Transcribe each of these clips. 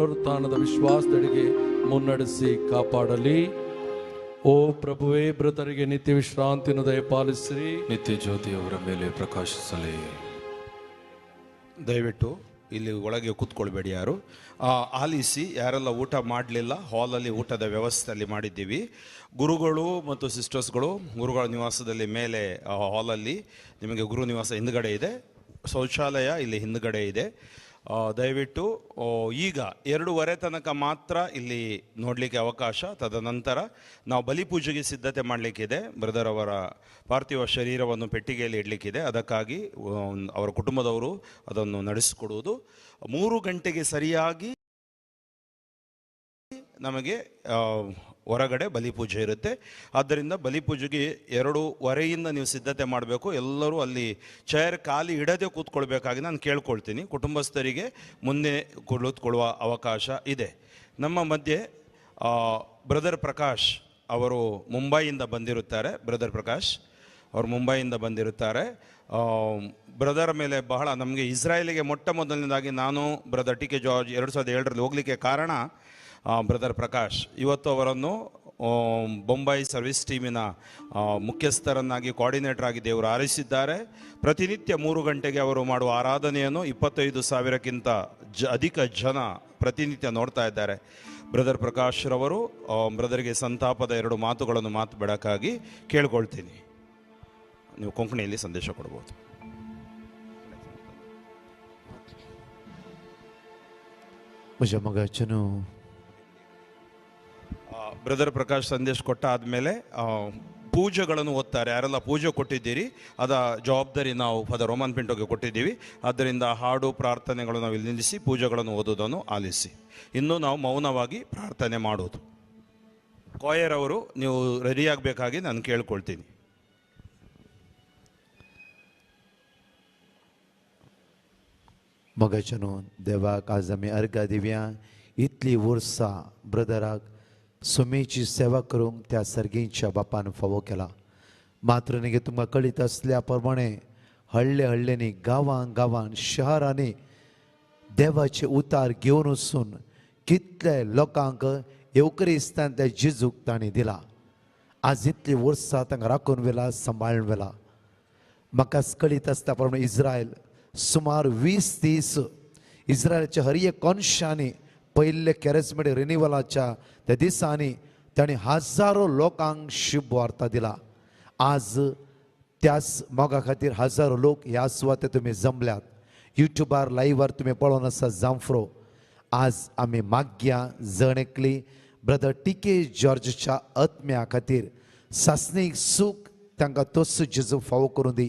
ಪುನರುತ್ಥಾನದ ವಿಶ್ವಾಸದೆಡೆಗೆ ಮುನ್ನಡೆಸಿ ಕಾಪಾಡಲಿ. ಓ ಪ್ರಭುವೇ, ಮೃತರಿಗೆ ನಿತ್ಯ ವಿಶ್ರಾಂತಿಯನ್ನು ದಯಪಾಲಿಸಿರಿ. ನಿತ್ಯ ಜ್ಯೋತಿಯವರ ಮೇಲೆ ಪ್ರಕಾಶಿಸಲಿ. ದಯವಿಟ್ಟು ಇಲ್ಲಿ ಒಳಗೆ ಕೂತ್ಕೊಳ್ಬೇಡಿ ಯಾರು. ಆಲಿಸಿ, ಯಾರೆಲ್ಲ ಊಟ ಮಾಡಲಿಲ್ಲ ಹಾಲಲ್ಲಿ ಊಟದ ವ್ಯವಸ್ಥೆಯಲ್ಲಿ ಮಾಡಿದ್ದೀವಿ. ಗುರುಗಳು ಮತ್ತು ಸಿಸ್ಟರ್ಸ್ಗಳು ಗುರುಗಳ ನಿವಾಸದಲ್ಲಿ ಮೇಲೆ ಹಾಲಲ್ಲಿ ನಿಮಗೆ ಗುರು ನಿವಾಸ ಹಿಂದ್ಗಡೆ ಇದೆ, ಶೌಚಾಲಯ ಇಲ್ಲಿ ಹಿಂದ್ಗಡೆ ಇದೆ. ದಯವಿಟ್ಟು ಈಗ 2:30 ತನಕ ಮಾತ್ರ ಇಲ್ಲಿ ನೋಡಲಿಕ್ಕೆ ಅವಕಾಶ. ತದನಂತರ ನಾವು ಬಲಿಪೂಜೆಗೆ ಸಿದ್ಧತೆ ಮಾಡಲಿಕ್ಕಿದೆ. ಬ್ರದರ್ ಅವರ ಪಾರ್ಥಿವ ಶರೀರವನ್ನು ಪೆಟ್ಟಿಗೆಯಲ್ಲಿ ಇಡಲಿಕ್ಕಿದೆ. ಅದಕ್ಕಾಗಿ ಅವರ ಕುಟುಂಬದವರು ಅದನ್ನು ನಡೆಸಿಕೊಡುವುದು. 3 ಗಂಟೆಗೆ ಸರಿಯಾಗಿ ನಮಗೆ ಹೊರಗಡೆ ಬಲಿಪೂಜೆ ಇರುತ್ತೆ. ಆದ್ದರಿಂದ ಬಲಿಪೂಜೆಗೆ 2:15ರಿಂದ ನೀವು ಸಿದ್ಧತೆ ಮಾಡಬೇಕು. ಎಲ್ಲರೂ ಅಲ್ಲಿ ಚೇರ್ ಖಾಲಿ ಇಡದೆ ಕೂತ್ಕೊಳ್ಬೇಕಾಗಿ ನಾನು ಕೇಳ್ಕೊಳ್ತೀನಿ. ಕುಟುಂಬಸ್ಥರಿಗೆ ಮುಂದೆ ಕುಳಿತುಕೊಳ್ಳುವ ಅವಕಾಶ ಇದೆ. ನಮ್ಮ ಮಧ್ಯೆ ಬ್ರದರ್ ಪ್ರಕಾಶ್ ಅವರು ಮುಂಬೈಯಿಂದ ಬಂದಿರುತ್ತಾರೆ. ಬ್ರದರ್ ಪ್ರಕಾಶ್ ಅವರು ಮುಂಬೈಯಿಂದ ಬಂದಿರುತ್ತಾರೆ. ಬ್ರದರ್ ಮೇಲೆ ಬಹಳ ನಮಗೆ ಇಸ್ರಾಯೇಲಿಗೆ ಮೊಟ್ಟ ಮೊದಲನೇದಾಗಿ ನಾನು ಬ್ರದರ್ ಟಿ.ಕೆ. ಜಾರ್ಜ್ 2007ರಲ್ಲಿ ಹೋಗಲಿಕ್ಕೆ ಕಾರಣ ಬ್ರದರ್ ಪ್ರಕಾಶ್. ಇವತ್ತು ಅವರನ್ನು ಬೊಂಬೈ ಸರ್ವಿಸ್ ಟೀಮಿನ ಮುಖ್ಯಸ್ಥರನ್ನಾಗಿ ಕೋಆರ್ಡಿನೇಟರ್ ಆಗಿ ದೇವರು ಆರಿಸಿದ್ದಾರೆ. ಪ್ರತಿನಿತ್ಯ 3 ಗಂಟೆಗೆ ಅವರು ಮಾಡುವ ಆರಾಧನೆಯನ್ನು 25,000ಕ್ಕಿಂತ ಅಧಿಕ ಜನ ಪ್ರತಿನಿತ್ಯ ನೋಡ್ತಾ ಇದ್ದಾರೆ. ಬ್ರದರ್ ಪ್ರಕಾಶ್ ರವರು ಬ್ರದರ್ಗೆ ಸಂತಾಪದ 2 ಮಾತುಗಳನ್ನು ಮಾತುಬೇಡಕ್ಕಾಗಿ ಕೇಳ್ಕೊಳ್ತೀನಿ. ನೀವು ಕೊಂಕಣಿಯಲ್ಲಿ ಸಂದೇಶ ಕೊಡ್ಬೋದು. ಬ್ರದರ್ ಪ್ರಕಾಶ್ ಸಂದೇಶ ಕೊಟ್ಟ ಆದಮೇಲೆ ಪೂಜೆಗಳನ್ನು ಓದ್ತಾರೆ. ಯಾರೆಲ್ಲ ಪೂಜೆ ಕೊಟ್ಟಿದ್ದೀರಿ ಅದರ ಜವಾಬ್ದಾರಿ ನಾವು ಫಾದರ್ ರೋಮನ್ ಪಿಂಟೋಗೆ ಕೊಟ್ಟಿದ್ದೀವಿ. ಆದ್ದರಿಂದ ಹಾಡು ಪ್ರಾರ್ಥನೆಗಳು ನಾವು ಇಲ್ಲಿ ನಿಲ್ಲಿಸಿ ಪೂಜೆಗಳನ್ನು ಓದೋದನ್ನು ಆಲಿಸಿ. ಇನ್ನು ನಾವು ಮೌನವಾಗಿ ಪ್ರಾರ್ಥನೆ ಮಾಡೋದು. ಕಾಯರ್ ಅವರು ನೀವು ರೆಡಿಯಾಗಬೇಕಾಗಿ ನಾನು ಕೇಳ್ಕೊಳ್ತೀನಿ. मगाच्यान देवाक आज आमी अर्घा दिव्या. इतली वर्सां ब्रदराक सुमेची सेवा करूंक त्या सर्गेच्या बापान फावो केला. मात्र न्ही तुमकां कळीत आसल्या प्रमाणे हळ्ळ्यांनी गांवांनी शहरांनी देवाचे उतार घेवन वचून कितले लोकांक येवकरिस्तांतल्या जेजूक तांणी दिला. आज इतली वर्सां तांकां राखून व्हेला, सांबाळून व्हेला. म्हाका कळीत आसता प्रमाणे इस्रायल सुमार 20 दीस इस्रायलच्या हर एक कोनशांनी पयले कॅरिस्मेटिक रिन्युवलाच्या त्या दिसांनी तांणी हजारो लोकांक शुभ वार्ता दिला. आज त्याच मोगा खातीर हजारो लोक ह्या सुवाते तुमी जमल्यात. युट्यूबार लायव्हार तुमी पळोवन आसा जांफ्रो. आज आमी माग्या जणेकली ब्रदर टी.के. जॉर्जच्या आत्म्या खातीर सासणीक सूख तांकां तोच जेजू फावो करूं दी.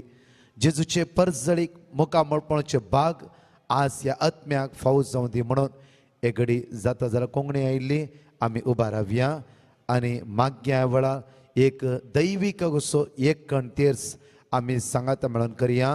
जेजूचे परजळीक मुखामळपणाचे भाग आज ह्या आत्म्याक फावो जावं दी. म्हणून एक घडी जाता जाल्यार कोंकणी आयिल्ली आमी उबा रावया आनी माग्या वेळार एक दैवीक असो एक कण तेर्स आमी सांगात मेळून करया.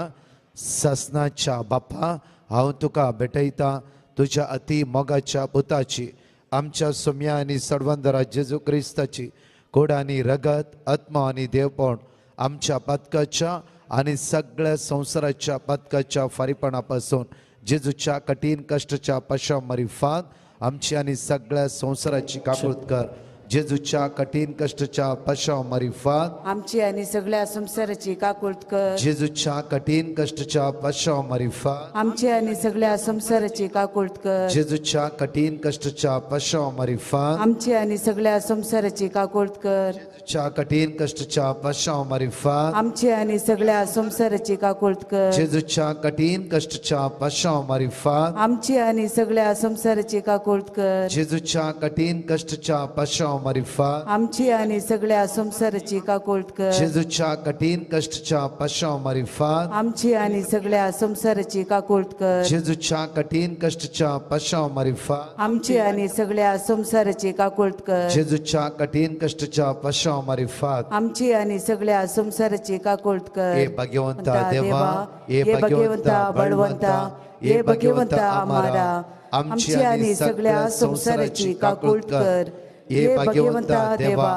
सासणाच्या बापा, हांव तुका भेटयता तुज्या अति मोगाच्या पुताची, आमच्या सोम्या आनी सडवंदरा जेजू क्रिस्ताची कोड आनी रगत, आत्मा आनी देवपण आमच्या पथकाच्या आणि सगळ्या संसाराच्या पथकाच्या फारीपणापासून जेजूच्या कठीण कष्टाच्या पश्चामरिफात आमची आणि सगळ्या संसाराची काकुळत कर. जेजूच्या कठीण कष्टाच्या पश्चामरिफात आमची आणि सगळ्या संसाराची काकुळत कर. जेजूच्या कठीण कष्टाच्या पश्चामरिफात आमची आणि सगळ्या संसाराची काकुळत कर. जेजूच्या कठीण कष्टाच्या पश्चामरिफात आमची आणि सगळ्या संसाराची काकुळत कर. जेजूच्या कठीण कष्टाच्या पश्चामरिफात आमची आणि सगळ्या संसाराची काकुळत कर. जेजूच्या कठीण कष्टाच्या पश्चामरिफात आमची आणि सगळ्या संसाराची काकुळत कर. जेजूच्या कठीण कष्टाच्या पश्चामरिफात आमची आणि सगळ्या संसाराची काकुळत कर. जेजूच्या कठीण कष्टाच्या पश्चामरिफात आमची आणि सगळ्या संसाराची काकुळत कर. जेजूच्या कठीण कष्टाच्या पश्चामरिफात आमची आणि सगळ्या संसाराची काकुळत कर. जेजूच्या कठीण कष्टाच्या पश्चामरिफात आमची आणि सगळ्या संसाराची काकुळत कर. हे भगवंता देवा, हे भगवंता बळवंता, हे भगवंता आम्हारा, आमची आणि सगळ्या संसाराची काकुळत कर. हे भगवंता देवा,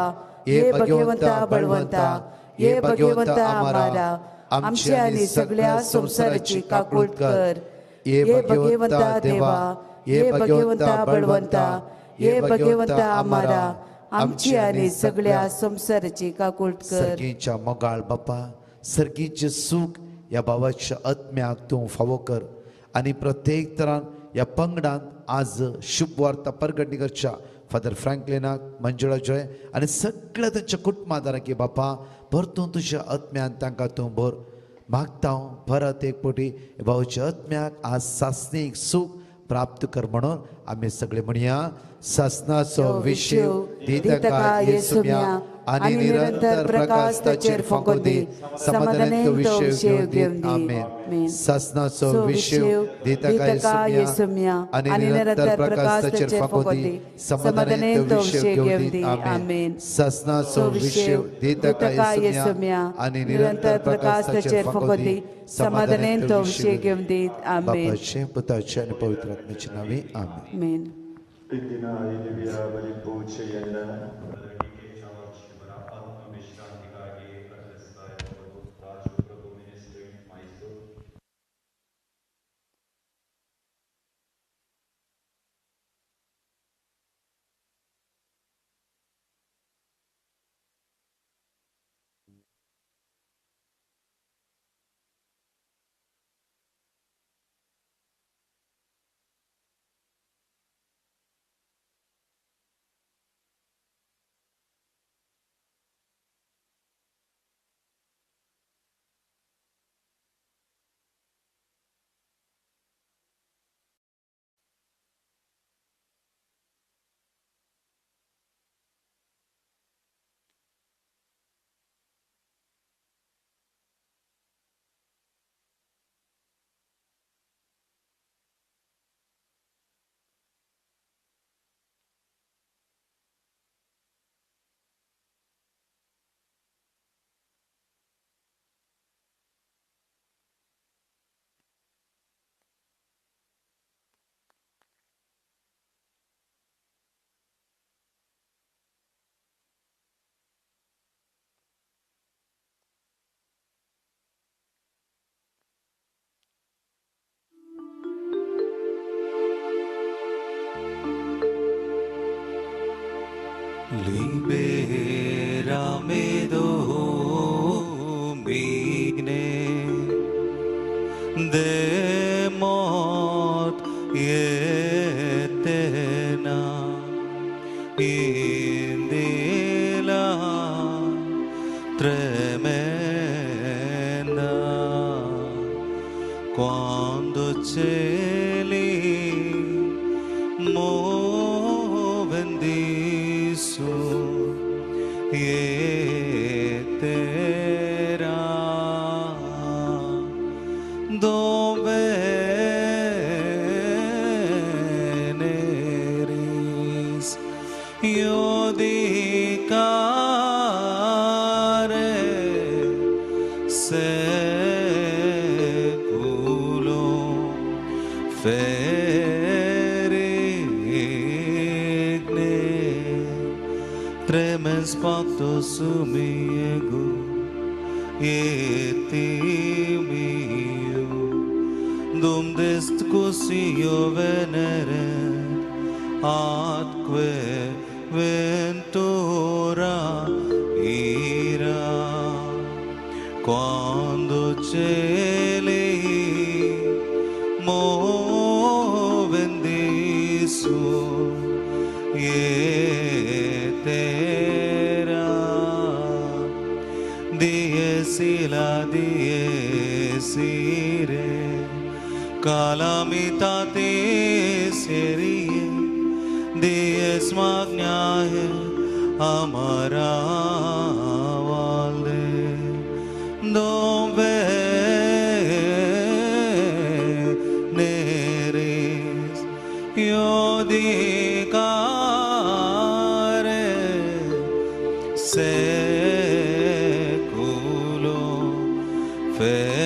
हे भगवंता बळवंता, हे भगवंता आम्हारा, आमची आणि सगळ्या संसाराची काकुळत कर. हे भगवंता देवा, ये भगवंता बळवंता ये भगवंता आम्हारा आमची आणि सगळ्या संसाराची काकूळट कर. सर्गीच्या मोगाळ बापा सर्गीचे सूख या भावाच्या आत्म्याक तूं फावो कर आणि प्रत्येक तरान या पंगडांत आज शुभ वार्ता परगटणी करच्या फादर फ्रँकलिनाक मंजुळा जॉय आणि सगळ्या तांच्या कुटुंबादारांक बापा परतून तुज्या आत्म्यान तांकां तूं भर मागता परत एक पोटी भाऊच्या आत्म्याक आज सासणीक सूख प्राप्त कर म्हणून आम्ही सगळे म्हणया. सासनाचो विशेव दितका येसुम्या आणि निरंतर प्रकाश ताचेर फुंको दी समाधानीत विशेव घेवन दी. आमेन. सासनाचो विशेव दितका येसुम्या आणि निरंतर प्रकाश ताचेर फुंको दी समाधानीत विशेव घेवन दी. आमेन. सासनाचो विशेव दितका येसुम्या आणि निरंतर प्रकाश ताचेर फुंको दी समाधानीत विशेव घेवन दी. आमेन. बापाचे पुताचे आणि पवित्र आत्म्याचे नावे. आमेन. Indinai Divya Balipuchayana Libérame Domine de mort eterna indila tremenda quando cieli bendizo etera dove neris io dicare seculo Tremens pacto sumiego et mio dum discussio venere atque ventura ira quando cieli bendizo Diesila diesire calamitate serie dies magnae amara valde dove neres io dicare seculo ferigne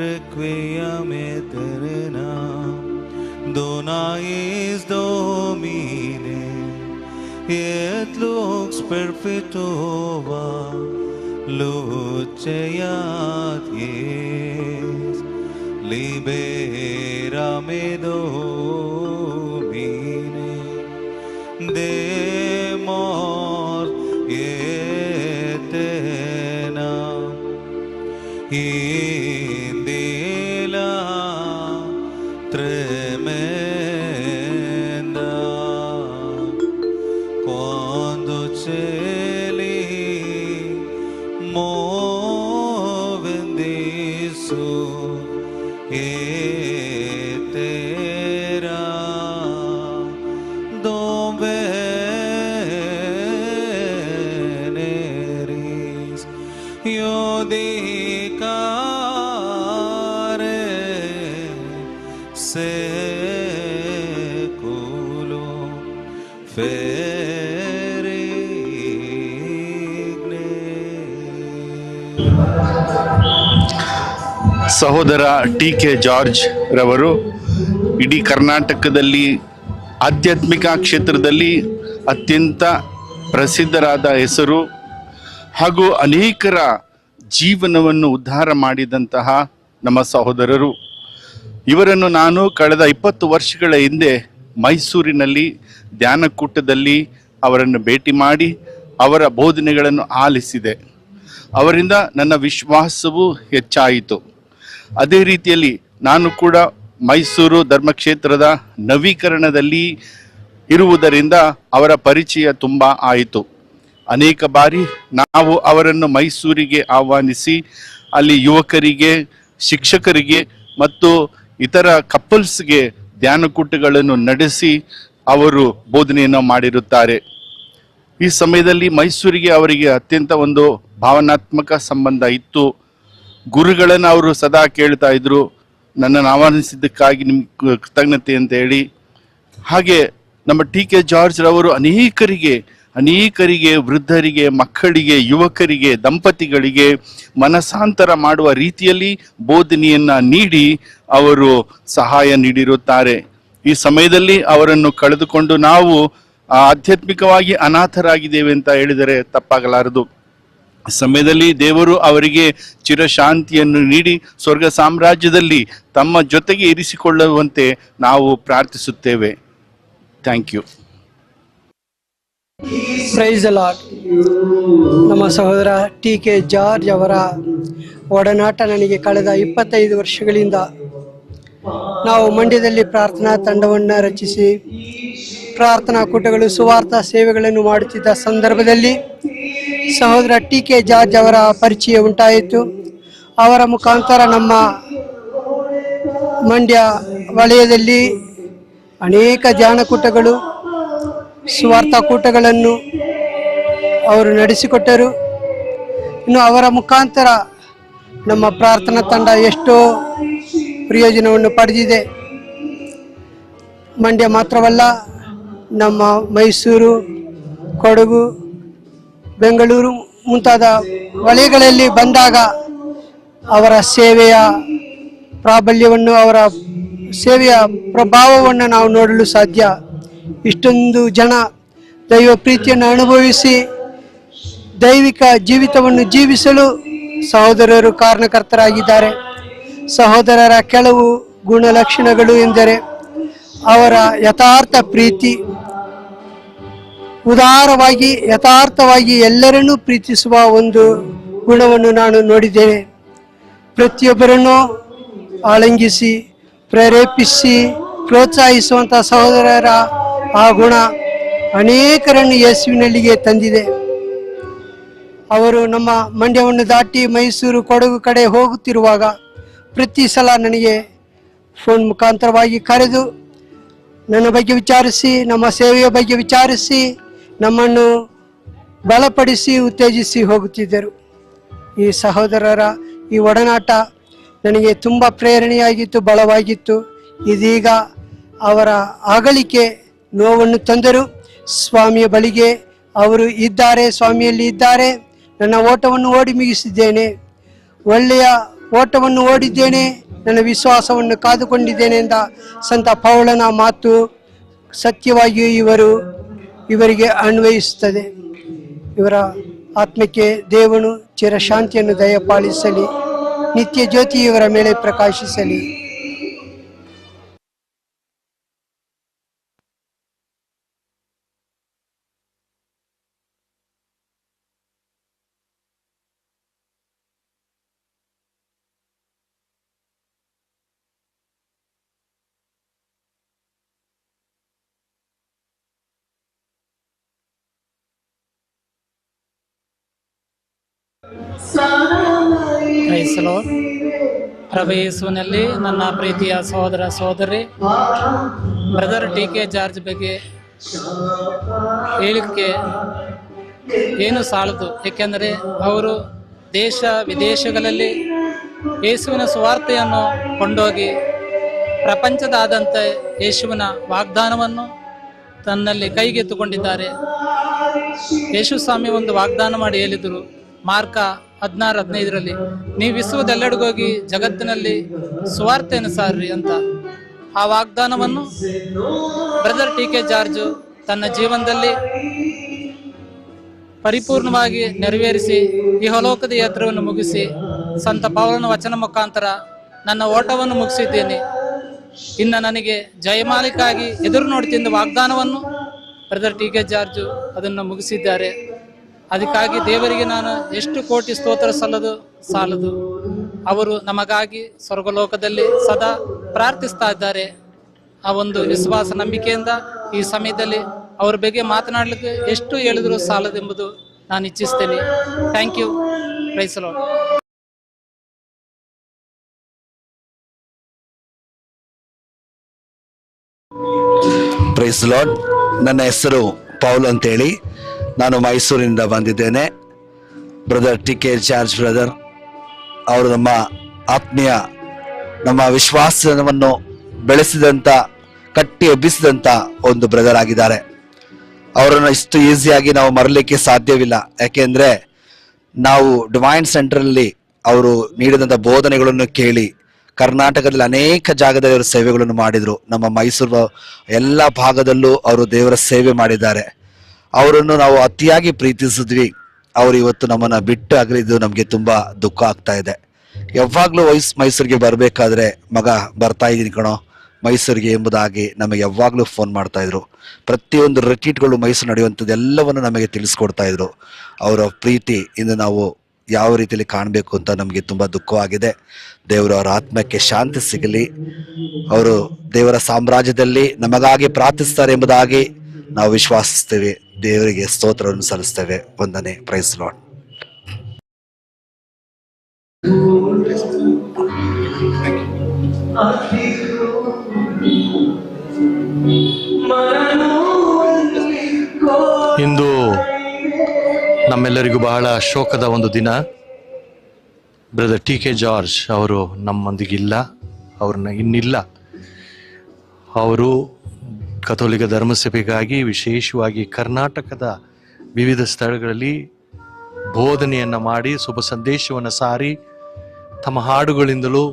requiem eterna dona is domine et lux perpetua luceat ies libérame Domine de mort eterna in della tremenda quando cieli muoven su etera dove neris io dicare seculo ಸಹೋದರ TK. George ರವರು ಇಡೀ ಕರ್ನಾಟಕದಲ್ಲಿ ಆಧ್ಯಾತ್ಮಿಕ ಕ್ಷೇತ್ರದಲ್ಲಿ ಅತ್ಯಂತ ಪ್ರಸಿದ್ಧರಾದ ಹೆಸರು ಹಾಗೂ ಅನೇಕರ ಜೀವನವನ್ನು ಉದ್ಧಾರ ಮಾಡಿದಂತಹ ನಮ್ಮ ಸಹೋದರರು. ಇವರನ್ನು ನಾನು ಕಳೆದ 20 ವರ್ಷಗಳ ಹಿಂದೆ ಮೈಸೂರಿನಲ್ಲಿ ಧ್ಯಾನಕೂಟದಲ್ಲಿ ಅವರನ್ನು ಭೇಟಿ ಮಾಡಿ ಅವರ ಬೋಧನೆಗಳನ್ನು ಆಲಿಸಿದೆ. ಅವರಿಂದ ನನ್ನ ವಿಶ್ವಾಸವು ಹೆಚ್ಚಾಯಿತು. ಅದೇ ರೀತಿಯಲ್ಲಿ ನಾನು ಕೂಡ ಮೈಸೂರು ಧರ್ಮಕ್ಷೇತ್ರದ ನವೀಕರಣದಲ್ಲಿ ಇರುವುದರಿಂದ ಅವರ ಪರಿಚಯ ತುಂಬ ಆಯಿತು. ಅನೇಕ ಬಾರಿ ನಾವು ಅವರನ್ನು ಮೈಸೂರಿಗೆ ಆಹ್ವಾನಿಸಿ ಅಲ್ಲಿ ಯುವಕರಿಗೆ, ಶಿಕ್ಷಕರಿಗೆ ಮತ್ತು ಇತರ ಕಪಲ್ಸ್ಗೆ ಧ್ಯಾನಕೂಟಗಳನ್ನು ನಡೆಸಿ ಅವರು ಬೋಧನೆಯನ್ನು ಮಾಡಿರುತ್ತಾರೆ. ಈ ಸಮಯದಲ್ಲಿ ಮೈಸೂರಿಗೆ ಅವರಿಗೆ ಅತ್ಯಂತ ಒಂದು ಭಾವನಾತ್ಮಕ ಸಂಬಂಧ ಇತ್ತು. ಗುರುಗಳನ್ನು ಅವರು ಸದಾ ಕೇಳ್ತಾ ಇದ್ರು, ನನ್ನನ್ನು ಆಹ್ವಾನಿಸಿದ್ದಕ್ಕಾಗಿ ನಿಮ್ಗೆ ಕೃತಜ್ಞತೆ ಅಂತ ಹೇಳಿ. ಹಾಗೆ ನಮ್ಮ ಟಿ.ಕೆ. ಜಾರ್ಜ್ ರವರು ಅನೇಕರಿಗೆ ವೃದ್ಧರಿಗೆ, ಮಕ್ಕಳಿಗೆ, ಯುವಕರಿಗೆ, ದಂಪತಿಗಳಿಗೆ ಮನಸಾಂತರ ಮಾಡುವ ರೀತಿಯಲ್ಲಿ ಬೋಧನೆಯನ್ನ ನೀಡಿ ಅವರು ಸಹಾಯ ನೀಡಿರುತ್ತಾರೆ. ಈ ಸಮಯದಲ್ಲಿ ಅವರನ್ನು ಕಳೆದುಕೊಂಡು ನಾವು ಆಧ್ಯಾತ್ಮಿಕವಾಗಿ ಅನಾಥರಾಗಿದ್ದೇವೆ ಅಂತ ಹೇಳಿದರೆ ತಪ್ಪಾಗಲಾರದು. ಸಮಯದಲ್ಲಿ ದೇವರು ಅವರಿಗೆ ಚಿರಶಾಂತಿಯನ್ನು ನೀಡಿ ಸ್ವರ್ಗ ಸಾಮ್ರಾಜ್ಯದಲ್ಲಿ ತಮ್ಮ ಜೊತೆಗೆ ಇರಿಸಿಕೊಳ್ಳುವಂತೆ ನಾವು ಪ್ರಾರ್ಥಿಸುತ್ತೇವೆ. Thank you. Praise the Lord. ನಮ್ಮ ಸಹೋದರ ಟಿ.ಕೆ. ಜಾರ್ಜ್ ಅವರ ಒಡನಾಟ ನನಗೆ ಕಳೆದ 25 ವರ್ಷಗಳಿಂದ ನಾವು ಮಂಡ್ಯದಲ್ಲಿ ಪ್ರಾರ್ಥನಾ ತಂಡವನ್ನು ರಚಿಸಿ ಪ್ರಾರ್ಥನಾ ಕೂಟಗಳು, ಸುವಾರ್ಥ ಸೇವೆಗಳನ್ನು ಮಾಡುತ್ತಿದ್ದ ಸಂದರ್ಭದಲ್ಲಿ ಸಹೋದರ ಟಿ.ಕೆ. ಜಾರ್ಜ್ ಅವರ ಪರಿಚಯ ಉಂಟಾಯಿತು. ಅವರ ಮುಖಾಂತರ ನಮ್ಮ ಮಂಡ್ಯ ವಲಯದಲ್ಲಿ ಅನೇಕ ಧ್ಯಾನಕೂಟಗಳು, ಸುವಾರ್ಥ ಕೂಟಗಳನ್ನು ಅವರು ನಡೆಸಿಕೊಟ್ಟರು. ಇನ್ನು ಅವರ ಮುಖಾಂತರ ನಮ್ಮ ಪ್ರಾರ್ಥನಾ ತಂಡ ಎಷ್ಟೋ ಪ್ರಯೋಜನವನ್ನು ಪಡೆದಿದೆ. ಮಂಡ್ಯ ಮಾತ್ರವಲ್ಲ, ನಮ್ಮ ಮೈಸೂರು, ಕೊಡಗು, ಬೆಂಗಳೂರು ಮುಂತಾದ ವಲಯಗಳಲ್ಲಿ ಬಂದಾಗ ಅವರ ಸೇವೆಯ ಪ್ರಾಬಲ್ಯವನ್ನು, ಅವರ ಸೇವೆಯ ಪ್ರಭಾವವನ್ನು ನಾವು ನೋಡಲು ಸಾಧ್ಯ. ಇಷ್ಟೊಂದು ಜನ ದೈವ ಪ್ರೀತಿಯನ್ನು ಅನುಭವಿಸಿ ದೈವಿಕ ಜೀವಿತವನ್ನು ಜೀವಿಸಲು ಸಹೋದರರು ಕಾರಣಕರ್ತರಾಗಿದ್ದಾರೆ. ಸಹೋದರರ ಕೆಲವು ಗುಣಲಕ್ಷಣಗಳು ಎಂದರೆ ಅವರ ಯಥಾರ್ಥ ಪ್ರೀತಿ, ಉದಾರವಾಗಿ ಯಥಾರ್ಥವಾಗಿ ಎಲ್ಲರನ್ನೂ ಪ್ರೀತಿಸುವ ಒಂದು ಗುಣವನ್ನು ನಾನು ನೋಡಿದ್ದೇನೆ. ಪ್ರತಿಯೊಬ್ಬರನ್ನು ಆಲಿಂಗಿಸಿ, ಪ್ರೇರೇಪಿಸಿ, ಪ್ರೋತ್ಸಾಹಿಸುವಂಥ ಸಹೋದರರ ಆ ಗುಣ ಅನೇಕರನ್ನು ಯೇಸುವಿನಲ್ಲಿಗೆ ತಂದಿದೆ. ಅವರು ನಮ್ಮ ಮಂಡ್ಯವನ್ನು ದಾಟಿ ಮೈಸೂರು, ಕೊಡಗು ಕಡೆ ಹೋಗುತ್ತಿರುವಾಗ ಪ್ರತಿ ಸಲ ನನಗೆ ಫೋನ್ ಮುಖಾಂತರವಾಗಿ ಕರೆದು ನನ್ನ ಬಗ್ಗೆ ವಿಚಾರಿಸಿ, ನಮ್ಮ ಸೇವೆಯ ಬಗ್ಗೆ ವಿಚಾರಿಸಿ, ನಮ್ಮನ್ನು ಬಲಪಡಿಸಿ, ಉತ್ತೇಜಿಸಿ ಹೋಗುತ್ತಿದ್ದರು. ಈ ಸಹೋದರರ ಈ ಒಡನಾಟ ನನಗೆ ತುಂಬ ಪ್ರೇರಣೆಯಾಗಿತ್ತು, ಬಲವಾಗಿತ್ತು. ಇದೀಗ ಅವರ ಅಗಲಿಕೆ ನೋವನ್ನು ತಂದರು. ಸ್ವಾಮಿಯ ಬಳಿಗೆ ಅವರು ಇದ್ದಾರೆ, ಸ್ವಾಮಿಯಲ್ಲಿ ಇದ್ದಾರೆ. ನನ್ನ ಓಟವನ್ನು ಓಡಿ ಮುಗಿಸಿದ್ದೇನೆ, ಒಳ್ಳೆಯ ಓಟವನ್ನು ಓಡಿದ್ದೇನೆ, ನನ್ನ ವಿಶ್ವಾಸವನ್ನು ಕಾದುಕೊಂಡಿದ್ದೇನೆ ಎಂದ ಸಂತ ಪೌಲನ ಮಾತು ಸತ್ಯವಾಗಿಯೂ ಇವರಿಗೆ ಅನ್ವಯಿಸುತ್ತದೆ. ಇವರ ಆತ್ಮಕ್ಕೆ ದೇವನು ಚಿರಶಾಂತಿಯನ್ನು ದಯಪಾಲಿಸಲಿ, ನಿತ್ಯ ಜ್ಯೋತಿ ಇವರ ಮೇಲೆ ಪ್ರಕಾಶಿಸಲಿ. ಪ್ರೈಸಲೋ ಪ್ರಭು ಯೇಸುವಿನಲ್ಲಿ ನನ್ನ ಪ್ರೀತಿಯ ಸಹೋದರ ಸಹೋದರಿ, ಬ್ರದರ್ ಟಿ ಕೆ ಜಾರ್ಜ್ ಬಗ್ಗೆ ಹೇಳಿಕೆ ಏನು ಸಾಲದು. ಏಕೆಂದರೆ ಅವರು ದೇಶ ವಿದೇಶಗಳಲ್ಲಿ ಯೇಸುವಿನ ಸುವಾರ್ತೆಯನ್ನು ಕೊಂಡೋಗಿ ಪ್ರಪಂಚದಾದ್ಯಂತ ಯೇಸುವಿನ ವಾಗ್ದಾನವನ್ನು ತನ್ನಲ್ಲಿ ಕೈಗೆತ್ತಿಕೊಂಡಿದ್ದಾರೆ. ಯೇಸು ಸ್ವಾಮಿ ಒಂದು ವಾಗ್ದಾನ ಮಾಡಿ ಹೇಳಿದರು, ಮಾರ್ಕ 16:15 ನೀವು ವಿಶ್ವದೆಲ್ಲೆಡೆಗೋಗಿ ಜಗತ್ತಿನಲ್ಲಿ ಸುವಾರ್ತೆಯನ್ನು ಸಾರ್ರಿ ಅಂತ. ಆ ವಾಗ್ದಾನವನ್ನು ಬ್ರದರ್ ಟಿ ಕೆ ಜಾರ್ಜ್ ತನ್ನ ಜೀವನದಲ್ಲಿ ಪರಿಪೂರ್ಣವಾಗಿ ನೆರವೇರಿಸಿ ಇಹಲೋಕದ ಯಾತ್ರೆಯನ್ನು ಮುಗಿಸಿ ಸಂತ ಪೌಲನ ವಚನ ಮುಖಾಂತರ ನನ್ನ ಓಟವನ್ನು ಮುಗಿಸಿದ್ದೇನೆ, ಇನ್ನು ನನಗೆ ಜಯಮಾಲಿಕಾಗಿ ಎದುರು ನೋಡ್ತಿದ್ದ ವಾಗ್ದಾನವನ್ನು ಬ್ರದರ್ ಟಿ ಕೆ ಜಾರ್ಜ್ ಅದನ್ನು ಮುಗಿಸಿದ್ದಾರೆ. ಅದಕ್ಕಾಗಿ ದೇವರಿಗೆ ನಾನು ಎಷ್ಟು ಕೋಟಿ ಸ್ತೋತ್ರ ಸಾಲದು. ಅವರು ನಮಗಾಗಿ ಸ್ವರ್ಗಲೋಕದಲ್ಲಿ ಸದಾ ಪ್ರಾರ್ಥಿಸ್ತಾ ಇದ್ದಾರೆ. ಆ ಒಂದು ವಿಶ್ವಾಸ ನಂಬಿಕೆಯಿಂದ ಈ ಸಮಯದಲ್ಲಿ ಅವ್ರ ಬಗ್ಗೆ ಮಾತನಾಡಲಿಕ್ಕೆ ಎಷ್ಟು ಹೇಳಿದ್ರು ಸಾಲದೆಂಬುದು ನಾನು ಇಚ್ಛಿಸ್ತೇನೆ. Thank you. Praise the lord. Praise the Lord. ನನ್ನ ಹೆಸರು ಪೌಲ್ ಅಂತೇಳಿ, ನಾನು ಮೈಸೂರಿನಿಂದ ಬಂದಿದ್ದೇನೆ. Brother T K George brother ಅವರು ನಮ್ಮ ಆತ್ಮೀಯ, ನಮ್ಮ ವಿಶ್ವಾಸವನ್ನು ಬೆಳೆಸಿದಂಥ, ಕಟ್ಟಿ ಎಬ್ಬಿಸಿದಂಥ ಒಂದು ಬ್ರದರ್ ಆಗಿದ್ದಾರೆ. ಅವರನ್ನು ಇಷ್ಟು ಈಸಿಯಾಗಿ ನಾವು ಮರಲಿಕ್ಕೆ ಸಾಧ್ಯವಿಲ್ಲ. ಯಾಕೆಂದರೆ ನಾವು ಡಿವೈನ್ ಸೆಂಟ್ರಲ್ಲಿ ಅವರು ನೀಡಿದಂಥ ಬೋಧನೆಗಳನ್ನು ಕೇಳಿ ಕರ್ನಾಟಕದಲ್ಲಿ ಅನೇಕ ಜಾಗದಲ್ಲಿ ಅವರು ಸೇವೆಗಳನ್ನು ಮಾಡಿದರು. ನಮ್ಮ ಮೈಸೂರು ಎಲ್ಲ ಭಾಗದಲ್ಲೂ ಅವರು ದೇವರ ಸೇವೆ ಮಾಡಿದ್ದಾರೆ. ಅವರನ್ನು ನಾವು ಅತಿಯಾಗಿ ಪ್ರೀತಿಸಿದ್ವಿ. ಅವರು ಇವತ್ತು ನಮ್ಮನ್ನು ಬಿಟ್ಟು ಅಗಲಿದ್ದು ನಮಗೆ ತುಂಬ ದುಃಖ ಆಗ್ತಾ ಇದೆ. ಯಾವಾಗಲೂ ಮೈಸೂರಿಗೆ ಬರಬೇಕಾದ್ರೆ, ಮಗ ಬರ್ತಾ ಇದ್ದೀನಿ ಕಣೋ ಮೈಸೂರಿಗೆ ಎಂಬುದಾಗಿ ನಮಗೆ ಯಾವಾಗಲೂ ಫೋನ್ ಮಾಡ್ತಾ ಇದ್ರು. ಪ್ರತಿಯೊಂದು ರಿಟ್ರೀಟ್ಗಳು ಮೈಸೂರು ನಡೆಯುವಂಥದ್ದು ಎಲ್ಲವನ್ನು ನಮಗೆ ತಿಳಿಸ್ಕೊಡ್ತಾ ಇದ್ರು. ಅವರ ಪ್ರೀತಿ ಇಂದು ನಾವು ಯಾವ ರೀತಿಯಲ್ಲಿ ಕಾಣಬೇಕು ಅಂತ ನಮಗೆ ತುಂಬ ದುಃಖವಾಗಿದೆ. ದೇವರು ಅವರ ಆತ್ಮಕ್ಕೆ ಶಾಂತಿ ಸಿಗಲಿ. ಅವರು ದೇವರ ಸಾಮ್ರಾಜ್ಯದಲ್ಲಿ ನಮಗಾಗಿ ಪ್ರಾರ್ಥಿಸ್ತಾರೆ ಎಂಬುದಾಗಿ ನಾವು ವಿಶ್ವಾಸಿಸ್ತೇವೆ. ದೇವರಿಗೆ ಸ್ತೋತ್ರವನ್ನು ಸಲ್ಲಿಸ್ತೇವೆ. ವಂದನೆ. Price the lord. ಇಂದು ನಮ್ಮೆಲ್ಲರಿಗೂ ಬಹಳ ಶೋಕದ ಒಂದು ದಿನ. ಬ್ರದರ್ ಟಿ ಕೆ ಜಾರ್ಜ್ ಅವರು ನಮ್ಮೊಂದಿಗಿಲ್ಲ, ಅವ್ರನ್ನ ಇನ್ನಿಲ್ಲ. ಅವರು ಕಥೋಲಿಕ ಧರ್ಮಸಭೆಗಾಗಿ ವಿಶೇಷವಾಗಿ ಕರ್ನಾಟಕದ ವಿವಿಧ ಸ್ಥಳಗಳಲ್ಲಿ ಬೋಧನೆಯನ್ನು ಮಾಡಿ, ಶುಭ ಸಂದೇಶವನ್ನು ಸಾರಿ, ತಮ್ಮ ಹಾಡುಗಳಿಂದಲೂ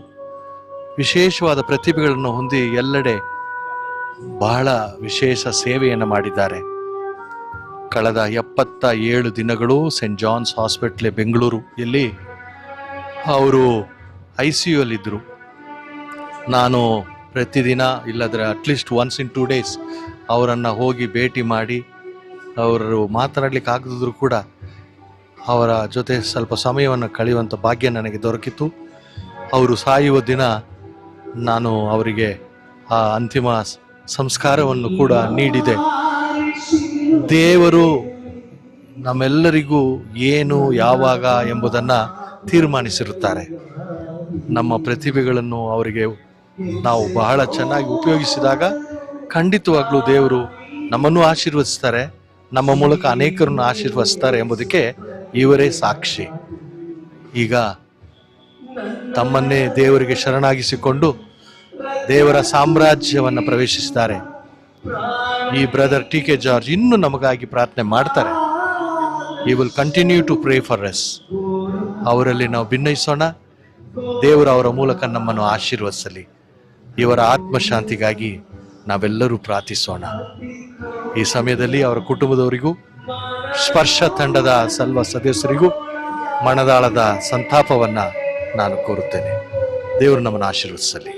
ವಿಶೇಷವಾದ ಪ್ರತಿಭೆಗಳನ್ನು ಹೊಂದಿ ಎಲ್ಲೆಡೆ ಬಹಳ ವಿಶೇಷ ಸೇವೆಯನ್ನು ಮಾಡಿದ್ದಾರೆ. ಕಳೆದ 77 ದಿನಗಳು ಸೆಂಟ್ ಜಾನ್ಸ್ ಹಾಸ್ಪಿಟ್ಲ್ ಬೆಂಗಳೂರು ಇಲ್ಲಿ ಅವರು ICU ಅಲ್ಲಿದ್ದರು. ನಾನು ಪ್ರತಿದಿನ ಇಲ್ಲದ್ರೆ ಅಟ್ಲೀಸ್ಟ್ ಒನ್ಸ್ ಇನ್ 2 days ಅವರನ್ನು ಹೋಗಿ ಭೇಟಿ ಮಾಡಿ, ಅವರು ಮಾತನಾಡಲಿಕ್ಕೆ ಆಗದಿದ್ರು ಕೂಡ ಅವರ ಜೊತೆ ಸ್ವಲ್ಪ ಸಮಯವನ್ನು ಕಳೆಯುವಂಥ ಭಾಗ್ಯ ನನಗೆ ದೊರಕಿತು. ಅವರು ಸಾಯುವ ದಿನ ನಾನು ಅವರಿಗೆ ಆ ಅಂತಿಮ ಸಂಸ್ಕಾರವನ್ನು ಕೂಡ ನೀಡಿದೆ. ದೇವರು ನಮ್ಮೆಲ್ಲರಿಗೂ ಏನು ಯಾವಾಗ ಎಂಬುದನ್ನು ತೀರ್ಮಾನಿಸಿರುತ್ತಾರೆ. ನಮ್ಮ ಪ್ರತಿಭೆಗಳನ್ನು ಅವರಿಗೆ ನಾವು ಬಹಳ ಚೆನ್ನಾಗಿ ಉಪಯೋಗಿಸಿದಾಗ ಖಂಡಿತವಾಗ್ಲೂ ದೇವರು ನಮ್ಮನ್ನು ಆಶೀರ್ವದಿಸ್ತಾರೆ, ನಮ್ಮ ಮೂಲಕ ಅನೇಕರನ್ನು ಆಶೀರ್ವದಿಸ್ತಾರೆ ಎಂಬುದಕ್ಕೆ ಇವರೇ ಸಾಕ್ಷಿ. ಈಗ ತಮ್ಮನ್ನೇ ದೇವರಿಗೆ ಶರಣಾಗಿಸಿಕೊಂಡು ದೇವರ ಸಾಮ್ರಾಜ್ಯವನ್ನು ಪ್ರವೇಶಿಸಿದ್ದಾರೆ. ಈ ಬ್ರದರ್ ಟಿ ಕೆ ಜಾರ್ಜ್ ಇನ್ನೂ ನಮಗಾಗಿ ಪ್ರಾರ್ಥನೆ ಮಾಡ್ತಾರೆ. We will continue to pray for us. ಅವರಲ್ಲಿ ನಾವು ಭಿನ್ನಯಿಸೋಣ. ದೇವರು ಅವರ ಮೂಲಕ ನಮ್ಮನ್ನು ಆಶೀರ್ವದಿಸಲಿ. ಇವರ ಆತ್ಮಶಾಂತಿಗಾಗಿ ನಾವೆಲ್ಲರೂ ಪ್ರಾರ್ಥಿಸೋಣ. ಈ ಸಮಯದಲ್ಲಿ ಅವರ ಕುಟುಂಬದವರಿಗೂ, ಸ್ಪರ್ಶ ತಂಡದ ಸರ್ವ ಸದಸ್ಯರಿಗೂ ಮನದಾಳದ ಸಂತಾಪವನ್ನು ನಾನು ಕೋರುತ್ತೇನೆ. ದೇವರು ನಮ್ಮನ್ನು ಆಶೀರ್ವದಿಸಲಿ.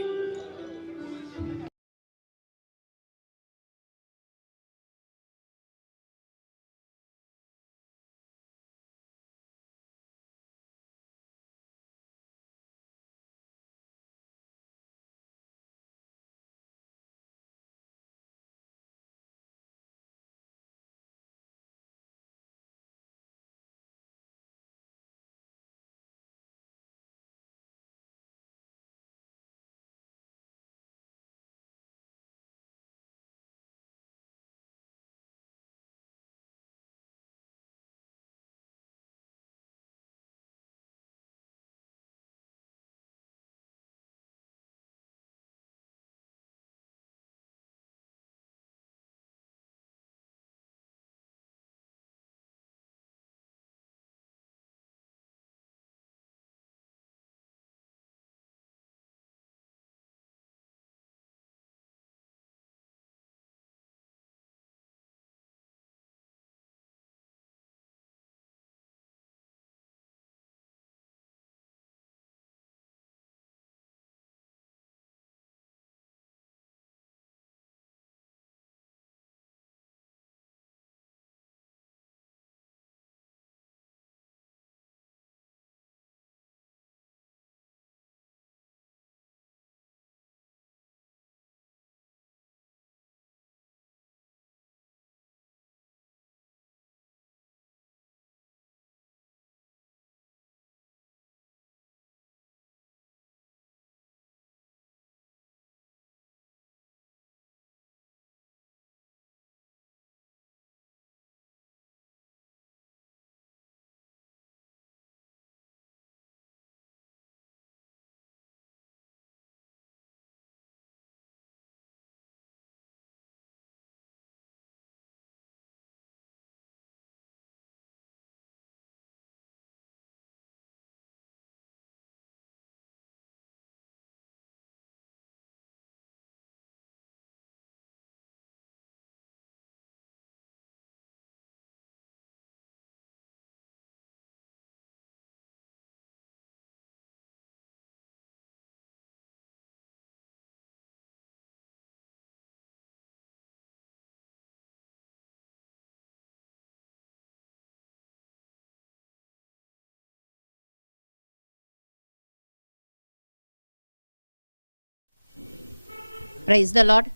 Price the lord.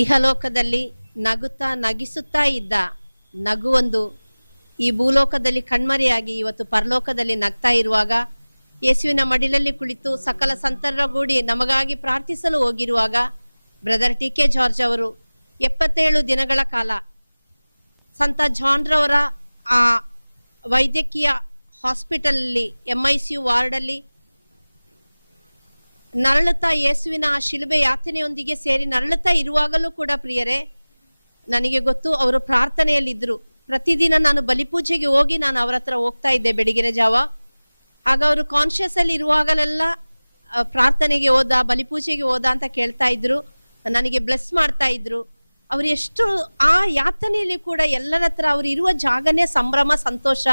ಇಹಲೋಕದಲ್ಲಿ ನಗುತ್ತಾ ನಗಿಸುತ್ತಾ ಇದ್ದ ನಗುವೊಂದು ಈ ಭೂಲೋಕದಲ್ಲಿ ಕಣ್ಮರೆಯಾಗಿ ಇವತ್ತು ಪರಲೋಕದಲ್ಲಿ ನಗ್ತಾ ಇರುವಾಗ, ಯೇಸುವಿನ ಮಡಿಲಲ್ಲಿ ಕುಳಿತು ಸಕಲ ಸಂತರಗೂಡಿ ನಮಗಾಗಿ ಪ್ರಾರ್ಥಿಸಲು ಹೋಗಿರುವಾಗ, ಬ್ರದರ್ ಟಿ.ಕೆ. ಜಾರ್ಜ್ ಅವರು 77 ದಿನಗಳ ಕಾಲ ಸಂತ ಜಾನ್ ರವರ ಆ ವೈದ್ಯಕೀಯ ಹಾಸ್ಪಿಟಲಲ್ಲಿ MICU ವಾರ್ಡಲ್ಲಿ ನರಳುತ್ತಾ ಯೇಸುವಿನ ಆ ಶಿಲುಬೆ ಯಾತನೆಯೊಂದಿಗೆ ಸೇರಿ ನರಳುತ್ತಾ ಇರುವಾಗಲೂ ಕೂಡ ಪ್ರಿಯರೇ, ನನಗೆ ಗೊತ್ತು ಅವರು ಪ್ರಾರ್ಥನೆಯಲ್ಲಿದ್ದರು. ಪ್ರತಿದಿನ ನಾನು ಬಲಿಪೂಜೆಗೆ ಹೋಗಿ ನಾನು ಅವರ ಹತ್ರ ಹೋಗ್ತಾ ಇದ್ದೆ ಬೆಳಗಿನ ಜಾವ. ಆಗ ಅವರು ಕಾನ್ಶಿಯಸ್ ಅಲ್ಲಿ ಇರುವಾಗಲೆಲ್ಲ ಪ್ರಾರ್ಥನೆಗೆ ಹೋದ, ಬಲಿಪೂಜೆಗೆ ಹೋದ ಅಂತ ಕೇಳ್ತಾ ಇದ್ರು, ನನಗೆ ಬ್ಲೆಸ್ ಮಾಡ್ತಾ ಇದ್ರು. ಅವ್ರು ಎಷ್ಟು ಆ ಯಾತನೆಯಲ್ಲಿ ಕೂಡ ಎಲ್ಲರ ಹತ್ರ ಅವ್ರು ಇರುವ ಜಾಗನೇ ಸಂಭ್ರಮ, ಸಂತೋಷ.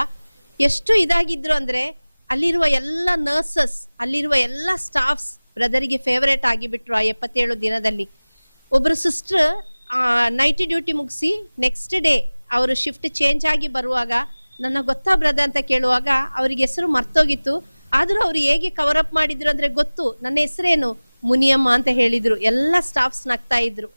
ಎಷ್ಟು ಇದಾಗಿದ್ರು ಅಂದ್ರೆ ಅಲ್ಲಿರುವ ಎಲ್ಲ ನರ್ಸಸ್, ಅಲ್ಲಿರುವ ಎಲ್ಲ ಸ್ಟಾಫ್ಸ್ ಬ್ರದರಿಗೆ ಫೇವರೇಟ್ ಆಗಿಬಿಟ್ರು ಆ 77 ದಿನದಲ್ಲಿ. ಒಬ್ರು ಸಿಸ್ಟರ್ ನೈಟ್ ಡ್ಯೂಟಿ ಮುಗಿಸಿ ನೆಕ್ಸ್ಟ್ ಡೇ ಅವರು ಶಿಫ್ಟ್ ಚೇಂಜ್ ಆಗಿ ಬರುವಾಗ ನನ್ನ ಗೊತ್ತಾ ಬ್ರದರ್ ಅಂತ ಕೇಳುವಾಗ ಅವ್ರಿಗೆ ಹೆಸರು ಮರ್ತೋಗಿತ್ತು. ಆದ್ರೂ ಅವ್ರು ಹೇಗೆ ಕವರ್ ಅಪ್ ಮಾಡಿದ್ರು ಅಂದ್ರೆ ಗೊತ್ತು, ನನ್ನ ಹೆಸರೇನು ಮುನಿಯಮ್ಮ ಅಂತ ಹೇಳಿದ್ರು. ಎಲ್ಲ ಸ್ಟಾಫ್ಸ್ ನಗ್ತಾ ಇದ್ರು.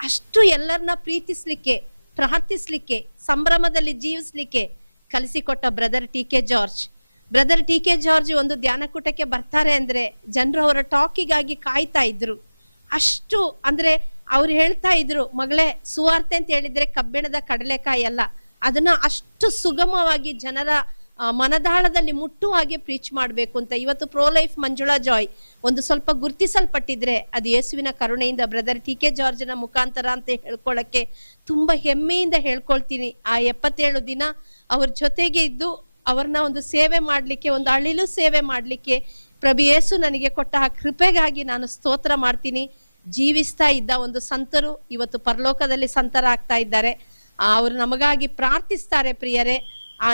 ಅಷ್ಟು ಎಲ್ಲರನ್ನ ಪ್ರೀತಿಸ್ಲಿಕ್ಕೆ, ಪ್ರಾರ್ಥಿಸ್ಲಿಕ್ಕೆ, ಸಂಭ್ರಮದಲ್ಲಿ ಜೀವಿಸ್ಲಿಕ್ಕೆ ಕಲಿಸಿಕೊಟ್ಟ brother T K. George. Brother T K. George ಒಂದು ಧ್ಯಾನಕೂಟಕ್ಕೆ ಬರ್ತಾರೆ ಅಂದ್ರೆ ಜನರು ಅವರ ಟಾಕಿಗಾಗಿ ಕಾಯ್ತಾ ಇದ್ರು. ಅಷ್ಟು ಅಂದ್ರೆ ಅವ್ರು ಹೇಳ್ತಾ ಇದ್ರು, ಮಗಳೇ ಸುವಾರ್ತೆ ಅಂತ ಹೇಳಿದ್ರೆ ಕಬ್ಬಿಣದ ಕಡಲೆಕಾಯಿ ಅಲ್ಲ, ಅದನ್ನ ಅಷ್ಟು ಸುಗಮವಾಗಿ ಜನರ ಮನದಾಳದಲ್ಲಿ ಮುಟ್ಟುವಾಗೆ ಪ್ರೀಚ್ ಮಾಡ್ಬೇಕು ಅಂತ. ಇವತ್ತು ಪ್ರೋ ಲೈಫ್ ಮಂಜುಳಾ ಜಾಯ್ ಒಂದು ಸ್ವಲ್ಪ ಗುರ್ತಿಸಲ್ಪಟ್ಟಿದ್ರೆ ಅದು ಯೇಸುವಿನ ಕರುಣೆಯಿಂದ ಬ್ರದರ್ ಟಿ.ಕೆ. ಜಾರ್ಜ್ನ ಮುಖಾಂತರ ಅಂತ ಹೇಳ್ಕೊಳ್ಳಕ್ಕೆ ತುಂಬಾ ಹೆಮ್ಮೆಯಿಂದ ಹೇಳ್ಕೊಳ್ತೀನಿ. ಆ 77 ದಿನ ಅವ್ರ ಜೊತೆಗೆ ಇದ್ದು ಅವ್ರನ್ನ ಒಂದು ಸೇವೆ ಮಾಡ್ಲಿಕ್ಕೆ, ಒಂದು ಅಳಿಲು ಸೇವೆ ಮಾಡ್ಲಿಕ್ಕೆ ಪ್ರಭು ಯೇಸು ನನಗೆ ಕೊಟ್ಟ ಆ ಕೃಪೆಗಾಗಿ ನಾನು ಸ್ತೋತ್ರ ಮಾಡ್ತೀನಿ. ಜೀವಿಸ್ತಾ ಇದ್ದ ಒಂದು ಸಂತರು ಇವತ್ತು ಪರಲೋಕದಲ್ಲಿ ಸಂತರಾಗ್ತಾ ಇದ್ದಾರೆ. ಅವರು ನಮಗಾಗಿ ಪ್ರಾರ್ಥಿಸ್ತಾರೆ ಪ್ರಿಯರೇ.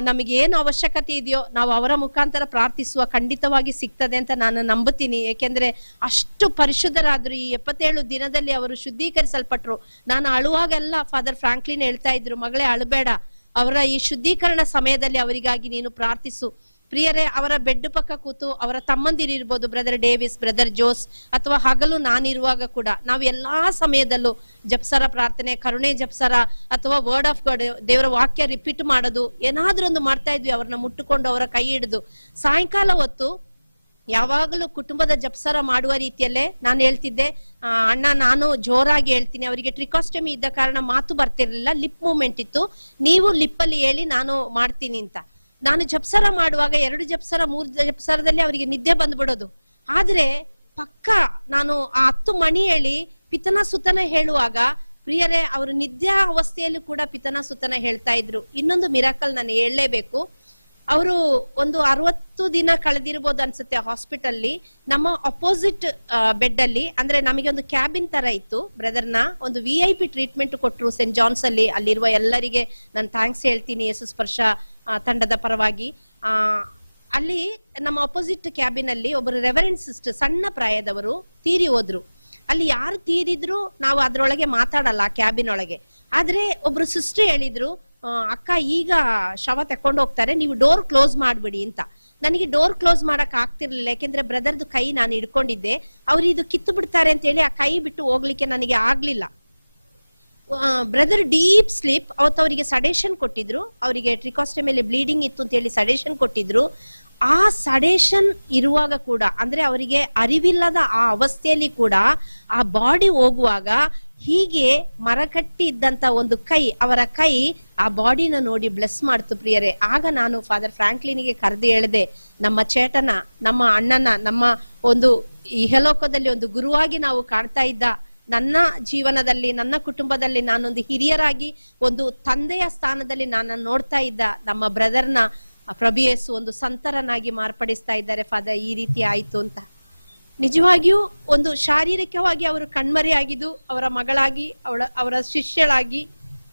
ನಮಗೆ ಏನು ಅವಶ್ಯಕತೆ ಇದೆಯೋ ನಾವು ಅವರ ಮುಖಾಂತರ ಪ್ರಾರ್ಥಿಸುವ ಖಂಡಿತವಾಗಿ ಸಿಗ್ತದೆ ಅಂತ ನಾನು ನಂಬುತ್ತೀನಿ. ಏಕೆಂದ್ರೆ ಅಷ್ಟು ಪರಿಶುದ್ಧರಾದ್ರು. ಈ 77 ದಿನದಲ್ಲಿ ಅವರು ಶುದ್ಧೀಕರಿಸಲ್ಪಟ್ರು. ನಾನು ಅಳುವಾಗೆಲ್ಲ ಫಾದರ್ ಫ್ರಾಂಕ್ಲಿನ್ ಹೇಳ್ತಾ ಇದ್ರು, ಮಗಳೇ ಅಳಬೇಡ, ಅವರ ಈ ಶುದ್ಧೀಕರಣ ಸಮಯದಲ್ಲಿ ಅವರಿಗಾಗಿ ನೀನು ಪ್ರಾರ್ಥಿಸು. ಪ್ರಿಯರೇ, ಅವರ ಬೆಡ್ ಪಕ್ಕ ಕೂತು ಅವರ ತಮ್ಮಂದಿರು ಇರ್ಬೋದು, ಬ್ರದರ್ ಡೇವಿಸ್, ಬ್ರದರ್ ಜೋಸ್, ಅಥವಾ ಹಗಲು ನಾನಿರುವಾಗ ಕೂಡ ನಾವು ಎಲ್ಲಾ ಸಮಯದಲ್ಲೂ ಜಪ್ಸರ ಪ್ರಾರ್ಥನೆ, ಕರುಣೆ ಜಪ್ಸರ, ಅಥವಾ ವರ್ಡ್ ಆಫ್ ಗಾಡ್, ದೇವರ ವಾಕ್ಯ ರಿಪೀಟ್ ಮಾಡೋದು, ಏನಾದ್ರೂ ಒಂದು ಮಾಡ್ತಾ ಇದ್ವಿ. ಅವ್ರನ್ನ ಮುಟ್ಟುಕೊಂಡು ಅವರ ಕೈ ಹಿಡಿದು ಸಾಯಂಕಾಲ ಹೊತ್ತು ಯಾವಾಗಲೂ ಕುಟುಂಬದ ಜಪ್ಸರ ಮಾಡುವ ರೀತಿಯಲ್ಲೇ ನಾನು ಹೇಳ್ತಿದ್ದೆ, ಅಣ್ಣ ನಾನು ಜೋರಾಗಿ ಹೇಳ್ತೀನಿ. ಅವರಿಗೆ ಟ್ರಿಕಾಸ್ಟಮಿ ಇದ್ದ ಕಾರಣ ಮಾತು ಬರ್ತಿರ್ಲಿಲ್ಲ, ಲಿಪ್ ಮೂವ್ಮೆಂಟ್ ಇತ್ತು. ನೀವು ಲಿಪ್ಪಲ್ಲಿ ಹೇಳಿ ನಾನು ಮಾಡ್ತೀನಿ ಅಂತ. ನಾನು ಜಪ್ಸರ ಮಾಡುವಾಗ 2 ಜಪ್ಸರ 3 ಜಪ್ಸರದಲ್ಲಿ ಅವರಿಗೆ ನಿದ್ದೆ ಬಂದ್ಬಿಡೋದು. ಆದ್ರೆ ಪಕ್ಕ ನಾನು ಆ 10 ಮಣಿ ಹೇಳಿ ಪಿತನ ಸುತನ ಹೇಳುವಾಗ ಪ್ರಿಯರೇ, ಅವರು ನಿದ್ಯಾ ಅವಸ್ಥೆಯಲ್ಲೂ ಕೂಡ ಪಿತನ ಸುತನ ಹೇಳ್ತಾ ಇದ್ರು. ಇನ್ನೊಂದು ಮಿರಾಕಲ್ ನಾನು ಹೇಳಲೇಬೇಕು. ಅವರು ಒಂದು 60 ದಿನ ಕಳೆದಿರ್ಬೋದು ಅನ್ಸುತ್ತೆ ಹಾಸ್ಪಿಟಲ್. ನಮ್ಮ ಅಪೋಸಿಟ್ ಬೆಡ್ ಅಲ್ಲಿ, ಅಂದ್ರೆ ನಮಗೆ ಒಂದು ಕ್ಯಾಬಿನ್ ತರ ಇತ್ತು. ಬ್ರದರ್ನ ಒಂದು VIP ಟ್ರೀಟ್ಮೆಂಟ್ ಕೊಟ್ರು ಸೆಂಟ್ ಜಾನ್ಸ್ ಅಲ್ಲಿ. ಅಲ್ಲಿರುವ ಎಲ್ಲರಿಗೆ ನಾನು ಥ್ಯಾಂಕ್ಸ್ ಹೇಳ್ತೀನಿ ಯೇಸು ಸ್ಪರ್ಶ ತಂಡದ ಪರವಾಗಿ. ಅಲ್ಲಿ ನಮ್ಮ ಅಪೋಸಿಟ್ ಕ್ಯಾಬಿನ್ ಅಲ್ಲಿ ಒಬ್ಬರು ರೆವರೆಂಡ್ ಸಿಸ್ಟರ್, ಸಣ್ಣ ಪ್ರಾಯದವರು ತೀರಿ ಹೋದ್ರು. ಅಲ್ಲಿ ಯಾರು ತೀರಿದ್ರು ನಾವು ಅದ್ರೊಳಗೆ ಮಾತಾಡಲ್ಲ ಕ್ಯಾಬಿನ್ ಒಳಗೆ. ಆದ್ರೆ ಒಬ್ರು ಸಿಸ್ಟರ್ ಹೇಳಿದ್ರು, ಅಕ್ಕ ಈಗ ಶವ ತಕೊಂಡು ಹೋಗ್ತಾರೆ, ನೀವು ಡೋರ್ ಕ್ಲೋಸ್ ಮಾಡ್ಬಿಡಿ ಅಂತ. ನನಗೆ ಡೋರ್ ಕ್ಲೋಸ್ ಮಾಡಕ್ ಆಗ್ತಿರ್ಲಿಲ್ಲ, ಯಾಕೆಂದ್ರೆ ಬ್ರದರ್ದು ಕೈ ನಾನು ಹಿಡ್ಕೊಂಡಿದ್ದೆ. ಅವ್ರು ಇದು ಕಿತ್ತು ಬಿಡ್ತಾರೆ ಅಂತ ಹೇಳಿ ಆ ಕೈ ಬಿಟ್ಟು ಹೋಗ್ಲಿಕ್ಕೆ ನನಗೆ ಆಗ್ಲಿಲ್ಲ. Brother deep sleep. ಅವತ್ತು ಅವರಿಗೆ ಸಡೇಷನ್ ಕೊಟ್ಟಿದ್ರು. ಅವರಿಗೆ ಟ್ರಿಕಾಸ್ಟಮಿಯಲ್ಲಿ ಬ್ಲೀಡಿಂಗ್ ಇತ್ತು ಅಂತ ಹೇಳಿ ಸಡೇಷನ್ ಕೊಟ್ಟಿದ್ರು. ಆ ಸಡೇಷನ್ ಇರುವಾಗ ಕೂಡ, ಅಂದ್ರೆ ಅವರಿಗೆ ಅರಿವಿಲ್ಲದ ಆ ಅವಸ್ಥೆಯಲ್ಲಿ ಕೂಡ ಆ ಬಾಡಿ ಹೋಗುವಾಗ ಹೀಗೆ ಮರಕಟ್ಟಿ ಇದ್ದಂತ ಒಂದು ಕೈ, ಅವರ ಕೈ ಆ ಬಾಡಿನ ನೋಡಿ ಬ್ಲೆಸ್ ಮಾಡ್ತು ಪ್ರಿಯರೇ. ಆಗ ನಾನು ಫಾದರ್ ಫ್ರಾಂಕ್ಲಿನಿಗೆ ಕರೆದು ಹೇಳಿದೆ, ನಮ್ಮ ಚೇಟನ, ನಮ್ಮ ಅಣ್ಣನ, ನಮ್ಮ ಒಂದು ಇಹಲೋಕದಲ್ಲಿ ಒಂದು ಗುರುವಾಗಿ ನಾವು ಕಾಣ್ತಾ ಇದ್ದ, ನನ್ನ ಜೀವನದಲ್ಲಿ, ನನ್ನ ಕುಟುಂಬದಲ್ಲಿ ನಾನೊಂದು ಹಿರಿಯರಾಗಿ, ಒಂದು ತಂದೆಯ ಸ್ಥಾನದಲ್ಲಿ ನಾನು ನೋಡ್ತಾ ಇದ್ದ ನಮ್ಮ ಬ್ರದರ್ನ ಪ್ರಭು ಯೇಸು ಒಂದು ಸಂತರನಾಗಿ ಮಾರ್ಪಡಿಸ್ತಾ ಇದ್ದಾರೆ ಫಾದರ್. ಈ ರೀತಿ ಆಯ್ತು ಅಂತ ನಿಜವಾಗಿಯೂ ಒಂದು ಶಾರೀರಿಕವಾಗಿ ಅವರು ಕಣ್ಮರೆ ಆಗಿದ್ದು, ಅವರ ಮಗಳಾಗಿ, ಅವರ ಶಿಷ್ಯಳಾಗಿ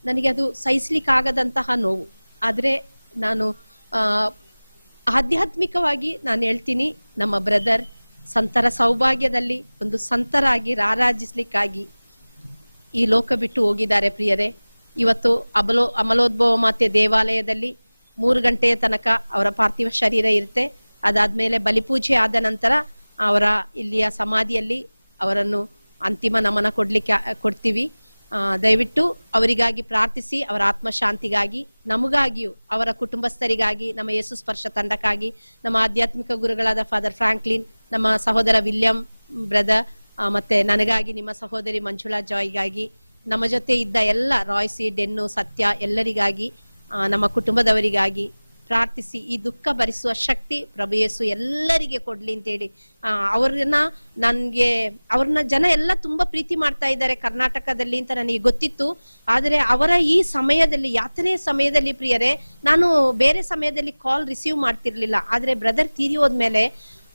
ನನಗೆ ಅದು ಸಹಿಸ್ಲಿಕ್ಕಾಗದಂತಹ ನೋವು. ಆದ್ರೆ ನಾನು ಆಧ್ಯಾತ್ಮಿಕವಾಗಿ ನಾನು ಹೇಳ್ತೀನಿ, ನಮ್ಮ ಬ್ರದರ್ ಸಂತರ ಸೌಭಾಗ್ಯದಲ್ಲಿ ಒಂದು ಸಂತರಾಗಿ ರಾರಾಜಿಸ್ಲಿಕ್ಕಾಗಿ ಈ ಲೋಕ ಬಿಟ್ಟು ಹೋಗಿದ್ದಾರೆ ಪ್ರಿಯರೇ. ಇವತ್ತು ಅಮಲೋದ್ಭವ ಮಾತೆ ದೇವಾಲಯದಲ್ಲಿ 3 ಗಂಟೆಯ ತನಕ ಅವರ ಪಾರ್ಥಿವ ಶರೀರ ಇರುತ್ತೆ. ಅದಾದ್ಮೇಲೆ ಬಲಿಪೂಜೆ ಆದ ನಂತರ ಅವರ ಇಲ್ಲಿಯ ಸಮಾಧಿಯಲ್ಲಿ ಅವರನ್ನು ಅಂತಿಮ ನಮನ ಕೊಡ್ತೀವಿ. ದಯವಿಟ್ಟು ಅವರಿಗಾಗಿ ಪ್ರಾರ್ಥಿಸಿ, ಅವರ ಆತ್ಮಶಾಂತಿಗಾಗಿ, ನಮಗಾಗಿಯೂ, ಅವರ ಕುಟುಂಬಸ್ಥರಿಗಾಗಿ, ನಮ್ಮ ಯೇಸು ಸ್ಪರ್ಶ ತಂಡಕ್ಕಾಗಿ, ನಮ್ಮ ಆಧ್ಯಾತ್ಮಿಕ ಗುರುಗಳಾದ ಫಾದರ್ ಫ್ರಾಂಕ್ಲಿನ್, ನಮ್ಮ ಸಹೋದರ ವಿಲಿಯಂ ಬ್ರದರ್, ಮತ್ತೆ ನನಗಾಗಿ ನಿಮ್ಮ ಸಹೋದರಿ ಮಂಜುಳಾ ಜಾಯ್ಗಾಗಿ, ನಮ್ಮ ಜೊತೆ ಇದ್ದ ಎಲ್ಲ ರಾಯ್ಸಿ, ಡೆನ್ನು, ಸತ್ಯ ಎಲ್ಲರಿಗಾಗಿ, ನಮ್ಮ ಕುಟುಂಬದವರಿಗಾಗಿ ಪ್ರಾರ್ಥಿಸಿ ಈ ದುಃಖ ಭರಿಸುವ ಶಕ್ತಿ ಪ್ರಭು ಯೇಸು ಎಲ್ಲರಿಗೆ ಕೊಡ್ಲಿ ಅಂತೇಳಿ ಅವ್ರನ್ನ ಜನ ಎಲ್ಲ ತುಂಬಾ ಪ್ರೀತಿ ಮಾಡ್ತಾ ಇದ್ದಾರೆ ಕರ್ನಾಟಕದಲ್ಲಿ ಅಂತ ನನಗೆ ಗೊತ್ತಿತ್ತು. ಆದರೆ ಅವರ ಈ ಸಮಯದಲ್ಲಿ, ಯಾತನೆ ಸಮಯದಲ್ಲಿ ಪ್ರಿಯರೇ, ನಾನು ಬೇರೆ ಸಮಯದಲ್ಲಿ ಕಾಲ್ ರಿಸೀವ್ ಮಾಡ್ತಿರ್ಲಿಲ್ಲ. ಆದ್ರೆ ಬ್ರದರ್ ತೀರಿ ಹೋದ್ಮೇಲೆ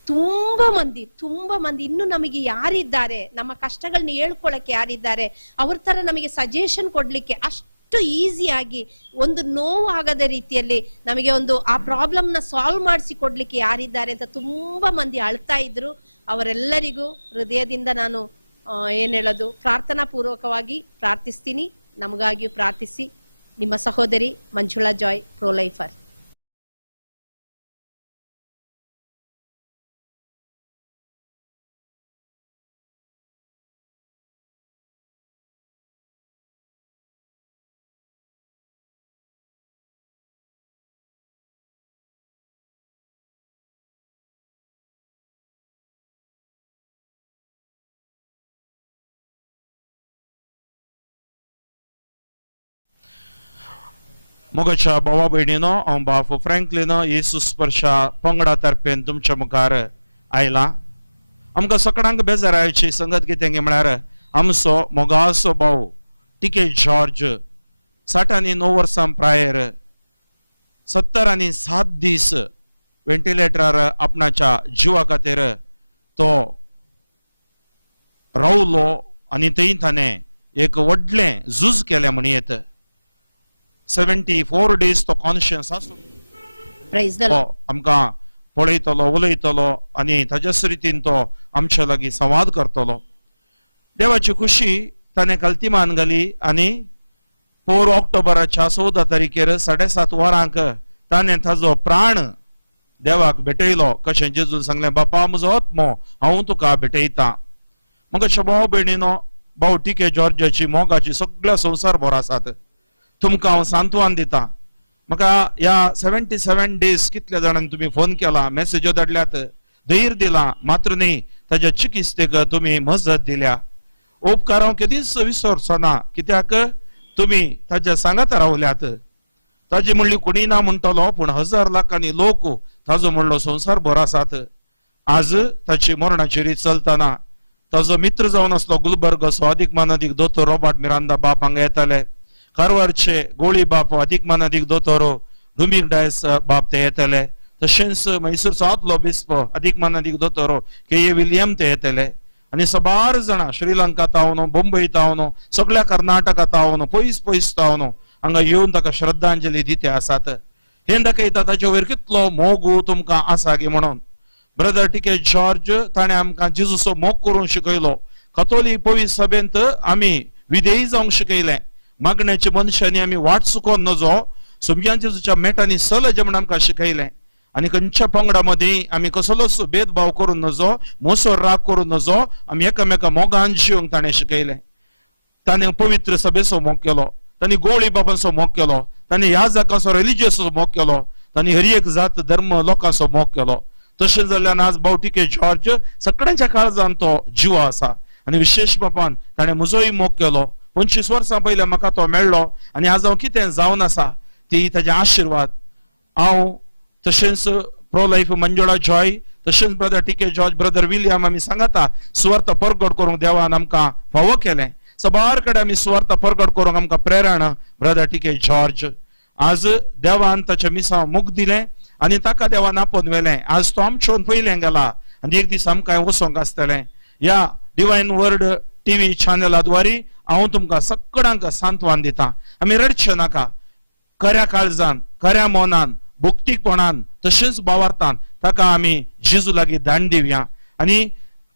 ತುಂಬಾ ಮಂದಿ ಇನ್ನು ನಮಗೆ ಯಾರಿದ್ದಾರೆ, ನಮ್ಮ ಕಷ್ಟಗಳನ್ನ ಹೇಳ್ಕೊಳಕ್ಕೆ ಯಾರಿದ್ದಾರೆ, ಅವ್ರ ತರ ನಮಗೆ ಸಜೆಷನ್ ಕೊಡ್ಲಿಕ್ಕೆ ಅಷ್ಟು ಈಸಿಯಾಗಿ, ಒಂದು ನೋವು ಆಗದ ರೀತಿಯಲ್ಲಿ ನಮಗೆ ಒಂದು ಆ ಪ್ರಾಬ್ಲಮ್ ನ ಸಾಲ್ವ್ ಮಾಡಿಸಿ ಕೊಡ್ಲಿಕ್ಕೆ ಯಾರಿದ್ದಾರೆ ಅಂತ ತುಂಬಾ ಮಂದಿ ಅಳ್ತಾ ಇದ್ರು. ಅವರೆಲ್ಲರಿಗೂ ಹೃದಯದಿಂದ ನಾನು ಏನ್ ಹೇಳೋದು, ಪ್ರಾರ್ಥನಾ ಪೂರ್ವಕವಾಗಿ ಪ್ರಾರ್ಥಿಸ್ತೀನಿ. ನಮಗಾಗಿಯೂ ಪ್ರಾರ್ಥಿಸಿ. ನಿಮ್ಮ ಸಹೋದರಿ ಮಂಜುಳಾ ಜಾಯ್, ಪ್ರೋ ಲೈಫರ್. मोगाच्या भावा भयणीनो, हांव बाफ फ्रँकलिन येसू स्पर्श पंगडा तर्फेन तुमच्या मुखार आयला. आमकां सगळ्यांक बेजाराची संगत कितें म्हळ्यार आमचो मोगाचो भाव टीके जॉर्ज 60 वर्सां प्रायर 70 दीस व्हेंटिलेटरार आपणाच्या जिवा खातीर तो रावलो आनी थंय ताणें एक व्हडलें झूज केलें म्हणयत. 74 days तो कॉन्शियस आसून आमकां पळयतलो, उलयतलो आनी ताच्याच रितीन तो आमच्या लागीं संवाद करतलो. देवाची खुशी ताणें कल्तिमान घाली आनी 4 ऑक्टोबराच्या 14 तारखेर 7:30 वरांक ताणें ताजो प्राण देवाक भेटयलो. कशें जेजून सांगलें, बापा म्हजो आत्मो हांव तुका भेटयतां. म्हाका भाव भयणीनो, भाव टीके जॉर्जाची मोगाची सगळ्या संवसार भर आसात. तुमकां हांव सांत्वन दिता. म्हाका ह्या 77 days कितल्या जाणांनी तुमी फोन केला, मेसेज्यो धाडल्यात, धैर्य दिला, मात्र न्ही ताच्या चिकित्सेक तुमी मजत दिल्या. उपकार हांव केदीच विसरचो ना, कित्याक तुमी ताच्या सांगात रावल्यात. ताजी म्हणली कोणी ना म्हणटलो, पूण 1000 लाखांनी लोक ताजो म्हणलो संवसार भर आसात. आज ताची मरणाची रीत चलतना ताजो मित्र जावन आसलो गुलबर्गचो अधिक दोतोर रॉबर्ट मिरांदा बाप हांगा येताले. कारवारचे गोळी बाप अधिक दोतोर डुमिक डायस बाप ते येतले. तशेंच मैसूरचो आदलो बिस्प अधिक दोतोर के विलियम ते येतले. आनी सबार जाणां श्रीलंका तावन, मुंबई तावन, सगळ्या कर्नाटका तावन, पयस तावन हांगा येवन ताका श्रद्धांजली दिते आसात. हे दाखयता ताचे वयर कितलो मोग तुमकां आसा गे म्हणून. ब्रदर टीके जॉर्ज ताणें आमकां जेजूचो मोग करूंक शिकयलो. कथोलीक पवित्र सभेंत आमी विधेयी जावंक शिकयलें. मागण्याच्या मनशांनी आमी वाट चुकोवन नजो, सुमयान जेजूच्या मेटांनी सल जे म्हण आमकां शिकयलें. आनी खंयच्या पंगडा मदीं आमी कसलोच भेदभाव करून नजो, मोसोर राग करून नजो, आमी एकामेका मोगान जिवंक ताणें शिकयलें. ताणें पवित्र सभेचो मोग केलो, तांणी गोळी बाबांचो मोग केलो, तांणी ह्या जाकांचो रिलिजियसचो मोग केलो, तांणी हर एक जात धर्म लोकांचो मोग केलो. तशें जाल्यार आज भाव टीके जॉर्ज सगळ्यांच्या काळजांत तो जिवो आसा. आनी विशेष बापान ताणें म्हजोय मोग केलो. 25 वर्सां पयलें म्हाका तो मेळ्ळो आनी आज हांव कितें जावन आसा ती ताजे आशिर्वाद. हांव तशेंच प्रो लायफ मंजुळा जॉय, तशेंच ब्रदर टीके जॉर्ज, ब्रदर विलियम आमी सांगता सुवार्थ परगट करूंक देवान आमकां फावो केलें. सबार कडेन आमी सुवार्थ परगट करूंक आमकां प्रेरण ब्रदर टीके जॉर्ज. आज देवान ताच्या मिसां मोग दिलें आनी ताका देवान आपोवन व्हेलें. आज तो आमचेवन पयलें गेला आनी एक दीस आमकां वचोंक आसतलें. ह्या डिवायन वर्ड टीव्ही चॅनलाद्वारे हांव तुमकां सगळ्यांक सांत्वन दितां. आमी रडचे नाका. खऱ्या काळजान, खऱ्या मोनान, भक्तीपणान, तशेंच भावार्थान ताका आमी जेजू लागीं धाण दिवया आनी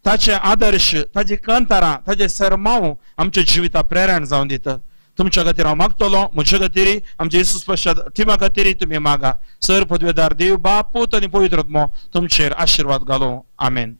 ताचे आदर्श, ताजी कांतारां, ताजे सरमाव आमच्या जिविता प्रेरण जावन दिता. तुमच्या खातीर हांव मागतलो, म्हज्या खातीर, आमच्या येसू स्पर्श टिमा खातीर तुमी मागा. सर पदवेदार देव बाप, पूत आनी पवित्र आत्मो तुमचेर आशिर्वाद घालो. आमेन.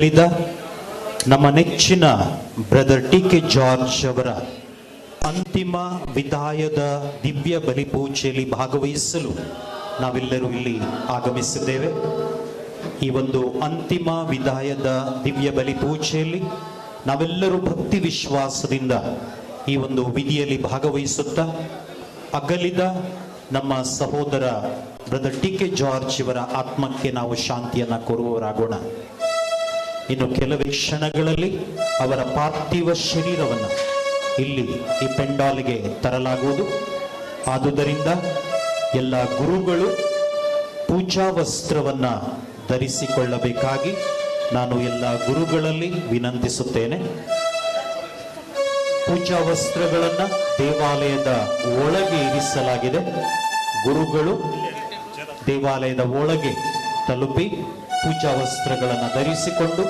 ನಮ್ಮ ನೆಚ್ಚಿನ ಬ್ರದರ್ ಟಿ.ಕೆ. ಜಾರ್ಜ್ ಅವರ ಅಂತಿಮ ವಿದಾಯದ ದಿವ್ಯ ಬಲಿಪೂಜೆಯಲ್ಲಿ ಭಾಗವಹಿಸಲು ನಾವೆಲ್ಲರೂ ಇಲ್ಲಿ ಆಗಮಿಸಿದ್ದೇವೆ. ಈ ಒಂದು ಅಂತಿಮ ವಿದಾಯದ ದಿವ್ಯ ಬಲಿಪೂಜೆಯಲ್ಲಿ ನಾವೆಲ್ಲರೂ ಭಕ್ತಿ ವಿಶ್ವಾಸದಿಂದ ಈ ಒಂದು ವಿಧಿಯಲ್ಲಿ ಭಾಗವಹಿಸುತ್ತಾ ಅಗಲಿದ ನಮ್ಮ ಸಹೋದರ ಬ್ರದರ್ ಟಿ.ಕೆ. ಜಾರ್ಜ್ ಇವರ ಆತ್ಮಕ್ಕೆ ನಾವು ಶಾಂತಿಯನ್ನು ಕೋರುವವರಾಗೋಣ. ಇನ್ನು ಕೆಲವೇ ಕ್ಷಣಗಳಲ್ಲಿ ಅವರ ಪಾರ್ಥಿವ ಶರೀರವನ್ನು ಇಲ್ಲಿ ಈ ಪೆಂಡಾಲಿಗೆ ತರಲಾಗುವುದು. ಆದುದರಿಂದ ಎಲ್ಲ ಗುರುಗಳು ಪೂಜಾ ವಸ್ತ್ರವನ್ನು ಧರಿಸಿಕೊಳ್ಳಬೇಕಾಗಿ ನಾನು ಎಲ್ಲ ಗುರುಗಳಲ್ಲಿ ವಿನಂತಿಸುತ್ತೇನೆ. ಪೂಜಾ ವಸ್ತ್ರಗಳನ್ನು ದೇವಾಲಯದ ಒಳಗೆ ಇರಿಸಲಾಗಿದೆ. ಗುರುಗಳು ದೇವಾಲಯದ ಒಳಗೆ ತಲುಪಿ ಪೂಜಾ ವಸ್ತ್ರಗಳನ್ನು ಧರಿಸಿಕೊಂಡು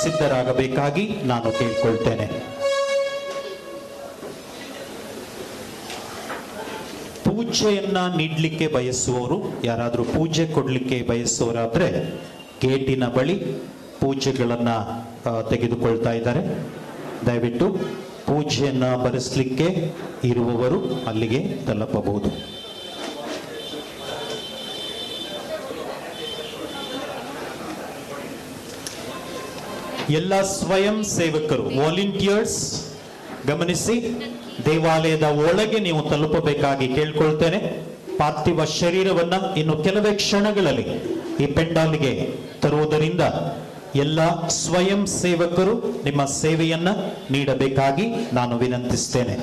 ಸಿದ್ಧರಾಗಬೇಕಾಗಿ ನಾನು ಕೇಳ್ಕೊಳ್ತೇನೆ. ಪೂಜೆಯನ್ನ ನೀಡಲಿಕ್ಕೆ ಬಯಸುವವರು, ಯಾರಾದರೂ ಪೂಜೆ ಕೊಡಲಿಕ್ಕೆ ಬಯಸುವವರಾದ್ರೆ ಗೇಟಿನ ಬಳಿ ಪೂಜೆಗಳನ್ನ ತೆಗೆದುಕೊಳ್ತಾ ಇದ್ದಾರೆ. ದಯವಿಟ್ಟು ಪೂಜೆಯನ್ನ ಬರೆಸಲಿಕ್ಕೆ ಇರುವವರು ಅಲ್ಲಿಗೆ ತಲುಪಬಹುದು. ಎಲ್ಲ ಸ್ವಯಂ ಸೇವಕರು, ವಾಲಂಟಿಯರ್ಸ್ ಗಮನಿಸಿ, ದೇವಾಲಯದ ಒಳಗೆ ನೀವು ತಲುಪಬೇಕಾಗಿ ಕೇಳ್ಕೊಳ್ತೇನೆ. ಪಾರ್ಥಿವ ಶರೀರವನ್ನ ಇನ್ನು ಕೆಲವೇ ಕ್ಷಣಗಳಲ್ಲಿ ಈ ಪೆಂಡಾಲಿಗೆ ತರುವುದರಿಂದ ಎಲ್ಲ ಸ್ವಯಂ ಸೇವಕರು ನಿಮ್ಮ ಸೇವೆಯನ್ನ ನೀಡಬೇಕಾಗಿ ನಾನು ವಿನಂತಿಸ್ತೇನೆ.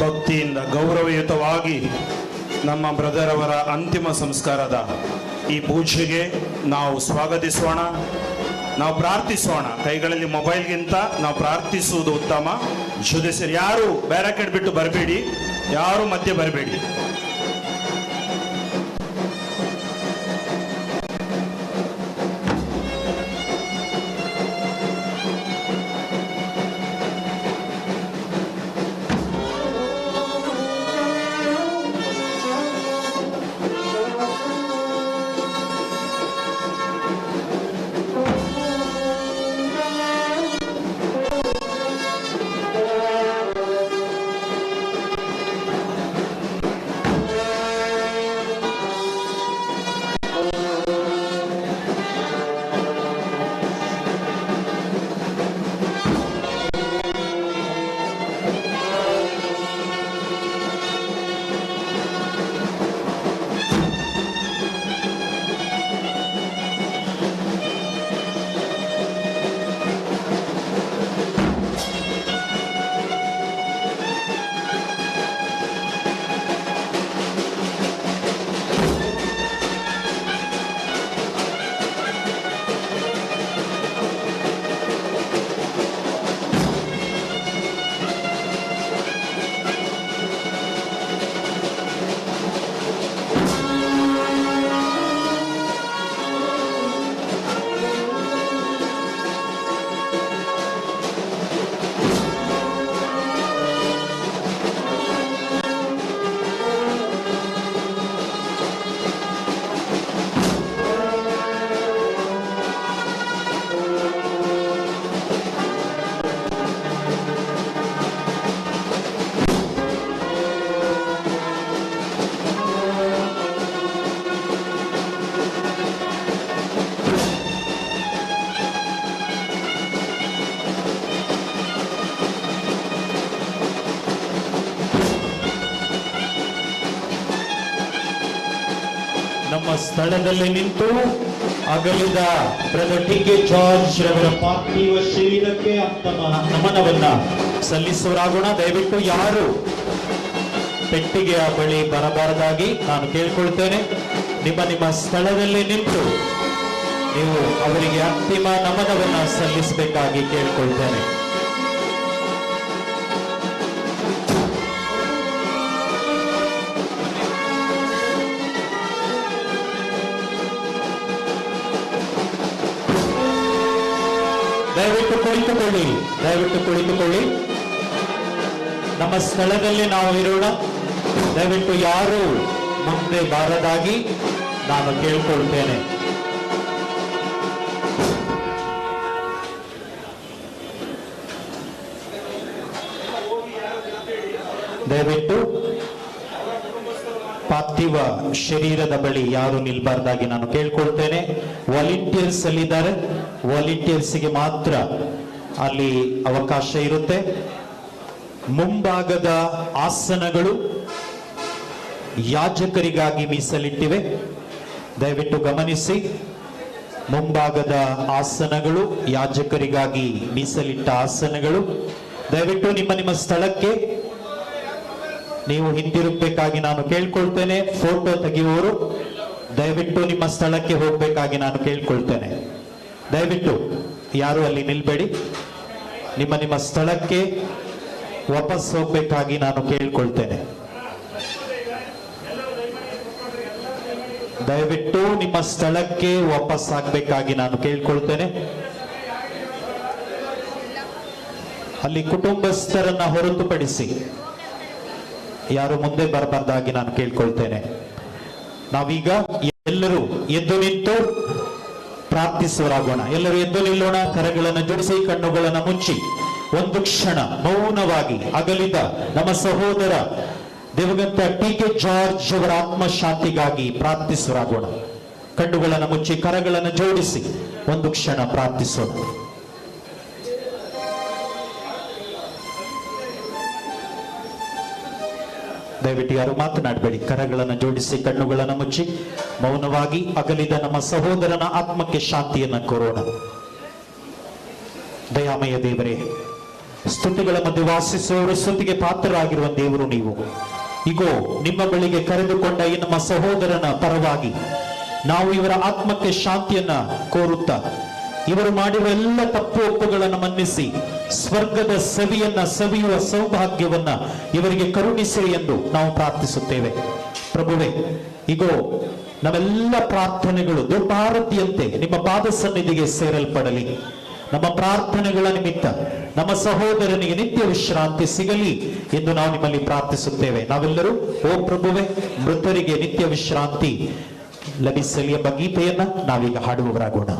ಭಕ್ತಿಯಿಂದ ಗೌರವಯುತವಾಗಿ ನಮ್ಮ ಬ್ರದರ್ ಅವರ ಅಂತಿಮ ಸಂಸ್ಕಾರದ ಈ ಪೂಜೆಗೆ ನಾವು ಸ್ವಾಗತಿಸೋಣ. ನಾವು ಪ್ರಾರ್ಥಿಸೋಣ. ಕೈಗಳಲ್ಲಿ ಮೊಬೈಲ್ಗಿಂತ ನಾವು ಪ್ರಾರ್ಥಿಸುವುದು ಉತ್ತಮ. ಜೊತೆ ಯಾರು ಬ್ಯಾರಕೇಡ್ ಬಿಟ್ಟು ಬರಬೇಡಿ, ಯಾರು ಮಧ್ಯೆ ಬರಬೇಡಿ. ನಮ್ಮ ಸ್ಥಳದಲ್ಲಿ ನಿಂತು ಅಗಲಿದ ಬ್ರದರ್ ಟಿ.ಕೆ. ಜಾರ್ಜ್ ರವರ ಪಾರ್ಥಿವ ಶರೀರಕ್ಕೆ ಅಂತಿಮ ನಮನವನ್ನ ಸಲ್ಲಿಸುವರಾಗೋಣ. ದಯವಿಟ್ಟು ಯಾರು ಪೆಟ್ಟಿಗೆಯ ಬಳಿ ಬರಬಾರದಾಗಿ ನಾನು ಕೇಳ್ಕೊಳ್ತೇನೆ. ನಿಮ್ಮ ಸ್ಥಳದಲ್ಲಿ ನಿಂತು ನೀವು ಅವರಿಗೆ ಅಂತಿಮ ನಮನವನ್ನ ಸಲ್ಲಿಸಬೇಕಾಗಿ ಕೇಳ್ಕೊಳ್ತೇನೆ. ದಯವಿಟ್ಟು ಕುಳಿತುಕೊಳ್ಳಿ. ನಮ್ಮ ಸ್ಥಳದಲ್ಲಿ ನಾವು ಇರೋಣ. ದಯವಿಟ್ಟು ಯಾರು ಮುಂದೆ ಬಾರದಾಗಿ ನಾನು ಕೇಳ್ಕೊಳ್ತೇನೆ. ದಯವಿಟ್ಟು ಪಾರ್ಥಿವ ಶರೀರದ ಬಳಿ ಯಾರು ನಿಲ್ಬಾರ್ದಾಗಿ ನಾನು ಕೇಳ್ಕೊಳ್ತೇನೆ. ವಾಲಂಟಿಯರ್ಸ್ ಅಲ್ಲಿದ್ದಾರೆ, ವಾಲಂಟಿಯರ್ಸ್ಗೆ ಮಾತ್ರ ಅಲ್ಲಿ ಅವಕಾಶ ಇರುತ್ತೆ. ಮುಂಭಾಗದ ಆಸನಗಳು ಯಾಜಕರಿಗಾಗಿ ಮೀಸಲಿಟ್ಟಿವೆ. ದಯವಿಟ್ಟು ಗಮನಿಸಿ, ಮುಂಭಾಗದ ಆಸನಗಳು ಯಾಜಕರಿಗಾಗಿ ಮೀಸಲಿಟ್ಟ ಆಸನಗಳು. ದಯವಿಟ್ಟು ನಿಮ್ಮ ಸ್ಥಳಕ್ಕೆ ನೀವು ಹಿಂದಿರುಗಬೇಕಾಗಿ ನಾನು ಕೇಳ್ಕೊಳ್ತೇನೆ. ಫೋಟೋ ತೆಗೆಯುವವರು ದಯವಿಟ್ಟು ನಿಮ್ಮ ಸ್ಥಳಕ್ಕೆ ಹೋಗಬೇಕಾಗಿ ನಾನು ಕೇಳ್ಕೊಳ್ತೇನೆ. ದಯವಿಟ್ಟು ಯಾರು ಅಲ್ಲಿ ನಿಲ್ಬೇಡಿ. ನಿಮ್ಮ ಸ್ಥಳಕ್ಕೆ ವಾಪಸ್ ಹೋಗ್ಬೇಕಾಗಿ ನಾನು ಕೇಳ್ಕೊಳ್ತೇನೆ. ದಯವಿಟ್ಟು ನಿಮ್ಮ ಸ್ಥಳಕ್ಕೆ ವಾಪಸ್ ಆಗ್ಬೇಕಾಗಿ ನಾನು ಕೇಳ್ಕೊಳ್ತೇನೆ. ಅಲ್ಲಿ ಕುಟುಂಬಸ್ಥರನ್ನ ಹೊರತುಪಡಿಸಿ ಯಾರು ಮುಂದೆ ಬರಬಾರ್ದಾಗಿ ನಾನು ಕೇಳ್ಕೊಳ್ತೇನೆ. ನಾವೀಗ ಎಲ್ಲರೂ ಎದ್ದು ನಿಂತು ಪ್ರಾರ್ಥಿಸುವರಾಗೋಣ. ಎಲ್ಲರೂ ಎದ್ದು ನಿಲ್ಲೋಣ. ಕರಗಳನ್ನು ಜೋಡಿಸಿ, ಕಣ್ಣುಗಳನ್ನು ಮುಚ್ಚಿ ಒಂದು ಕ್ಷಣ ಮೌನವಾಗಿ ಅಗಲಿದ ನಮ್ಮ ಸಹೋದರ ದಿವಂಗತ ಟಿ.ಕೆ. ಜಾರ್ಜ್ ಅವರ ಆತ್ಮಶಾಂತಿಗಾಗಿ ಪ್ರಾರ್ಥಿಸುವರಾಗೋಣ. ಕಣ್ಣುಗಳನ್ನು ಮುಚ್ಚಿ ಕರಗಳನ್ನು ಜೋಡಿಸಿ ಒಂದು ಕ್ಷಣ ಪ್ರಾರ್ಥಿಸೋಣ. ದಯವಿಟ್ಟು ಯಾರು ಮಾತನಾಡಬೇಡಿ. ಕರಗಳನ್ನು ಜೋಡಿಸಿ ಕಣ್ಣುಗಳನ್ನು ಮುಚ್ಚಿ ಮೌನವಾಗಿ ಅಗಲಿದ ನಮ್ಮ ಸಹೋದರನ ಆತ್ಮಕ್ಕೆ ಶಾಂತಿಯನ್ನು ಕೋರೋಣ. ದಯಾಮಯ ದೇವರೇ, ಸ್ತುತಿಗಳ ಮಧ್ಯೆ ವಾಸಿಸುವವರು ಸ್ತುತಿಗೆ ಪಾತ್ರರಾಗಿರುವ ದೇವರು ನೀವು. ಇಗೋ ನಿಮ್ಮ ಬಳಿಗೆ ಕರೆದುಕೊಂಡ ಈ ನಮ್ಮ ಸಹೋದರನ ಪರವಾಗಿ ನಾವು ಇವರ ಆತ್ಮಕ್ಕೆ ಶಾಂತಿಯನ್ನ ಕೋರುತ್ತಾ ಇವರು ಮಾಡಿರುವ ಎಲ್ಲ ತಪ್ಪು ಒಪ್ಪುಗಳನ್ನು ಮನ್ನಿಸಿ ಸ್ವರ್ಗದ ಸವಿಯನ್ನ ಸವಿಯುವ ಸೌಭಾಗ್ಯವನ್ನ ಇವರಿಗೆ ಕರುಣಿಸಿರಿ ಎಂದು ನಾವು ಪ್ರಾರ್ಥಿಸುತ್ತೇವೆ. ಪ್ರಭುವೇ, ಇಗೋ ನಮ್ಮೆಲ್ಲ ಪ್ರಾರ್ಥನೆಗಳು ದುರ್ಭಾರತಿಯಂತೆ ನಿಮ್ಮ ಪಾದ ಸನ್ನಿಧಿಗೆ ಸೇರಲ್ಪಡಲಿ. ನಮ್ಮ ಪ್ರಾರ್ಥನೆಗಳ ನಿಮಿತ್ತ ನಮ್ಮ ಸಹೋದರನಿಗೆ ನಿತ್ಯ ವಿಶ್ರಾಂತಿ ಸಿಗಲಿ ಎಂದು ನಾವು ನಿಮ್ಮಲ್ಲಿ ಪ್ರಾರ್ಥಿಸುತ್ತೇವೆ. ನಾವೆಲ್ಲರೂ ಓ ಪ್ರಭುವೆ, ಮೃತರಿಗೆ ನಿತ್ಯ ವಿಶ್ರಾಂತಿ ಲಭಿಸಲಿ ಎಂಬ ಗೀತೆಯನ್ನ ನಾವೀಗ ಹಾಡುವವರಾಗೋಣ.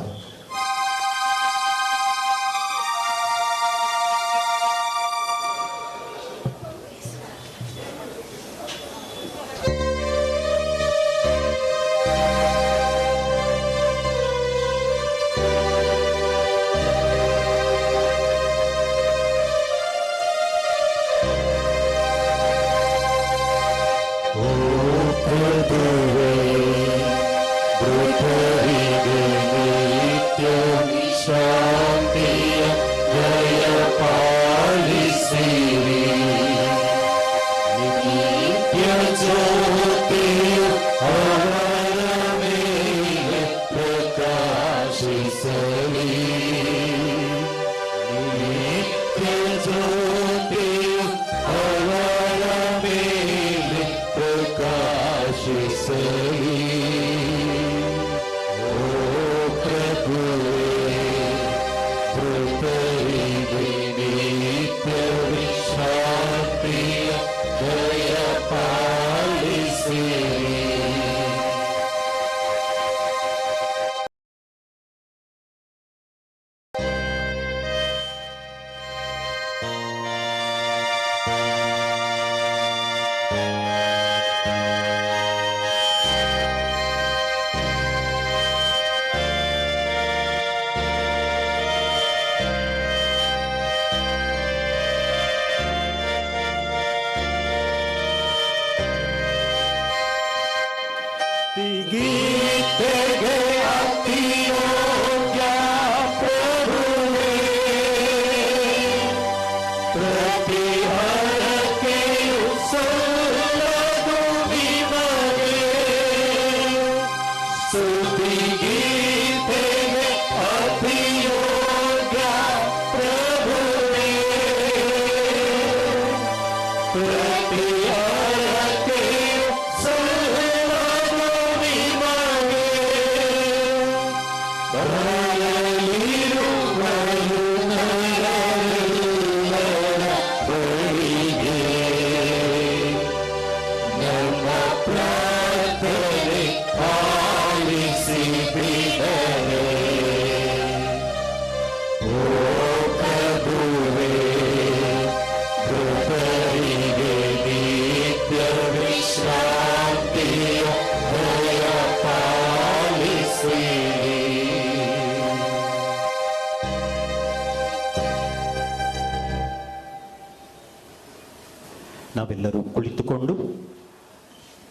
ನಾವೆಲ್ಲರೂ ಕುಳಿತುಕೊಂಡು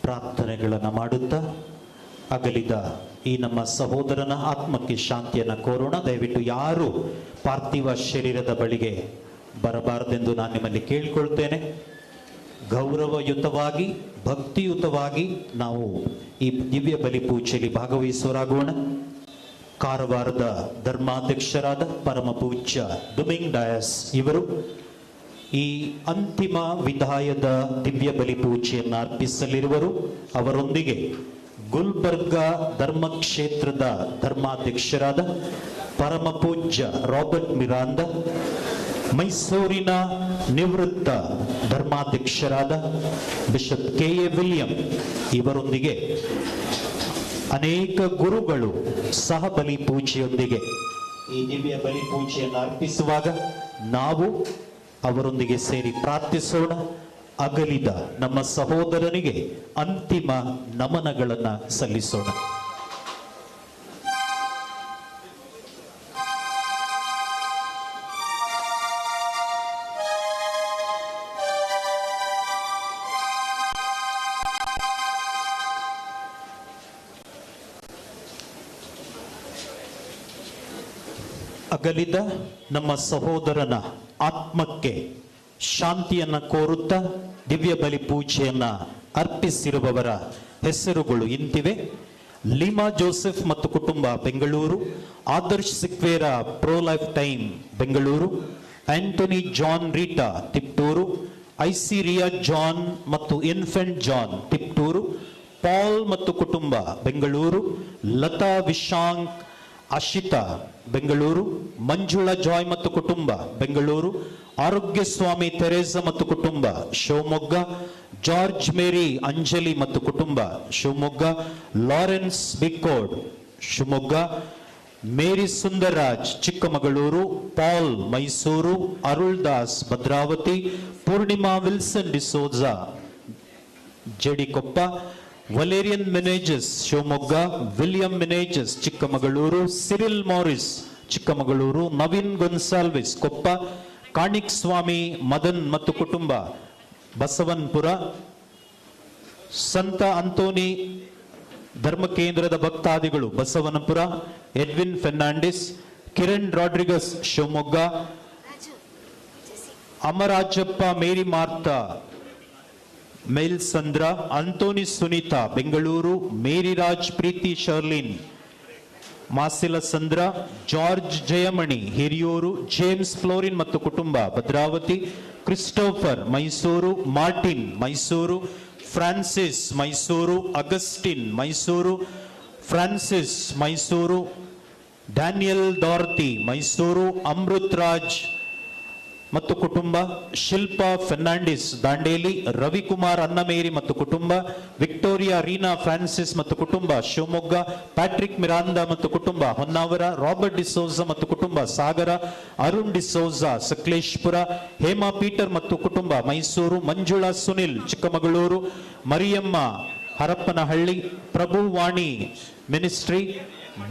ಪ್ರಾರ್ಥನೆಗಳನ್ನು ಮಾಡುತ್ತಾ ಅಗಲಿದ ಈ ನಮ್ಮ ಸಹೋದರನ ಆತ್ಮಕ್ಕೆ ಶಾಂತಿಯನ್ನು ಕೋರೋಣ. ದಯವಿಟ್ಟು ಯಾರು ಪಾರ್ಥಿವ ಶರೀರದ ಬಳಿಗೆ ಬರಬಾರದೆಂದು ನಾನು ನಿಮ್ಮಲ್ಲಿ ಕೇಳಿಕೊಳ್ತೇನೆ. ಗೌರವಯುತವಾಗಿ ಭಕ್ತಿಯುತವಾಗಿ ನಾವು ಈ ದಿವ್ಯ ಬಲಿ ಪೂಜೆಯಲ್ಲಿ ಭಾಗವಹಿಸುವರಾಗೋಣ. ಕಾರವಾರದ ಧರ್ಮಾಧ್ಯಕ್ಷರಾದ ಪರಮ ಪೂಜ್ಯ ಡುಮಿಂಗ್ ಡಯಸ್ ಇವರು ಈ ಅಂತಿಮ ವಿದಾಯದ ದಿವ್ಯ ಬಲಿ ಪೂಜೆಯನ್ನು ಅರ್ಪಿಸಲಿರುವರು. ಅವರೊಂದಿಗೆ ಗುಲ್ಬರ್ಗ ಧರ್ಮಕ್ಷೇತ್ರದ ಧರ್ಮಾಧ್ಯಕ್ಷರಾದ ಪರಮ ಪೂಜ್ಯ ರಾಬರ್ಟ್ ಮಿರಾಂದ, ಮೈಸೂರಿನ ನಿವೃತ್ತ ಧರ್ಮಾಧ್ಯಕ್ಷರಾದ ಬಿಷಪ್ ಕೆ.ಎ. ವಿಲಿಯಂ ಇವರೊಂದಿಗೆ ಅನೇಕ ಗುರುಗಳು ಸಹ ಬಲಿ ಪೂಜೆಯೊಂದಿಗೆ ಈ ದಿವ್ಯ ಬಲಿ ಪೂಜೆಯನ್ನು ಅರ್ಪಿಸುವಾಗ ನಾವು ಅವರೊಂದಿಗೆ ಸೇರಿ ಪ್ರಾರ್ಥಿಸೋಣ. ಅಗಲಿದ ನಮ್ಮ ಸಹೋದರನಿಗೆ ಅಂತಿಮ ನಮನಗಳನ್ನು ಸಲ್ಲಿಸೋಣ. ಅಗಲಿದ ನಮ್ಮ ಸಹೋದರನ ಆತ್ಮಕ್ಕೆ ಶಾಂತಿಯನ್ನ ಕೋರುತ್ತಾ ದಿವ್ಯ ಬಲಿ ಪೂಜೆಯನ್ನ ಅರ್ಪಿಸಿರುವವರ ಹೆಸರುಗಳು ಇಂತಿವೆ. ಲೀಮಾ ಜೋಸೆಫ್ ಮತ್ತು ಕುಟುಂಬ Bengaluru, Adarsh Sequeira pro life time Bengaluru, Antony John Rita Tiptur, ಐಸಿ ರಿಯಾ ಜಾನ್ ಮತ್ತು ಇನ್ಫೆಂಟ್ ಜಾನ್ ತಿಪ್ಟೂರು, ಪಾಲ್ ಮತ್ತು ಕುಟುಂಬ ಬೆಂಗಳೂರು, ಲತಾ ವಿಶಾಂಕ್ ಅಶಿತಾ ಬೆಂಗಳೂರು, ಮಂಜುಳಾ ಜಾಯ್ ಮತ್ತು ಕುಟುಂಬ ಬೆಂಗಳೂರು, ಆರೋಗ್ಯ ಸ್ವಾಮಿ ತೆರೇಸಾ ಮತ್ತು ಕುಟುಂಬ ಶಿವಮೊಗ್ಗ, ಜಾರ್ಜ್ ಮೇರಿ ಅಂಜಲಿ ಮತ್ತು ಕುಟುಂಬ ಶಿವಮೊಗ್ಗ, ಲಾರೆನ್ಸ್ ಬಿಕೋಡ್ Shivamogga, Mary Sundarraj Chikkamagaluru, Paul Mysuru, Arul Das Bhadravati, Purnima Wilson D'Souza Jadikoppa, Valerian Menezes Shivamogga, William Menezes Chikkamagaluru, Cyril Maurice Chikkamagaluru, Naveen Gonsalves Koppa, Kanik Swami Madan ಮತ್ತು ಕುಟುಂಬ ಬಸವನ್ಪುರ, ಸಂತ ಅಂತೋನಿ ಧರ್ಮ ಕೇಂದ್ರದ ಭಕ್ತಾದಿಗಳು Basavanapura, Edwin Fernandes, Kiran Rodrigues Shivamogga, Amarajappa Mary Martha Melsandra, Antony Sunita Bengaluru, Mariraj Preethi Sherlin Masilasandra, George Jayamani Hiriyur, James Florin ಮತ್ತು ಕುಟುಂಬ Bhadravati, Christopher Mysuru, Martin Mysuru, Francis Mysuru, Augustine Mysuru, Francis Mysuru, Daniel Dorothy Mysuru, Amrit Raj ಮತ್ತು ಕುಟುಂಬ, ಶಿಲ್ಪಾ ಫೆರ್ನಾಂಡಿಸ್ ದಾಂಡೇಲಿ, ರವಿಕುಮಾರ್ ಅನ್ನಮೇರಿ ಮತ್ತು ಕುಟುಂಬ, ವಿಕ್ಟೋರಿಯಾ ರೀನಾ ಫ್ರಾನ್ಸಿಸ್ ಮತ್ತು ಕುಟುಂಬ ಶಿವಮೊಗ್ಗ, ಪ್ಯಾಟ್ರಿಕ್ ಮಿರಾಂದಾ ಮತ್ತು ಕುಟುಂಬ ಹೊನ್ನಾವರ, ರಾಬರ್ಟ್ ಡಿಸೋಜಾ ಮತ್ತು ಕುಟುಂಬ ಸಾಗರ, ಅರುಣ್ ಡಿಸೋಜಾ ಸಕಲೇಶ್ಪುರ, ಹೇಮಾ ಪೀಟರ್ ಮತ್ತು ಕುಟುಂಬ ಮೈಸೂರು, ಮಂಜುಳಾ ಸುನಿಲ್ ಚಿಕ್ಕಮಗಳೂರು, ಮರಿಯಮ್ಮ ಹರಪ್ಪನಹಳ್ಳಿ, ಪ್ರಭು ವಾಣಿ ಮಿನಿಸ್ಟ್ರಿ,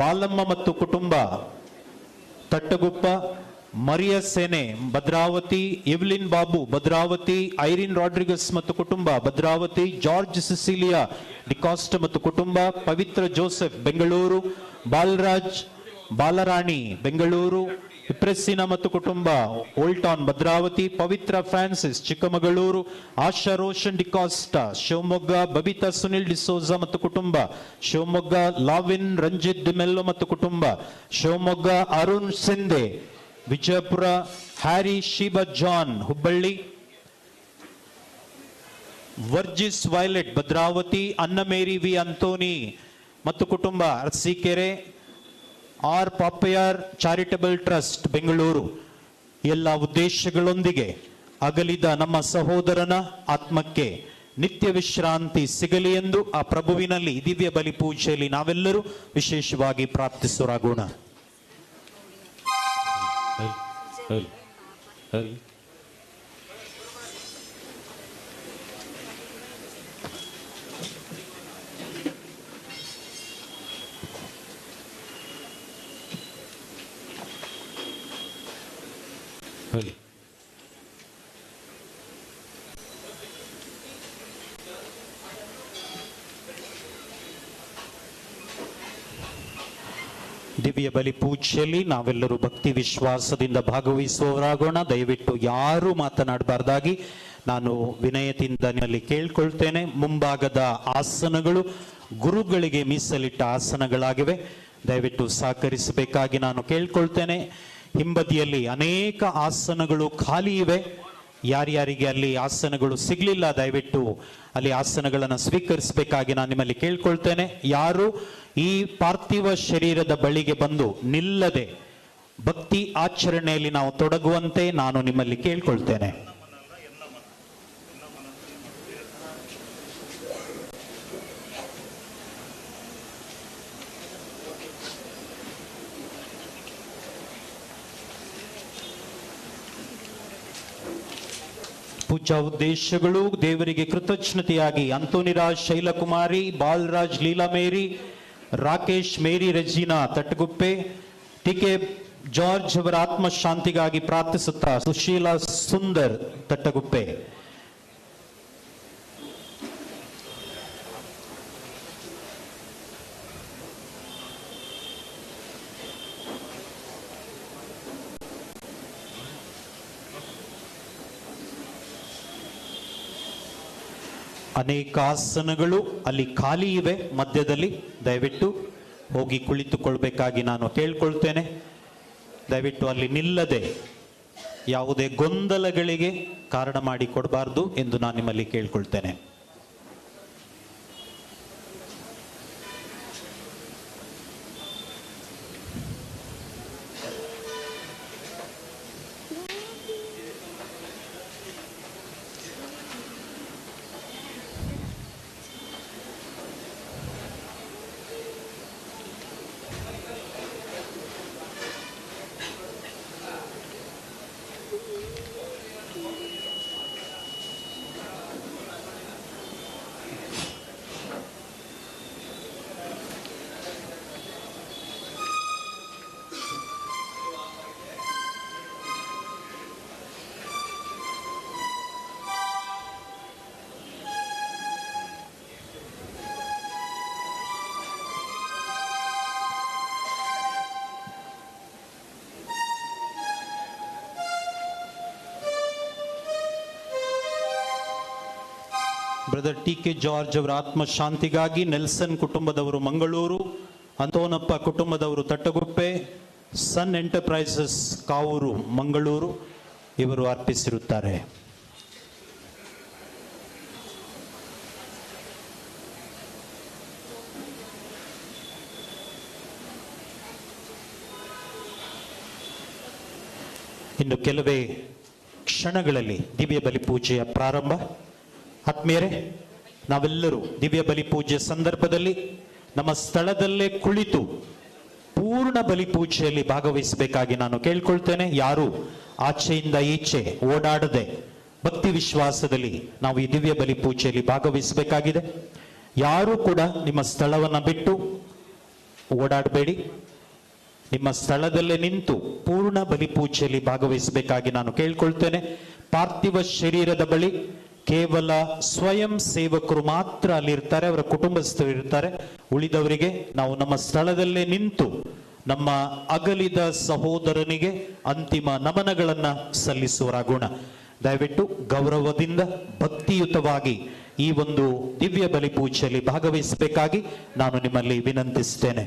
ಬಾಲಮ್ಮ ಮತ್ತು ಕುಟುಂಬ ತಟ್ಟಗುಪ್ಪ, ಮರಿಯಾ ಸೇನೆ ಭದ್ರಾವತಿ, ಎವ್ಲಿನ್ ಬಾಬು ಭದ್ರಾವತಿ, ಐರಿನ್ ರಾಡ್ರಿಗಸ್ ಮತ್ತು ಕುಟುಂಬ ಭದ್ರಾವತಿ, ಜಾರ್ಜ್ ಸಿಸಿಲಿಯಾ ಡಿಕಾಸ್ಟ್ ಮತ್ತು ಕುಟುಂಬ, ಪವಿತ್ರ ಜೋಸೆಫ್ ಬೆಂಗಳೂರು, ಬಾಲರಾಜ್ ಬಾಲರಾಣಿ ಬೆಂಗಳೂರು, ಇಪ್ರೆಸ್ಸಿನ ಮತ್ತು ಕುಟುಂಬ ಓಲ್ಟಾನ್ ಭದ್ರಾವತಿ, ಪವಿತ್ರ ಫ್ರಾನ್ಸಿಸ್ ಚಿಕ್ಕಮಗಳೂರು, ಆಶಾ ರೋಷನ್ ಡಿಕಾಸ್ಟಾ ಶಿವಮೊಗ್ಗ, ಬಬಿತಾ ಸುನಿಲ್ ಡಿಸೋಜಾ ಮತ್ತು ಕುಟುಂಬ ಶಿವಮೊಗ್ಗ, ಲಾವಿನ್ ರಂಜಿತ್ ಡಿಮೆಲ್ಲೋ ಮತ್ತು ಕುಟುಂಬ Shivamogga, Arun Shinde Vijayapura, Harry Sheeba John Hubballi, Varghese Violet Bhadravati, Annamary V Antony ಮತ್ತು ಕುಟುಂಬ Arsikere, R Papayar charitable trust Bengaluru. ಎಲ್ಲ ಉದ್ದೇಶಗಳೊಂದಿಗೆ ಅಗಲಿದ ನಮ್ಮ ಸಹೋದರನ ಆತ್ಮಕ್ಕೆ ನಿತ್ಯ ವಿಶ್ರಾಂತಿ ಸಿಗಲಿ ಎಂದು ಆ ಪ್ರಭುವಿನಲ್ಲಿ ದಿವ್ಯ ಬಲಿ ಪೂಜೆಯಲ್ಲಿ ನಾವೆಲ್ಲರೂ ವಿಶೇಷವಾಗಿ ಪ್ರಾರ್ಥಿಸೋರಾಗೋಣ. ದಿವ್ಯ ಬಲಿ ಪೂಜೆಯಲ್ಲಿ ನಾವೆಲ್ಲರೂ ಭಕ್ತಿ ವಿಶ್ವಾಸದಿಂದ ಭಾಗವಹಿಸುವವರಾಗೋಣ. ದಯವಿಟ್ಟು ಯಾರು ಮಾತನಾಡಬಾರ್ದಾಗಿ ನಾನು ವಿನಯತೆಯಿಂದ ನಿಮ್ಮಲ್ಲಿ ಕೇಳ್ಕೊಳ್ತೇನೆ. ಮುಂಭಾಗದ ಆಸನಗಳು ಗುರುಗಳಿಗೆ ಮೀಸಲಿಟ್ಟ ಆಸನಗಳಾಗಿವೆ. ದಯವಿಟ್ಟು ಸಹಕರಿಸಬೇಕಾಗಿ ನಾನು ಕೇಳ್ಕೊಳ್ತೇನೆ. ಹಿಂಬದಿಯಲ್ಲಿ ಅನೇಕ ಆಸನಗಳು ಖಾಲಿ ಇವೆ. ಯಾರ್ಯಾರಿಗೆ ಅಲ್ಲಿ ಆಸನಗಳು ಸಿಗಲಿಲ್ಲ ದಯವಿಟ್ಟು ಅಲ್ಲಿ ಆಸನಗಳನ್ನು ಸ್ವೀಕರಿಸಬೇಕಾಗಿ ನಾನು ನಿಮ್ಮಲ್ಲಿ ಕೇಳ್ಕೊಳ್ತೇನೆ. ಯಾರು ಈ ಪಾರ್ಥಿವ ಶರೀರದ ಬಳಿಗೆ ಬಂದು ನಿಲ್ಲದೆ ಭಕ್ತಿ ಆಚರಣೆಯಲ್ಲಿ ನಾವು ತೊಡಗುವಂತೆ ನಾನು ನಿಮ್ಮಲ್ಲಿ ಕೇಳ್ಕೊಳ್ತೇನೆ. ಪೂಜಾ ಉದ್ದೇಶಗಳು: ದೇವರಿಗೆ ಕೃತಜ್ಞತೆಯಾಗಿ ಅಂತೋನಿರಾಜ್ ಶೈಲಕುಮಾರಿ, ಬಾಲರಾಜ್ ಲೀಲಾ ಮೇರಿ, ರಾಕೇಶ್ ಮೇರಿ ರೆಜಿನಾ ತಟ್ಟಗುಪ್ಪೆ, ಟಿಕೆ ಜಾರ್ಜ್ ಅವರ ಆತ್ಮ ಶಾಂತಿಗಾಗಿ ಪ್ರಾರ್ಥಿಸುತ್ತಾ ಸುಶೀಲಾ ಸುಂದರ್ ತಟ್ಟಗುಪ್ಪೆ. ಅನೇಕ ಆಸನಗಳು ಅಲ್ಲಿ ಖಾಲಿ ಇವೆ ಮಧ್ಯದಲ್ಲಿ. ದಯವಿಟ್ಟು ಹೋಗಿ ಕುಳಿತುಕೊಳ್ಬೇಕಾಗಿ ನಾನು ಕೇಳ್ಕೊಳ್ತೇನೆ. ದಯವಿಟ್ಟು ಅಲ್ಲಿ ನಿಲ್ಲದೆ ಯಾವುದೇ ಗೊಂದಲಗಳಿಗೆ ಕಾರಣ ಮಾಡಿಕೊಡಬಾರ್ದು ಎಂದು ನಾನು ನಿಮ್ಮಲ್ಲಿ ಕೇಳ್ಕೊಳ್ತೇನೆ. Brother T K. ಜಾರ್ಜ್ ಅವರ ಆತ್ಮಶಾಂತಿಗಾಗಿ ನೆಲ್ಸನ್ ಕುಟುಂಬದವರು ಮಂಗಳೂರು, ಅಂತೋನಪ್ಪ ಕುಟುಂಬದವರು ತಟ್ಟಗುಪ್ಪೆ, ಸನ್ ಎಂಟರ್ಪ್ರೈಸಸ್ ಕಾವೂರು ಮಂಗಳೂರು ಇವರು ಅರ್ಪಿಸಿರುತ್ತಾರೆ. ಇನ್ನು ಕೆಲವೇ ಕ್ಷಣಗಳಲ್ಲಿ ದಿವ್ಯ ಬಲಿ ಪೂಜೆಯ ಪ್ರಾರಂಭ. ಆತ್ಮೀಯರೇ, ನಾವೆಲ್ಲರೂ ದಿವ್ಯ ಬಲಿ ಪೂಜೆ ಸಂದರ್ಭದಲ್ಲಿ ನಮ್ಮ ಸ್ಥಳದಲ್ಲೇ ಕುಳಿತು ಪೂರ್ಣ ಬಲಿ ಪೂಜೆಯಲ್ಲಿ ಭಾಗವಹಿಸಬೇಕಾಗಿ ನಾನು ಕೇಳ್ಕೊಳ್ತೇನೆ. ಯಾರು ಆಚೆಯಿಂದ ಈಚೆ ಓಡಾಡದೆ ಭಕ್ತಿ ವಿಶ್ವಾಸದಲ್ಲಿ ನಾವು ಈ ದಿವ್ಯ ಬಲಿ ಪೂಜೆಯಲ್ಲಿ ಭಾಗವಹಿಸಬೇಕಾಗಿದೆ. ಯಾರು ಕೂಡ ನಿಮ್ಮ ಸ್ಥಳವನ್ನು ಬಿಟ್ಟು ಓಡಾಡಬೇಡಿ. ನಿಮ್ಮ ಸ್ಥಳದಲ್ಲೇ ನಿಂತು ಪೂರ್ಣ ಬಲಿ ಪೂಜೆಯಲ್ಲಿ ಭಾಗವಹಿಸಬೇಕಾಗಿ ನಾನು ಕೇಳ್ಕೊಳ್ತೇನೆ. ಪಾರ್ಥಿವ ಶರೀರದ ಬಳಿ ಕೇವಲ ಸ್ವಯಂ ಸೇವಕರು ಮಾತ್ರ ಅಲ್ಲಿ ಇರ್ತಾರೆ, ಅವರ ಕುಟುಂಬಸ್ಥರು ಇರ್ತಾರೆ. ಉಳಿದವರಿಗೆ ನಾವು ನಮ್ಮ ಸ್ಥಳದಲ್ಲೇ ನಿಂತು ನಮ್ಮ ಅಗಲಿದ ಸಹೋದರನಿಗೆ ಅಂತಿಮ ನಮನಗಳನ್ನ ಸಲ್ಲಿಸುವರಾಗೋಣ. ದಯವಿಟ್ಟು ಗೌರವದಿಂದ ಭಕ್ತಿಯುತವಾಗಿ ಈ ಒಂದು ದಿವ್ಯ ಬಲಿ ಪೂಜೆಯಲ್ಲಿ ಭಾಗವಹಿಸಬೇಕಾಗಿ ನಾನು ನಿಮ್ಮಲ್ಲಿ ವಿನಂತಿಸ್ತೇನೆ.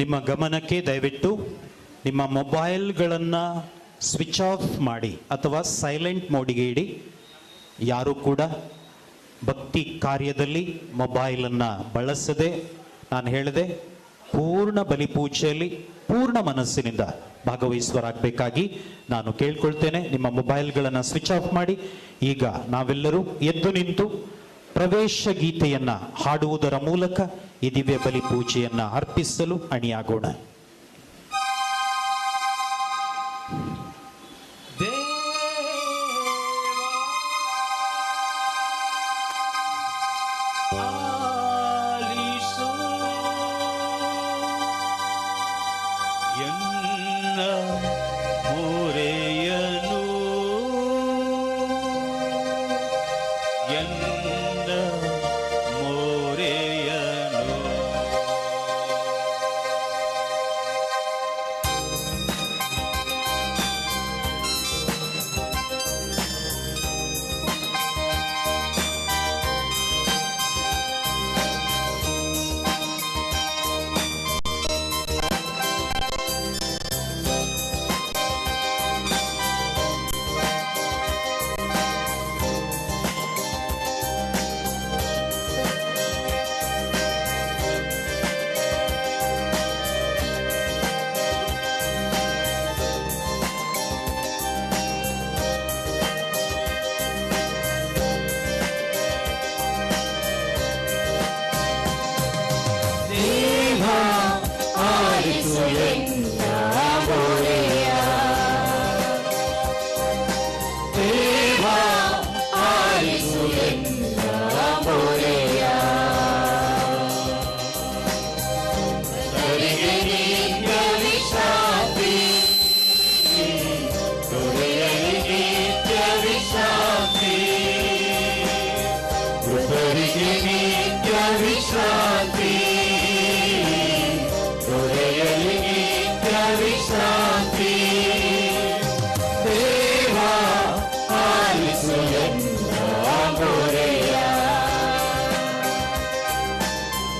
ನಿಮ್ಮ ಗಮನಕ್ಕೆ ದಯವಿಟ್ಟು ನಿಮ್ಮ ಮೊಬೈಲ್ಗಳನ್ನು ಸ್ವಿಚ್ ಆಫ್ ಮಾಡಿ ಅಥವಾ ಸೈಲೆಂಟ್ ಮೋಡಿಗೆ ಇಡಿ. ಯಾರು ಕೂಡ ಭಕ್ತಿ ಕಾರ್ಯದಲ್ಲಿ ಮೊಬೈಲನ್ನು ಬಳಸದೆ, ನಾನು ಹೇಳಿದೆ, ಪೂರ್ಣ ಬಲಿ ಪೂಜೆಯಲ್ಲಿ ಪೂರ್ಣ ಮನಸ್ಸಿನಿಂದ ಭಾಗವಹಿಸುವರಾಗಬೇಕಾಗಿ ನಾನು ಕೇಳ್ಕೊಳ್ತೇನೆ. ನಿಮ್ಮ ಮೊಬೈಲ್ಗಳನ್ನು ಸ್ವಿಚ್ ಆಫ್ ಮಾಡಿ. ಈಗ ನಾವೆಲ್ಲರೂ ಎದ್ದು ನಿಂತು ಪ್ರವೇಶ ಗೀತೆಯನ್ನ ಹಾಡುವುದರ ಮೂಲಕ ಈ ದಿವ್ಯ ಬಲಿ ಪೂಜೆಯನ್ನ ಅರ್ಪಿಸಲು ಅಣಿಯಾಗೋಣ. ಎನ್ನ ಮೊರೆಯ ದೇವ ಆಲಿಸು ಎನ್ನ ಮೊರೆಯ ಕರಿಗೆ ನಿತ್ಯ ವಿಶ್ರಾಂತಿ ದೊರೆಯಲಿ ನಿತ್ಯ ವಿಶ್ರಾಂತಿ ಕೃಪರಿಗೆ ನಿತ್ಯ ವಿಶ್ರಾಂತಿ ದೊರೆಯಲಿ ನಿತ್ಯ ವಿಶ್ರಾಂತಿ ದೇವ ಆಲಿಸು ಎನ್ನ ಮೊರೆಯ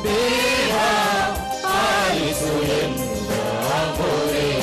ದೇವ ಆಲಿಸು ಎನ್ನ ಮೊರೆಯ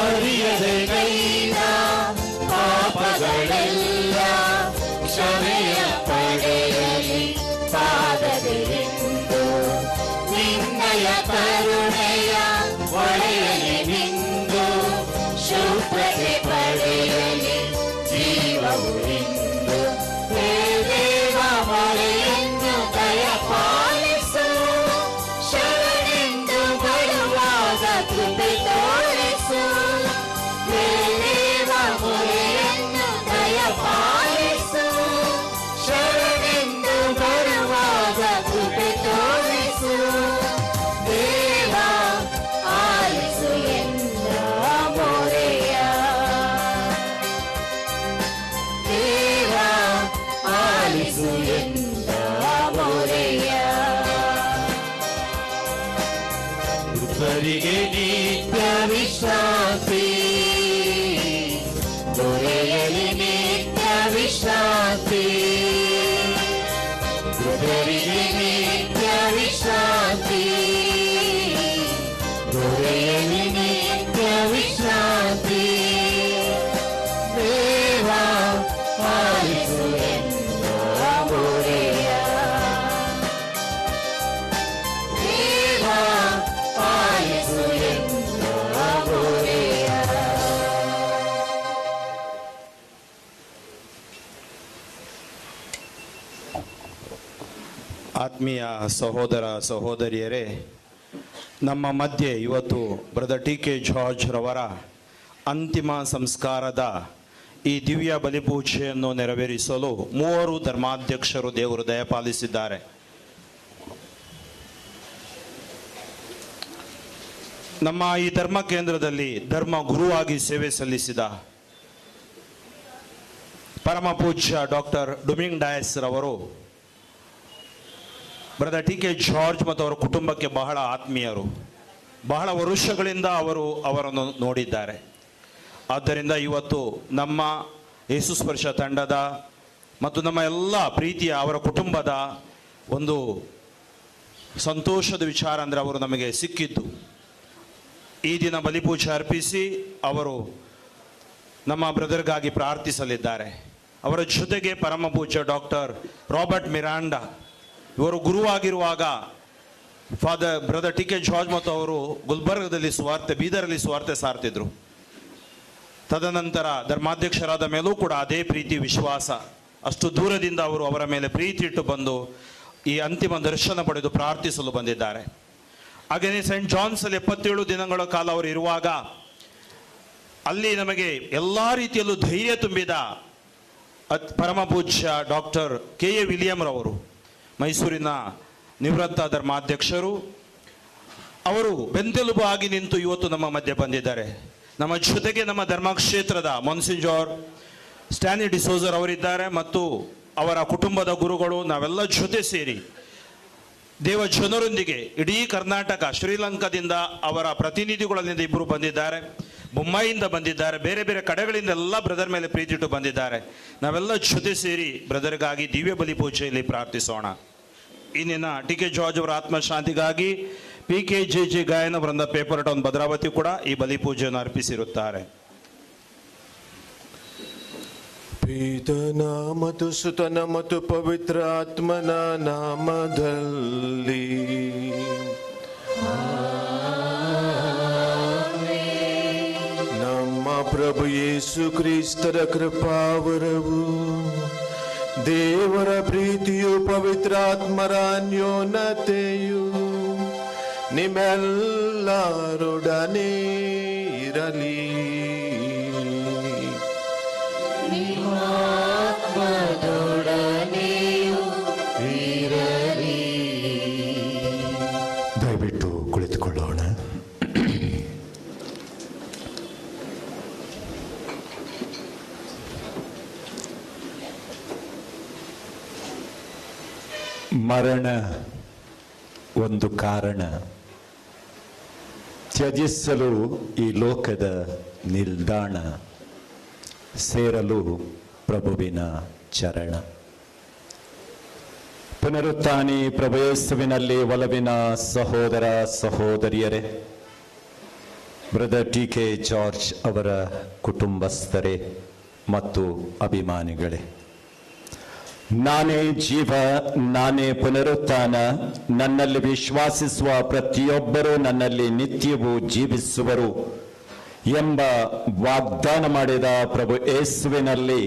ಅರಿಯದೆ ಕೈನ ಪಾಪಗಳೆಲ್ಲ ಕ್ಷಮೆಯ ಪಡೆಯಲಿ ಪಾದದೆಂದು ನಿನ್ನಯ ಕರುಣೆಯ ಒಳೆಯಲಿ ನಿಂದು ಶುಭ್ರತೆ ಪಡೆಯಲಿ ಜೀವವು ಇಂದು ಹೇ ದೇವ ಮೊರೆಯನ್ನು ದಯಪಾಲಿಸು ಶರಣೆಂದು ಬರುವಾಗ ಕೃಪೆ ತೋರಿಸು ಹೇ ದೇವ ಮೊರೆಯನ್ನು ದಯಪಾಲಿಸು ಶರಣೆಂದು ಬರುವಾಗ ಕೃಪೆ ತೋರಿಸು ದೇವ ಆಲಿಸು ಎನ್ನ ಮೊರೆಯ ದೇವ ಆಲಿಸು ಎನ್ನ ಮೊರೆಯ ಕೃಪರಿಗೆ ನಿತ್ಯ ವಿಶ್ರಾಂತಿ ದೊರೆಯಲಿ ನಿತ್ಯ ವಿಶ್ರಾಂತಿ ಕೃಪರಿಗೆ ನಿತ್ಯ ವಿಶ್ರಾಂತಿ ದೊರೆಯಲಿ ನಿತ್ಯ ವಿಶ್ರಾಂತಿ ದೇವ ಆಲಿಸು ಎನ್ನ ಮೊರೆಯ ದೇವ ಆಲಿಸು ಎನ್ನ ಮೊರೆಯ ಆತ್ಮೀಯ ಸಹೋದರ ಸಹೋದರಿಯರೇ, ನಮ್ಮ ಮಧ್ಯೆ ಇವತ್ತು ಬ್ರದರ್ ಟಿ ಕೆ ಜಾರ್ಜ್ ರವರ ಅಂತಿಮ ಸಂಸ್ಕಾರದ ಈ ದಿವ್ಯ ಬಲಿಪೂಜೆಯನ್ನು ನೆರವೇರಿಸಲು 3 ಧರ್ಮಾಧ್ಯಕ್ಷರು ದೇವರು ದಯಪಾಲಿಸಿದ್ದಾರೆ. ನಮ್ಮ ಈ ಧರ್ಮ ಕೇಂದ್ರದಲ್ಲಿ ಧರ್ಮ ಗುರುವಾಗಿ ಸೇವೆ ಸಲ್ಲಿಸಿದ ಪರಮ ಪೂಜ್ಯ ಡಾಕ್ಟರ್ ಡುಮಿಂಗ್ ಡಯಸ್ ರವರು ಬ್ರದರ್ ಟಿ ಕೆ ಜಾರ್ಜ್ ಮತ್ತು ಅವರ ಕುಟುಂಬಕ್ಕೆ ಬಹಳ ಆತ್ಮೀಯರು. ಬಹಳ ವರ್ಷಗಳಿಂದ ಅವರನ್ನು ನೋಡಿದ್ದಾರೆ. ಆದ್ದರಿಂದ ಇವತ್ತು ನಮ್ಮ ಯೇಸು ಸ್ಪರ್ಶ ತಂಡದ ಮತ್ತು ನಮ್ಮ ಎಲ್ಲ ಪ್ರೀತಿಯ ಅವರ ಕುಟುಂಬದ ಒಂದು ಸಂತೋಷದ ವಿಚಾರ ಅಂದರೆ ಅವರು ನಮಗೆ ಸಿಕ್ಕಿದ್ದು. ಈ ದಿನ ಬಲಿಪೂಜೆ ಅರ್ಪಿಸಿ ಅವರು ನಮ್ಮ ಬ್ರದರ್ಗಾಗಿ ಪ್ರಾರ್ಥಿಸಲಿದ್ದಾರೆ. ಅವರ ಜೊತೆಗೆ ಪರಮ ಪೂಜ್ಯ ಡಾಕ್ಟರ್ ರಾಬರ್ಟ್ ಮಿರಾಂಡಾ ಇವರು ಗುರುವಾಗಿರುವಾಗ ಬ್ರದರ್ ಟಿ ಕೆ ಜಾರ್ಜ್ ಮತ್ತು ಅವರು ಗುಲ್ಬರ್ಗದಲ್ಲಿ ಬೀದರಲ್ಲಿ ಸುವಾರ್ತೆ ಸಾರ್ತಿದ್ರು. ತದನಂತರ ಧರ್ಮಾಧ್ಯಕ್ಷರಾದ ಮೇಲೂ ಕೂಡ ಅದೇ ಪ್ರೀತಿ ವಿಶ್ವಾಸ, ಅಷ್ಟು ದೂರದಿಂದ ಅವರು ಅವರ ಮೇಲೆ ಪ್ರೀತಿ ಇಟ್ಟು ಬಂದು ಈ ಅಂತಿಮ ದರ್ಶನ ಪಡೆದು ಪ್ರಾರ್ಥಿಸಲು ಬಂದಿದ್ದಾರೆ. ಹಾಗೆಯೇ ಸೆಂಟ್ ಜಾನ್ಸಲ್ಲಿ 77 ದಿನಗಳ ಕಾಲ ಅವರು ಇರುವಾಗ ಅಲ್ಲಿ ನಮಗೆ ಎಲ್ಲ ರೀತಿಯಲ್ಲೂ ಧೈರ್ಯ ತುಂಬಿದ ಪರಮ ಪೂಜ್ಯ ಡಾಕ್ಟರ್ ಕೆ ಎ ವಿಲಿಯಂ ರವರು ಮೈಸೂರಿನ ನಿವೃತ್ತ ಧರ್ಮಾಧ್ಯಕ್ಷರು. ಅವರು ಬೆಂತೆಲುಬು ಆಗಿ ನಿಂತು ಇವತ್ತು ನಮ್ಮ ಮಧ್ಯೆ ಬಂದಿದ್ದಾರೆ. ನಮ್ಮ ಜೊತೆಗೆ ನಮ್ಮ ಧರ್ಮಕ್ಷೇತ್ರದ ಮೊನ್ಸಿಂಜೋರ್ ಸ್ಟ್ಯಾನಿ ಡಿಸೋಜರ್ ಅವರಿದ್ದಾರೆ ಮತ್ತು ಅವರ ಕುಟುಂಬದ ಗುರುಗಳು. ನಾವೆಲ್ಲ ಜೊತೆ ಸೇರಿ ದೇವ ಜನರೊಂದಿಗೆ ಇಡೀ ಕರ್ನಾಟಕ, ಶ್ರೀಲಂಕಾದಿಂದ ಅವರ ಪ್ರತಿನಿಧಿಗಳಲ್ಲಿಂದ 2 ಬಂದಿದ್ದಾರೆ, ಮುಂಬೈಯಿಂದ ಬಂದಿದ್ದಾರೆ, ಬೇರೆ ಬೇರೆ ಕಡೆಗಳಿಂದ ಎಲ್ಲ ಬ್ರದರ್ ಮೇಲೆ ಪ್ರೀತಿಟ್ಟು ಬಂದಿದ್ದಾರೆ. ನಾವೆಲ್ಲ ಜೊತೆ ಸೇರಿ ಬ್ರದರ್ಗಾಗಿ ದಿವ್ಯ ಬಲಿ ಪೂಜೆಯಲ್ಲಿ ಪ್ರಾರ್ಥಿಸೋಣ. ಇಂದಿನ ಟಿ.ಕೆ. ಜಾರ್ಜ್ ಅವರ ಆತ್ಮಶಾಂತಿಗಾಗಿ PKJJ ಗಾಯನ ವೃಂದ ಪೇಪರ್ ಟೌನ್ ಭದ್ರಾವತಿ ಕೂಡ ಈ ಬಲಿಪೂಜೆಯನ್ನು ಅರ್ಪಿಸಿರುತ್ತಾರೆ. ಪಿತನ ಮತ್ತು ಸುತನ ಮತ್ತು ಪವಿತ್ರ ಆತ್ಮನ ನಾಮದಲ್ಲಿ ನಮ್ಮ ಪ್ರಭು ಯೇಸು ಕ್ರಿಸ್ತರ ಕೃಪಾವರವು ದೇವರ ಪ್ರೀತಿಯು ಪವಿತ್ರಾತ್ಮರ ಅನ್ಯೋನ್ಯತೆಯು ನಿಮ್ಮೆಲ್ಲರೊಡನೆ ಇರಲಿ. ದಯವಿಟ್ಟು ಕುಳಿತುಕೊಳ್ಳೋಣ. ಮರಣ ಒಂದು ಕಾರಣ, ತ್ಯಜಿಸಲು ಈ ಲೋಕದ ನಿಲ್ದಾಣ, ಸೇರಲು ಪ್ರಭುವಿನ ಚರಣ. ಪುನರುತ್ಥಾನಿ ಪ್ರಭು ಯೇಸುವಿನಲ್ಲಿ ಒಲವಿನ ಸಹೋದರ ಸಹೋದರಿಯರೇ, ಬ್ರದರ್ ಟಿ.ಕೆ. ಜಾರ್ಜ್ ಅವರ ಕುಟುಂಬಸ್ಥರೇ ಮತ್ತು ಅಭಿಮಾನಿಗಳೇ, ನಾನೇ ಜೀವ, ನಾನೇ ಪುನರುತ್ಥಾನ, ನನ್ನಲ್ಲಿ ವಿಶ್ವಾಸಿಸುವ ಪ್ರತಿಯೊಬ್ಬರೂ ನನ್ನಲ್ಲಿ ನಿತ್ಯವೂ ಜೀವಿಸುವರು ಎಂಬ ವಾಗ್ದಾನ ಮಾಡಿದ ಪ್ರಭು ಯೇಸುವಿನಲ್ಲಿ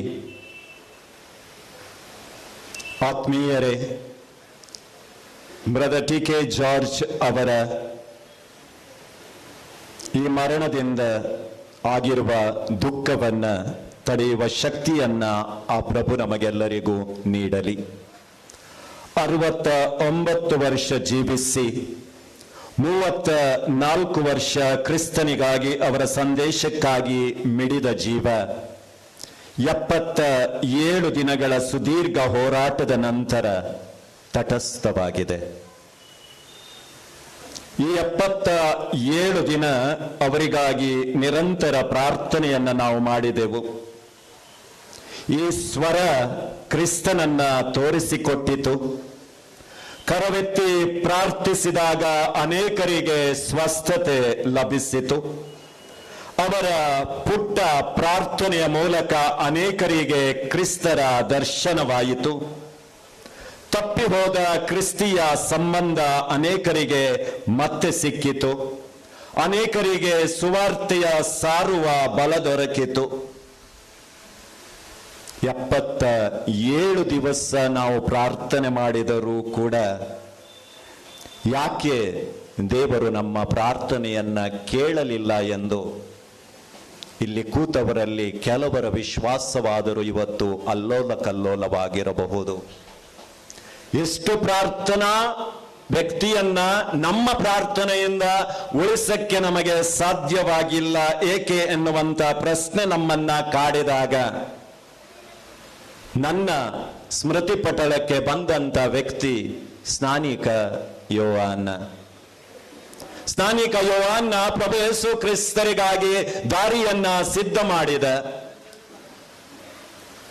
ಆತ್ಮೀಯರೇ, ಬ್ರದರ್ ಟಿ.ಕೆ. ಜಾರ್ಜ್ ಅವರ ಈ ಮರಣದಿಂದ ಆಗಿರುವ ದುಃಖವನ್ನ ತಡೆಯುವ ಶಕ್ತಿಯನ್ನ ಆ ಪ್ರಭು ನಮಗೆಲ್ಲರಿಗೂ ನೀಡಲಿ. 69 ವರ್ಷ ಜೀವಿಸಿ 34 ವರ್ಷ ಕ್ರಿಸ್ತನಿಗಾಗಿ ಅವರ ಸಂದೇಶಕ್ಕಾಗಿ ಮಿಡಿದ ಜೀವ 77 ದಿನಗಳ ಸುದೀರ್ಘ ಹೋರಾಟದ ನಂತರ ತಟಸ್ಥವಾಗಿದೆ. ಈ 77 ದಿನ ಅವರಿಗಾಗಿ ನಿರಂತರ ಪ್ರಾರ್ಥನೆಯನ್ನ ನಾವು ಮಾಡಿದೆವು. ಈ ಸ್ವರ ಕ್ರಿಸ್ತನನ್ನ ತೋರಿಸಿಕೊಟ್ಟಿತು. ಕರವೆತ್ತಿ ಪ್ರಾರ್ಥಿಸಿದಾಗ ಅನೇಕರಿಗೆ ಸ್ವಸ್ಥತೆ ಲಭಿಸಿತು. ಅವರ ಪುಟ್ಟ ಪ್ರಾರ್ಥನೆಯ ಮೂಲಕ ಅನೇಕರಿಗೆ ಕ್ರಿಸ್ತರ ದರ್ಶನವಾಯಿತು. ತಪ್ಪಿ ಹೋದ ಕ್ರಿಸ್ತಿಯ ಸಂಬಂಧ ಅನೇಕರಿಗೆ ಮತ್ತೆ ಸಿಕ್ಕಿತು. ಅನೇಕರಿಗೆ ಸುವಾರ್ತೆಯ ಸಾರುವ ಬಲ ದೊರಕಿತು. 77 ದಿವಸ ನಾವು ಪ್ರಾರ್ಥನೆ ಮಾಡಿದರೂ ಕೂಡ ಯಾಕೆ ದೇವರು ನಮ್ಮ ಪ್ರಾರ್ಥನೆಯನ್ನ ಕೇಳಲಿಲ್ಲ ಎಂದು ಇಲ್ಲಿ ಕೂತವರಲ್ಲಿ ಕೆಲವರ ವಿಶ್ವಾಸವಾದರೂ ಇವತ್ತು ಅಲ್ಲೋಲ ಕಲ್ಲೋಲವಾಗಿರಬಹುದು. ಎಷ್ಟು ಪ್ರಾರ್ಥನಾ ವ್ಯಕ್ತಿಯನ್ನ ನಮ್ಮ ಪ್ರಾರ್ಥನೆಯಿಂದ ಉಳಿಸಕ್ಕೆ ನಮಗೆ ಸಾಧ್ಯವಾಗಿಲ್ಲ ಏಕೆ ಎನ್ನುವಂತ ಪ್ರಶ್ನೆ ನಮ್ಮನ್ನ ಕಾಡಿದಾಗ ನನ್ನ ಸ್ಮೃತಿ ಪಟಲಕ್ಕೆ ಬಂದಂತ ವ್ಯಕ್ತಿ ಸ್ನಾನಿಕ ಯೋಹಾನ. ಸ್ನಾನಿಕ ಯೋಹಾನ ಪ್ರಭು ಯೇಸು ಕ್ರಿಸ್ತರಿಗಾಗಿ ದಾರಿಯನ್ನ ಸಿದ್ಧ ಮಾಡಿದ,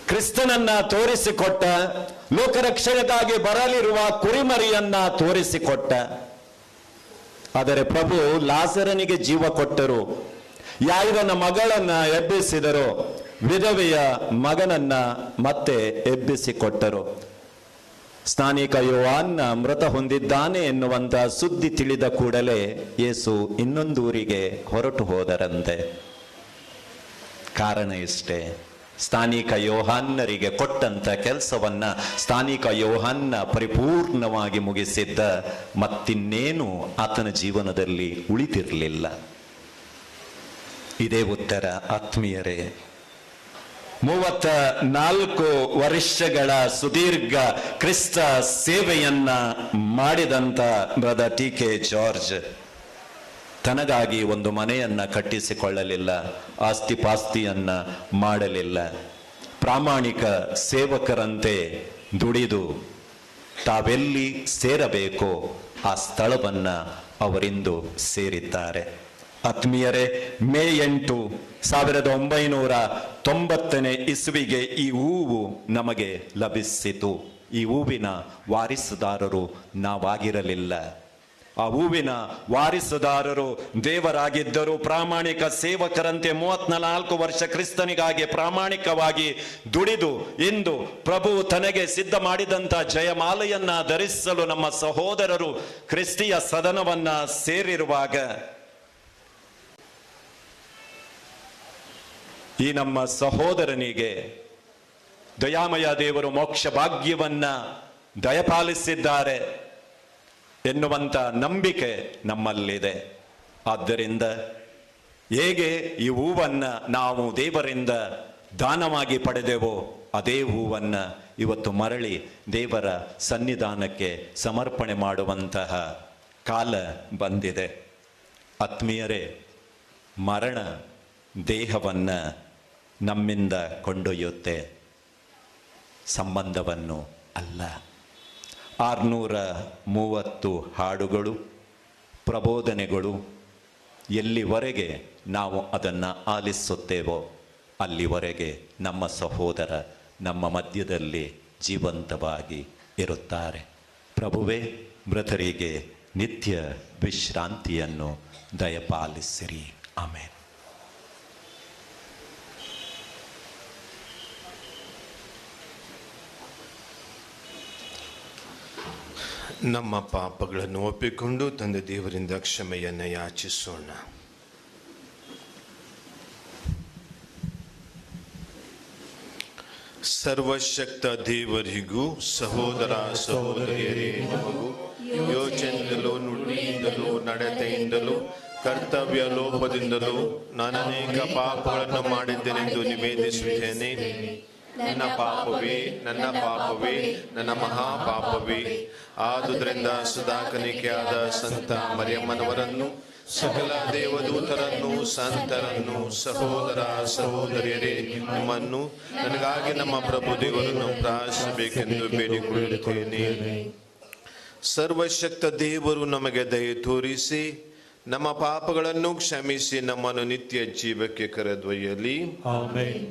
ಕ್ರಿಸ್ತನನ್ನ ತೋರಿಸಿಕೊಟ್ಟ, ಲೋಕರಕ್ಷಣೆಗಾಗಿ ಬರಲಿರುವ ಕುರಿಮರಿಯನ್ನ ತೋರಿಸಿಕೊಟ್ಟ. ಆದರೆ ಪ್ರಭು ಲಾಜರನಿಗೆ ಜೀವ ಕೊಟ್ಟರು, ಯಾಯಿರನ ಮಗಳನ್ನ ಎಬ್ಬಿಸಿದರು, ವಿಧವೆಯ ಮಗನನ್ನ ಮತ್ತೆ ಎಬ್ಬಿಸಿಕೊಟ್ಟರು. ಸ್ನಾನಿಕ ಯೋಹಾನ ಮೃತ ಹೊಂದಿದ್ದಾನೆ ಎನ್ನುವಂತ ಸುದ್ದಿ ತಿಳಿದ ಕೂಡಲೇ ಯೇಸು ಇನ್ನೊಂದೂರಿಗೆ ಹೊರಟು ಹೋದರಂತೆ. ಕಾರಣ ಇಷ್ಟೇ, ಸ್ನಾನಿಕ ಯೋಹಾನ್ನರಿಗೆ ಕೊಟ್ಟಂತ ಕೆಲಸವನ್ನ ಸ್ನಾನಿಕ ಯೋಹಾನ್ನ ಪರಿಪೂರ್ಣವಾಗಿ ಮುಗಿಸಿದ್ದ, ಮತ್ತಿನ್ನೇನು ಆತನ ಜೀವನದಲ್ಲಿ ಉಳಿದಿರಲಿಲ್ಲ. ಇದೇ ಉತ್ತರ ಆತ್ಮೀಯರೇ. 34 ವರ್ಷಗಳ ಸುದೀರ್ಘ ಕ್ರಿಸ್ತ ಸೇವೆಯನ್ನ ಮಾಡಿದಂತ ಬ್ರದರ್ ಟಿ.ಕೆ. ಜಾರ್ಜ್ ತನಗಾಗಿ ಒಂದು ಮನೆಯನ್ನ ಕಟ್ಟಿಸಿಕೊಳ್ಳಲಿಲ್ಲ, ಆಸ್ತಿ ಪಾಸ್ತಿಯನ್ನ ಮಾಡಲಿಲ್ಲ. ಪ್ರಾಮಾಣಿಕ ಸೇವಕರಂತೆ ದುಡಿದು ತಾವೆಲ್ಲಿ ಸೇರಬೇಕೋ ಆ ಸ್ಥಳವನ್ನ ಅವರಿಂದು ಸೇರಿದ್ದಾರೆ. ಆತ್ಮೀಯರೇ, ಮೇ 8, 1990 ಇಸ್ವಿಗೆ ಈ ಹೂವು ನಮಗೆ ಲಭಿಸಿತು. ಈ ಹೂವಿನ ವಾರಿಸುದಾರರು ನಾವಾಗಿರಲಿಲ್ಲ. ಆ ಹೂವಿನ ವಾರಿಸುದಾರರು ದೇವರಾಗಿದ್ದರು. ಪ್ರಾಮಾಣಿಕ ಸೇವಕರಂತೆ 34 ವರ್ಷ ಕ್ರಿಸ್ತನಿಗಾಗಿ ಪ್ರಾಮಾಣಿಕವಾಗಿ ದುಡಿದು ಇಂದು ಪ್ರಭು ತನಗೆ ಸಿದ್ಧ ಮಾಡಿದಂಥ ಜಯಮಾಲೆಯನ್ನ ಧರಿಸಲು ನಮ್ಮ ಸಹೋದರರು ಕ್ರಿಸ್ತಿಯ ಸದನವನ್ನ ಸೇರಿರುವಾಗ ಈ ನಮ್ಮ ಸಹೋದರನಿಗೆ ದಯಾಮಯ ದೇವರು ಮೋಕ್ಷ ಭಾಗ್ಯವನ್ನ ದಯಪಾಲಿಸಿದ್ದಾರೆ ಎನ್ನುವಂಥ ನಂಬಿಕೆ ನಮ್ಮಲ್ಲಿದೆ. ಆದ್ದರಿಂದ ಹೇಗೆ ಈ ಹೂವನ್ನ ನಾವು ದೇವರಿಂದ ದಾನವಾಗಿ ಪಡೆದೆವೋ ಅದೇ ಹೂವನ್ನ ಇವತ್ತು ಮರಳಿ ದೇವರ ಸನ್ನಿಧಾನಕ್ಕೆ ಸಮರ್ಪಣೆ ಮಾಡುವಂತಹ ಕಾಲ ಬಂದಿದೆ. ಆತ್ಮೀಯರೇ, ಮರಣ ದೇಹವನ್ನ ನಮ್ಮಿಂದ ಕೊಂಡೊಯ್ಯುತ್ತೆ, ಸಂಬಂಧವನ್ನು ಅಲ್ಲ. 630 ಹಾಡುಗಳು, ಪ್ರಬೋಧನೆಗಳು, ಎಲ್ಲಿವರೆಗೆ ನಾವು ಅದನ್ನು ಆಲಿಸುತ್ತೇವೋ ಅಲ್ಲಿವರೆಗೆ ನಮ್ಮ ಸಹೋದರ ನಮ್ಮ ಮಧ್ಯದಲ್ಲಿ ಜೀವಂತವಾಗಿ ಇರುತ್ತಾರೆ. ಪ್ರಭುವೇ ಮೃತರಿಗೆ ನಿತ್ಯ ವಿಶ್ರಾಂತಿಯನ್ನು ದಯಪಾಲಿಸಿರಿ. ಆಮೇನ್. ನಮ್ಮ ಪಾಪಗಳನ್ನು ಒಪ್ಪಿಕೊಂಡು ತಂದೆ ದೇವರಿಂದ ಕ್ಷಮೆಯನ್ನು ಯಾಚಿಸೋಣ. ಸರ್ವಶಕ್ತ ದೇವರಿಗೂ ಸಹೋದರ ಸಹೋದರಿಯರೇ ನಮಗೂ ಯೋಚನೆಯಿಂದಲೂ ನುಡಿಯಿಂದಲೂ ನಡತೆಯಿಂದಲೂ ಕರ್ತವ್ಯ ಲೋಪದಿಂದಲೂ ನಾನು ಅನೇಕ ಪಾಪಗಳನ್ನು ಮಾಡಿದ್ದೇನೆಂದು ನಿವೇದಿಸುತ್ತೇನೆ. ನನ್ನ ಪಾಪವೇ ನನ್ನ ಮಹಾಪಾಪವೇ. ಆದುದರಿಂದ ಸುಧಾಕನಿಕೆಯಾದ ಸಂತ ಮರಿಯಮ್ಮನವರನ್ನು, ಸಕಲ ದೇವದೂತರನ್ನು, ಸಂತರನ್ನು, ಸಹೋದರ ಸಹೋದರಿಯರೇ ನಿಮ್ಮನ್ನು ನನಗಾಗಿ ನಮ್ಮ ಪ್ರಭು ದೇವರನ್ನು ಪ್ರಾರ್ಥಿಸಬೇಕೆಂದು ಬೇಡಿಕೊಳ್ಳುತ್ತೇನೆ. ಸರ್ವಶಕ್ತ ದೇವರು ನಮಗೆ ದಯೆ ತೋರಿಸಿ ನಮ್ಮ ಪಾಪಗಳನ್ನು ಕ್ಷಮಿಸಿ ನಮ್ಮನ್ನು ನಿತ್ಯ ಜೀವಕ್ಕೆ ಕರೆದೊಯ್ಯಲಿ. ಆಮೆನ್.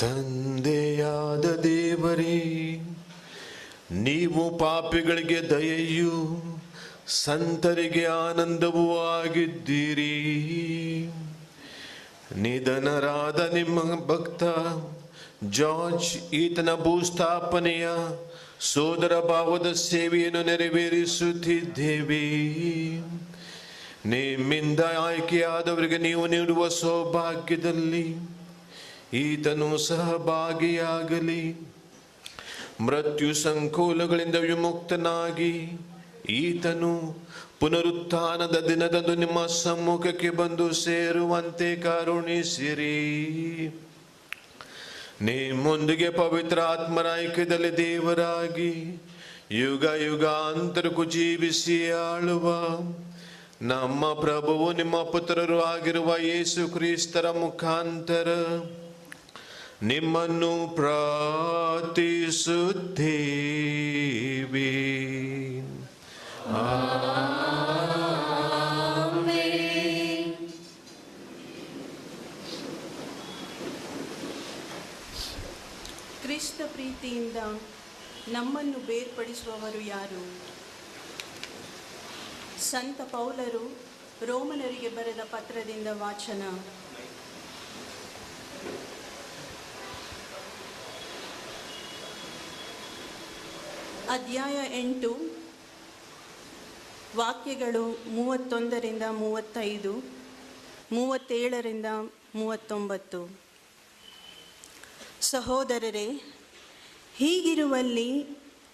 ತಂದೆಯಾದ ದೇವರೇ, ನೀವು ಪಾಪಿಗಳಿಗೆ ದಯೆಯೂ ಸಂತರಿಗೆ ಆನಂದವೂ ಆಗಿದ್ದೀರಿ. ನಿಧನರಾದ ನಿಮ್ಮ ಭಕ್ತ ಜಾರ್ಜ್ ಈತನ ಭೂಸ್ಥಾಪನೆಯ ಸೋದರ ಭಾವದ ಸೇವೆಯನ್ನು ನೆರವೇರಿಸುತ್ತಿದ್ದೇವೆ. ನಿಮ್ಮಿಂದ ಆಯ್ಕೆಯಾದವರಿಗೆ ನೀವು ನೀಡುವ ಸೌಭಾಗ್ಯದಲ್ಲಿ ಈತನು ಸಹಭಾಗಿಯಾಗಲಿ. ಮೃತ್ಯು ಸಂಕೋಲಗಳಿಂದ ವಿಮುಕ್ತನಾಗಿ ಈತನು ಪುನರುತ್ಥಾನದ ದಿನದಂದು ನಿಮ್ಮ ಸಮ್ಮುಖಕ್ಕೆ ಬಂದು ಸೇರುವಂತೆ ಕರುಣಿಸಿರಿ. ನಿಮ್ಮೊಂದಿಗೆ ಪವಿತ್ರ ಆತ್ಮರ ಐಕ್ಯದಲ್ಲಿ ದೇವರಾಗಿ ಯುಗ ಯುಗಾಂತರಕ್ಕೂ ಜೀವಿಸಿ ಆಳುವ ನಮ್ಮ ಪ್ರಭುವು ನಿಮ್ಮ ಪುತ್ರರು ಆಗಿರುವ ಯೇಸು ಕ್ರಿಸ್ತರ ಮುಖಾಂತರ ನಿಮ್ಮನ್ನು ಪ್ರಾರ್ಥಿಸುತ್ತೇವೆ. ಕ್ರಿಸ್ತ ಪ್ರೀತಿಯಿಂದ ನಮ್ಮನ್ನು ಬೇರ್ಪಡಿಸುವವರು ಯಾರು? ಸಂತ ಪೌಲರು ರೋಮನರಿಗೆ ಬರೆದ ಪತ್ರದಿಂದ ವಾಚನ. ಅಧ್ಯಾಯ 8, ವಾಕ್ಯಗಳು 31ರಿಂದ 35, 37ರಿಂದ 39. ಸಹೋದರರೇ, ಹೀಗಿರುವಲ್ಲಿ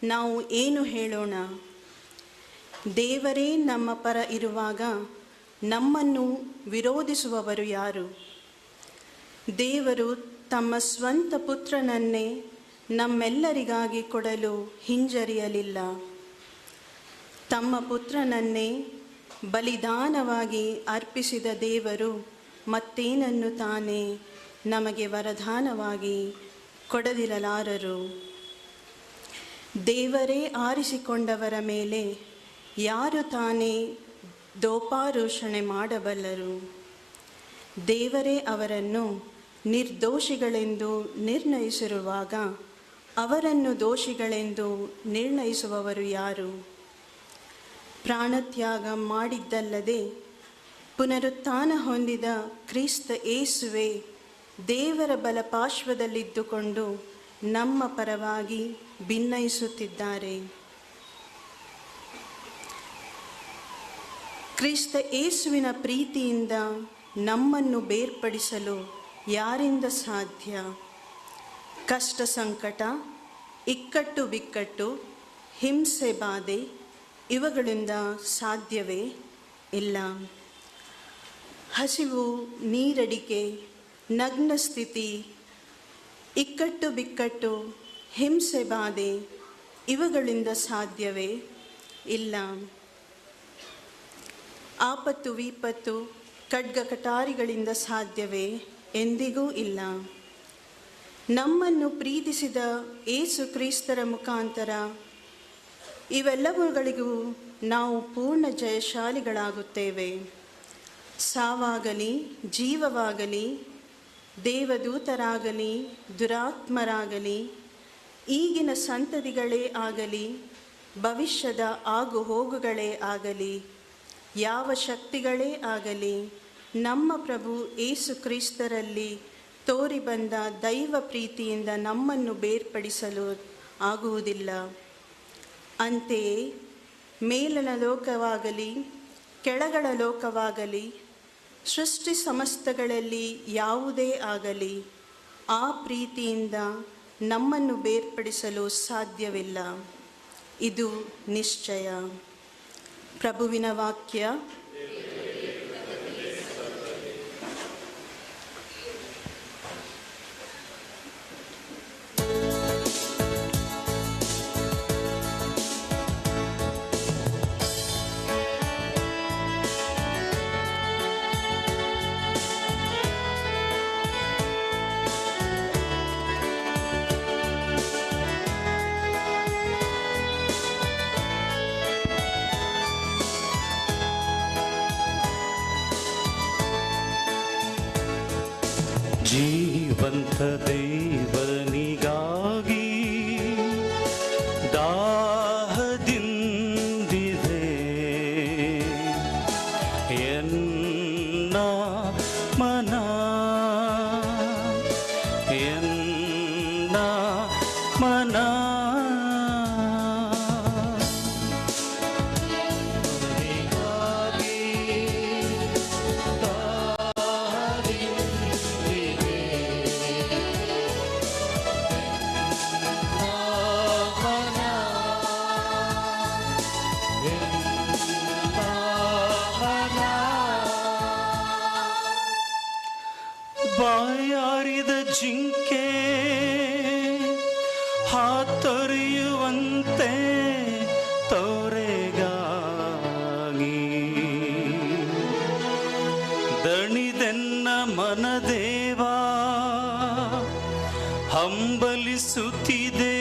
ನಾವು ಏನು ಹೇಳೋಣ? ದೇವರೇ ನಮ್ಮ ಪರ ಇರುವಾಗ ನಮ್ಮನ್ನು ವಿರೋಧಿಸುವವರು ಯಾರು? ದೇವರು ತಮ್ಮ ಸ್ವಂತ ಪುತ್ರನನ್ನೇ ನಮ್ಮೆಲ್ಲರಿಗಾಗಿ ಕೊಡಲು ಹಿಂಜರಿಯಲಿಲ್ಲ. ತಮ್ಮ ಪುತ್ರನನ್ನೇ ಬಲಿದಾನವಾಗಿ ಅರ್ಪಿಸಿದ ದೇವರು ಮತ್ತೇನನ್ನು ತಾನೇ ನಮಗೆ ವರದಾನವಾಗಿ ಕೊಡದಿರಲಾರರು? ದೇವರೇ ಆರಿಸಿಕೊಂಡವರ ಮೇಲೆ ಯಾರು ತಾನೇ ದೋಪಾರೋಷಣೆ ಮಾಡಬಲ್ಲರು? ದೇವರೇ ಅವರನ್ನು ನಿರ್ದೋಷಿಗಳೆಂದು ನಿರ್ಣಯಿಸಿರುವಾಗ ಅವರನ್ನು ದೋಷಿಗಳೆಂದು ನಿರ್ಣಯಿಸುವವರು ಯಾರು? ಪ್ರಾಣತ್ಯಾಗ ಮಾಡಿದ್ದಲ್ಲದೆ ಪುನರುತ್ಥಾನ ಹೊಂದಿದ ಕ್ರಿಸ್ತ ಯೇಸುವೇ ದೇವರ ಬಲಪಾರ್ಶ್ವದಲ್ಲಿದ್ದುಕೊಂಡು ನಮ್ಮ ಪರವಾಗಿ ಭಿನ್ನಯಿಸುತ್ತಿದ್ದಾರೆ. ಕ್ರಿಸ್ತ ಯೇಸುವಿನ ಪ್ರೀತಿಯಿಂದ ನಮ್ಮನ್ನು ಬೇರ್ಪಡಿಸಲು ಯಾರಿಂದ ಸಾಧ್ಯ? ಕಷ್ಟ ಸಂಕಟ, ಇಕ್ಕಟ್ಟು ಬಿಕ್ಕಟ್ಟು, ಹಿಂಸೆ ಬಾಧೆ ಇವುಗಳಿಂದ ಸಾಧ್ಯವೇ? ಇಲ್ಲ. ಹಸಿವು, ನೀರಡಿಕೆ, ನಗ್ನ ಸ್ಥಿತಿ, ಇಕ್ಕಟ್ಟು ಬಿಕ್ಕಟ್ಟು, ಹಿಂಸೆ ಬಾಧೆ ಇವುಗಳಿಂದ ಸಾಧ್ಯವೇ? ಇಲ್ಲ. ಆಪತ್ತು ವಿಪತ್ತು, ಖಡ್ಗ ಕಟಾರಿಗಳಿಂದ ಸಾಧ್ಯವೇ? ಎಂದಿಗೂ ಇಲ್ಲ. ನಮ್ಮನ್ನು ಪ್ರೀತಿಸಿದ ಯೇಸು ಕ್ರಿಸ್ತರ ಮುಖಾಂತರ ಇವೆಲ್ಲವುಗಳಿಗೂ ನಾವು ಪೂರ್ಣ ಜಯಶಾಲಿಗಳಾಗುತ್ತೇವೆ. ಸಾವಾಗಲಿ, ಜೀವವಾಗಲಿ, ದೇವದೂತರಾಗಲಿ, ದುರಾತ್ಮರಾಗಲಿ, ಈಗಿನ ಸಂತತಿಗಳೇ ಆಗಲಿ, ಭವಿಷ್ಯದ ಆಗು ಹೋಗುಗಳೇ ಆಗಲಿ, ಯಾವ ಶಕ್ತಿಗಳೇ ಆಗಲಿ, ನಮ್ಮ ಪ್ರಭು ಯೇಸು ಕ್ರಿಸ್ತರಲ್ಲಿ ತೋರಿ ಬಂದ ದೈವ ಪ್ರೀತಿಯಿಂದ ನಮ್ಮನ್ನು ಬೇರ್ಪಡಿಸಲು ಆಗುವುದಿಲ್ಲ. ಅಂತೆಯೇ ಮೇಲನ ಲೋಕವಾಗಲಿ ಕೆಳಗಣ ಲೋಕವಾಗಲಿ, ಸೃಷ್ಟಿ ಸಮಸ್ತಗಳಲ್ಲಿ ಯಾವುದೇ ಆಗಲಿ ಆ ಪ್ರೀತಿಯಿಂದ ನಮ್ಮನ್ನು ಬೇರ್ಪಡಿಸಲು ಸಾಧ್ಯವಿಲ್ಲ. ಇದು ನಿಶ್ಚಯ. ಪ್ರಭುವಿನ ವಾಕ್ಯ. ಜೀವಂತ ದೇವನಿಗಾಗಿ ದಾಹದಿಂದಿದೆ ಎನ್ನ ಮನ, ಎನ್ನ ಮನ. ಬಾಯಾರಿದ ಜಿಂಕೆ ಹಾತೊರೆಯುವಂತೆ ತೋರೆಗಾಗಿ ದಣಿದೆನ್ನ ಮನದೇವ ಹಂಬಲಿಸುತ್ತಿದೆ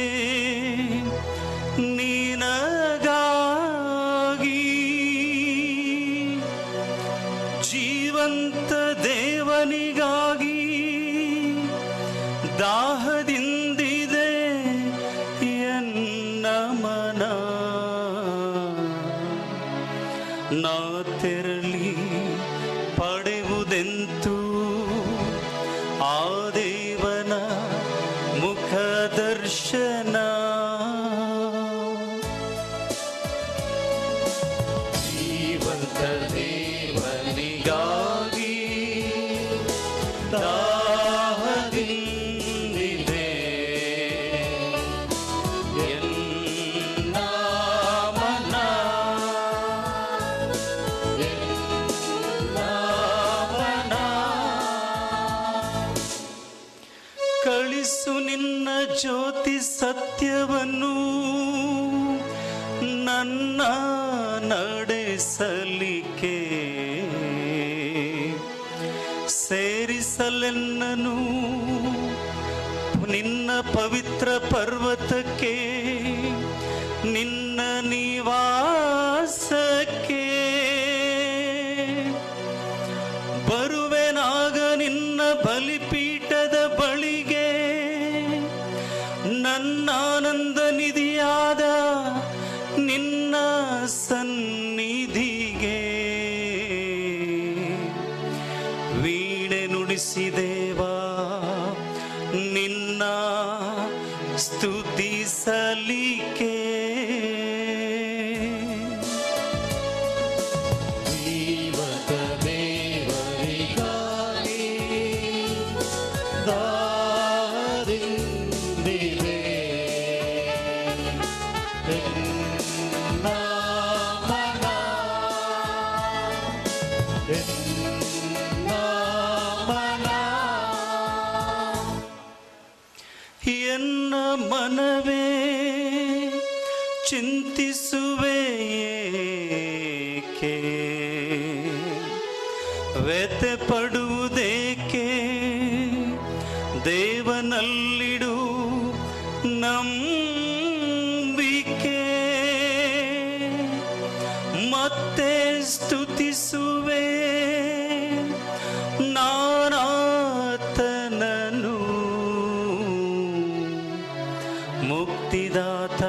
ನಿನಗಾಗಿ. ಜೀವಂತ ದೇವನಿಗಾಗಿ ದಾಹದಿಂದಿದೆ ಎನ್ನ ಮನ. ನಾ ತೆರಳಿ ನೀತಿ ಸತ್ಯವನ್ನು ನನ್ನ ನಡೆಸಲಿಕ್ಕೆ ಸೇರಿಸಲೆನ್ನನು ನಿನ್ನ ಪವಿತ್ರ ಪರ್ವತಕ್ಕೆ, ನಿನ್ನ ನಿವಾಸಕ್ಕೆ ಬರುವೆನಾಗ ನಿನ್ನ ಬಲಿಪೀಠದ ಬಳಿಗೆ, ನನ್ನ ಆನಂದ ನಿಧಿಯಾದ ನಿನ್ನ ಸನ್ನಿಧಿಗೆ. ವೀಣೆ ನುಡಿಸಿದೇವಾ ನಿನ್ನ ಸ್ತುತಿಸಲಿಕ್ಕೆ. ಜೀವದ ದೇವರಿಗಾಗಿ ದಾರಿಂದಿದೆ ಎನ್ನ ಮನ, ಎನ್ನ ಮನ. ಎನ್ನ ಮನವೇ ಚಿಂತಿಸುವೆ ಏಕೆ, ವ್ಯಥೆ ಪಡುವುದೇಕೆ, ದೇವನಲ್ಲಿಡು ನಂಬಿಕೆ. ಮತ್ತೆ ಸ್ತುತಿಸುವೆ ನಾನಾತನನು, ಮುಕ್ತಿದಾತ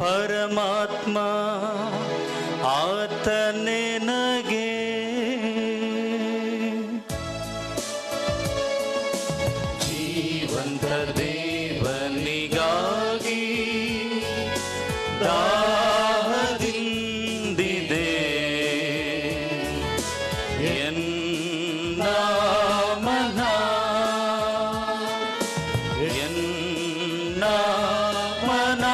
ಪರಮಾತ್ಮ ಆತನೇ ನಗೆ. ಜೀವಂತ ದೇವನಿಗಾಗಿ ದಾಹದಿಂದಿದೆ ಎನ್ನ ಮನ, ಎನ್ನ ಮನ.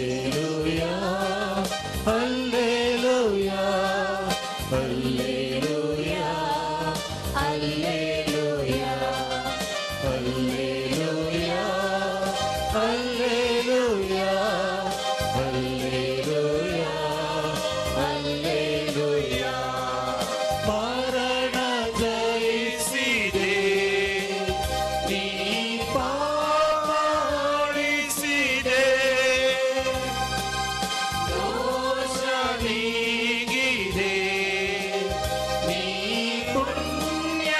Hallelujah, hallelujah, hallelujah, hallelujah, hallelujah, hallelujah, hallelujah, hallelujah. ಮರಣ ಜಯಿಸಿದೆ, ನೀ ಪಾಪ ಅಳಿಸಿದೆ, ದೋಷ ನೀಗಿದೆ, ನೀ ಪುಣ್ಯವೈಗಿದೆ,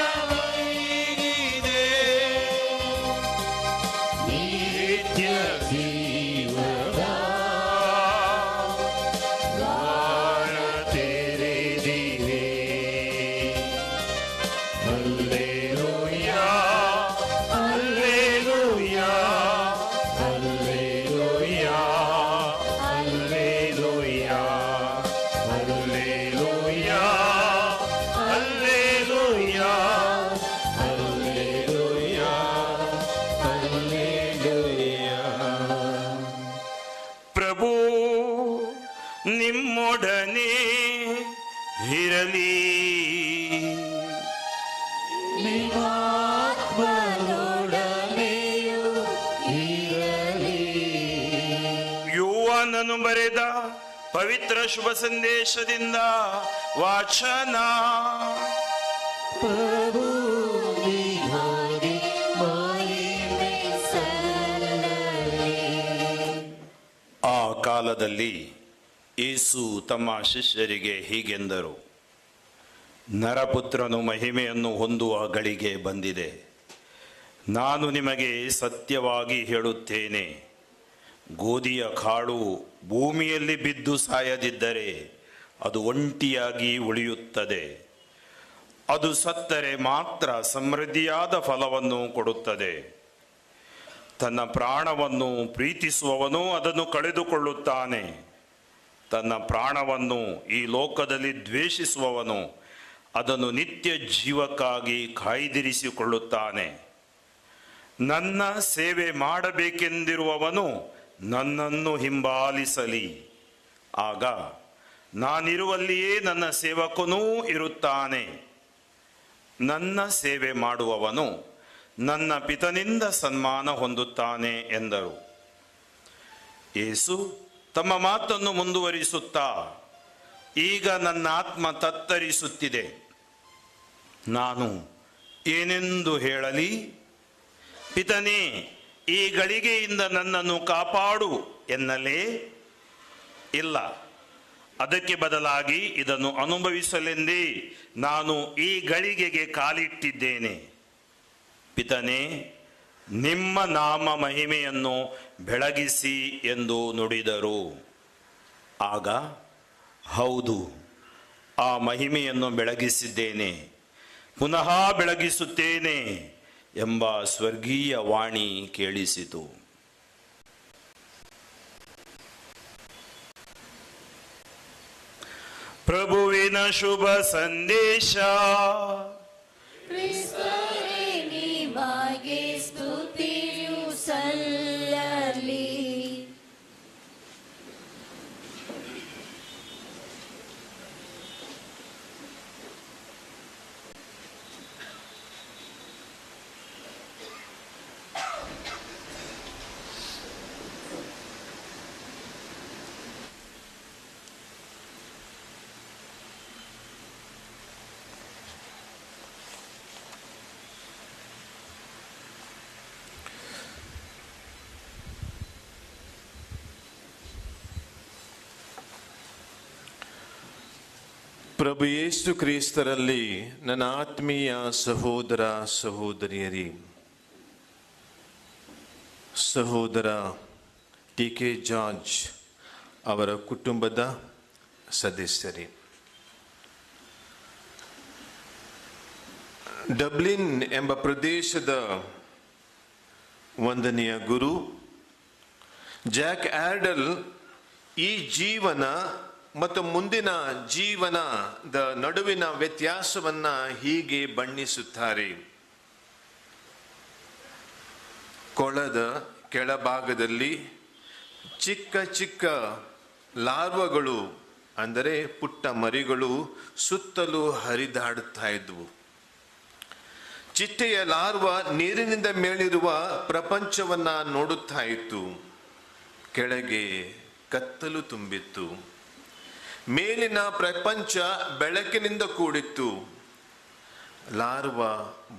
ನಿತ್ಯ ಜೀವದ ದ್ವಾರ ತೆರೆದಿದೆ. Hallelujah, hallelujah, hallelujah, hallelujah, hallelujah, hallelujah, hallelujah, hallelujah. ಪ್ರಭು ನಿಮ್ಮೊಡನೆ ಇರಲಿ, ನಿಮ್ಮಾತ್ಮನೊಡನೆಯೂ ಇರಲಿ. ಯೋಹಾನನು ಬರೆದ ಪವಿತ್ರ ಶುಭ ಸಂದೇಶದಿಂದ ವಾಚನ. ಪ್ರಭು ನಿಮಗೆ ಮಹಿಮೆ ಸಲ್ಲಲಿ. ಆ ಕಾಲದಲ್ಲಿ ಯೇಸು ತಮ್ಮ ಶಿಷ್ಯರಿಗೆ ಹೀಗೆಂದರು, ನರಪುತ್ರನು ಮಹಿಮೆಯನ್ನು ಹೊಂದುವ ಗಳಿಗೆ ಬಂದಿದೆ. ನಾನು ನಿಮಗೆ ಸತ್ಯವಾಗಿ ಹೇಳುತ್ತೇನೆ, ಗೋಧಿಯ ಕಾಳು ಭೂಮಿಯಲ್ಲಿ ಬಿದ್ದು ಸಾಯದಿದ್ದರೆ ಅದು ಒಂಟಿಯಾಗಿ ಉಳಿಯುತ್ತದೆ. ಅದು ಸತ್ತರೆ ಮಾತ್ರ ಸಮೃದ್ಧಿಯಾದ ಫಲವನ್ನು ಕೊಡುತ್ತದೆ. ತನ್ನ ಪ್ರಾಣವನ್ನು ಪ್ರೀತಿಸುವವನು ಅದನ್ನು ಕಳೆದುಕೊಳ್ಳುತ್ತಾನೆ. ತನ್ನ ಪ್ರಾಣವನ್ನು ಈ ಲೋಕದಲ್ಲಿ ದ್ವೇಷಿಸುವವನು ಅದನ್ನು ನಿತ್ಯ ಜೀವಕ್ಕಾಗಿ ಕಾಯ್ದಿರಿಸಿಕೊಳ್ಳುತ್ತಾನೆ. ನನ್ನ ಸೇವೆ ಮಾಡಬೇಕೆಂದಿರುವವನು ನನ್ನನ್ನು ಹಿಂಬಾಲಿಸಲಿ. ಆಗ ನಾನಿರುವಲ್ಲಿಯೇ ನನ್ನ ಸೇವಕನೂ ಇರುತ್ತಾನೆ. ನನ್ನ ಸೇವೆ ಮಾಡುವವನು ನನ್ನ ಪಿತನಿಂದ ಸನ್ಮಾನ ಹೊಂದುತ್ತಾನೆ ಎಂದರು. ಯೇಸು ತಮ್ಮ ಮಾತನ್ನು ಮುಂದುವರಿಸುತ್ತಾ, ಈಗ ನನ್ನ ಆತ್ಮ ತತ್ತರಿಸುತ್ತಿದೆ. ನಾನು ಏನೆಂದು ಹೇಳಲಿ? ಪಿತನೇ, ಈ ಗಳಿಗೆಯಿಂದ ನನ್ನನ್ನು ಕಾಪಾಡು ಎನ್ನಲೇ? ಇಲ್ಲ, ಅದಕ್ಕೆ ಬದಲಾಗಿ ಇದನ್ನು ಅನುಭವಿಸಲೆಂದೇ ನಾನು ಈ ಗಳಿಗೆಗೆ ಕಾಲಿಟ್ಟಿದ್ದೇನೆ. ಪಿತನೇ, ನಿಮ್ಮ ನಾಮ ಮಹಿಮೆಯನ್ನು ಬೆಳಗಿಸಿ ಎಂದು ನುಡಿದರು. ಆಗ ಹೌದು, ಆ ಮಹಿಮೆಯನ್ನು ಬೆಳಗಿಸಿದ್ದೇನೆ, ಪುನಃ ಬೆಳಗಿಸುತ್ತೇನೆ ಎಂಬ ಸ್ವರ್ಗೀಯ ವಾಣಿ ಕೇಳಿಸಿತು. ಪ್ರಭುವಿನ ಶುಭ ಸಂದೇಶ. ನಿಮಗೆ ಸ್ತುತಿಯು ಸಲ್ಲಲಿ. ಪ್ರಭು ಯೇಸು ಕ್ರಿಸ್ತರಲ್ಲಿ ನನ್ನ ಆತ್ಮೀಯ ಸಹೋದರ ಸಹೋದರಿಯರಿ, ಸಹೋದರ ಟಿ.ಕೆ. ಜಾರ್ಜ್ ಅವರ ಕುಟುಂಬದ ಸದಸ್ಯರೇ, ಡಬ್ಲಿನ್ ಎಂಬ ಪ್ರದೇಶದ ವಂದನೀಯ ಗುರು ಜಾಕ್ ಆರ್ಡೆಲ್ ಈ ಜೀವನ ಮತ್ತು ಮುಂದಿನ ಜೀವನದ ನಡುವಿನ ವ್ಯತ್ಯಾಸವನ್ನ ಹೀಗೆ ಬಣ್ಣಿಸುತ್ತಾರೆ. ಕೊಳದ ಕೆಳಭಾಗದಲ್ಲಿ ಚಿಕ್ಕ ಚಿಕ್ಕ ಲಾರ್ವಗಳು, ಅಂದರೆ ಪುಟ್ಟ ಮರಿಗಳು ಸುತ್ತಲೂ ಹರಿದಾಡುತ್ತಾ ಇದ್ವು. ಚಿಟ್ಟೆಯ ಲಾರ್ವ ನೀರಿನಿಂದ ಮೇಲಿರುವ ಪ್ರಪಂಚವನ್ನ ನೋಡುತ್ತಾ ಇತ್ತು. ಕೆಳಗೆ ಕತ್ತಲು ತುಂಬಿತ್ತು. ಮೇಲಿನ ಪ್ರಪಂಚ ಬೆಳಕಿನಿಂದ ಕೂಡಿತ್ತು. ಲಾರ್ವ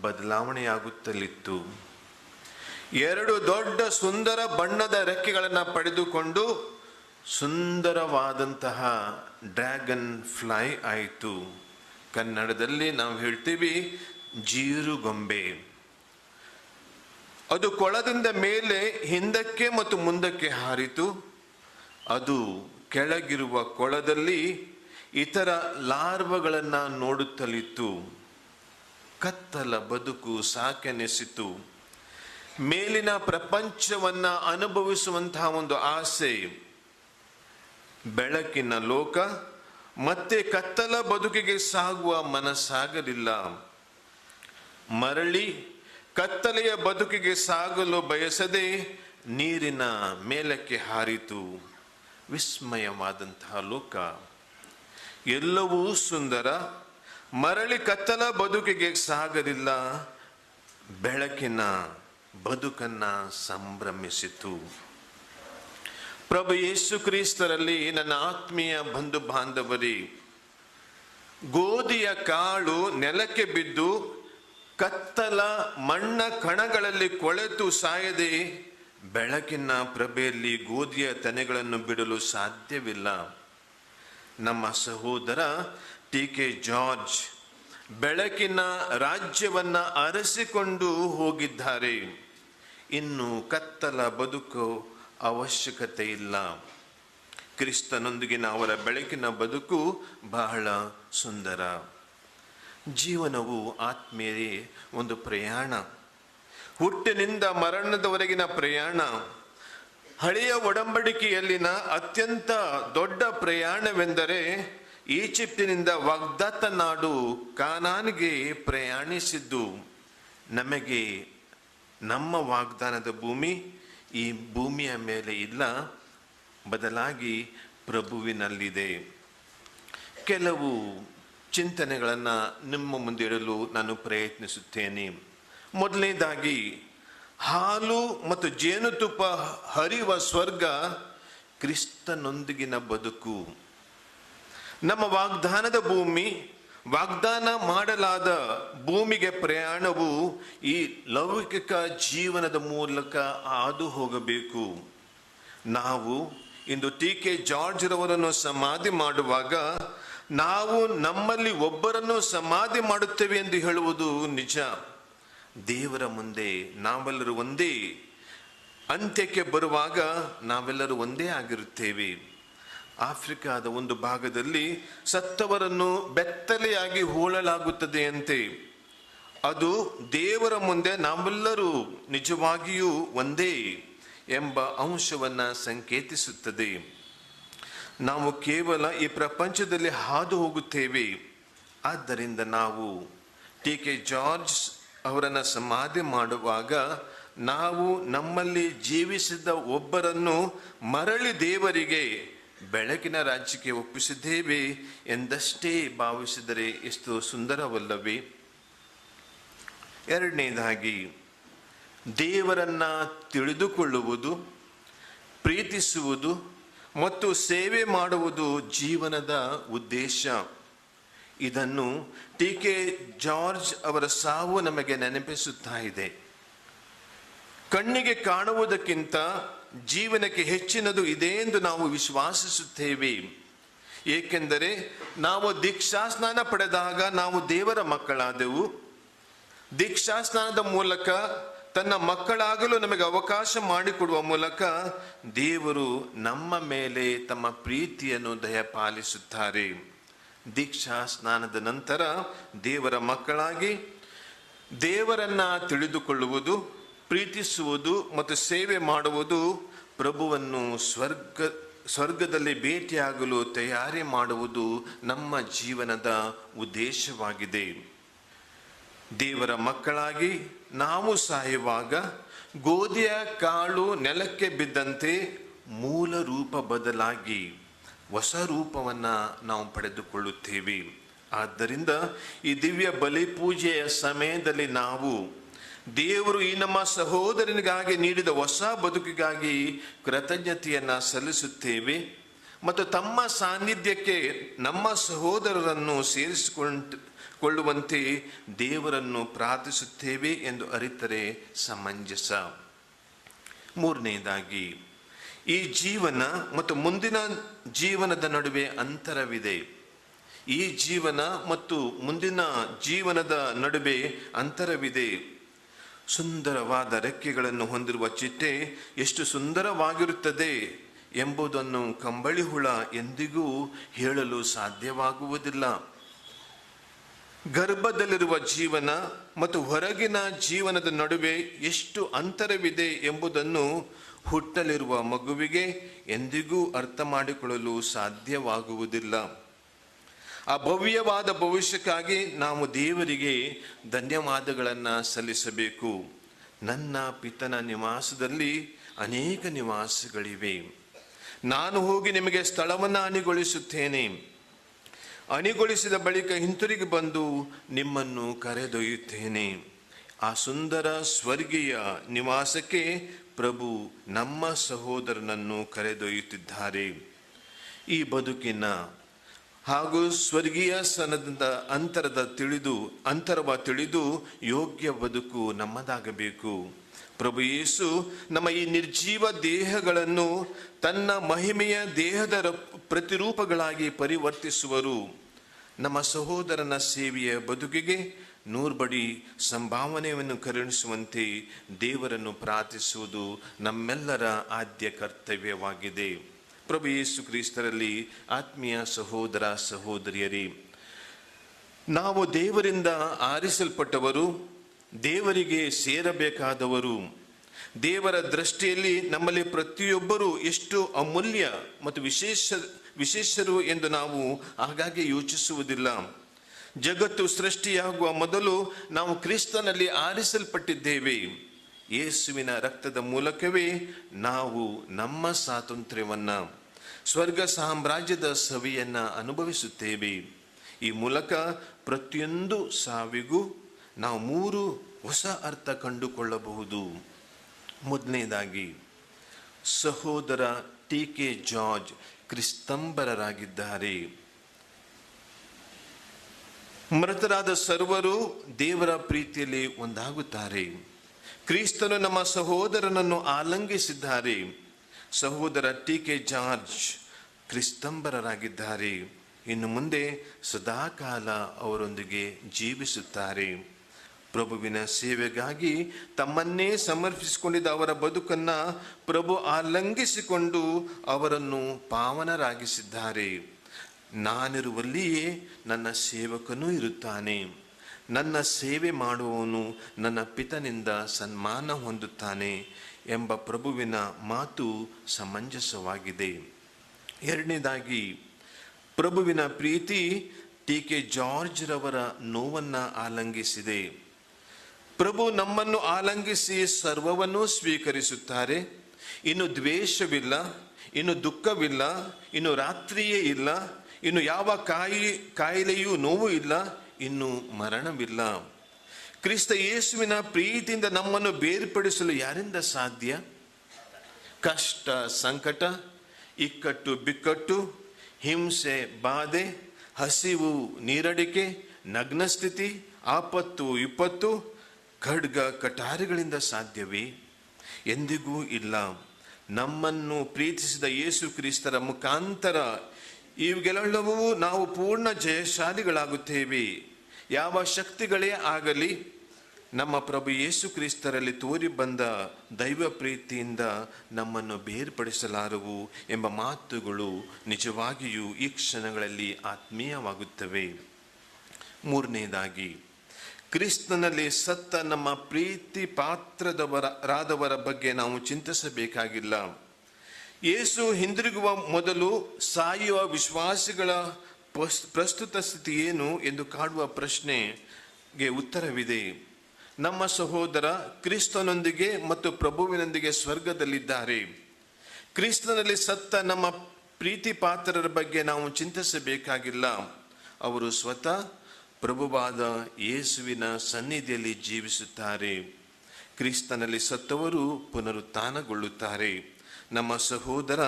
ಬದಲಾವಣೆಯಾಗುತ್ತಲಿತ್ತು. ಎರಡು ದೊಡ್ಡ ಸುಂದರ ಬಣ್ಣದ ರೆಕ್ಕೆಗಳನ್ನು ಪಡೆದುಕೊಂಡು ಸುಂದರವಾದಂತಹ ಡ್ರ್ಯಾಗನ್ ಫ್ಲೈ ಆಯಿತು. ಕನ್ನಡದಲ್ಲಿ ನಾವು ಹೇಳ್ತೀವಿ ಜೀರುಗೊಂಬೆ. ಅದು ಕೊಳದಿಂದ ಮೇಲೆ ಹಿಂದಕ್ಕೆ ಮತ್ತು ಮುಂದಕ್ಕೆ ಹಾರಿತು. ಅದು ಕೆಳಗಿರುವ ಕೊಳದಲ್ಲಿ ಇತರ ಲಾರ್ವಗಳನ್ನು ನೋಡುತ್ತಲಿತ್ತು. ಕತ್ತಲ ಬದುಕು ಸಾಕೆನಿಸಿತು. ಮೇಲಿನ ಪ್ರಪಂಚವನ್ನ ಅನುಭವಿಸುವಂತಹ ಒಂದು ಆಸೆ. ಬೆಳಕಿನ ಲೋಕ ಮತ್ತೆ ಕತ್ತಲ ಬದುಕಿಗೆ ಸಾಗುವ ಮನಸ್ಸಾಗಲಿಲ್ಲ. ಮರಳಿ ಕತ್ತಲೆಯ ಬದುಕಿಗೆ ಸಾಗಲು ಬಯಸದೆ ನೀರಿನ ಮೇಲಕ್ಕೆ ಹಾರಿತು. ವಿಸ್ಮಯವಾದಂತಹ ಲೋಕ, ಎಲ್ಲವೂ ಸುಂದರ. ಮರಳಿ ಕತ್ತಲ ಬದುಕಿಗೆ ಸಾಗಲಿಲ್ಲ. ಬೆಳಕಿನ ಬದುಕನ್ನ ಸಂಭ್ರಮಿಸಿತು. ಪ್ರಭು ಯೇಸು ಕ್ರಿಸ್ತರಲ್ಲಿ ನನ್ನ ಆತ್ಮೀಯ ಬಂಧು ಬಾಂಧವರೇ, ಗೋಧಿಯ ಕಾಳು ನೆಲಕ್ಕೆ ಬಿದ್ದು ಕತ್ತಲ ಮಣ್ಣ ಕಣಗಳಲ್ಲಿ ಕೊಳೆತು ಸಾಯದೆ ಬೆಳಕಿನ ಪ್ರಭೆಯಲ್ಲಿ ಗೋಧಿಯ ತೆನೆಗಳನ್ನು ಬಿಡಲು ಸಾಧ್ಯವಿಲ್ಲ. ನಮ್ಮ ಸಹೋದರ ಟಿ.ಕೆ. ಜಾರ್ಜ್ ಬೆಳಕಿನ ರಾಜ್ಯವನ್ನ ಅರಸಿಕೊಂಡು ಹೋಗಿದ್ದಾರೆ. ಇನ್ನು ಕತ್ತಲ ಬದುಕು ಅವಶ್ಯಕತೆ ಇಲ್ಲ. ಕ್ರಿಸ್ತನೊಂದಿಗಿನ ಅವರ ಬೆಳಕಿನ ಬದುಕು ಬಹಳ ಸುಂದರ. ಜೀವನವು ಆತ್ಮೀಯರೇ ಒಂದು ಪ್ರಯಾಣ. ಹುಟ್ಟಿನಿಂದ ಮರಣದವರೆಗಿನ ಪ್ರಯಾಣ ಹಳೆಯ ಒಡಂಬಡಿಕೆಯಲ್ಲಿನ ಅತ್ಯಂತ ದೊಡ್ಡ ಪ್ರಯಾಣವೆಂದರೆ ಈಜಿಪ್ಟಿನಿಂದ ವಾಗ್ದಾತ ನಾಡು ಕಾನಾನಿಗೆ ಪ್ರಯಾಣಿಸಿದ್ದು. ನಮಗೆ ನಮ್ಮ ವಾಗ್ದಾನದ ಭೂಮಿ ಈ ಭೂಮಿಯ ಮೇಲೆ ಇಲ್ಲ, ಬದಲಾಗಿ ಪ್ರಭುವಿನಲ್ಲಿದೆ. ಕೆಲವು ಚಿಂತನೆಗಳನ್ನು ನಿಮ್ಮ ಮುಂದೆ ಇಡಲು ನಾನು ಪ್ರಯತ್ನಿಸುತ್ತೇನೆ. ಮೊದಲನೇದಾಗಿ, ಹಾಲು ಮತ್ತು ಜೇನುತುಪ್ಪ ಹರಿಯುವ ಸ್ವರ್ಗ ಕ್ರಿಸ್ತನೊಂದಿಗಿನ ಬದುಕು. ನಮ್ಮ ವಾಗ್ದಾನದ ಭೂಮಿ, ವಾಗ್ದಾನ ಮಾಡಲಾದ ಭೂಮಿಗೆ ಪ್ರಯಾಣವು ಈ ಲೌಕಿಕ ಜೀವನದ ಮೂಲಕ ಹಾದು ಹೋಗಬೇಕು. ನಾವು ಇಂದು ಟಿ.ಕೆ. ಜಾರ್ಜ್ ರವರನ್ನು ಸಮಾಧಿ ಮಾಡುವಾಗ ನಾವು ನಮ್ಮಲ್ಲಿ ಒಬ್ಬರನ್ನು ಸಮಾಧಿ ಮಾಡುತ್ತೇವೆ ಎಂದು ಹೇಳುವುದು ನಿಜ. ದೇವರ ಮುಂದೆ ನಾವೆಲ್ಲರೂ ಒಂದೇ. ಅಂತ್ಯಕ್ಕೆ ಬರುವಾಗ ನಾವೆಲ್ಲರೂ ಒಂದೇ ಆಗಿರುತ್ತೇವೆ. ಆಫ್ರಿಕಾದ ಒಂದು ಭಾಗದಲ್ಲಿ ಸತ್ತವರನ್ನು ಬೆತ್ತಲೆಯಾಗಿ ಹೂಳಲಾಗುತ್ತದೆಯಂತೆ. ಅದು ದೇವರ ಮುಂದೆ ನಾವೆಲ್ಲರೂ ನಿಜವಾಗಿಯೂ ಒಂದೇ ಎಂಬ ಅಂಶವನ್ನು ಸಂಕೇತಿಸುತ್ತದೆ. ನಾವು ಕೇವಲ ಈ ಪ್ರಪಂಚದಲ್ಲಿ ಹಾದು ಹೋಗುತ್ತೇವೆ. ಆದ್ದರಿಂದ ನಾವು ಟಿ.ಕೆ. ಜಾರ್ಜ್ ಅವರನ್ನು ಸಮಾಧಿ ಮಾಡುವಾಗ ನಾವು ನಮ್ಮಲ್ಲಿ ಜೀವಿಸಿದ ಒಬ್ಬರನ್ನು ಮರಳಿ ದೇವರಿಗೆ ಬೆಳಕಿನ ರಾಜ್ಯಕ್ಕೆ ಒಪ್ಪಿಸಿದ್ದೇವೆ ಎಂದಷ್ಟೇ ಭಾವಿಸಿದರೆ ಎಷ್ಟು ಸುಂದರವಲ್ಲವೇ? ಎರಡನೇದಾಗಿ, ದೇವರನ್ನ ತಿಳಿದುಕೊಳ್ಳುವುದು, ಪ್ರೀತಿಸುವುದು ಮತ್ತು ಸೇವೆ ಮಾಡುವುದು ಜೀವನದ ಉದ್ದೇಶ. ಇದನ್ನು ಟಿ.ಕೆ. ಜಾರ್ಜ್ ಅವರ ಸಾವು ನಮಗೆ ನೆನಪಿಸುತ್ತಾ ಇದೆ. ಕಣ್ಣಿಗೆ ಕಾಣುವುದಕ್ಕಿಂತ ಜೀವನಕ್ಕೆ ಹೆಚ್ಚಿನದು ಇದೆ ಎಂದು ನಾವು ವಿಶ್ವಾಸಿಸುತ್ತೇವೆ. ಏಕೆಂದರೆ ನಾವು ದೀಕ್ಷಾಸ್ನಾನ ಪಡೆದಾಗ ನಾವು ದೇವರ ಮಕ್ಕಳಾದೆವು. ದೀಕ್ಷಾಸ್ನಾನದ ಮೂಲಕ ತನ್ನ ಮಕ್ಕಳಾಗಲು ನಮಗೆ ಅವಕಾಶ ಮಾಡಿಕೊಡುವ ಮೂಲಕ ದೇವರು ನಮ್ಮ ಮೇಲೆ ತಮ್ಮ ಪ್ರೀತಿಯನ್ನು ದಯಪಾಲಿಸುತ್ತಾರೆ. ದೀಕ್ಷಾ ಸ್ನಾನದ ನಂತರ ದೇವರ ಮಕ್ಕಳಾಗಿ ದೇವರನ್ನ ತಿಳಿದುಕೊಳ್ಳುವುದು, ಪ್ರೀತಿಸುವುದು ಮತ್ತು ಸೇವೆ ಮಾಡುವುದು ಪ್ರಭುವನ್ನು ಸ್ವರ್ಗದಲ್ಲಿ ಭೇಟಿಯಾಗಲು ತಯಾರಿ ಮಾಡುವುದು ನಮ್ಮ ಜೀವನದ ಉದ್ದೇಶವಾಗಿದೆ. ದೇವರ ಮಕ್ಕಳಾಗಿ ನಾವು ಸಾಯುವಾಗ ಗೋಧಿಯ ಕಾಳು ನೆಲಕ್ಕೆ ಬಿದ್ದಂತೆ ಮೂಲ ರೂಪ ಬದಲಾಗಿ ಹೊಸ ರೂಪವನ್ನು ನಾವು ಪಡೆದುಕೊಳ್ಳುತ್ತೇವೆ. ಆದ್ದರಿಂದ ಈ ದಿವ್ಯ ಬಲಿ ಪೂಜೆಯ ಸಮಯದಲ್ಲಿ ನಾವು ದೇವರು ಈ ನಮ್ಮ ಸಹೋದರನಿಗಾಗಿ ನೀಡಿದ ಹೊಸ ಬದುಕಿಗಾಗಿ ಕೃತಜ್ಞತೆಯನ್ನು ಸಲ್ಲಿಸುತ್ತೇವೆ ಮತ್ತು ತಮ್ಮ ಸಾನ್ನಿಧ್ಯಕ್ಕೆ ನಮ್ಮ ಸಹೋದರರನ್ನು ಸೇರಿಸಿಕೊಳ್ಳುವಂತೆ ದೇವರನ್ನು ಪ್ರಾರ್ಥಿಸುತ್ತೇವೆ ಎಂದು ಅರಿತರೆ ಸಮಂಜಸ. ಮೂರನೆಯದಾಗಿ, ಈ ಜೀವನ ಮತ್ತು ಮುಂದಿನ ಜೀವನದ ನಡುವೆ ಅಂತರವಿದೆ. ಈ ಜೀವನ ಮತ್ತು ಮುಂದಿನ ಜೀವನದ ನಡುವೆ ಅಂತರವಿದೆ. ಸುಂದರವಾದ ರೆಕ್ಕೆಗಳನ್ನು ಹೊಂದಿರುವ ಚಿಟ್ಟೆ ಎಷ್ಟು ಸುಂದರವಾಗಿರುತ್ತದೆ ಎಂಬುದನ್ನು ಕಂಬಳಿ ಹುಳ ಎಂದಿಗೂ ಹೇಳಲು ಸಾಧ್ಯವಾಗುವುದಿಲ್ಲ. ಗರ್ಭದಲ್ಲಿರುವ ಜೀವನ ಮತ್ತು ಹೊರಗಿನ ಜೀವನದ ನಡುವೆ ಎಷ್ಟು ಅಂತರವಿದೆ ಎಂಬುದನ್ನು ಹುಟ್ಟಲಿರುವ ಮಗುವಿಗೆ ಎಂದಿಗೂ ಅರ್ಥ ಮಾಡಿಕೊಳ್ಳಲು ಸಾಧ್ಯವಾಗುವುದಿಲ್ಲ. ಆ ಭವ್ಯವಾದ ಭವಿಷ್ಯಕ್ಕಾಗಿ ನಾವು ದೇವರಿಗೆ ಧನ್ಯವಾದಗಳನ್ನು ಸಲ್ಲಿಸಬೇಕು. ನನ್ನ ಪಿತನ ನಿವಾಸದಲ್ಲಿ ಅನೇಕ ನಿವಾಸಗಳಿವೆ. ನಾನು ಹೋಗಿ ನಿಮಗೆ ಸ್ಥಳವನ್ನು ಅಣಿಗೊಳಿಸುತ್ತೇನೆ. ಅಣಿಗೊಳಿಸಿದ ಬಳಿಕ ಹಿಂತಿರುಗಿ ಬಂದು ನಿಮ್ಮನ್ನು ಕರೆದೊಯ್ಯುತ್ತೇನೆ. ಆ ಸುಂದರ ಸ್ವರ್ಗೀಯ ನಿವಾಸಕ್ಕೆ ಪ್ರಭು ನಮ್ಮ ಸಹೋದರನನ್ನು ಕರೆದೊಯ್ಯುತ್ತಿದ್ದಾರೆ. ಈ ಬದುಕಿನ ಹಾಗೂ ಸ್ವರ್ಗೀಯ ಸನದ ಅಂತರವ ತಿಳಿದು ಯೋಗ್ಯ ಬದುಕು ನಮ್ಮದಾಗಬೇಕು. ಪ್ರಭು ಯೇಸು ನಮ್ಮ ಈ ನಿರ್ಜೀವ ದೇಹಗಳನ್ನು ತನ್ನ ಮಹಿಮೆಯ ದೇಹದ ಪ್ರತಿರೂಪಗಳಾಗಿ ಪರಿವರ್ತಿಸುವರು. ನಮ್ಮ ಸಹೋದರನ ಸೇವೆಯ ಬದುಕಿಗೆ ನೂರ್ಬಡಿ ಸಂಭಾವನೆಯನ್ನು ಕರುಣಿಸುವಂತೆ ದೇವರನ್ನು ಪ್ರಾರ್ಥಿಸುವುದು ನಮ್ಮೆಲ್ಲರ ಆದ್ಯ ಕರ್ತವ್ಯವಾಗಿದೆ. ಪ್ರಭು ಯೇಸು ಕ್ರಿಸ್ತರಲ್ಲಿ ಆತ್ಮೀಯ ಸಹೋದರ ಸಹೋದರಿಯರೇ, ನಾವು ದೇವರಿಂದ ಆರಿಸಲ್ಪಟ್ಟವರು, ದೇವರಿಗೆ ಸೇರಬೇಕಾದವರು. ದೇವರ ದೃಷ್ಟಿಯಲ್ಲಿ ನಮ್ಮಲ್ಲಿ ಪ್ರತಿಯೊಬ್ಬರೂ ಎಷ್ಟು ಅಮೂಲ್ಯ ಮತ್ತು ವಿಶೇಷರು ಎಂದು ನಾವು ಆಗಾಗ್ಗೆ ಯೋಚಿಸುವುದಿಲ್ಲ. ಜಗತ್ತು ಸೃಷ್ಟಿಯಾಗುವ ಮೊದಲು ನಾವು ಕ್ರಿಸ್ತನಲ್ಲಿ ಆರಿಸಲ್ಪಟ್ಟಿದ್ದೇವೆ. ಯೇಸುವಿನ ರಕ್ತದ ಮೂಲಕವೇ ನಾವು ನಮ್ಮ ಸ್ವಾತಂತ್ರ್ಯವನ್ನ, ಸ್ವರ್ಗ ಸಾಮ್ರಾಜ್ಯದ ಸವಿಯನ್ನ ಅನುಭವಿಸುತ್ತೇವೆ. ಈ ಮೂಲಕ ಪ್ರತಿಯೊಂದು ಸಾವಿಗೂ ನಾವು 3 ಹೊಸ ಅರ್ಥ ಕಂಡುಕೊಳ್ಳಬಹುದು. ಮೊದಲನೇದಾಗಿ, ಸಹೋದರ ಟಿ.ಕೆ. ಜಾರ್ಜ್ ಕ್ರಿಸ್ತಂಬರರಾಗಿದ್ದಾರೆ. ಮೃತರಾದ ಸರ್ವರು ದೇವರ ಪ್ರೀತಿಯಲ್ಲಿ ಒಂದಾಗುತ್ತಾರೆ. ಕ್ರಿಸ್ತನು ನಮ್ಮ ಸಹೋದರನನ್ನು ಆಲಂಗಿಸಿದ್ದಾರೆ. ಸಹೋದರ ಟಿ.ಕೆ. ಜಾರ್ಜ್ ಕ್ರಿಸ್ತಂಬರರಾಗಿದ್ದಾರೆ. ಇನ್ನು ಮುಂದೆ ಸದಾಕಾಲ ಅವರೊಂದಿಗೆ ಜೀವಿಸುತ್ತಾರೆ. ಪ್ರಭುವಿನ ಸೇವೆಗಾಗಿ ತಮ್ಮನ್ನೇ ಸಮರ್ಪಿಸಿಕೊಂಡಿದ್ದ ಅವರ ಬದುಕನ್ನು ಪ್ರಭು ಆಲಂಗಿಸಿಕೊಂಡು ಅವರನ್ನು ಪಾವನರಾಗಿಸಿದ್ದಾರೆ. ನಾನಿರುವಲ್ಲಿಯೇ ನನ್ನ ಸೇವಕನೂ ಇರುತ್ತಾನೆ, ನನ್ನ ಸೇವೆ ಮಾಡುವವನು ನನ್ನ ಪಿತನಿಂದ ಸನ್ಮಾನ ಹೊಂದುತ್ತಾನೆ ಎಂಬ ಪ್ರಭುವಿನ ಮಾತು ಸಮಂಜಸವಾಗಿದೆ. ಎರಡನೇದಾಗಿ, ಪ್ರಭುವಿನ ಪ್ರೀತಿ ಟಿ.ಕೆ. ಜಾರ್ಜ್ ರವರ ನೋವನ್ನು ಆಲಂಗಿಸಿದೆ. ಪ್ರಭು ನಮ್ಮನ್ನು ಆಲಂಗಿಸಿ ಸರ್ವವನ್ನೂ ಸ್ವೀಕರಿಸುತ್ತಾರೆ. ಇನ್ನು ದ್ವೇಷವಿಲ್ಲ, ಇನ್ನು ದುಃಖವಿಲ್ಲ, ಇನ್ನು ರಾತ್ರಿಯೇ ಇಲ್ಲ, ಇನ್ನು ಯಾವ ಕಾಯಿಲೆಯೂ ನೋವು ಇಲ್ಲ, ಇನ್ನು ಮರಣವಿಲ್ಲ. ಕ್ರಿಸ್ತ ಯೇಸುವಿನ ಪ್ರೀತಿಯಿಂದ ನಮ್ಮನ್ನು ಬೇರ್ಪಡಿಸಲು ಯಾರಿಂದ ಸಾಧ್ಯ? ಕಷ್ಟ, ಸಂಕಟ, ಇಕ್ಕಟ್ಟು, ಬಿಕ್ಕಟ್ಟು, ಹಿಂಸೆ, ಬಾಧೆ, ಹಸಿವು, ನೀರಡಿಕೆ, ನಗ್ನಸ್ಥಿತಿ, ಆಪತ್ತು, ವಿಪತ್ತು, ಖಡ್ಗ, ಕಟಾರಿಗಳಿಂದ ಸಾಧ್ಯವೇ? ಎಂದಿಗೂ ಇಲ್ಲ. ನಮ್ಮನ್ನು ಪ್ರೀತಿಸಿದ ಯೇಸು ಕ್ರಿಸ್ತರ ಮುಖಾಂತರ ಇವುಗಳೆಲ್ಲವೂ ನಾವು ಪೂರ್ಣ ಜಯಶಾಲಿಗಳಾಗುತ್ತೇವೆ. ಯಾವ ಶಕ್ತಿಗಳೇ ಆಗಲಿ ನಮ್ಮ ಪ್ರಭು ಯೇಸು ಕ್ರಿಸ್ತರಲ್ಲಿ ತೋರಿ ಬಂದ ದೈವ ಪ್ರೀತಿಯಿಂದ ನಮ್ಮನ್ನು ಬೇರ್ಪಡಿಸಲಾರವು ಎಂಬ ಮಾತುಗಳು ನಿಜವಾಗಿಯೂ ಈ ಕ್ಷಣಗಳಲ್ಲಿ ಆತ್ಮೀಯವಾಗುತ್ತವೆ. ಮೂರನೇದಾಗಿ, ಕ್ರಿಸ್ತನಲ್ಲಿ ಸತ್ತ ನಮ್ಮ ಪ್ರೀತಿ ಪಾತ್ರರಾದವರ ಬಗ್ಗೆ ನಾವು ಚಿಂತಿಸಬೇಕಾಗಿಲ್ಲ. ಯೇಸು ಹಿಂದಿರುಗುವ ಮೊದಲು ಸಾಯುವ ವಿಶ್ವಾಸಿಗಳ ಪ್ರಸ್ತುತ ಸ್ಥಿತಿ ಏನು ಎಂದು ಕಾಡುವ ಪ್ರಶ್ನೆಗೆ ಉತ್ತರವಿದೆ. ನಮ್ಮ ಸಹೋದರ ಕ್ರಿಸ್ತನೊಂದಿಗೆ ಮತ್ತು ಪ್ರಭುವಿನೊಂದಿಗೆ ಸ್ವರ್ಗದಲ್ಲಿದ್ದಾರೆ. ಕ್ರಿಸ್ತನಲ್ಲಿ ಸತ್ತ ನಮ್ಮ ಪ್ರೀತಿ ಪಾತ್ರರ ಬಗ್ಗೆ ನಾವು ಚಿಂತಿಸಬೇಕಾಗಿಲ್ಲ. ಅವರು ಸ್ವತಃ ಪ್ರಭುವಾದ ಯೇಸುವಿನ ಸನ್ನಿಧಿಯಲ್ಲಿ ಜೀವಿಸುತ್ತಾರೆ. ಕ್ರಿಸ್ತನಲ್ಲಿ ಸತ್ತವರು ಪುನರುತ್ಥಾನಗೊಳ್ಳುತ್ತಾರೆ. ನಮ್ಮ ಸಹೋದರ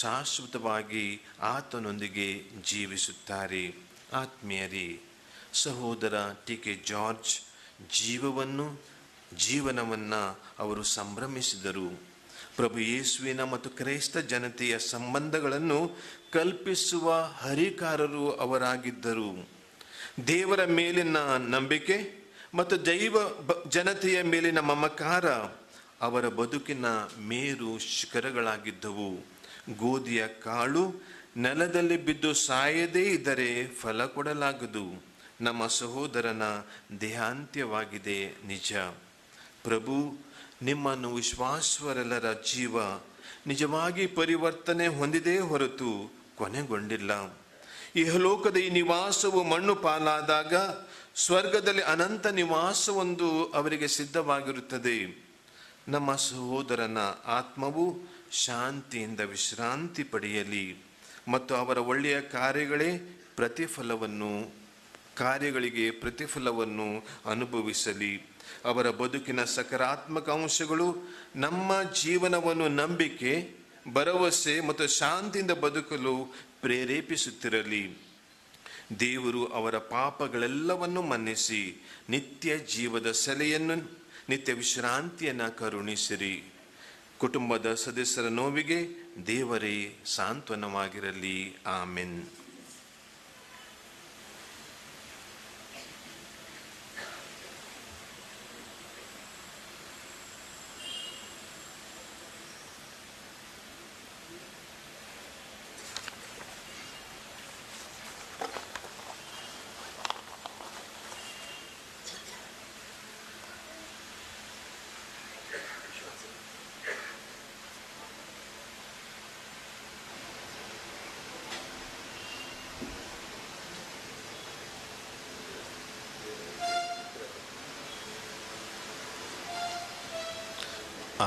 ಶಾಶ್ವತವಾಗಿ ಆತನೊಂದಿಗೆ ಜೀವಿಸುತ್ತಾರೆ. ಆತ್ಮೀಯರೇ, ಸಹೋದರ ಟಿ.ಕೆ. ಜಾರ್ಜ್ ಜೀವನವನ್ನು ಅವರು ಸಂಭ್ರಮಿಸಿದರು. ಪ್ರಭು ಯೇಸುವಿನ ಮತ್ತು ಕ್ರೈಸ್ತ ಜನತೆಯ ಸಂಬಂಧಗಳನ್ನು ಕಲ್ಪಿಸುವ ಹರಿಕಾರರು ಅವರಾಗಿದ್ದರು. ದೇವರ ಮೇಲಿನ ನಂಬಿಕೆ ಮತ್ತು ದೈವ ಜನತೆಯ ಮೇಲಿನ ಮಮಕಾರ ಅವರ ಬದುಕಿನ ಮೇರು ಶಿಖರಗಳಾಗಿದ್ದವು. ಗೋಧಿಯ ಕಾಳು ನೆಲದಲ್ಲಿ ಬಿದ್ದು ಸಾಯದೇ ಇದ್ದರೆ ಫಲ ಕೊಡಲಾಗದು. ನಮ್ಮ ಸಹೋದರನ ದೇಹಾಂತ್ಯವಾಗಿದೆ ನಿಜ. ಪ್ರಭು ನಿಮ್ಮನ್ನು ವಿಶ್ವಾಸವರೆಲ್ಲರ ಜೀವ ನಿಜವಾಗಿ ಪರಿವರ್ತನೆ ಹೊಂದಿದೇ ಹೊರತು ಕೊನೆಗೊಂಡಿಲ್ಲ. ಇಹಲೋಕದ ಈ ನಿವಾಸವು ಮಣ್ಣು ಪಾಲಾದಾಗ ಸ್ವರ್ಗದಲ್ಲಿ ಅನಂತ ನಿವಾಸವೊಂದು ಅವರಿಗೆ ಸಿದ್ಧವಾಗಿರುತ್ತದೆ. ನಮ್ಮ ಸಹೋದರನ ಆತ್ಮವು ಶಾಂತಿಯಿಂದ ವಿಶ್ರಾಂತಿ ಪಡೆಯಲಿ ಮತ್ತು ಅವರ ಒಳ್ಳೆಯ ಕಾರ್ಯಗಳಿಗೆ ಪ್ರತಿಫಲವನ್ನು ಅನುಭವಿಸಲಿ. ಅವರ ಬದುಕಿನ ಸಕಾರಾತ್ಮಕ ಅಂಶಗಳು ನಮ್ಮ ಜೀವನವನ್ನು ನಂಬಿಕೆ, ಭರವಸೆ ಮತ್ತು ಶಾಂತಿಯಿಂದ ಬದುಕಲು ಪ್ರೇರೇಪಿಸುತ್ತಿರಲಿ. ದೇವರು ಅವರ ಪಾಪಗಳೆಲ್ಲವನ್ನು ಮನ್ನಿಸಿ ನಿತ್ಯ ಜೀವದ ಸೆಲೆಯನ್ನು, ನಿತ್ಯ ವಿಶ್ರಾಂತಿಯನ್ನು ಕರುಣಿಸಿರಿ. ಕುಟುಂಬದ ಸದಸ್ಯರ ನೋವಿಗೆ ದೇವರೇ ಸಾಂತ್ವನವಾಗಿರಲಿ. ಆಮೆನ್.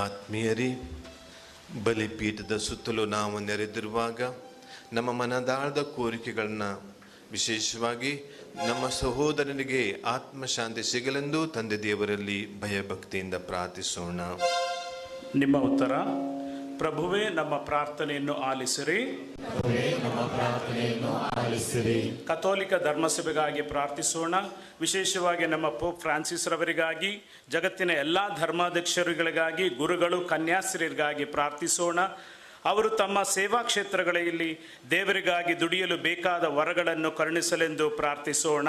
ಆತ್ಮೀಯರೇ, ಬಲಿಪೀಠದ ಸುತ್ತಲೂ ನಾವು ನೆರೆದಿರುವಾಗ ನಮ್ಮ ಮನದಾಳದ ಕೋರಿಕೆಗಳನ್ನ, ವಿಶೇಷವಾಗಿ ನಮ್ಮ ಸಹೋದರನಿಗೆ ಆತ್ಮಶಾಂತಿ ಸಿಗಲೆಂದು ತಂದೆ ದೇವರಲ್ಲಿ ಭಯಭಕ್ತಿಯಿಂದ ಪ್ರಾರ್ಥಿಸೋಣ. ನಿಮ್ಮ ಉತ್ತರ: ಪ್ರಭುವೇ ನಮ್ಮ ಪ್ರಾರ್ಥನೆಯನ್ನು ಆಲಿಸಿರಿ. ಕಥೋಲಿಕ ಧರ್ಮಸಭೆಗಾಗಿ ಪ್ರಾರ್ಥಿಸೋಣ. ವಿಶೇಷವಾಗಿ ನಮ್ಮ ಪೋಪ್ ಫ್ರಾನ್ಸಿಸ್ ರವರಿಗಾಗಿ, ಜಗತ್ತಿನ ಎಲ್ಲ ಧರ್ಮಾಧ್ಯಕ್ಷರುಗಳಿಗಾಗಿ, ಗುರುಗಳು, ಕನ್ಯಾಸ್ತ್ರೀಯರಿಗಾಗಿ ಪ್ರಾರ್ಥಿಸೋಣ. ಅವರು ತಮ್ಮ ಸೇವಾ ಕ್ಷೇತ್ರಗಳಲ್ಲಿ ದೇವರಿಗಾಗಿ ದುಡಿಯಲು ಬೇಕಾದ ವರಗಳನ್ನು ಕರುಣಿಸಲೆಂದು ಪ್ರಾರ್ಥಿಸೋಣ.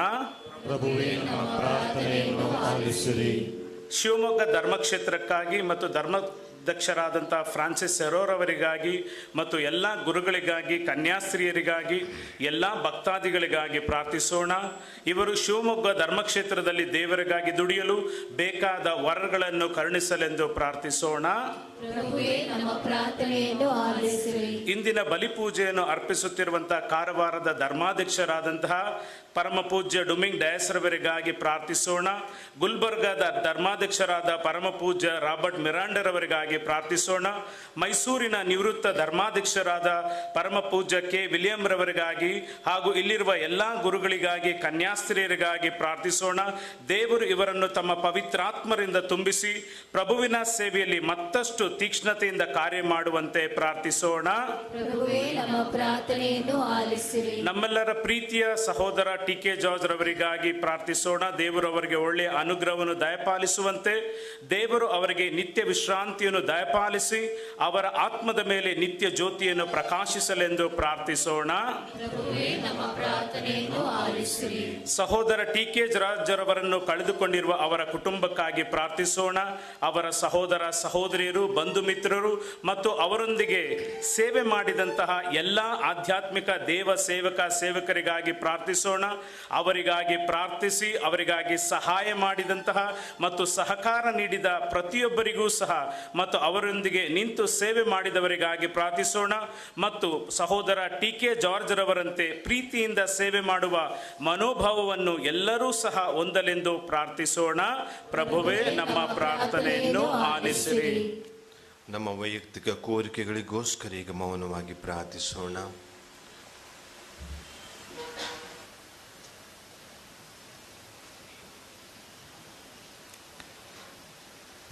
ಶಿವಮೊಗ್ಗ ಧರ್ಮಕ್ಷೇತ್ರಕ್ಕಾಗಿ ಮತ್ತು ಧರ್ಮಾಧ್ಯಕ್ಷರಾದಂಥ ಫ್ರಾನ್ಸಿಸ್ ಸೆರೋರವರಿಗಾಗಿ ಮತ್ತು ಎಲ್ಲ ಗುರುಗಳಿಗಾಗಿ, ಕನ್ಯಾಸ್ತ್ರೀಯರಿಗಾಗಿ, ಎಲ್ಲ ಭಕ್ತಾದಿಗಳಿಗಾಗಿ ಪ್ರಾರ್ಥಿಸೋಣ. ಇವರು ಶಿವಮೊಗ್ಗ ಧರ್ಮಕ್ಷೇತ್ರದಲ್ಲಿ ದೇವರಿಗಾಗಿ ದುಡಿಯಲು ಬೇಕಾದ ವರಗಳನ್ನು ಕರುಣಿಸಲೆಂದು ಪ್ರಾರ್ಥಿಸೋಣ. ಇಂದಿನ ಬಲಿಪೂಜೆಯನ್ನು ಅರ್ಪಿಸುತ್ತಿರುವಂತಹ ಕಾರವಾರದ ಧರ್ಮಾಧ್ಯಕ್ಷರಾದಂತಹ ಪರಮ ಪೂಜ್ಯ ಡುಮಿಂಗ್ ಡಯಸ್ರವರಿಗಾಗಿ ಪ್ರಾರ್ಥಿಸೋಣ. ಗುಲ್ಬರ್ಗಾದ ಧರ್ಮಾಧ್ಯಕ್ಷರಾದ ಪರಮ ಪೂಜ್ಯ ರಾಬರ್ಟ್ ಮಿರಾಂಡರವರಿಗಾಗಿ ಪ್ರಾರ್ಥಿಸೋಣ. ಮೈಸೂರಿನ ನಿವೃತ್ತ ಧರ್ಮಾಧ್ಯಕ್ಷರಾದ ಪರಮ ಪೂಜ್ಯ ಕೆ ವಿಲಿಯಂ ರವರಿಗಾಗಿ ಹಾಗೂ ಇಲ್ಲಿರುವ ಎಲ್ಲ ಗುರುಗಳಿಗಾಗಿ, ಕನ್ಯಾಸ್ತ್ರೀಯರಿಗಾಗಿ ಪ್ರಾರ್ಥಿಸೋಣ. ದೇವರು ಇವರನ್ನು ತಮ್ಮ ಪವಿತ್ರಾತ್ಮರಿಂದ ತುಂಬಿಸಿ ಪ್ರಭುವಿನ ಸೇವೆಯಲ್ಲಿ ಮತ್ತಷ್ಟು ತೀಕ್ಷ್ಣತೆಯಿಂದ ಕಾರ್ಯ ಮಾಡುವಂತೆ ಪ್ರಾರ್ಥಿಸೋಣ. ನಮ್ಮೆಲ್ಲರ ಪ್ರೀತಿಯ ಸಹೋದರ ಟಿ.ಕೆ. ಜಾರ್ಜ್ ರವರಿಗಾಗಿ ಪ್ರಾರ್ಥಿಸೋಣ. ದೇವರು ಅವರಿಗೆ ಒಳ್ಳೆಯ ಅನುಗ್ರಹವನ್ನು ದಯಪಾಲಿಸುವಂತೆ, ದೇವರು ಅವರಿಗೆ ನಿತ್ಯ ವಿಶ್ರಾಂತಿಯನ್ನು ದಯಪಾಲಿಸಿ ಅವರ ಆತ್ಮದ ಮೇಲೆ ನಿತ್ಯ ಜ್ಯೋತಿಯನ್ನು ಪ್ರಕಾಶಿಸಲೆಂದು ಪ್ರಾರ್ಥಿಸೋಣ. ಸಹೋದರ ಟಿ.ಕೆ. ಜಾರ್ಜ್ ರವರನ್ನು ಕಳೆದುಕೊಂಡಿರುವ ಅವರ ಕುಟುಂಬಕ್ಕಾಗಿ ಪ್ರಾರ್ಥಿಸೋಣ. ಅವರ ಸಹೋದರ ಸಹೋದರಿಯರು, ಬಂಧು ಮಿತ್ರರು ಮತ್ತು ಅವರೊಂದಿಗೆ ಸೇವೆ ಮಾಡಿದಂತಹ ಎಲ್ಲ ಆಧ್ಯಾತ್ಮಿಕ ದೇವ ಸೇವಕರಿಗಾಗಿ ಪ್ರಾರ್ಥಿಸೋಣ. ಅವರಿಗಾಗಿ ಪ್ರಾರ್ಥಿಸಿ ಅವರಿಗಾಗಿ ಸಹಾಯ ಮಾಡಿದಂತಹ ಮತ್ತು ಸಹಕಾರ ನೀಡಿದ ಪ್ರತಿಯೊಬ್ಬರಿಗೂ ಸಹ ಮತ್ತು ಅವರೊಂದಿಗೆ ನಿಂತು ಸೇವೆ ಮಾಡಿದವರಿಗಾಗಿ ಪ್ರಾರ್ಥಿಸೋಣ. ಮತ್ತು ಸಹೋದರ ಟಿ.ಕೆ. ಜಾರ್ಜ್ ರವರಂತೆ ಪ್ರೀತಿಯಿಂದ ಸೇವೆ ಮಾಡುವ ಮನೋಭಾವವನ್ನು ಎಲ್ಲರೂ ಸಹ ಹೊಂದಲೆಂದು ಪ್ರಾರ್ಥಿಸೋಣ. ಪ್ರಭುವೇ ನಮ್ಮ ಪ್ರಾರ್ಥನೆಯನ್ನು ಆಲಿಸಿರಿ. ನಮ್ಮ ವೈಯಕ್ತಿಕ ಕೋರಿಕೆಗಳಿಗೋಸ್ಕರ ಈಗ ಮೌನವಾಗಿ ಪ್ರಾರ್ಥಿಸೋಣ.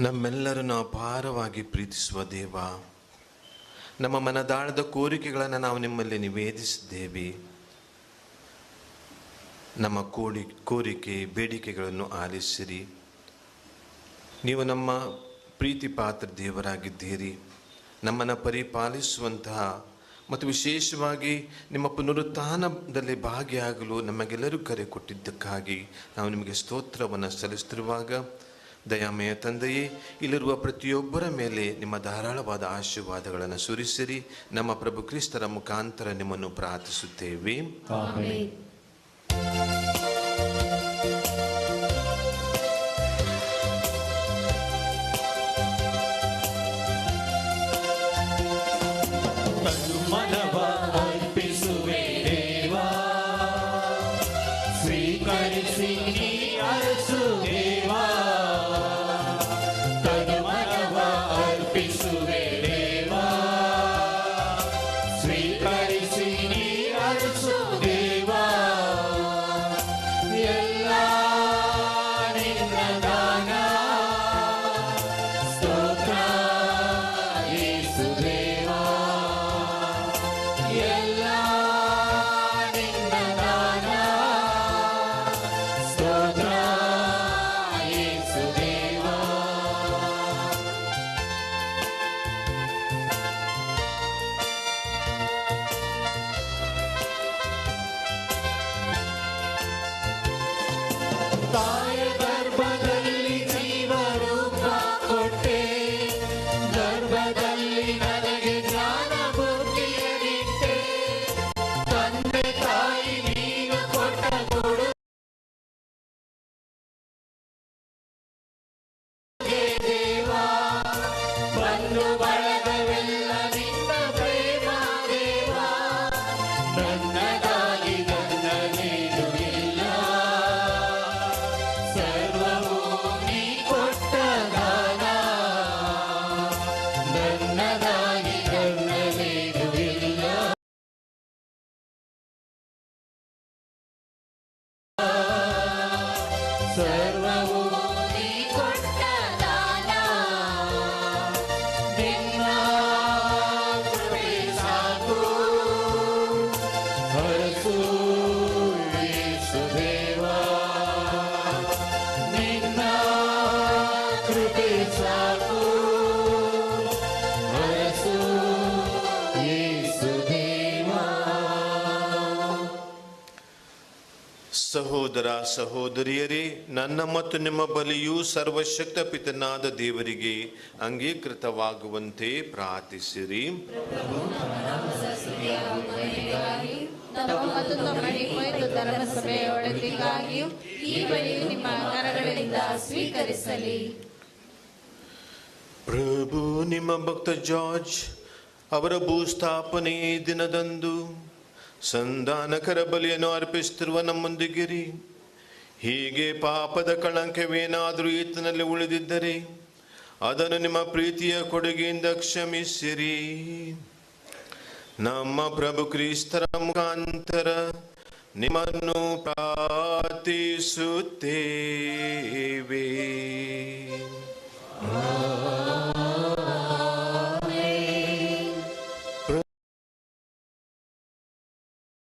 ನಮ್ಮೆಲ್ಲರನ್ನು ಅಪಾರವಾಗಿ ಪ್ರೀತಿಸುವ ದೇವ, ನಮ್ಮ ಮನದಾಳದ ಕೋರಿಕೆಗಳನ್ನು ನಾವು ನಿಮ್ಮಲ್ಲಿ ನಿವೇದಿಸಿದ್ದೇವೆ. ನಮ್ಮ ಕೋರಿಕೆ ಬೇಡಿಕೆಗಳನ್ನು ಆಲಿಸಿರಿ. ನೀವು ನಮ್ಮ ಪ್ರೀತಿ ಪಾತ್ರ ದೇವರಾಗಿದ್ದೀರಿ. ನಮ್ಮನ್ನು ಪರಿಪಾಲಿಸುವಂತಹ ಮತ್ತು ವಿಶೇಷವಾಗಿ ನಿಮ್ಮ ಪುನರುತ್ಥಾನದಲ್ಲಿ ಭಾಗಿಯಾಗಲು ನಮಗೆಲ್ಲರೂ ಕರೆ ಕೊಟ್ಟಿದ್ದಕ್ಕಾಗಿ ನಾವು ನಿಮಗೆ ಸ್ತೋತ್ರವನ್ನು ಸಲ್ಲಿಸುತ್ತಿರುವಾಗ, ದಯಾಮಯ ತಂದೆಯೇ, ಇಲ್ಲಿರುವ ಪ್ರತಿಯೊಬ್ಬರ ಮೇಲೆ ನಿಮ್ಮ ಧಾರಾಳವಾದ ಆಶೀರ್ವಾದಗಳನ್ನು ಸುರಿಸಿರಿ. ನಮ್ಮ ಪ್ರಭು ಕ್ರಿಸ್ತರ ಮುಖಾಂತರ ನಿಮ್ಮನ್ನು ಪ್ರಾರ್ಥಿಸುತ್ತೇವೆ. ನಿನಗಾಗಿ ನನ್ನದೇನು ಇಲ್ಲ. ಸರ್ವವು ನೀ ಕೊಟ್ಟ ದಾನ, ನಿನ್ನ ಕೃಪೆ ಸಾಕು. ಹರಸು ಯೇಸುದೇವಾ, ನಿನ್ನ ಕೃಪೆ ಸಾಕು. ಹರಸು ಯೇಸುದೇವಾ. ಸಹೋದರ ಸಹೋದರಿಯರೇ, ನನ್ನ ಮತ್ತು ನಿಮ್ಮ ಬಲಿಯು ಸರ್ವಶಕ್ತ ಪಿತನಾದ ದೇವರಿಗೆ ಅಂಗೀಕೃತವಾಗುವಂತೆ ಪ್ರಾರ್ಥಿಸಿರಿ. ಧರ್ಮಸಭೆಯ ಒಳಿತಿಗಾಗಿಯೂ ಈ ಬಲಿಯು ನಿಮ್ಮ ಕರಗಳಿಂದ ಸ್ವೀಕರಿಸಲಿ. ಪ್ರಭು ನಿಮ್ಮ ಭಕ್ತ ಜಾರ್ಜ್ ಅವರ ಭೂಸ್ಥಾಪನೆ ದಿನದಂದು ಸಂಧಾನಕರ ಬಲಿಯನ್ನು ಅರ್ಪಿಸುತ್ತಿರುವ ನಮ್ಮೊಂದಿಗಿರಿ. ಹೀಗೆ ಪಾಪದ ಕಳಂಕವೇನಾದರೂ ಈತನಲ್ಲಿ ಉಳಿದಿದ್ದರೆ ಅದನ್ನು ನಿಮ್ಮ ಪ್ರೀತಿಯ ಕೊಡುಗೆಯಿಂದ ಕ್ಷಮಿಸಿರಿ. ನಮ್ಮ ಪ್ರಭು ಕ್ರಿಸ್ತರ ಮುಖಾಂತರ ನಿಮ್ಮನ್ನು ಪ್ರಾರ್ಥಿಸುತ್ತೇವೆ.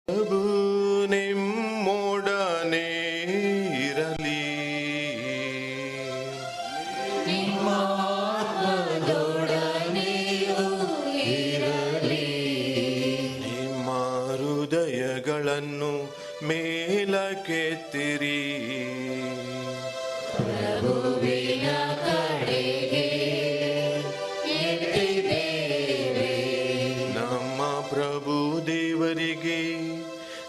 ಪ್ರಭು ನಿಮ್ಮೊಡನೆ ಇರಲಿ. ನಿಮ್ಮ ಆತ್ಮದೊಡನೆಯೂ ಇರಲಿ. ನಿಮ್ಮ ಹೃದಯಗಳನ್ನು ಮೇಲಕ್ಕೆತ್ತಿರಿ. ಪ್ರಭುವಿನ ಕಡೆಗೆ ಎತ್ತಿದ್ದೇವೆ. ನಮ್ಮ ಪ್ರಭು ದೇವರಿಗೆ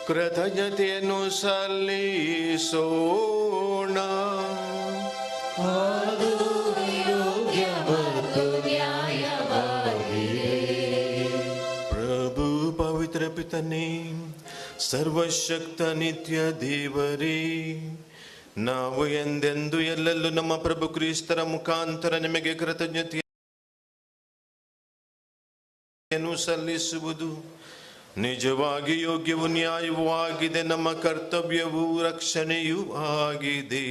ಕೃತಜ್ಞತೆಯನ್ನು ಸಲ್ಲಿಸೋಣ. ಅದು ಯೋಗ್ಯ ಮತ್ತು ನ್ಯಾಯವಾಗಿದೆ. ಪ್ರಭು ಪವಿತ್ರ ಪಿತನೇ, ಸರ್ವಶಕ್ತ ನಿತ್ಯ ದೇವರೇ, ನಾವು ಎಂದೆಂದು ಎಲ್ಲೆಲ್ಲೂ ನಮ್ಮ ಪ್ರಭು ಕ್ರಿಸ್ತರ ಮುಖಾಂತರ ನಿಮಗೆ ಕೃತಜ್ಞತೆಯನ್ನು ಸಲ್ಲಿಸುವುದು ನಿಜವಾಗಿ ಯೋಗ್ಯವೂ ನ್ಯಾಯವೂ ಆಗಿದೆ. ನಮ್ಮ ಕರ್ತವ್ಯವೂ ರಕ್ಷಣೆಯೂ ಆಗಿದೆ.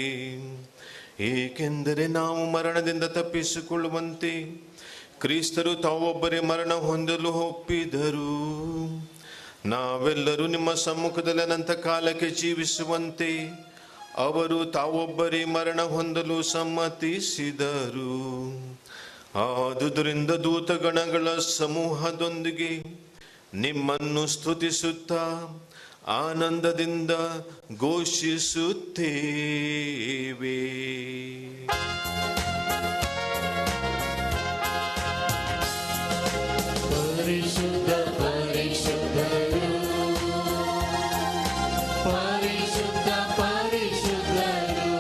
ಏಕೆಂದರೆ ನಾವು ಮರಣದಿಂದ ತಪ್ಪಿಸಿಕೊಳ್ಳುವಂತೆ ಕ್ರಿಸ್ತರು ತಾವೊಬ್ಬರೇ ಮರಣ ಹೊಂದಲು ಒಪ್ಪಿದರು. ನಾವೆಲ್ಲರೂ ನಿಮ್ಮ ಸಮ್ಮುಖದಲ್ಲಿ ಅನಂತ ಕಾಲಕ್ಕೆ ಜೀವಿಸುವಂತೆ ಅವರು ತಾವೊಬ್ಬರೇ ಮರಣ ಹೊಂದಲು ಸಮ್ಮತಿಸಿದರು. ಆದುದರಿಂದ ದೂತಗಣಗಳ ಸಮೂಹದೊಂದಿಗೆ ನಿಮ್ಮನ್ನು ಸ್ತುತಿಸುತ್ತಾ ಆನಂದದಿಂದ ಘೋಷಿಸುತ್ತೇವೆ. ಪರಿಶುದ್ಧ ಪರಿಶುದ್ಧರು, ಪರಿಶುದ್ಧ ಪರಿಶುದ್ಧರು,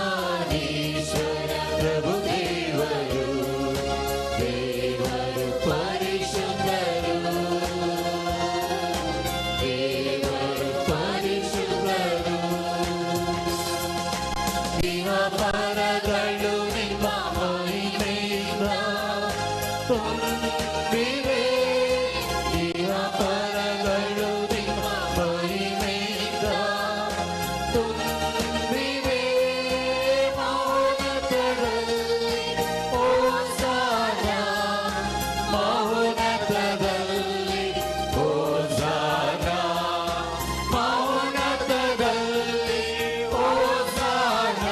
ಸೇನಾಧೀಶ್ವರ ಪ್ರಭು ದೇವರು, ದೇವರು ಪರಿಶುದ್ಧರು, ದೇವರು ಪರಿಶುದ್ಧರು. ದಿವಪರಗಳು ನಿಮ್ಮ ಮಹಿಮೆಯಿಂದ ತುಂಬಿವೆ. ದಿವಪರಗಳು ನಿಮ್ಮ ಮಹಿಮೆಯಿಂದ ತುಂಬಿವೆ. ಮೌನತದಲ್ಲಿ ಹೋಸಾನ, ಮೌನತದಲ್ಲಿ ಹೋಸಾನ, ಮೌನತದಲ್ಲಿ ಹೋಸಾನ,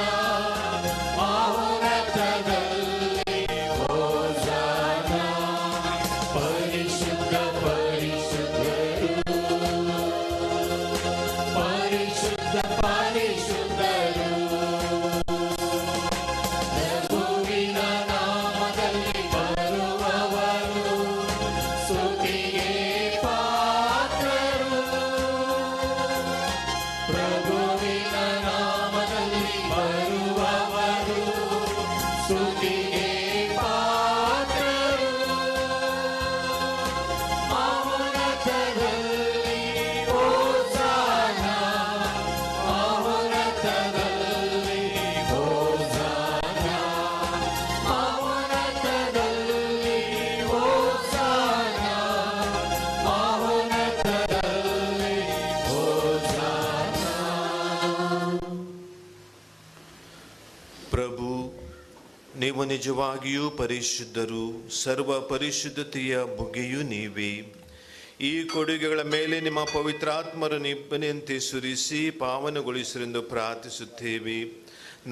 ಮೌನತದಲ್ಲಿ ಹೋಸಾನ. ನಿಜವಾಗಿಯೂ ಪರಿಶುದ್ಧರು, ಸರ್ವ ಪರಿಶುದ್ಧತೆಯ ಬುಗ್ಗೆಯೂ ನೀವೇ. ಈ ಕೊಡುಗೆಗಳ ಮೇಲೆ ನಿಮ್ಮ ಪವಿತ್ರಾತ್ಮರ ನಿಬ್ಬನೆಯಂತೆ ಸುರಿಸಿ ಪಾವನಗೊಳಿಸಲೆಂದು ಪ್ರಾರ್ಥಿಸುತ್ತೇವೆ.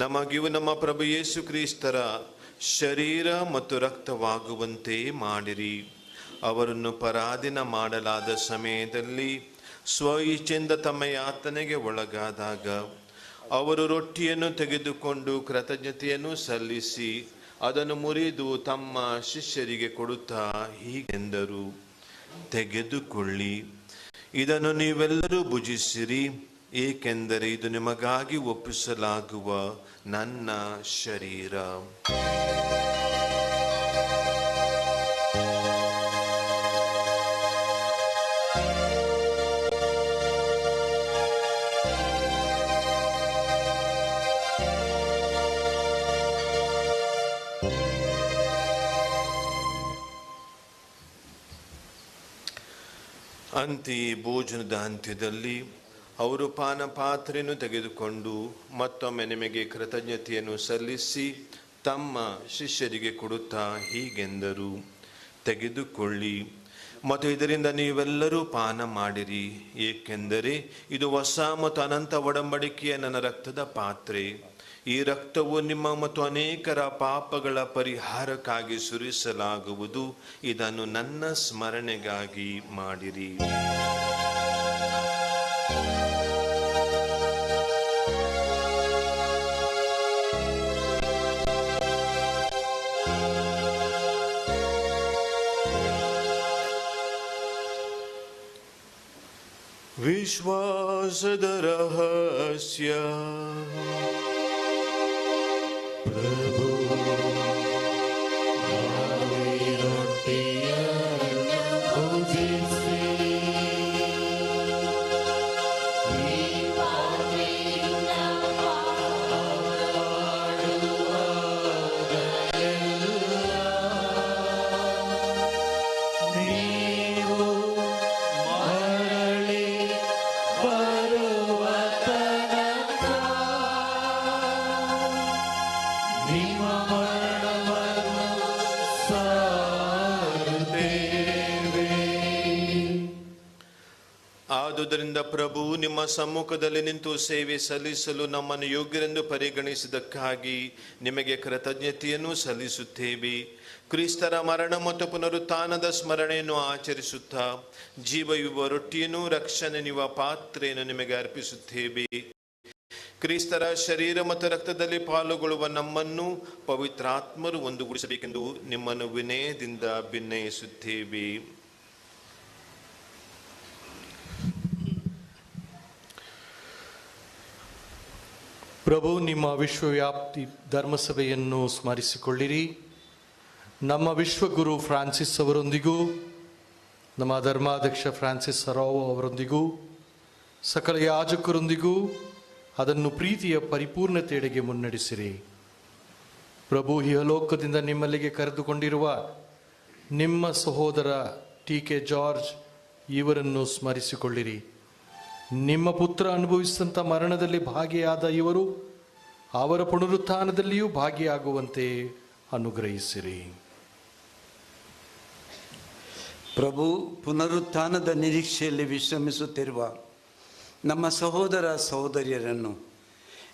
ನಮಗಿವು ನಮ್ಮ ಪ್ರಭು ಯೇಸು ಕ್ರಿಸ್ತರ ಶರೀರ ಮತ್ತು ರಕ್ತವಾಗುವಂತೆ ಮಾಡಿರಿ. ಅವರನ್ನು ಪರಾಧೀನ ಮಾಡಲಾದ ಸಮಯದಲ್ಲಿ ಸ್ವ ಇಚ್ಛೆಯಿಂದ ತಮ್ಮ ಯಾತನೆಗೆ ಒಳಗಾದಾಗ ಅವರು ರೊಟ್ಟಿಯನ್ನು ತೆಗೆದುಕೊಂಡು ಕೃತಜ್ಞತೆಯನ್ನು ಸಲ್ಲಿಸಿ ಅದನ್ನು ಮುರಿದು ತಮ್ಮ ಶಿಷ್ಯರಿಗೆ ಕೊಡುತ್ತಾ ಹೀಗೆಂದರು, ತೆಗೆದುಕೊಳ್ಳಿ, ಇದನ್ನು ನೀವೆಲ್ಲರೂ ಭುಜಿಸಿರಿ, ಏಕೆಂದರೆ ಇದು ನಿಮಗಾಗಿ ಒಪ್ಪಿಸಲಾಗುವ ನನ್ನ ಶರೀರ. ಅಂತೆಯೇ ಭೋಜನದ ಅಂತ್ಯದಲ್ಲಿ ಅವರು ಪಾನ ಪಾತ್ರೆಯನ್ನು ತೆಗೆದುಕೊಂಡು ಮತ್ತೊಮ್ಮೆ ನಿಮಗೆ ಕೃತಜ್ಞತೆಯನ್ನು ಸಲ್ಲಿಸಿ ತಮ್ಮ ಶಿಷ್ಯರಿಗೆ ಕೊಡುತ್ತಾ ಹೀಗೆಂದರು, ತೆಗೆದುಕೊಳ್ಳಿ ಮತ್ತು ಇದರಿಂದ ನೀವೆಲ್ಲರೂ ಪಾನ ಮಾಡಿರಿ, ಏಕೆಂದರೆ ಇದು ಹೊಸ ಮತ್ತು ಅನಂತ ಒಡಂಬಡಿಕೆಯ ನನ್ನ ರಕ್ತದ ಪಾತ್ರೆ. ಈ ರಕ್ತವು ನಿಮ್ಮ ಮತ್ತು ಅನೇಕರ ಪಾಪಗಳ ಪರಿಹಾರಕ್ಕಾಗಿ ಸುರಿಸಲಾಗುವುದು. ಇದನ್ನು ನನ್ನ ಸ್ಮರಣೆಗಾಗಿ ಮಾಡಿರಿ. ವಿಶ್ವಾಸದ ರಹಸ್ಯ. ಆದುದರಿಂದ ಪ್ರಭು, ನಿಮ್ಮ ಸಮ್ಮುಖದಲ್ಲಿ ನಿಂತು ಸೇವೆ ಸಲ್ಲಿಸಲು ನಮ್ಮನ್ನು ಯೋಗ್ಯರೆಂದು ಪರಿಗಣಿಸಿದ್ದಕ್ಕಾಗಿ ನಿಮಗೆ ಕೃತಜ್ಞತೆಯನ್ನು ಸಲ್ಲಿಸುತ್ತೇವೆ. ಕ್ರಿಸ್ತರ ಮರಣ ಮತ್ತು ಪುನರುತ್ಥಾನದ ಸ್ಮರಣೆಯನ್ನು ಆಚರಿಸುತ್ತಾ ಜೀವಯುವ ರೊಟ್ಟಿಯನ್ನು ರಕ್ಷಣೆ ನೀಡುವ ಪಾತ್ರೆಯನ್ನು ನಿಮಗೆ ಅರ್ಪಿಸುತ್ತೇವೆ. ಕ್ರಿಸ್ತರ ಶರೀರ ಮತ್ತು ರಕ್ತದಲ್ಲಿ ಪಾಲುಗೊಳ್ಳುವ ನಮ್ಮನ್ನು ಪವಿತ್ರಾತ್ಮರು ಒಂದುಗೂಡಿಸಬೇಕೆಂದು ನಿಮ್ಮನ್ನು ವಿನಯದಿಂದ ಭಿನ್ನಯಿಸುತ್ತೇವೆ. ಪ್ರಭು, ನಿಮ್ಮ ವಿಶ್ವವ್ಯಾಪ್ತಿ ಧರ್ಮಸಭೆಯನ್ನು ಸ್ಮರಿಸಿಕೊಳ್ಳಿರಿ. ನಮ್ಮ ವಿಶ್ವಗುರು ಫ್ರಾನ್ಸಿಸ್ ಅವರೊಂದಿಗೂ, ನಮ್ಮ ಧರ್ಮಾಧ್ಯಕ್ಷ ಫ್ರಾನ್ಸಿಸ್ ಸರಾವೋ ಅವರೊಂದಿಗೂ, ಸಕಲ ಯಾಜಕರೊಂದಿಗೂ ಅದನ್ನು ಪ್ರೀತಿಯ ಪರಿಪೂರ್ಣತೆಯೆಡೆಗೆ ಮುನ್ನಡೆಸಿರಿ. ಪ್ರಭು, ಇಹಲೋಕದಿಂದ ನಿಮ್ಮಲ್ಲಿಗೆ ಕರೆದುಕೊಂಡಿರುವ ನಿಮ್ಮ ಸಹೋದರ ಟಿ.ಕೆ. ಜಾರ್ಜ್ ಇವರನ್ನು ಸ್ಮರಿಸಿಕೊಳ್ಳಿರಿ. ನಿಮ್ಮ ಪುತ್ರ ಅನುಭವಿಸಿದಂಥ ಮರಣದಲ್ಲಿ ಭಾಗಿಯಾದ ಇವರು ಅವರ ಪುನರುತ್ಥಾನದಲ್ಲಿಯೂ ಭಾಗಿಯಾಗುವಂತೆ ಅನುಗ್ರಹಿಸಿರಿ. ಪ್ರಭು, ಪುನರುತ್ಥಾನದ ನಿರೀಕ್ಷೆಯಲ್ಲಿ ವಿಶ್ರಮಿಸುತ್ತಿರುವ ನಮ್ಮ ಸಹೋದರ ಸಹೋದರಿಯರನ್ನು,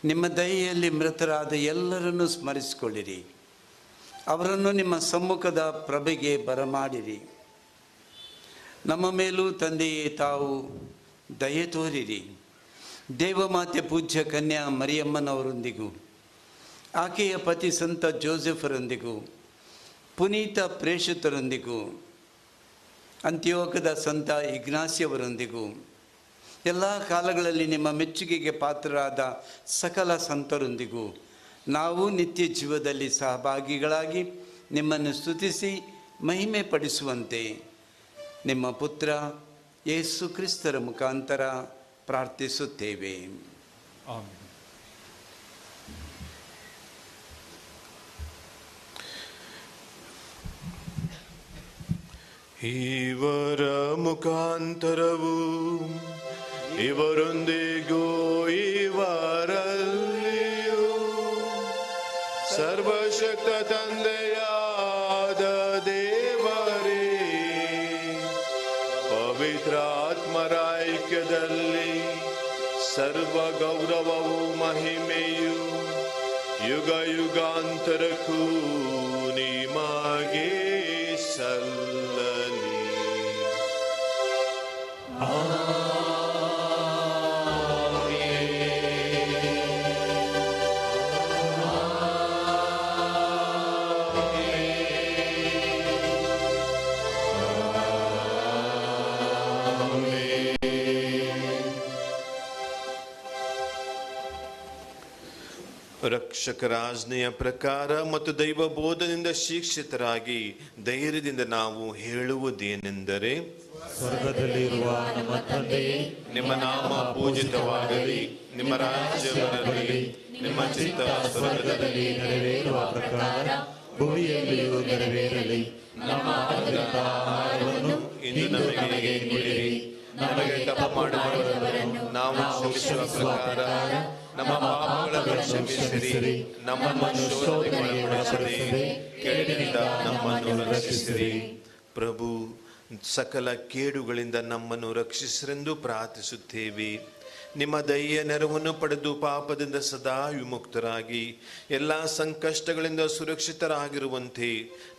ನಿಮ್ಮ ದಯೆಯಲ್ಲಿ ಮೃತರಾದ ಎಲ್ಲರನ್ನೂ ಸ್ಮರಿಸಿಕೊಳ್ಳಿರಿ. ಅವರನ್ನು ನಿಮ್ಮ ಸಮ್ಮುಖದ ಪ್ರಭೆಗೆ ಬರಮಾಡಿರಿ. ನಮ್ಮ ಮೇಲೂ ತಂದೆಯೇ ತಾವು ದಯೆ ತೋರಿರಿ. ದೇವಮಾತೆ ಪೂಜ್ಯ ಕನ್ಯಾ ಮರಿಯಮ್ಮನವರೊಂದಿಗೂ, ಆಕೆಯ ಪತಿ ಸಂತ ಜೋಸೆಫರೊಂದಿಗೂ, ಪುನೀತ ಪ್ರೇಷಿತರೊಂದಿಗೂ, ಅಂತ್ಯೋಕದ ಸಂತ ಇಗ್ನಾಸಿಯವರೊಂದಿಗೂ, ಎಲ್ಲ ಕಾಲಗಳಲ್ಲಿ ನಿಮ್ಮ ಮೆಚ್ಚುಗೆಗೆ ಪಾತ್ರರಾದ ಸಕಲ ಸಂತರೊಂದಿಗೂ ನಾವು ನಿತ್ಯ ಜೀವದಲ್ಲಿ ಸಹಭಾಗಿಗಳಾಗಿ ನಿಮ್ಮನ್ನು ಸ್ತುತಿಸಿ ಮಹಿಮೆ ಪಡಿಸುವಂತೆ ನಿಮ್ಮ ಪುತ್ರ ಯೇಸು ಕ್ರಿಸ್ತರ ಮುಖಾಂತರ ಪ್ರಾರ್ಥಿಸುತ್ತೇವೆ. ಆಮೆನ್. ಇವರ ಮುಖಾಂತರವು ಇವರೊಂದಿಗೂ ಇವರಲ್ಲಿಯೂ ಸರ್ವ ಸರ್ವಶಕ್ತ ತಂದೆಯಾದ ದೇವರೇ, ಪವಿತ್ರ ಆತ್ಮರ ಐಕ್ಯದಲ್ಲಿ ಸರ್ವ ಗೌರವವು ಮಹಿಮೆಯು ಯುಗ ಯುಗಾಂತರಕ್ಕೂ ನಿಮಗೆ ಸಲ್ಲಲಿ. ರಕ್ಷಕರ ಆಜ್ಞೆಯ ಪ್ರಕಾರ ಮತ್ತು ದೈವ ಬೋಧನೆಯಿಂದ ಶಿಕ್ಷಿತರಾಗಿ ಧೈರ್ಯದಿಂದ ನಾವು ಹೇಳುವುದೇನೆಂದರೆ, ಸ್ವರ್ಗದಲ್ಲಿರುವ ನಮ್ಮ ತಂದೆಯೇ, ನಿಮ್ಮ ನಾಮ ಪೂಜಿತವಾಗಲಿ, ನಿಮ್ಮ ರಾಜ್ಯ ಬರಲಿ, ನಿಮ್ಮ ಚಿತ್ತ ಸ್ವರ್ಗದಲ್ಲಿ ನೆರವೇರುವ ಪ್ರಕಾರ ಭೂಮಿಯಲ್ಲಿಯೂ ನೆರವೇರಲಿ. ನಮ್ಮ ಅಗತ್ಯದ ಆಹಾರವನ್ನು ಇಂದು ನಮಗೆ ಕೊಡಿರಿ, ನಮಗೆ ತಪ್ಪು ಮಾಡುವವರನ್ನು ನಾವು ಕ್ಷಮಿಸುವ ಪ್ರಕಾರ ನಮ್ಮ ಪಾಪಗಳನ್ನು ಕ್ಷಮಿಸಿರಿ, ನಮ್ಮನ್ನು ಶೋಧನೆಗೆ ಒಳಪಡಿಸದೆ ಕೆಡುಕಿನಿಂದ ನಮ್ಮನ್ನು ರಕ್ಷಿಸಿರಿ. ಪ್ರಭು, ಸಕಲ ಕೇಡುಗಳಿಂದ ನಮ್ಮನ್ನು ರಕ್ಷಿಸರೆಂದು ಪ್ರಾರ್ಥಿಸುತ್ತೇವೆ. ನಿಮ್ಮ ದಯೆಯ ನೆರವನ್ನು ಪಡೆದು ಪಾಪದಿಂದ ಸದಾ ವಿಮುಕ್ತರಾಗಿ ಎಲ್ಲ ಸಂಕಷ್ಟಗಳಿಂದ ಸುರಕ್ಷಿತರಾಗಿರುವಂತೆ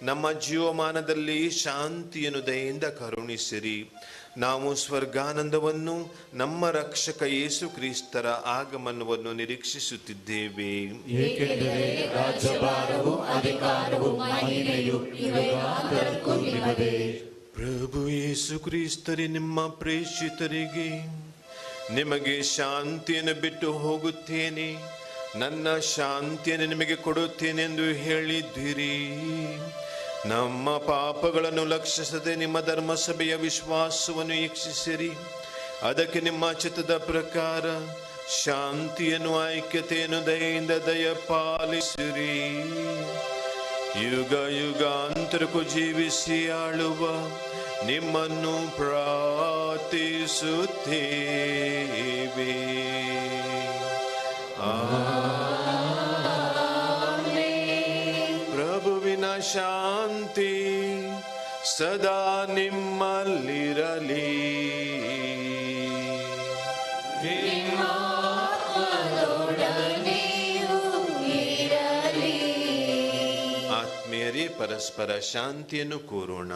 ನಮ್ಮ ಜೀವಮಾನದಲ್ಲಿ ಶಾಂತಿಯನ್ನು ದಯೆಯಿಂದ ಕರುಣಿಸಿರಿ. ನಾವು ಸ್ವರ್ಗಾನಂದವನ್ನು, ನಮ್ಮ ರಕ್ಷಕ ಯೇಸು ಕ್ರಿಸ್ತರ ಆಗಮನವನ್ನು ನಿರೀಕ್ಷಿಸುತ್ತಿದ್ದೇವೆ. ಏಕೆಂದರೆ ರಾಜ್ಯಭಾರವು, ಅಧಿಕಾರವು, ಮಹಿಮೆಯು ಯುಗಾಂತರಕ್ಕೂ ನಿಮ್ಮದೇ. ಪ್ರಭು ಯೇಸು ಕ್ರಿಸ್ತರೇ, ನಿಮ್ಮ ಪ್ರೇಷಿತರಿಗೆ ನಿಮಗೆ ಶಾಂತಿಯನ್ನು ಬಿಟ್ಟು ಹೋಗುತ್ತೇನೆ, ನನ್ನ ಶಾಂತಿಯನ್ನು ನಿಮಗೆ ಕೊಡುತ್ತೇನೆ ಎಂದು ಹೇಳಿದ್ದೀರಿ. ನಮ್ಮ ಪಾಪಗಳನ್ನು ಲಕ್ಷಿಸದೆ ನಿಮ್ಮ ಧರ್ಮಸಭೆಯ ವಿಶ್ವಾಸವನ್ನು ವೀಕ್ಷಿಸಿರಿ. ಅದಕ್ಕೆ ನಿಮ್ಮ ಚಿತ್ತದ ಪ್ರಕಾರ ಶಾಂತಿಯನ್ನು, ಐಕ್ಯತೆಯನ್ನು ದಯೆಯಿಂದ ದಯಪಾಲಿಸಿರಿ. ಯುಗ ಯುಗಾಂತರಕ್ಕೂ ಜೀವಿಸಿ ಆಳುವ ನಿಮ್ಮನ್ನು ಪ್ರಾರ್ಥಿಸುತ್ತೇವೆ. ಪ್ರಭುವಿನ ಶಾಂತಿ ಸದಾ ನಿಮ್ಮಲ್ಲಿರಲಿ. ಆತ್ಮೀಯರೇ, ಪರಸ್ಪರ ಶಾಂತಿಯನ್ನು ಕೋರೋಣ.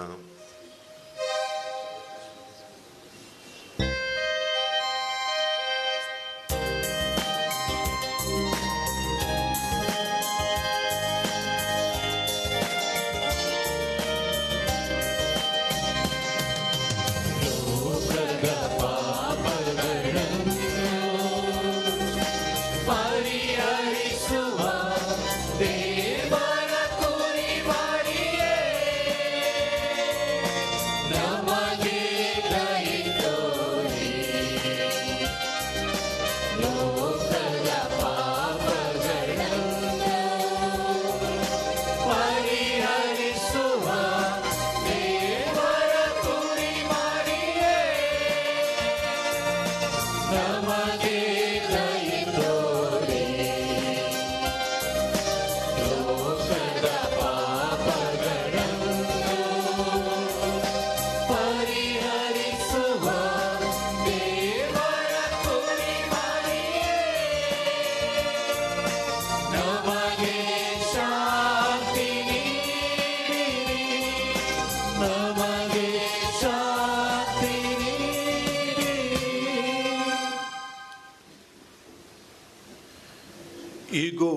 ಈಗೋ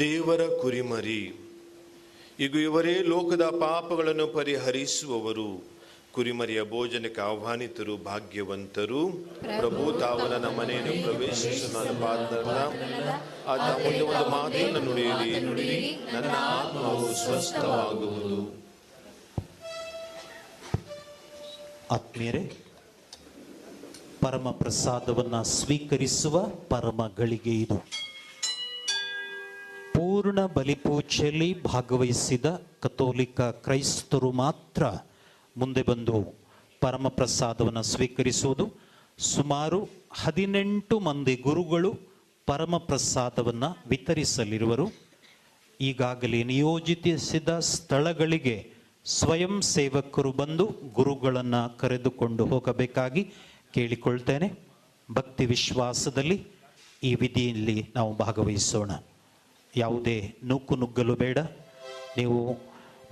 ದೇವರ ಕುರಿಮರಿ, ಈಗ ಇವರೇ ಲೋಕದ ಪಾಪಗಳನ್ನು ಪರಿಹರಿಸುವವರು. ಕುರಿಮರಿಯ ಭೋಜನಕ್ಕೆ ಆಹ್ವಾನಿತರು ಭಾಗ್ಯವಂತರು. ಪ್ರಭು ತಾವು ನನ್ನ ಮನೆಯನ್ನು ಪ್ರವೇಶಿಸಲು ನಾನು ಪಾತ್ರನಲ್ಲ. ಆತ ಮುಂದೆ ಒಂದು ಮಾತನ್ನು ನುಡಿಯಿರಿ, ನನ್ನ ಆತ್ಮವು ಸ್ವಸ್ಥವಾಗುವುದು. ಆತ್ಮೀಯರೇ, ಪರಮ ಪ್ರಸಾದವನ್ನು ಸ್ವೀಕರಿಸುವ ಪರಮ ಗಳಿಗೆ ಇದು. ಪೂರ್ಣ ಬಲಿಪೂಜೆಯಲ್ಲಿ ಭಾಗವಹಿಸಿದ ಕಥೋಲಿಕ ಕ್ರೈಸ್ತರು ಮಾತ್ರ ಮುಂದೆ ಬಂದು ಪರಮ ಪ್ರಸಾದವನ್ನು ಸ್ವೀಕರಿಸುವುದು. ಸುಮಾರು 18 ಮಂದಿ ಗುರುಗಳು ಪರಮ ಪ್ರಸಾದವನ್ನು ವಿತರಿಸಲಿರುವರು. ಈಗಾಗಲೇ ನಿಯೋಜಿಸಿದ ಸ್ಥಳಗಳಿಗೆ ಸ್ವಯಂ ಸೇವಕರು ಬಂದು ಗುರುಗಳನ್ನು ಕರೆದುಕೊಂಡು ಹೋಗಬೇಕಾಗಿ ಕೇಳಿಕೊಳ್ತೇನೆ. ಭಕ್ತಿ ವಿಶ್ವಾಸದಲ್ಲಿ ಈ ವಿಧಿಯಲ್ಲಿ ನಾವು ಭಾಗವಹಿಸೋಣ. ಯಾವುದೇ ನುಗ್ಗಲು ಬೇಡ. ನೀವು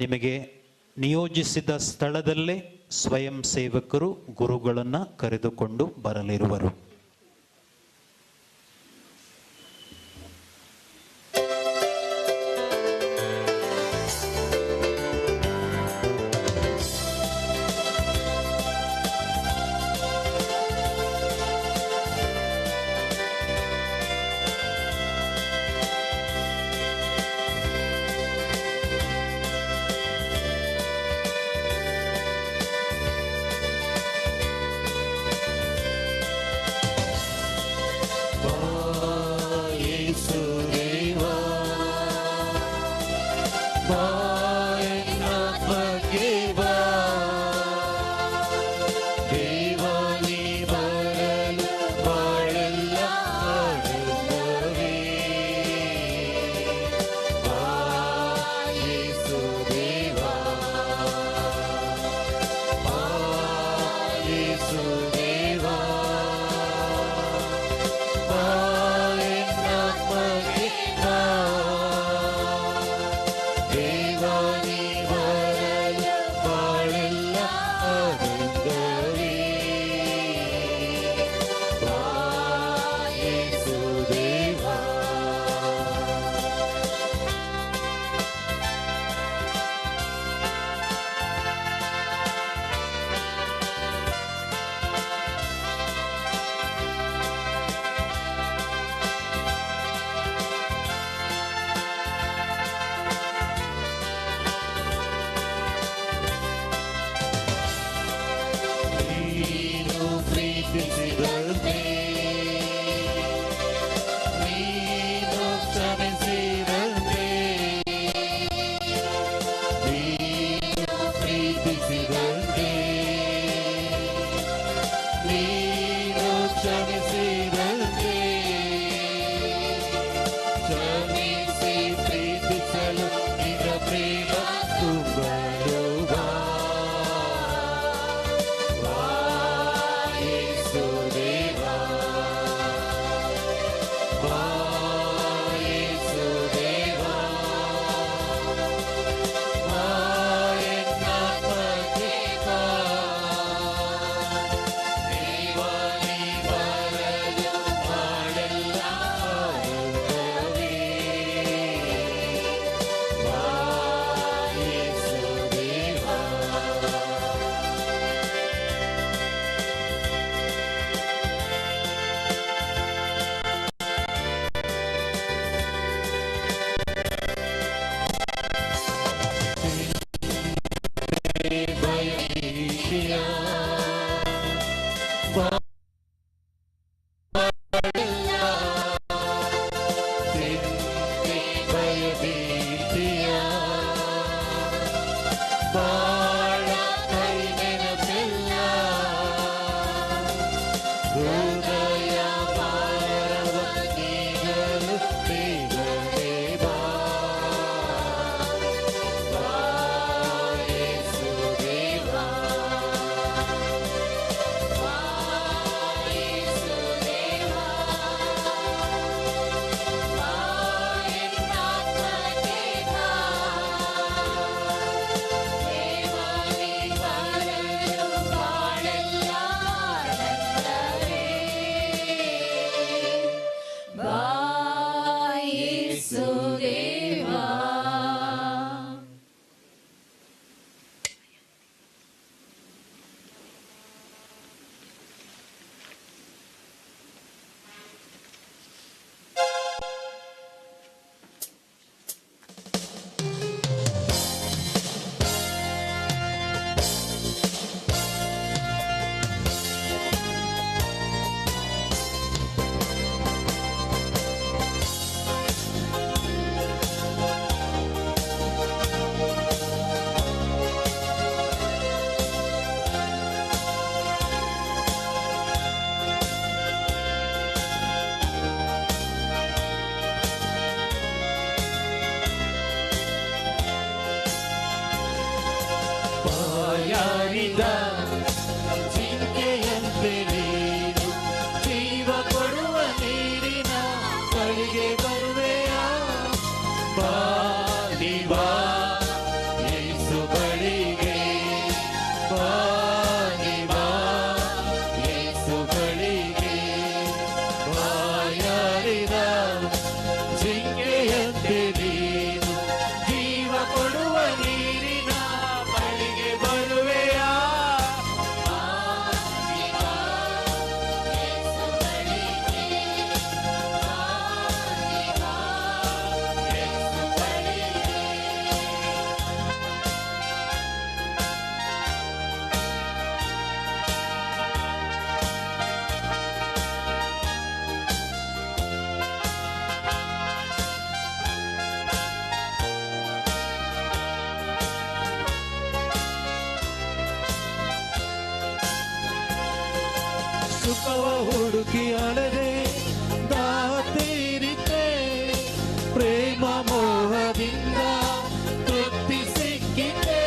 ನಿಮಗೆ ನಿಯೋಜಿಸಿದ ಸ್ಥಳದಲ್ಲೇ ಸ್ವಯಂ ಸೇವಕರು ಗುರುಗಳನ್ನು ಕರೆದುಕೊಂಡು ಬರಲಿರುವರು. ಬಾಯಾರಿದ ಜಿಂಕೆಯಂತೆ ನೀನು ಜೀವ ಕೊಡುವ ನೀರಿನ ಬಳಿಗೆ ಬರುವೆಯಾ ಬಾನಿ ಬಾ ಯೇಸು ಬಳಿಗೆ ಬಾನಿ ಬಾ ಯೇಸು ಬಳಿಗೆ ಬಾಯಾರಿದ ಜಿಂಕೆಯಂತೆ ನೀನು ಜೀವ ಕೊಡುವ ನೀರಿನ ಬಳಿಗೆ ಬರುವೆಯಾ ಬಾನಿ ಬಾ ಯೇಸು ಬಳಿಗೆ ಬಾನಿ ಬಾ ಯೇಸು ಬಳಿಗೆ ಸುಖವ ಹುಡುಕಿ ಅಳದೆ ದಾತೀರಿತೆ ಪ್ರೇಮ ಮೋಹದಿಂದ ತೃಪ್ತಿ ಸಿಕ್ಕಿತೆ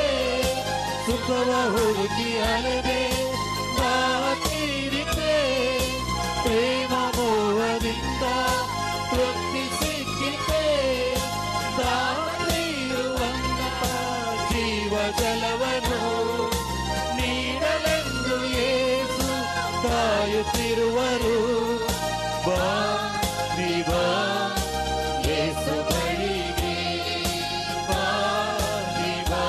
ಸುಖವ ಹುಡುಕಿ ಅಳದೆ ದಾತೀರಿತೆ ಪ್ರೇಮ ಮೋಹದಿಂದ ತೃಪ್ತಿ ಸಿಕ್ಕಿತೆ ದಾಟಿರುವಂತ ಜೀವ ಜಲವನ್ನು ನೀಡಲೆಂದು ಯೇಸು ಕಾಯುತ್ತಿರುವರು ಬಾ ನೀ ಬಾ ಯೇಸು ಬಳಿಗೆ ಬಾ ನೀ ಬಾ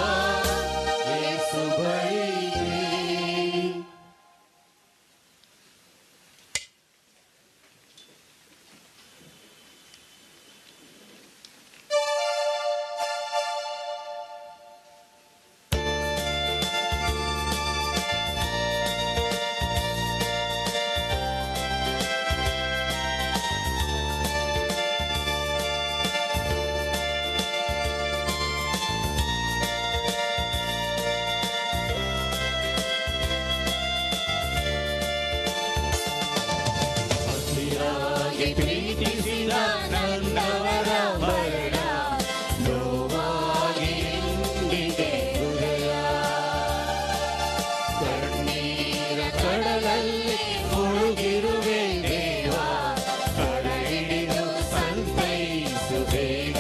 ಯೇಸು ಬಳಿಗೆ ಅತಿಯಾಗಿ ಪ್ರೀತಿಸಿದ ನನ್ನವರ ಮರಣ ನೋವಾಗಿ ಇಂದಿಗೆ ಹೃದಯ ಕಣ್ಣೀರ ಕಡಲಲ್ಲಿ ಮುಳುಗಿರುವೆ ದೇವ ಕಡ ಹಿಡಿದು ಸಂತೈಸು ಬೇಗ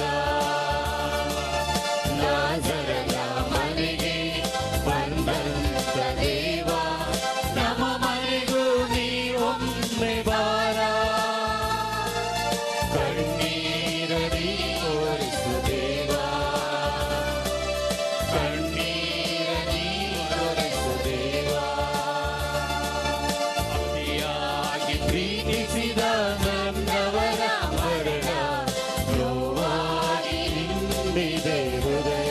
ಲಾಜರನ ಮನೆಗೆ ಬಂದಂತ ದೇವ ನಮ್ಮ ಮನೆಗೂ ನೀವೊಮ್ಮೆ ಬಾರ ಕಣ್ಣೀರದಿ ತೋರಿಸು ದೇವ ಕಣ್ಣೀರದಿ ತೋರಿಸು ದೇವ ಅತಿಯಾಗಿ ಪ್ರೀತಿಸಿದ ನನ್ನವರ ಮರಣ ನೋವಾಗಿ ಹಿಂದಿದೆ ಹೃದಯ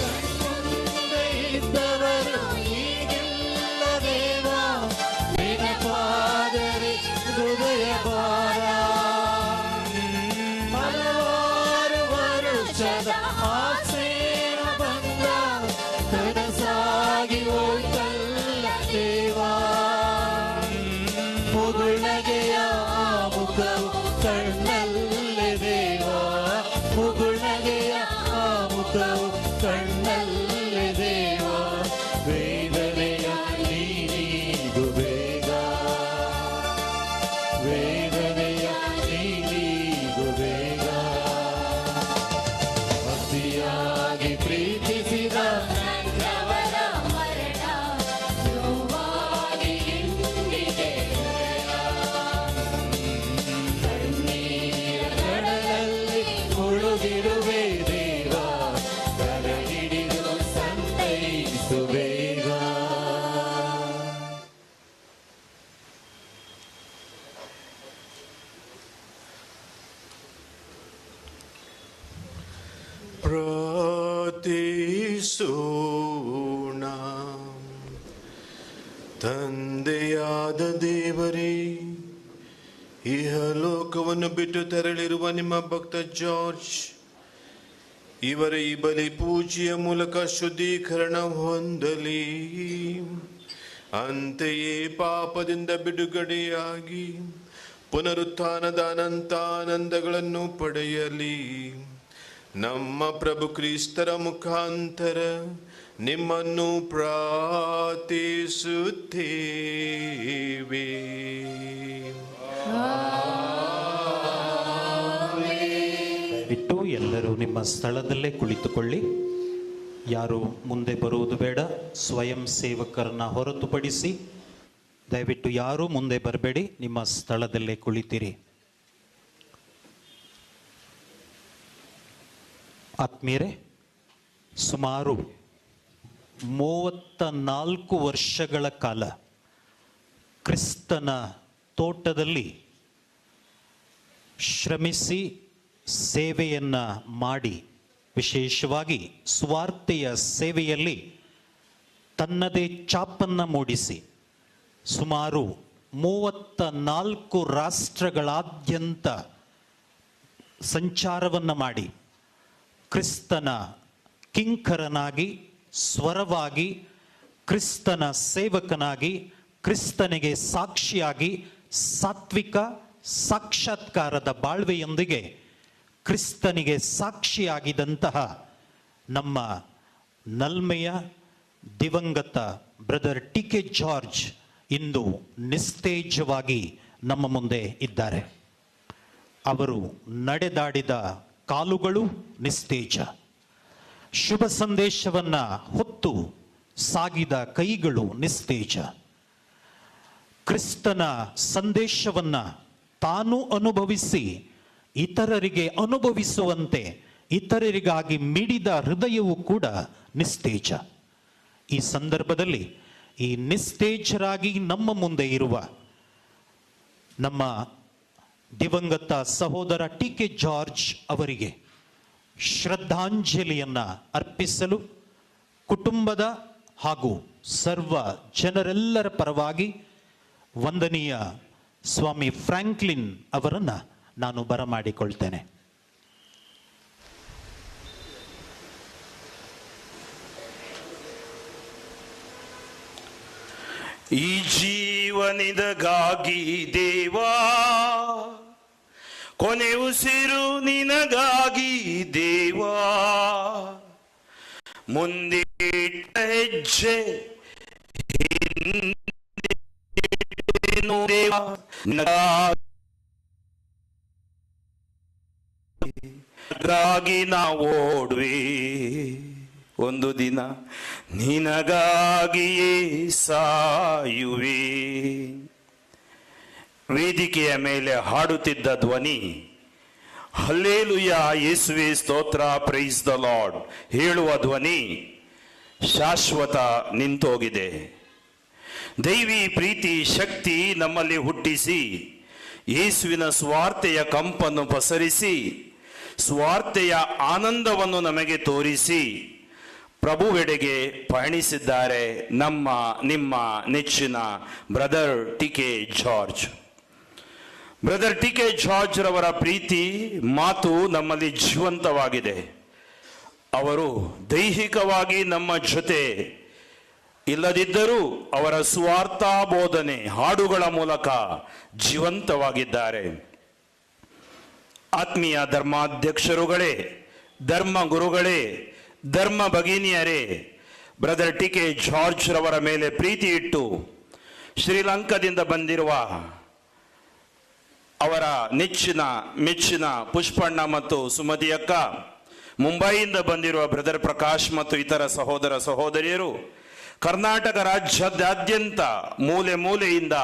ಕಣ್ಮುಂದೆ ಇದ್ದವರು ಈಗಿಲ್ಲ ದೇವ ನೆನಪಾದರೆ ಹೃದಯ ಭಾರ ಹಲವಾರು ವರುಷದ ಆಸೆಯ ಬಂದ ಕನಸಾಗಿ ಹೋಯ್ತಲ್ಲ ದೇವ ಮುಗುಳಗೆಯ ಮುಖವು ಕಣ್ಣಲ್ಲೇ ದೇವ ಮುಗುಳಗೆಯ ಮುಖವು ಕಣ್ಣಲ್ಲೇ ದೇವ ವೇದನೆಯ ನೀನೀಗು ಬೇಗ ವೇದನೆಯ ನೀನೀಗು ಬೇಗ ಅತಿಯಾಗಿ ಪ್ರೀತಿಸಿದ ನನ್ನವರ ಮರಣ ನೋವಾಗಿ ಇಂದಿಗೆ ಹೃದಯ ಕಣ್ಣೀರ ಕಡಲಲ್ಲಿ ಮುಳುಗಿರುವೆ ದೇವ ಕರ ಹಿಡಿದು ಸಂತೈಸು ಬೇಗ ಪ್ರಾರ್ಥಿಸೋಣ. ತಂದೆಯಾದ ದೇವರೇ, ಇಹಲೋಕವನ್ನು ಬಿಟ್ಟು ತೆರಳಿರುವ ನಿಮ್ಮ ಭಕ್ತ ಜಾರ್ಜ್ ಇವರ ಈ ಬಲಿ ಪೂಜೆಯ ಮೂಲಕ ಶುದ್ಧೀಕರಣ ಹೊಂದಲಿ. ಅಂತೆಯೇ ಪಾಪದಿಂದ ಬಿಡುಗಡೆಯಾಗಿ ಪುನರುತ್ಥಾನದ ಅನಂತಾನಂದಗಳನ್ನು ಪಡೆಯಲಿ. ನಮ್ಮ ಪ್ರಭು ಕ್ರಿಸ್ತರ ಮುಖಾಂತರ ನಿಮ್ಮನ್ನು ಪ್ರಾರ್ಥಿಸುತ್ತೇವೆ. ಬಿಟ್ಟು ಎಲ್ಲರೂ ನಿಮ್ಮ ಸ್ಥಳದಲ್ಲೇ ಕುಳಿತುಕೊಳ್ಳಿ. ಯಾರು ಮುಂದೆ ಬರುವುದು ಬೇಡ. ಸ್ವಯಂ ಸೇವಕರನ್ನ ಹೊರತುಪಡಿಸಿ ದಯವಿಟ್ಟು ಯಾರೂ ಮುಂದೆ ಬರಬೇಡಿ, ನಿಮ್ಮ ಸ್ಥಳದಲ್ಲೇ ಕುಳಿತಿರಿ. ಆತ್ಮೀಯರೇ, ಸುಮಾರು 34 ವರ್ಷಗಳ ಕಾಲ ಕ್ರಿಸ್ತನ ತೋಟದಲ್ಲಿ ಶ್ರಮಿಸಿ ಸೇವೆಯನ್ನ ಮಾಡಿ, ವಿಶೇಷವಾಗಿ ಸ್ವಾರ್ಥೆಯ ಸೇವೆಯಲ್ಲಿ ತನ್ನದೇ ಛಾಪನ್ನು ಮೂಡಿಸಿ ಸುಮಾರು 34 ರಾಷ್ಟ್ರಗಳಾದ್ಯಂತ ಸಂಚಾರವನ್ನು ಮಾಡಿ ಕ್ರಿಸ್ತನ ಕಿಂಕರನಾಗಿ, ಸ್ವರವಾಗಿ, ಕ್ರಿಸ್ತನ ಸೇವಕನಾಗಿ, ಕ್ರಿಸ್ತನಿಗೆ ಸಾಕ್ಷಿಯಾಗಿ, ಸಾತ್ವಿಕ ಸಾಕ್ಷಾತ್ಕಾರದ ಬಾಳ್ವೆಯೊಂದಿಗೆ ಕ್ರಿಸ್ತನಿಗೆ ಸಾಕ್ಷಿಯಾಗಿದ್ದಂತಹ ನಮ್ಮ ನಲ್ಮೆಯ ದಿವಂಗತ ಬ್ರದರ್ ಟಿ ಕೆ ಜಾರ್ಜ್ ಇಂದು ನಿಸ್ತೇಜವಾಗಿ ನಮ್ಮ ಮುಂದೆ ಇದ್ದಾರೆ. ಅವರು ನಡೆದಾಡಿದ ಕಾಲುಗಳು ನಿಸ್ತೇಜ, ಶುಭ ಸಂದೇಶವನ್ನ ಹೊತ್ತು ಸಾಗಿದ ಕೈಗಳು ನಿಸ್ತೇಜ, ಕ್ರಿಸ್ತನ ಸಂದೇಶವನ್ನ ತಾನು ಅನುಭವಿಸಿ ಇತರರಿಗೆ ಅನುಭವಿಸುವಂತೆ ಇತರರಿಗಾಗಿ ಮಿಡಿದ ಹೃದಯವೂ ಕೂಡ ನಿಸ್ತೇಜ. ಈ ಸಂದರ್ಭದಲ್ಲಿ ಈ ನಿಸ್ತೇಜರಾಗಿ ನಮ್ಮ ಮುಂದೆ ಇರುವ ನಮ್ಮ ದಿವಂಗತ ಸಹೋದರ ಟಿ ಕೆ ಜಾರ್ಜ್ ಅವರಿಗೆ ಶ್ರದ್ಧಾಂಜಲಿಯನ್ನ ಅರ್ಪಿಸಲು ಕುಟುಂಬದ ಹಾಗೂ ಸರ್ವ ಜನರೆಲ್ಲರ ಪರವಾಗಿ ವಂದನೀಯ ಸ್ವಾಮಿ ಫ್ರಾಂಕ್ಲಿನ್ ಅವರನ್ನು ನಾನು ಬರಮಾಡಿಕೊಳ್ತೇನೆ. ಈ ಜೀವನಿದಗಾಗಿ ದೇವಾ, ಕೊನೆ ಉಸಿರು ನಿನಗಾಗಿ ದೇವಾ, ಮುಂದೆ ಇಟ್ಟ ಹೆಜ್ಜೆ ಹಿಂದೇನು ದೇವಾ, ನಿನಗಾಗಿ ನಾವು ಓಡುವೆ, ಒಂದು ದಿನ ನಿನಗಾಗಿಯೇ ಸಾಯುವೆ. ವೇದಿಕೆಯ ಮೇಲೆ ಹಾಡುತ್ತಿದ್ದ ಧ್ವನಿ ಹಲ್ಲೇಲೂಯಾ, ಯೇಸುವೆ ಸ್ತೋತ್ರ, ಪ್ರೈಸ್ ದ ಲಾರ್ಡ್ ಹೇಳುವ ಧ್ವನಿ ಶಾಶ್ವತ ನಿಂತೋಗಿದೆ. ದೈವಿ ಪ್ರೀತಿ ಶಕ್ತಿ ನಮ್ಮಲ್ಲಿ ಹುಟ್ಟಿಸಿ ಯೇಸುವಿನ ಸ್ವಾರ್ಥೆಯ ಕಂಪನ್ನು ಪಸರಿಸಿ ಸ್ವಾರ್ಥೆಯ ಆನಂದವನ್ನು ನಮಗೆ ತೋರಿಸಿ ಪ್ರಭುವೆಡೆಗೆ ಪಯಣಿಸಿದ್ದಾರೆ ನಮ್ಮ ನಿಮ್ಮ ನೆಚ್ಚಿನ brother T K George. Brother T K George ರವರ ಪ್ರೀತಿ ಮಾತು ನಮ್ಮಲ್ಲಿ ಜೀವಂತವಾಗಿದೆ. ಅವರು ದೈಹಿಕವಾಗಿ ನಮ್ಮ ಜೊತೆ ಇಲ್ಲದಿದ್ದರೂ ಅವರ ಸ್ವಾರ್ಥ ಬೋಧನೆ ಹಾಡುಗಳ ಮೂಲಕ ಜೀವಂತವಾಗಿದ್ದಾರೆ. ಆತ್ಮೀಯ ಧರ್ಮಾಧ್ಯಕ್ಷರುಗಳೇ, ಧರ್ಮ ಗುರುಗಳೇ, ಧರ್ಮ ಭಗಿನಿಯರೇ, ಬ್ರದರ್ ಟಿ ಕೆ ಜಾರ್ಜ್ ರವರ ಮೇಲೆ ಪ್ರೀತಿ ಇಟ್ಟು ಶ್ರೀಲಂಕಾದಿಂದ ಬಂದಿರುವ ಅವರ ನೆಚ್ಚಿನ ಮೆಚ್ಚಿನ ಪುಷ್ಪಣ್ಣ ಮತ್ತು ಸುಮತಿ ಅಕ್ಕ, ಮುಂಬೈಯಿಂದ ಬಂದಿರುವ ಬ್ರದರ್ ಪ್ರಕಾಶ್ ಮತ್ತು ಇತರ ಸಹೋದರ ಸಹೋದರಿಯರು, ಕರ್ನಾಟಕ ರಾಜ್ಯಾದ್ಯಂತ ಮೂಲೆ ಮೂಲೆಯಿಂದ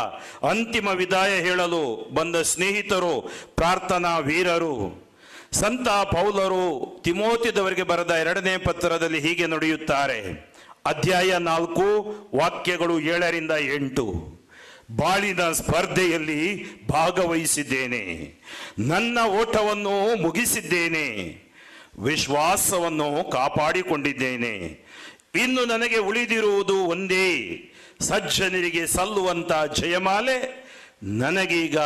ಅಂತಿಮ ವಿದಾಯ ಹೇಳಲು ಬಂದ ಸ್ನೇಹಿತರು, ಪ್ರಾರ್ಥನಾ ವೀರರು, ಸಂತ ಪೌಲರು ತಿಮೋತಿದವರಿಗೆ ಬರೆದ 2ನೇ ಪತ್ರದಲ್ಲಿ ಹೀಗೆ ನುಡಿಯುತ್ತಾರೆ. ಅಧ್ಯಾಯ 4 ವಾಕ್ಯಗಳು 7ರಿಂದ 8. ಬಾಳಿನ ಸ್ಪರ್ಧೆಯಲ್ಲಿ ಭಾಗವಹಿಸಿದ್ದೇನೆ, ನನ್ನ ಓಟವನ್ನು ಮುಗಿಸಿದ್ದೇನೆ, ವಿಶ್ವಾಸವನ್ನು ಕಾಪಾಡಿಕೊಂಡಿದ್ದೇನೆ. ಇನ್ನು ನನಗೆ ಉಳಿದಿರುವುದು ಒಂದೇ, ಸಜ್ಜನರಿಗೆ ಸಲ್ಲುವಂತ ಜಯಮಾಲೆ ನನಗೀಗ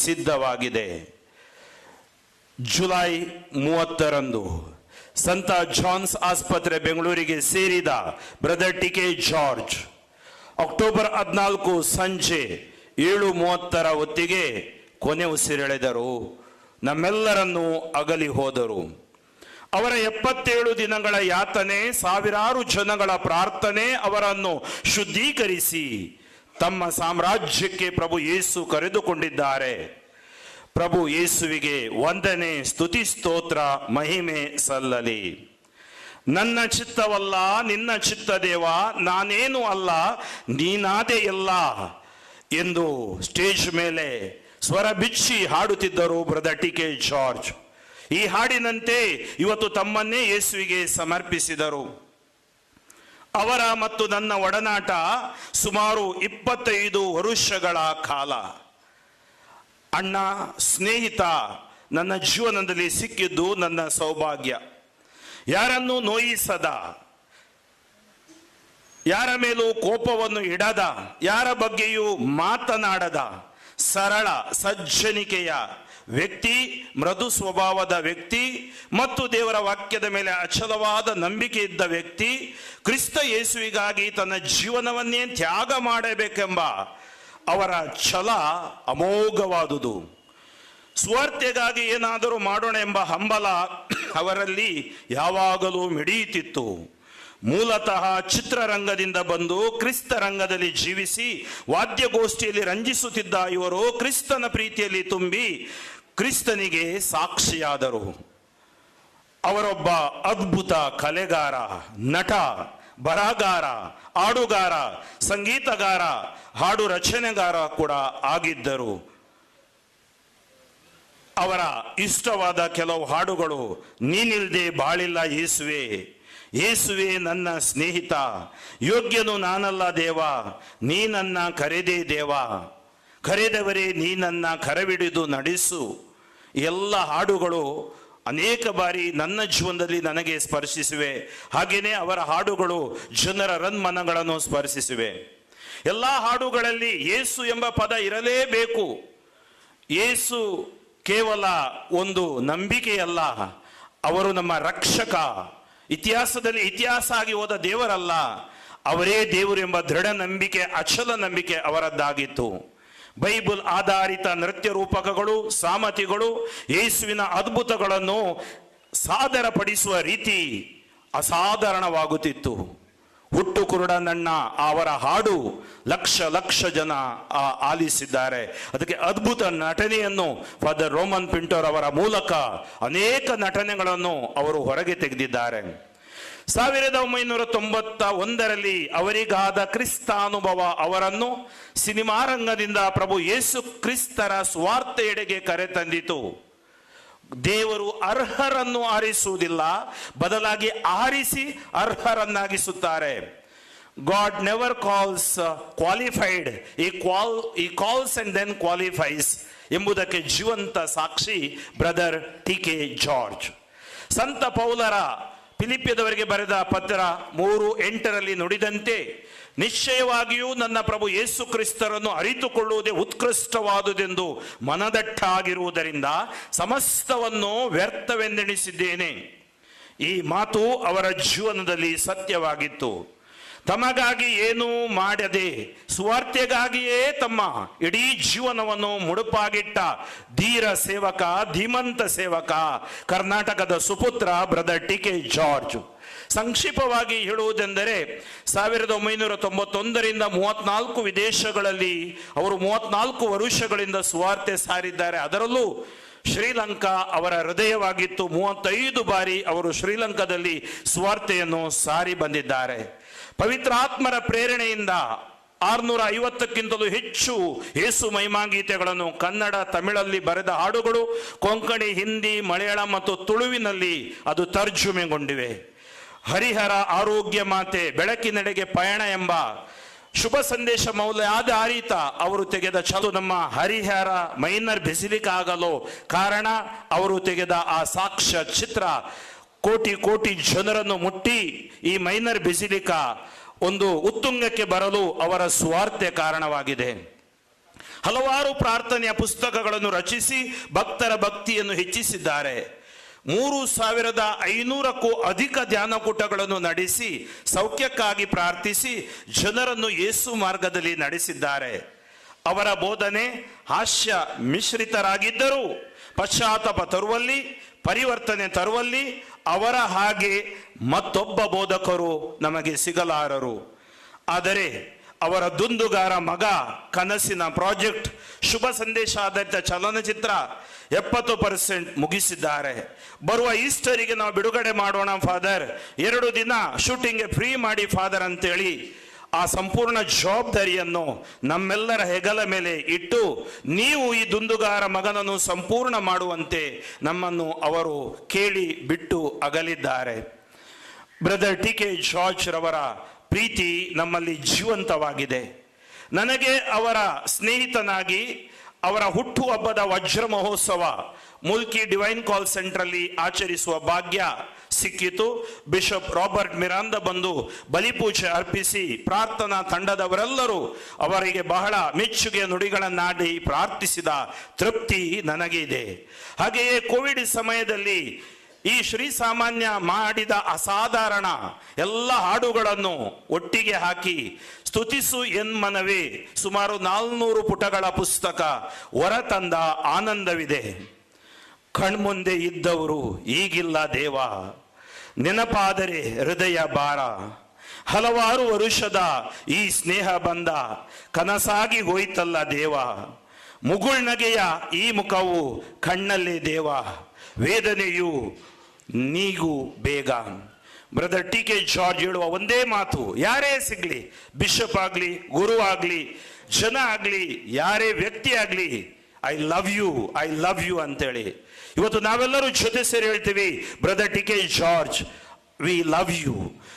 ಸಿದ್ಧವಾಗಿದೆ. ಜುಲೈ 30ರಂದು ಸಂತ ಜಾನ್ಸ್ ಆಸ್ಪತ್ರೆ ಬೆಂಗಳೂರಿಗೆ ಸೇರಿದ ಬ್ರದರ್ ಟಿ.ಕೆ. ಜಾರ್ಜ್ ಅಕ್ಟೋಬರ್ 14 ಸಂಜೆ 7:30 ಹೊತ್ತಿಗೆ ಕೊನೆ ಉಸಿರೆಳೆದರು. ನಮ್ಮೆಲ್ಲರನ್ನೂ ಅಗಲಿ ಹೋದರು. ಅವರ 77 ದಿನಗಳ ಯಾತನೆ, ಸಾವಿರಾರು ಜನಗಳ ಪ್ರಾರ್ಥನೆ ಅವರನ್ನು ಶುದ್ಧೀಕರಿಸಿ ತಮ್ಮ ಸಾಮ್ರಾಜ್ಯಕ್ಕೆ ಪ್ರಭು ಯೇಸು ಕರೆದುಕೊಂಡಿದ್ದಾರೆ. ಪ್ರಭು ಯೇಸುವಿಗೆ ವಂದನೆ, ಸ್ತುತಿ, ಸ್ತೋತ್ರ, ಮಹಿಮೆ ಸಲ್ಲಲಿ. ನನ್ನ ಚಿತ್ತವಲ್ಲ ನಿನ್ನ ಚಿತ್ತ ದೇವ, ನಾನೇನು ಅಲ್ಲ ನೀನಾದೆ ಎಲ್ಲ ಎಂದು ಸ್ಟೇಜ್ ಮೇಲೆ ಸ್ವರ ಬಿಚ್ಚಿ ಹಾಡುತ್ತಿದ್ದರು ಬ್ರದರ್ ಟಿ.ಕೆ. ಜಾರ್ಜ್. ಈ ಹಾಡಿನಂತೆ ಇವತ್ತು ತಮ್ಮನ್ನೇ ಯೇಸುವಿಗೆ ಸಮರ್ಪಿಸಿದರು. ಅವರ ಮತ್ತು ನನ್ನ ಒಡನಾಟ ಸುಮಾರು 25 ವರುಷಗಳ ಕಾಲ. ಅಣ್ಣ, ಸ್ನೇಹಿತ ನನ್ನ ಜೀವನದಲ್ಲಿ ಸಿಕ್ಕಿದ್ದು ನನ್ನ ಸೌಭಾಗ್ಯ. ಯಾರನ್ನು ನೋಯಿಸದ, ಯಾರ ಮೇಲೂ ಕೋಪವನ್ನು ಇಡದ, ಯಾರ ಬಗ್ಗೆಯೂ ಮಾತನಾಡದ, ಸರಳ ಸಜ್ಜನಿಕೆಯ ವ್ಯಕ್ತಿ, ಮೃದು ಸ್ವಭಾವದ ವ್ಯಕ್ತಿ ಮತ್ತು ದೇವರ ವಾಕ್ಯದ ಮೇಲೆ ಅಚಲವಾದ ನಂಬಿಕೆ ಇದ್ದ ವ್ಯಕ್ತಿ, ಕ್ರಿಸ್ತ ಯೇಸುವಿಗಾಗಿ ತನ್ನ ಜೀವನವನ್ನೇ ತ್ಯಾಗ ಮಾಡಬೇಕೆಂಬ ಅವರ ಛಲ ಅಮೋಘವಾದುದು. ಸ್ವಾರ್ಥೆಗಾಗಿ ಏನಾದರೂ ಮಾಡೋಣ ಎಂಬ ಹಂಬಲ ಅವರಲ್ಲಿ ಯಾವಾಗಲೂ ಮಿಡಿಯುತ್ತಿತ್ತು. ಮೂಲತಃ ಚಿತ್ರರಂಗದಿಂದ ಬಂದು ಕ್ರಿಸ್ತ ರಂಗದಲ್ಲಿ ಜೀವಿಸಿ ವಾದ್ಯಗೋಷ್ಠಿಯಲ್ಲಿ ರಂಜಿಸುತ್ತಿದ್ದ ಇವರು ಕ್ರಿಸ್ತನ ಪ್ರೀತಿಯಲ್ಲಿ ತುಂಬಿ ಕ್ರಿಸ್ತನಿಗೆ ಸಾಕ್ಷಿಯಾದರು. ಅವರೊಬ್ಬ ಅದ್ಭುತ ಕಲೆಗಾರ, ನಟ, ಬರಹಗಾರ, ಹಾಡುಗಾರ, ಸಂಗೀತಗಾರ, ಹಾಡು ರಚನೆಗಾರ ಕೂಡ ಆಗಿದ್ದರು. ಅವರ ಇಷ್ಟವಾದ ಕೆಲವು ಹಾಡುಗಳು, ನೀನಿಲ್ದೆ ಬಾಳಿಲ್ಲ ಯೇಸುವೆ, ಯೇಸುವೆ ನನ್ನ ಸ್ನೇಹಿತ, ಯೋಗ್ಯನು ನಾನಲ್ಲ ದೇವ, ನೀ ನನ್ನ ಕರೆದೇ ದೇವ, ಕರೆದವರೇ ನೀ ನನ್ನ ಕರವಿಡಿದು ನಡೆಸು. ಎಲ್ಲ ಹಾಡುಗಳು ಅನೇಕ ಬಾರಿ ನನ್ನ ಜೀವನದಲ್ಲಿ ನನಗೆ ಸ್ಪರ್ಶಿಸಿವೆ. ಹಾಗೆಯೇ ಅವರ ಹಾಡುಗಳು ಜನರ ಮನಗಳನ್ನು ಸ್ಪರ್ಶಿಸಿವೆ. ಎಲ್ಲ ಹಾಡುಗಳಲ್ಲಿ ಯೇಸು ಎಂಬ ಪದ ಇರಲೇಬೇಕು. ಯೇಸು ಕೇವಲ ಒಂದು ನಂಬಿಕೆಯಲ್ಲ, ಅವರು ನಮ್ಮ ರಕ್ಷಕ. ಇತಿಹಾಸದಲ್ಲಿ ಇತಿಹಾಸ ಆಗಿ ಹೋದ ದೇವರಲ್ಲ, ಅವರೇ ದೇವರು ಎಂಬ ದೃಢ ನಂಬಿಕೆ, ಅಚಲ ನಂಬಿಕೆ ಅವರದ್ದಾಗಿತ್ತು. ಬೈಬಲ್ ಆಧಾರಿತ ನೃತ್ಯ ರೂಪಕಗಳು, ಸಾಮತಿಗಳು ಯೇಸುವಿನ ಅದ್ಭುತಗಳನ್ನು ಸಾದರಪಡಿಸುವ ರೀತಿ ಅಸಾಧಾರಣವಾಗುತ್ತಿತ್ತು. ಹುಟ್ಟು ಕುರುಡನಣ್ಣ ಅವರ ಹಾಡು ಲಕ್ಷ ಜನ ಆಲಿಸಿದ್ದಾರೆ. ಅದಕ್ಕೆ ಅದ್ಭುತ ನಟನೆಯನ್ನು ಫಾದರ್ ರೋಮನ್ ಪಿಂಟೋರ್ ಅವರ ಮೂಲಕ ಅನೇಕ ನಟನೆಗಳನ್ನು ಅವರು ಹೊರಗೆ ತೆಗೆದಿದ್ದಾರೆ. 1991ರಲ್ಲಿ ಅವರಿಗಾದ ಕ್ರಿಸ್ತಾನುಭವ ಅವರನ್ನು ಸಿನಿಮಾ ರಂಗದಿಂದ ಪ್ರಭು ಯೇಸು ಕ್ರಿಸ್ತರ ಸ್ವಾರ್ಥೆಯೆಡೆಗೆ ಕರೆತಂದಿತು. ದೇವರು ಅರ್ಹರನ್ನು ಆರಿಸುವುದಿಲ್ಲ, ಬದಲಾಗಿ ಆರಿಸಿ ಅರ್ಹರನ್ನಾಗಿಸುತ್ತಾರೆ. God never calls qualified, he calls and then qualifies ಎಂಬುದಕ್ಕೆ ಜೀವಂತ ಸಾಕ್ಷಿ ಬ್ರದರ್ ಟಿ.ಕೆ. ಜಾರ್ಜ್. ಸಂತ ಪೌಲರ ಫಿಲಿಪ್ಪಿಯದವರಿಗೆ ಬರೆದ ಪತ್ರ 3:8ರಲ್ಲಿ ನುಡಿದಂತೆ, ನಿಶ್ಚಯವಾಗಿಯೂ ನನ್ನ ಪ್ರಭು ಯೇಸು ಕ್ರಿಸ್ತರನ್ನು ಅರಿತುಕೊಳ್ಳುವುದೇ ಉತ್ಕೃಷ್ಟವಾದುದೆಂದು ಮನದಟ್ಟಾಗಿರುವುದರಿಂದ ಸಮಸ್ತವನ್ನು ವ್ಯರ್ಥವೆಂದೆಣಿಸಿದ್ದೇನೆ. ಈ ಮಾತು ಅವರ ಜೀವನದಲ್ಲಿ ಸತ್ಯವಾಗಿತ್ತು. ತಮಗಾಗಿ ಏನೂ ಮಾಡದೆ ಸ್ವಾರ್ಥೆಗಾಗಿಯೇ ತಮ್ಮ ಇಡೀ ಜೀವನವನ್ನು ಮುಡುಪಾಗಿಟ್ಟ ಧೀರ ಸೇವಕ, ಧೀಮಂತ ಸೇವಕ, ಕರ್ನಾಟಕದ ಸುಪುತ್ರ ಬ್ರದರ್ ಟಿ.ಕೆ. ಜಾರ್ಜ್. ಸಂಕ್ಷಿಪ್ತವಾಗಿ ಹೇಳುವುದೆಂದರೆ 1991ರಿಂದ 34 ವಿದೇಶಗಳಲ್ಲಿ ಅವರು 34 ವರುಷಗಳಿಂದ ಸುವಾರ್ತೆ ಸಾರಿದ್ದಾರೆ. ಅದರಲ್ಲೂ ಶ್ರೀಲಂಕಾ ಅವರ ಹೃದಯವಾಗಿತ್ತು. 35 ಬಾರಿ ಅವರು ಶ್ರೀಲಂಕಾದಲ್ಲಿ ಸುವಾರ್ತೆಯನ್ನು ಸಾರಿ ಬಂದಿದ್ದಾರೆ. ಪವಿತ್ರಾತ್ಮರ ಪ್ರೇರಣೆಯಿಂದ 650ಕ್ಕಿಂತಲೂ ಹೆಚ್ಚು ಯೇಸು ಮಹಿಮಾಗೀತೆಗಳನ್ನು ಕನ್ನಡ, ತಮಿಳಲ್ಲಿ ಬರೆದ ಹಾಡುಗಳು ಕೊಂಕಣಿ, ಹಿಂದಿ, ಮಲಯಾಳಂ ಮತ್ತು ತುಳುವಿನಲ್ಲಿ ಅದು ತರ್ಜುಮೆಗೊಂಡಿವೆ. ಹರಿಹರ ಆರೋಗ್ಯ ಮಾತೆ, ಬೆಳಕಿನೆಡೆಗೆ ಪಯಣ ಎಂಬ ಶುಭ ಸಂದೇಶ ಮೌಲ್ಯಾಧಾರಿತ ಅವರು ತೆಗೆದ ಛಲು ನಮ್ಮ ಹರಿಹರ ಮೈನರ್ ಬೆಸಿಲಿಕಾ ಆಗಲು ಕಾರಣ ಅವರು ತೆಗೆದ ಆ ಸಾಕ್ಷ್ಯ ಚಿತ್ರ ಕೋಟಿ ಜನರನ್ನು ಮುಟ್ಟಿ ಈ ಮೈನರ್ ಬೆಸಿಲಿಕಾ ಒಂದು ಉತ್ತುಂಗಕ್ಕೆ ಬರಲು ಅವರ ಸ್ವಾರ್ಥ ಕಾರಣವಾಗಿದೆ. ಹಲವಾರು ಪ್ರಾರ್ಥನೆಯ ಪುಸ್ತಕಗಳನ್ನು ರಚಿಸಿ ಭಕ್ತರ ಭಕ್ತಿಯನ್ನು ಹೆಚ್ಚಿಸಿದ್ದಾರೆ. 3,500ಕ್ಕೂ ಅಧಿಕ ಧ್ಯಾನಕೂಟಗಳನ್ನು ನಡೆಸಿ ಸೌಖ್ಯಕ್ಕಾಗಿ ಪ್ರಾರ್ಥಿಸಿ ಜನರನ್ನು ಯೇಸು ಮಾರ್ಗದಲ್ಲಿ ನಡೆಸಿದ್ದಾರೆ. ಅವರ ಬೋಧನೆ ಹಾಸ್ಯ ಮಿಶ್ರಿತರಾಗಿದ್ದರೂ ಪಶ್ಚಾತ್ತಾಪ ತರುವಲ್ಲಿ, ಪರಿವರ್ತನೆ ತರುವಲ್ಲಿ ಅವರ ಹಾಗೆ ಮತ್ತೊಬ್ಬ ಬೋಧಕರು ನಮಗೆ ಸಿಗಲಾರರು. ಆದರೆ ಅವರ ದುಂದುಗಾರ ಮಗ ಕನಸಿನ ಪ್ರಾಜೆಕ್ಟ್ ಶುಭ ಸಂದೇಶ ಆಧಾರಿತ ಚಲನಚಿತ್ರ 70% ಮುಗಿಸಿದ್ದಾರೆ. ಬರುವ ಈಸ್ಟರಿಗೆ ನಾವು ಬಿಡುಗಡೆ ಮಾಡೋಣ ಫಾದರ್, 2 ದಿನ ಶೂಟಿಂಗ್ಗೆ ಫ್ರೀ ಮಾಡಿ ಫಾದರ್ ಅಂತೇಳಿ ಆ ಸಂಪೂರ್ಣ ಜವಾಬ್ದಾರಿಯನ್ನು ನಮ್ಮೆಲ್ಲರ ಹೆಗಲ ಮೇಲೆ ಇಟ್ಟು ನೀವು ಈ ದುಂದುಗಾರ ಮಗನನ್ನು ಸಂಪೂರ್ಣ ಮಾಡುವಂತೆ ನಮ್ಮನ್ನು ಅವರು ಕೇಳಿ ಬಿಟ್ಟು ಅಗಲಿದ್ದಾರೆ. Brother T K. ಜಾರ್ಜ್ ರವರ ಪ್ರೀತಿ ನಮ್ಮಲ್ಲಿ ಜೀವಂತವಾಗಿದೆ. ನನಗೆ ಅವರ ಸ್ನೇಹಿತನಾಗಿ ಅವರ ಹುಟ್ಟುಹಬ್ಬದ ವಜ್ರ ಮಹೋತ್ಸವ ಮುಲ್ಕಿ ಡಿವೈನ್ ಕಾಲ್ ಸೆಂಟ್ರಲ್ಲಿ ಆಚರಿಸುವ ಭಾಗ್ಯ ಸಿಕ್ಕಿತು. ಬಿಷಪ್ ರಾಬರ್ಟ್ ಮಿರಾಂದ ಬಂದು ಬಲಿಪೂಜೆ ಅರ್ಪಿಸಿ ಪ್ರಾರ್ಥನಾ ತಂಡದವರೆಲ್ಲರೂ ಅವರಿಗೆ ಬಹಳ ಮೆಚ್ಚುಗೆ ನುಡಿಗಳನ್ನಾಡಿ ಪ್ರಾರ್ಥಿಸಿದ ತೃಪ್ತಿ ನನಗೆ ಇದೆ. ಹಾಗೆಯೇ ಕೋವಿಡ್ ಸಮಯದಲ್ಲಿ ಈ ಶ್ರೀ ಸಾಮಾನ್ಯ ಮಾಡಿದ ಅಸಾಧಾರಣ ಎಲ್ಲ ಹಾಡುಗಳನ್ನು ಒಟ್ಟಿಗೆ ಹಾಕಿ ಸ್ತುತಿಸು ಎನ್ಮನವೇ ಸುಮಾರು 400 ಪುಟಗಳ ಪುಸ್ತಕ ಹೊರತಂದ ಆನಂದವಿದೆ. ಕಣ್ಮುಂದೆ ಇದ್ದವರು ಈಗಿಲ್ಲ ದೇವ, ನೆನಪಾದರೆ ಹೃದಯ ಭಾರ. ಹಲವಾರು ವರುಷದ ಈ ಸ್ನೇಹ ಬಂದ ಕನಸಾಗಿ ಹೋಯ್ತಲ್ಲ ದೇವ. ಮುಗುಳ್ನಗೆಯ ಈ ಮುಖವು ಕಣ್ಣಲ್ಲೇ ದೇವ, ವೇದನೆಯು ನೀಗೂ ಬೇಗ. Brother T K. ಜಾರ್ಜ್ ಹೇಳುವ ಒಂದೇ ಮಾತು, ಯಾರೇ ಸಿಗ್ಲಿ, ಬಿಷಪ್ ಆಗ್ಲಿ, ಗುರು ಆಗ್ಲಿ, ಜನ ಆಗ್ಲಿ, ಯಾರೇ ವ್ಯಕ್ತಿ ಆಗ್ಲಿ, ಐ ಲವ್ ಯು ಅಂತೇಳಿ. ಇವತ್ತು ನಾವೆಲ್ಲರೂ ಜೊತೆ ಸೇರಿ ಹೇಳ್ತೀವಿ, brother T K. George we love you.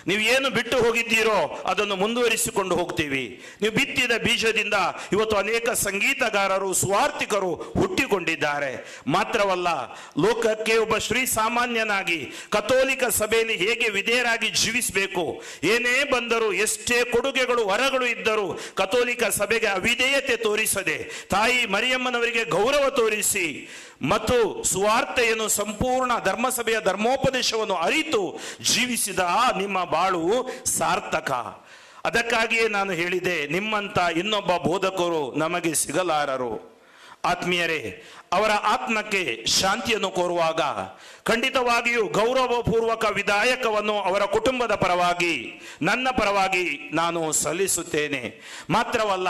ನೀವು ಏನು ಬಿಟ್ಟು ಹೋಗಿದ್ದೀರೋ ಅದನ್ನು ಮುಂದುವರಿಸಿಕೊಂಡು ಹೋಗ್ತೀವಿ. ನೀವು ಬಿತ್ತಿದ ಬೀಜದಿಂದ ಇವತ್ತು ಅನೇಕ ಸಂಗೀತಗಾರರು, ಸುವಾರ್ತಿಕರು ಹುಟ್ಟಿಕೊಂಡಿದ್ದಾರೆ. ಮಾತ್ರವಲ್ಲ, ಲೋಕಕ್ಕೆ ಒಬ್ಬ ಶ್ರೀ ಸಾಮಾನ್ಯನಾಗಿ ಕಥೋಲಿಕ ಸಭೆಯಲ್ಲಿ ಹೇಗೆ ವಿಧೇಯರಾಗಿ ಜೀವಿಸಬೇಕು, ಏನೇ ಬಂದರೂ ಎಷ್ಟೇ ಕೊಡುಗೆಗಳು ವರಗಳು ಇದ್ದರೂ ಕಥೋಲಿಕ ಸಭೆಗೆ ಅವಿಧೇಯತೆ ತೋರಿಸದೆ ತಾಯಿ ಮರಿಯಮ್ಮನವರಿಗೆ ಗೌರವ ತೋರಿಸಿ ಮತ್ತು ಸುವಾರ್ತೆಯನ್ನು ಸಂಪೂರ್ಣ ಧರ್ಮಸಭೆಯ ಧರ್ಮೋಪದೇಶವನ್ನು ಅರಿತು ಜೀವಿಸಿದ ನಿಮ್ಮ ಬಾಳು ಸಾರ್ಥಕ. ಅದಕ್ಕಾಗಿಯೇ ನಾನು ಹೇಳಿದೆ, ನಿಮ್ಮಂತ ಇನ್ನೊಬ್ಬ ಬೋಧಕರು ನಮಗೆ ಸಿಗಲಾರರು. ಆತ್ಮೀಯರೇ, ಅವರ ಆತ್ಮಕ್ಕೆ ಶಾಂತಿಯನ್ನು ಕೋರುವಾಗ ಖಂಡಿತವಾಗಿಯೂ ಗೌರವಪೂರ್ವಕ ವಿಧಾಯಕವನ್ನು ಅವರ ಕುಟುಂಬದ ಪರವಾಗಿ, ನನ್ನ ಪರವಾಗಿ ನಾನು ಸಲ್ಲಿಸುತ್ತೇನೆ. ಮಾತ್ರವಲ್ಲ,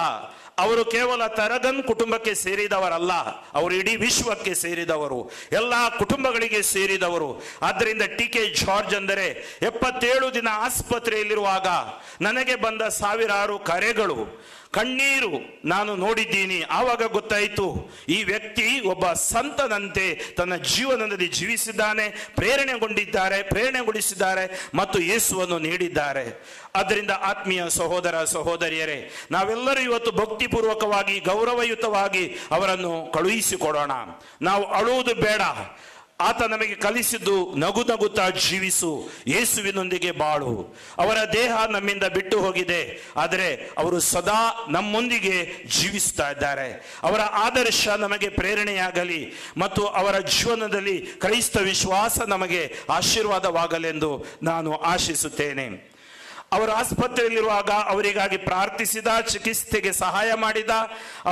ಅವರು ಕೇವಲ ತರಗನ್ ಕುಟುಂಬಕ್ಕೆ ಸೇರಿದವರಲ್ಲ, ಅವರು ಇಡೀ ವಿಶ್ವಕ್ಕೆ ಸೇರಿದವರು, ಎಲ್ಲ ಕುಟುಂಬಗಳಿಗೆ ಸೇರಿದವರು. ಆದ್ದರಿಂದ ಟಿ.ಕೆ. ಜಾರ್ಜ್ ಅಂದರೆ 77 ದಿನ ಆಸ್ಪತ್ರೆಯಲ್ಲಿರುವಾಗ ನನಗೆ ಬಂದ ಸಾವಿರಾರು ಕರೆಗಳು, ಕಣ್ಣೀರು ನಾನು ನೋಡಿದ್ದೀನಿ. ಆವಾಗ ಗೊತ್ತಾಯಿತು, ಈ ವ್ಯಕ್ತಿ ಒಬ್ಬ ಸಂತನಂತೆ ತನ್ನ ಜೀವನದಲ್ಲಿ ಜೀವಿಸಿದ್ದಾನೆ, ಪ್ರೇರಣೆಗೊಳಿಸಿದ್ದಾರೆ ಮತ್ತು ಯೇಸುವನ್ನು ನೀಡಿದ್ದಾರೆ. ಆದ್ದರಿಂದ ಆತ್ಮೀಯ ಸಹೋದರ ಸಹೋದರಿಯರೇ, ನಾವೆಲ್ಲರೂ ಇವತ್ತು ಭಕ್ತಿಪೂರ್ವಕವಾಗಿ ಗೌರವಯುತವಾಗಿ ಅವರನ್ನು ಕಳುಹಿಸಿಕೊಡೋಣ. ನಾವು ಅಳುವುದು ಬೇಡ. ಆತ ನಮಗೆ ಕಲಿಸಿದ್ದು ನಗು ನಗುತ್ತಾ ಜೀವಿಸು, ಯೇಸುವಿನೊಂದಿಗೆ ಬಾಳು. ಅವರ ದೇಹ ನಮ್ಮಿಂದ ಬಿಟ್ಟು ಹೋಗಿದೆ, ಆದರೆ ಅವರು ಸದಾ ನಮ್ಮೊಂದಿಗೆ ಜೀವಿಸ್ತಾ ಇದ್ದಾರೆ. ಅವರ ಆದರ್ಶ ನಮಗೆ ಪ್ರೇರಣೆಯಾಗಲಿ ಮತ್ತು ಅವರ ಜೀವನದಲ್ಲಿ ಕ್ರೈಸ್ತ ವಿಶ್ವಾಸ ನಮಗೆ ಆಶೀರ್ವಾದವಾಗಲೆಂದು ನಾನು ಆಶಿಸುತ್ತೇನೆ. ಅವರು ಆಸ್ಪತ್ರೆಯಲ್ಲಿರುವಾಗ ಅವರಿಗಾಗಿ ಪ್ರಾರ್ಥಿಸಿದ, ಚಿಕಿತ್ಸೆಗೆ ಸಹಾಯ ಮಾಡಿದ,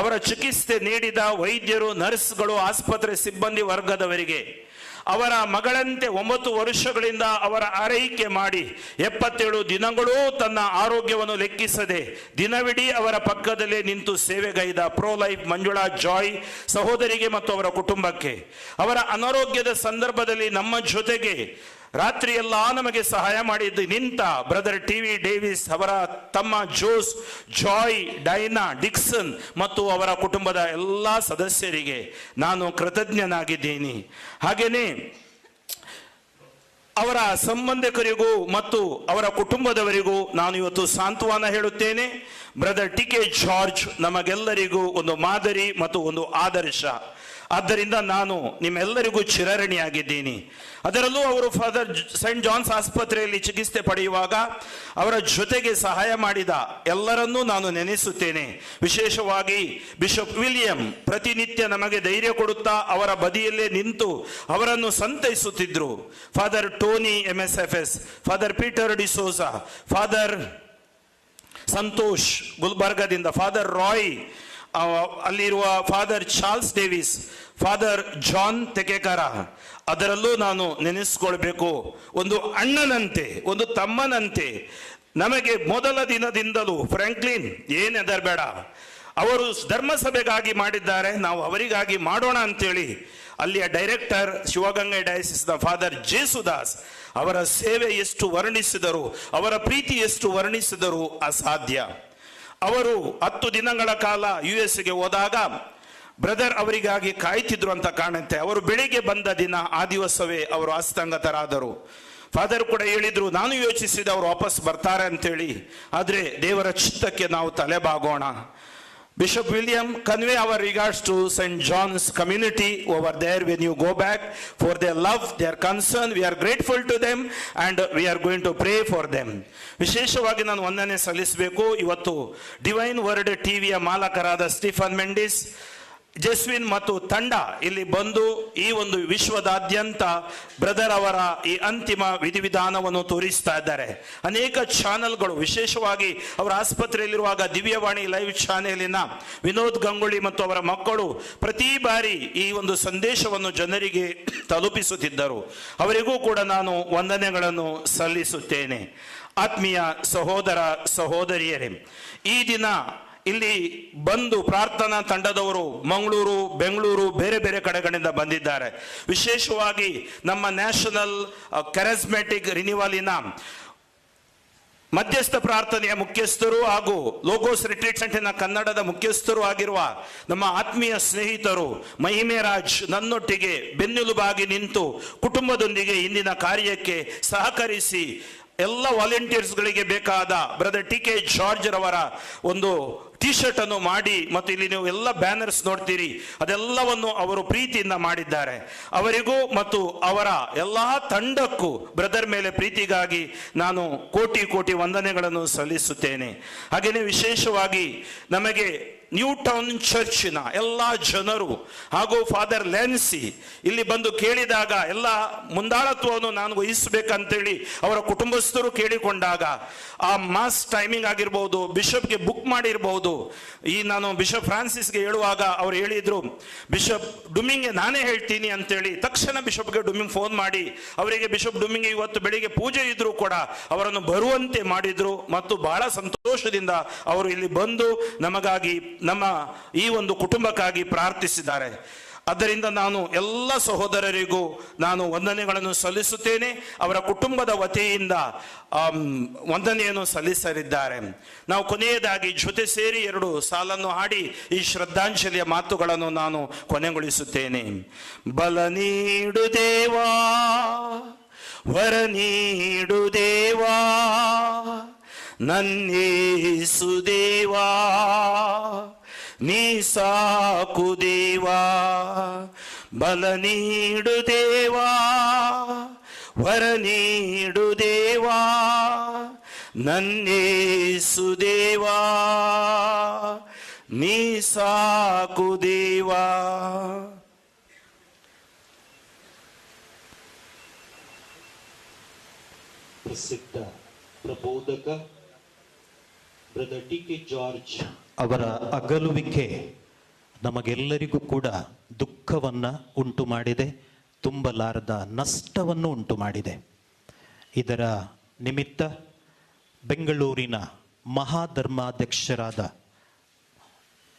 ಅವರ ಚಿಕಿತ್ಸೆ ನೀಡಿದ ವೈದ್ಯರು, ನರ್ಸ್ಗಳು, ಆಸ್ಪತ್ರೆ ಸಿಬ್ಬಂದಿ ವರ್ಗದವರಿಗೆ ಅವರ ಮಗಳಂತೆ 9 ವರ್ಷಗಳಿಂದ ಅವರ ಆರೈಕೆ ಮಾಡಿ 77 ದಿನಗಳೂ ತನ್ನ ಆರೋಗ್ಯವನ್ನು ಲೆಕ್ಕಿಸದೆ ದಿನವಿಡೀ ಅವರ ಪಕ್ಕದಲ್ಲೇ ನಿಂತು ಸೇವೆಗೈದ ಪ್ರೋ ಲೈಫ್ ಮಂಜುಳಾ ಜಾಯ್ ಸಹೋದರಿಗೆ ಮತ್ತು ಅವರ ಕುಟುಂಬಕ್ಕೆ, ಅವರ ಅನಾರೋಗ್ಯದ ಸಂದರ್ಭದಲ್ಲಿ ನಮ್ಮ ಜೊತೆಗೆ ರಾತ್ರಿಯೆಲ್ಲ ನಮಗೆ ಸಹಾಯ ಮಾಡಿದ್ದು ನಿಂತ ಬ್ರದರ್ ಟಿ.ವಿ. ಡೇವಿಸ್, ಅವರ ತಮ್ಮ ಜೋಸ್, ಜಾಯ್, ಡೈನಾ, ಡಿಕ್ಸನ್ ಮತ್ತು ಅವರ ಕುಟುಂಬದ ಎಲ್ಲ ಸದಸ್ಯರಿಗೆ ನಾನು ಕೃತಜ್ಞನಾಗಿದ್ದೀನಿ. ಹಾಗೇನೆ ಅವರ ಸಂಬಂಧಿಕರಿಗೂ ಮತ್ತು ಅವರ ಕುಟುಂಬದವರಿಗೂ ನಾನು ಇವತ್ತು ಸಾಂತ್ವನ ಹೇಳುತ್ತೇನೆ. Brother T K. ಜಾರ್ಜ್ ನಮಗೆಲ್ಲರಿಗೂ ಒಂದು ಮಾದರಿ ಮತ್ತು ಒಂದು ಆದರ್ಶ. ಆದ್ದರಿಂದ ನಾನು ನಿಮ್ಮೆಲ್ಲರಿಗೂ ಚಿರಋಣಿಯಾಗಿದ್ದೀನಿ. ಅದರಲ್ಲೂ ಅವರು ಫಾದರ್ ಸೈಂಟ್ ಜಾನ್ಸ್ ಆಸ್ಪತ್ರೆಯಲ್ಲಿ ಚಿಕಿತ್ಸೆ ಪಡೆಯುವಾಗ ಅವರ ಜೊತೆಗೆ ಸಹಾಯ ಮಾಡಿದ ಎಲ್ಲರನ್ನೂ ನಾನು ನೆನೆಸುತ್ತೇನೆ. ವಿಶೇಷವಾಗಿ ಬಿಷಪ್ ವಿಲಿಯಂ ಪ್ರತಿನಿತ್ಯ ನಮಗೆ ಧೈರ್ಯ ಕೊಡುತ್ತಾ ಅವರ ಬದಿಯಲ್ಲೇ ನಿಂತು ಅವರನ್ನು ಸಂತೈಸುತ್ತಿದ್ದರು. Father Tony MSFS, father Peter D'Souza, father Santosh ಗುಲ್ಬರ್ಗದಿಂದ, ಫಾದರ್ ರಾಯ್ ಅಲ್ಲಿರುವ father Charles Davis, father John Thekkekara, ಅದರಲ್ಲೂ ನಾನು ನೆನೆಸ್ಕೊಳ್ಬೇಕು. ಒಂದು ಅಣ್ಣನಂತೆ, ಒಂದು ತಮ್ಮನಂತೆ ನಮಗೆ ಮೊದಲ ದಿನದಿಂದಲೂ ಫ್ರಾಂಕ್ಲಿನ್ ಏನ್ ಹೆದರ್ಬೇಡ, ಅವರು ಧರ್ಮಸಭೆಗಾಗಿ ಮಾಡಿದ್ದಾರೆ, ನಾವು ಅವರಿಗಾಗಿ ಮಾಡೋಣ ಅಂತೇಳಿ ಅಲ್ಲಿಯ ಡೈರೆಕ್ಟರ್ ಶಿವಗಂಗೆ ಡಯಾಸಿಸ್ನ ಫಾದರ್ ಜೇಸುದಾಸ್ ಅವರ ಸೇವೆ ಎಷ್ಟು ವರ್ಣಿಸಿದರು, ಅವರ ಪ್ರೀತಿ ಎಷ್ಟು ವರ್ಣಿಸಿದರು ಅಸಾಧ್ಯ. ಅವರು 10 ದಿನಗಳ ಕಾಲ US-ಗೆ ಹೋದಾಗ ಬ್ರದರ್ ಅವರಿಗಾಗಿ ಕಾಯ್ತಿದ್ರು ಅಂತ ಕಾಣುತ್ತೆ. ಅವರು ಬೆಳಿಗ್ಗೆ ಬಂದ ದಿನ ಆ ದಿವಸವೇ ಅವರು ಅಸ್ತಂಗತರಾದರು. ಫಾದರ್ ಕೂಡ ಹೇಳಿದ್ರು, ನಾನು ಯೋಚಿಸಿದ ಅವರು ವಾಪಸ್ ಬರ್ತಾರೆ ಅಂತೇಳಿ, ಆದರೆ ದೇವರ ಚಿತ್ತಕ್ಕೆ ನಾವು ತಲೆಬಾಗೋಣ. Bishop William, convey our regards to St. John's community over there when you go back, for their love, their concern. We are grateful to them and we are going to pray for them. ವಿಶೇಷವಾಗಿ ನಾನು ವಂದನೆ ಸಲ್ಲಿಸಬೇಕು. ಇವತ್ತು divine word ಟಿವಿಯ ಮಾಲಕರಾದ Stephen Mendis, ಜೆಸ್ವಿನ್ ಮತ್ತು ತಂಡ ಇಲ್ಲಿ ಬಂದು ಈ ಒಂದು ವಿಶ್ವದಾದ್ಯಂತ ಬ್ರದರ್ ಅವರ ಈ ಅಂತಿಮ ವಿಧಿವಿಧಾನವನ್ನು ತೋರಿಸ್ತಾ ಇದ್ದಾರೆ. ಅನೇಕ ಚಾನೆಲ್ಗಳು, ವಿಶೇಷವಾಗಿ ಅವರ ಆಸ್ಪತ್ರೆಯಲ್ಲಿರುವಾಗ ದಿವ್ಯವಾಣಿ ಲೈವ್ ಚಾನೆಲಿನ ವಿನೋದ್ ಗಂಗೂಳಿ ಮತ್ತು ಅವರ ಮಕ್ಕಳು ಪ್ರತಿ ಬಾರಿ ಈ ಒಂದು ಸಂದೇಶವನ್ನು ಜನರಿಗೆ ತಲುಪಿಸುತ್ತಿದ್ದರು. ಅವರಿಗೂ ಕೂಡ ನಾನು ವಂದನೆಗಳನ್ನು ಸಲ್ಲಿಸುತ್ತೇನೆ. ಆತ್ಮೀಯ ಸಹೋದರ ಸಹೋದರಿಯರೇ, ಈ ದಿನ ಇಲ್ಲಿ ಬಂದು ಪ್ರಾರ್ಥನಾ ತಂಡದವರು ಮಂಗಳೂರು, ಬೆಂಗಳೂರು, ಬೇರೆ ಬೇರೆ ಕಡೆಗಳಿಂದ ಬಂದಿದ್ದಾರೆ. ವಿಶೇಷವಾಗಿ ನಮ್ಮ ನ್ಯಾಷನಲ್ ಕ್ಯಾರಿಸ್ಮ್ಯಾಟಿಕ್ ರಿನಿವಲಿನ ಮಧ್ಯಸ್ಥ ಪ್ರಾರ್ಥನೆಯ ಮುಖ್ಯಸ್ಥರು ಹಾಗೂ ಲೋಗೋಸ್ ರಿಟ್ರೀಟ್ ಸೆಂಟರ್ನ ಕನ್ನಡದ ಮುಖ್ಯಸ್ಥರು ಆಗಿರುವ ನಮ್ಮ ಆತ್ಮೀಯ ಸ್ನೇಹಿತರು ಮಹಿಮೆ ರಾಜ್ ನನ್ನೊಟ್ಟಿಗೆ ಬೆನ್ನೆಲುಬಾಗಿ ನಿಂತು ಕುಟುಂಬದೊಂದಿಗೆ ಇಂದಿನ ಕಾರ್ಯಕ್ಕೆ ಸಹಕರಿಸಿ ಎಲ್ಲ ವಾಲಂಟಿಯರ್ಸ್ಗಳಿಗೆ ಬೇಕಾದ ಬ್ರದರ್ TK ಜಾರ್ಜ್ ರವರ ಒಂದು ಟಿ ಶರ್ಟ್ ಅನ್ನು ಮಾಡಿ, ಮತ್ತು ಇಲ್ಲಿ ನೀವು ಎಲ್ಲ ಬ್ಯಾನರ್ಸ್ ನೋಡ್ತೀರಿ, ಅದೆಲ್ಲವನ್ನು ಅವರು ಪ್ರೀತಿಯಿಂದ ಮಾಡಿದ್ದಾರೆ. ಅವರಿಗೂ ಮತ್ತು ಅವರ ಎಲ್ಲಾ ತಂಡಕ್ಕೂ ಬ್ರದರ್ ಮೇಲೆ ಪ್ರೀತಿಗಾಗಿ ನಾನು ಕೋಟಿ ಕೋಟಿ ವಂದನೆಗಳನ್ನು ಸಲ್ಲಿಸುತ್ತೇನೆ. ಹಾಗೆಯೇ ವಿಶೇಷವಾಗಿ ನಮಗೆ ನ್ಯೂ ಟೌನ್ ಚರ್ಚಿನ ಎಲ್ಲ ಜನರು ಹಾಗೂ ಫಾದರ್ ಲೆನ್ಸಿ ಇಲ್ಲಿ ಬಂದು ಕೇಳಿದಾಗ ಎಲ್ಲ ಮುಂದಾಳತ್ವವನ್ನು ನಾನು ವಹಿಸಬೇಕಂತೇಳಿ ಅವರ ಕುಟುಂಬಸ್ಥರು ಕೇಳಿಕೊಂಡಾಗ ಆ ಮಾಸ್ ಟೈಮಿಂಗ್ ಆಗಿರ್ಬೋದು, ಬಿಷಪ್ಗೆ ಬುಕ್ ಮಾಡಿರ್ಬೋದು. ಈ ನಾನು ಬಿಷಪ್ ಫ್ರಾನ್ಸಿಸ್ಗೆ ಹೇಳುವಾಗ ಅವ್ರು ಹೇಳಿದ್ರು, ಬಿಷಪ್ ಡುಮಿಂಗ್ಗೆ ನಾನೇ ಹೇಳ್ತೀನಿ ಅಂತೇಳಿ ತಕ್ಷಣ ಬಿಷಪ್ಗೆ ಡುಮಿಂಗ್ ಫೋನ್ ಮಾಡಿ ಅವರಿಗೆ ಬಿಷಪ್ ಡುಮಿಂಗ್ ಇವತ್ತು ಬೆಳಿಗ್ಗೆ ಪೂಜೆ ಇದ್ರೂ ಕೂಡ ಅವರನ್ನು ಬರುವಂತೆ ಮಾಡಿದ್ರು ಮತ್ತು ಬಹಳ ಸಂತೋಷದಿಂದ ಅವರು ಇಲ್ಲಿ ಬಂದು ನಮಗಾಗಿ, ನಮ್ಮ ಈ ಒಂದು ಕುಟುಂಬಕ್ಕಾಗಿ ಪ್ರಾರ್ಥಿಸಿದ್ದಾರೆ. ಆದ್ದರಿಂದ ನಾನು ಎಲ್ಲ ಸಹೋದರರಿಗೂ ನಾನು ವಂದನೆಗಳನ್ನು ಸಲ್ಲಿಸುತ್ತೇನೆ. ಅವರ ಕುಟುಂಬದ ವತಿಯಿಂದ ವಂದನೆಯನ್ನು ಸಲ್ಲಿಸಲಿದ್ದಾರೆ. ನಾವು ಕೊನೆಯದಾಗಿ ಜೊತೆ ಸೇರಿ 2 ಸಾಲನ್ನು ಹಾಡಿ ಈ ಶ್ರದ್ಧಾಂಜಲಿಯ ಮಾತುಗಳನ್ನು ನಾನು ಕೊನೆಗೊಳಿಸುತ್ತೇನೆ. ಬಲ ನೀಡು ದೇವಾ, ವರ ನೀಡು ದೇವಾ, ನನ್ನೇಸು ದೇವಾ, ನೀ ಸಾಕು ದೇವಾ. ಬಲ ನೀಡು ದೇವಾ, ವರ ನೀಡು ದೇವಾ, ನನ್ನೇಸು ದೇವಾ, ನೀ ಸಾಕು ದೇವಾ. ಪ್ರಸಿದ್ಧ ಪ್ರಬೋಧಕ ಬ್ರದರ್ TK ಜಾರ್ಜ್ ಅವರ ಅಗಲುವಿಕೆ ನಮಗೆಲ್ಲರಿಗೂ ಕೂಡ ದುಃಖವನ್ನು ಉಂಟು ಮಾಡಿದೆ, ತುಂಬಲಾರದ ನಷ್ಟವನ್ನು ಉಂಟು ಮಾಡಿದೆ. ಇದರ ನಿಮಿತ್ತ ಬೆಂಗಳೂರಿನ ಮಹಾಧರ್ಮಾಧ್ಯಕ್ಷರಾದ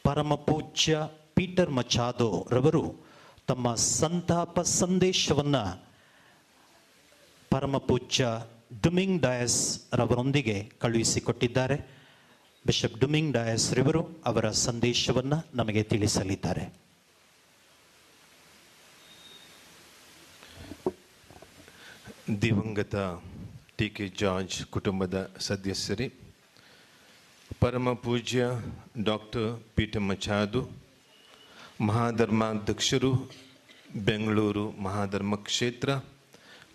ಪರಮಪೂಜ್ಯ ಪೀಟರ್ ಮಚಾದೋ ರವರು ತಮ್ಮ ಸಂತಾಪ ಸಂದೇಶವನ್ನು ಪರಮಪೂಜ್ಯ ಡುಮಿಂಗ್ ಡಯಸ್ ರವರೊಂದಿಗೆ ಕಳುಹಿಸಿಕೊಟ್ಟಿದ್ದಾರೆ. ಬಿಷಪ್ ಡುಮಿಂಗ್ ಡಯಸ್ ರವರು ಅವರ ಸಂದೇಶವನ್ನು ನಮಗೆ ತಿಳಿಸಲಿದ್ದಾರೆ. ದಿವಂಗತ TK ಜಾರ್ಜ್ ಕುಟುಂಬದ ಸದಸ್ಯರೇ, ಪರಮ ಪೂಜ್ಯ ಡಾಕ್ಟರ್ ಪೀಟರ್ ಮಚಾದು ಮಹಾಧರ್ಮಾಧ್ಯಕ್ಷರು ಬೆಂಗಳೂರು ಮಹಾಧರ್ಮ ಕ್ಷೇತ್ರ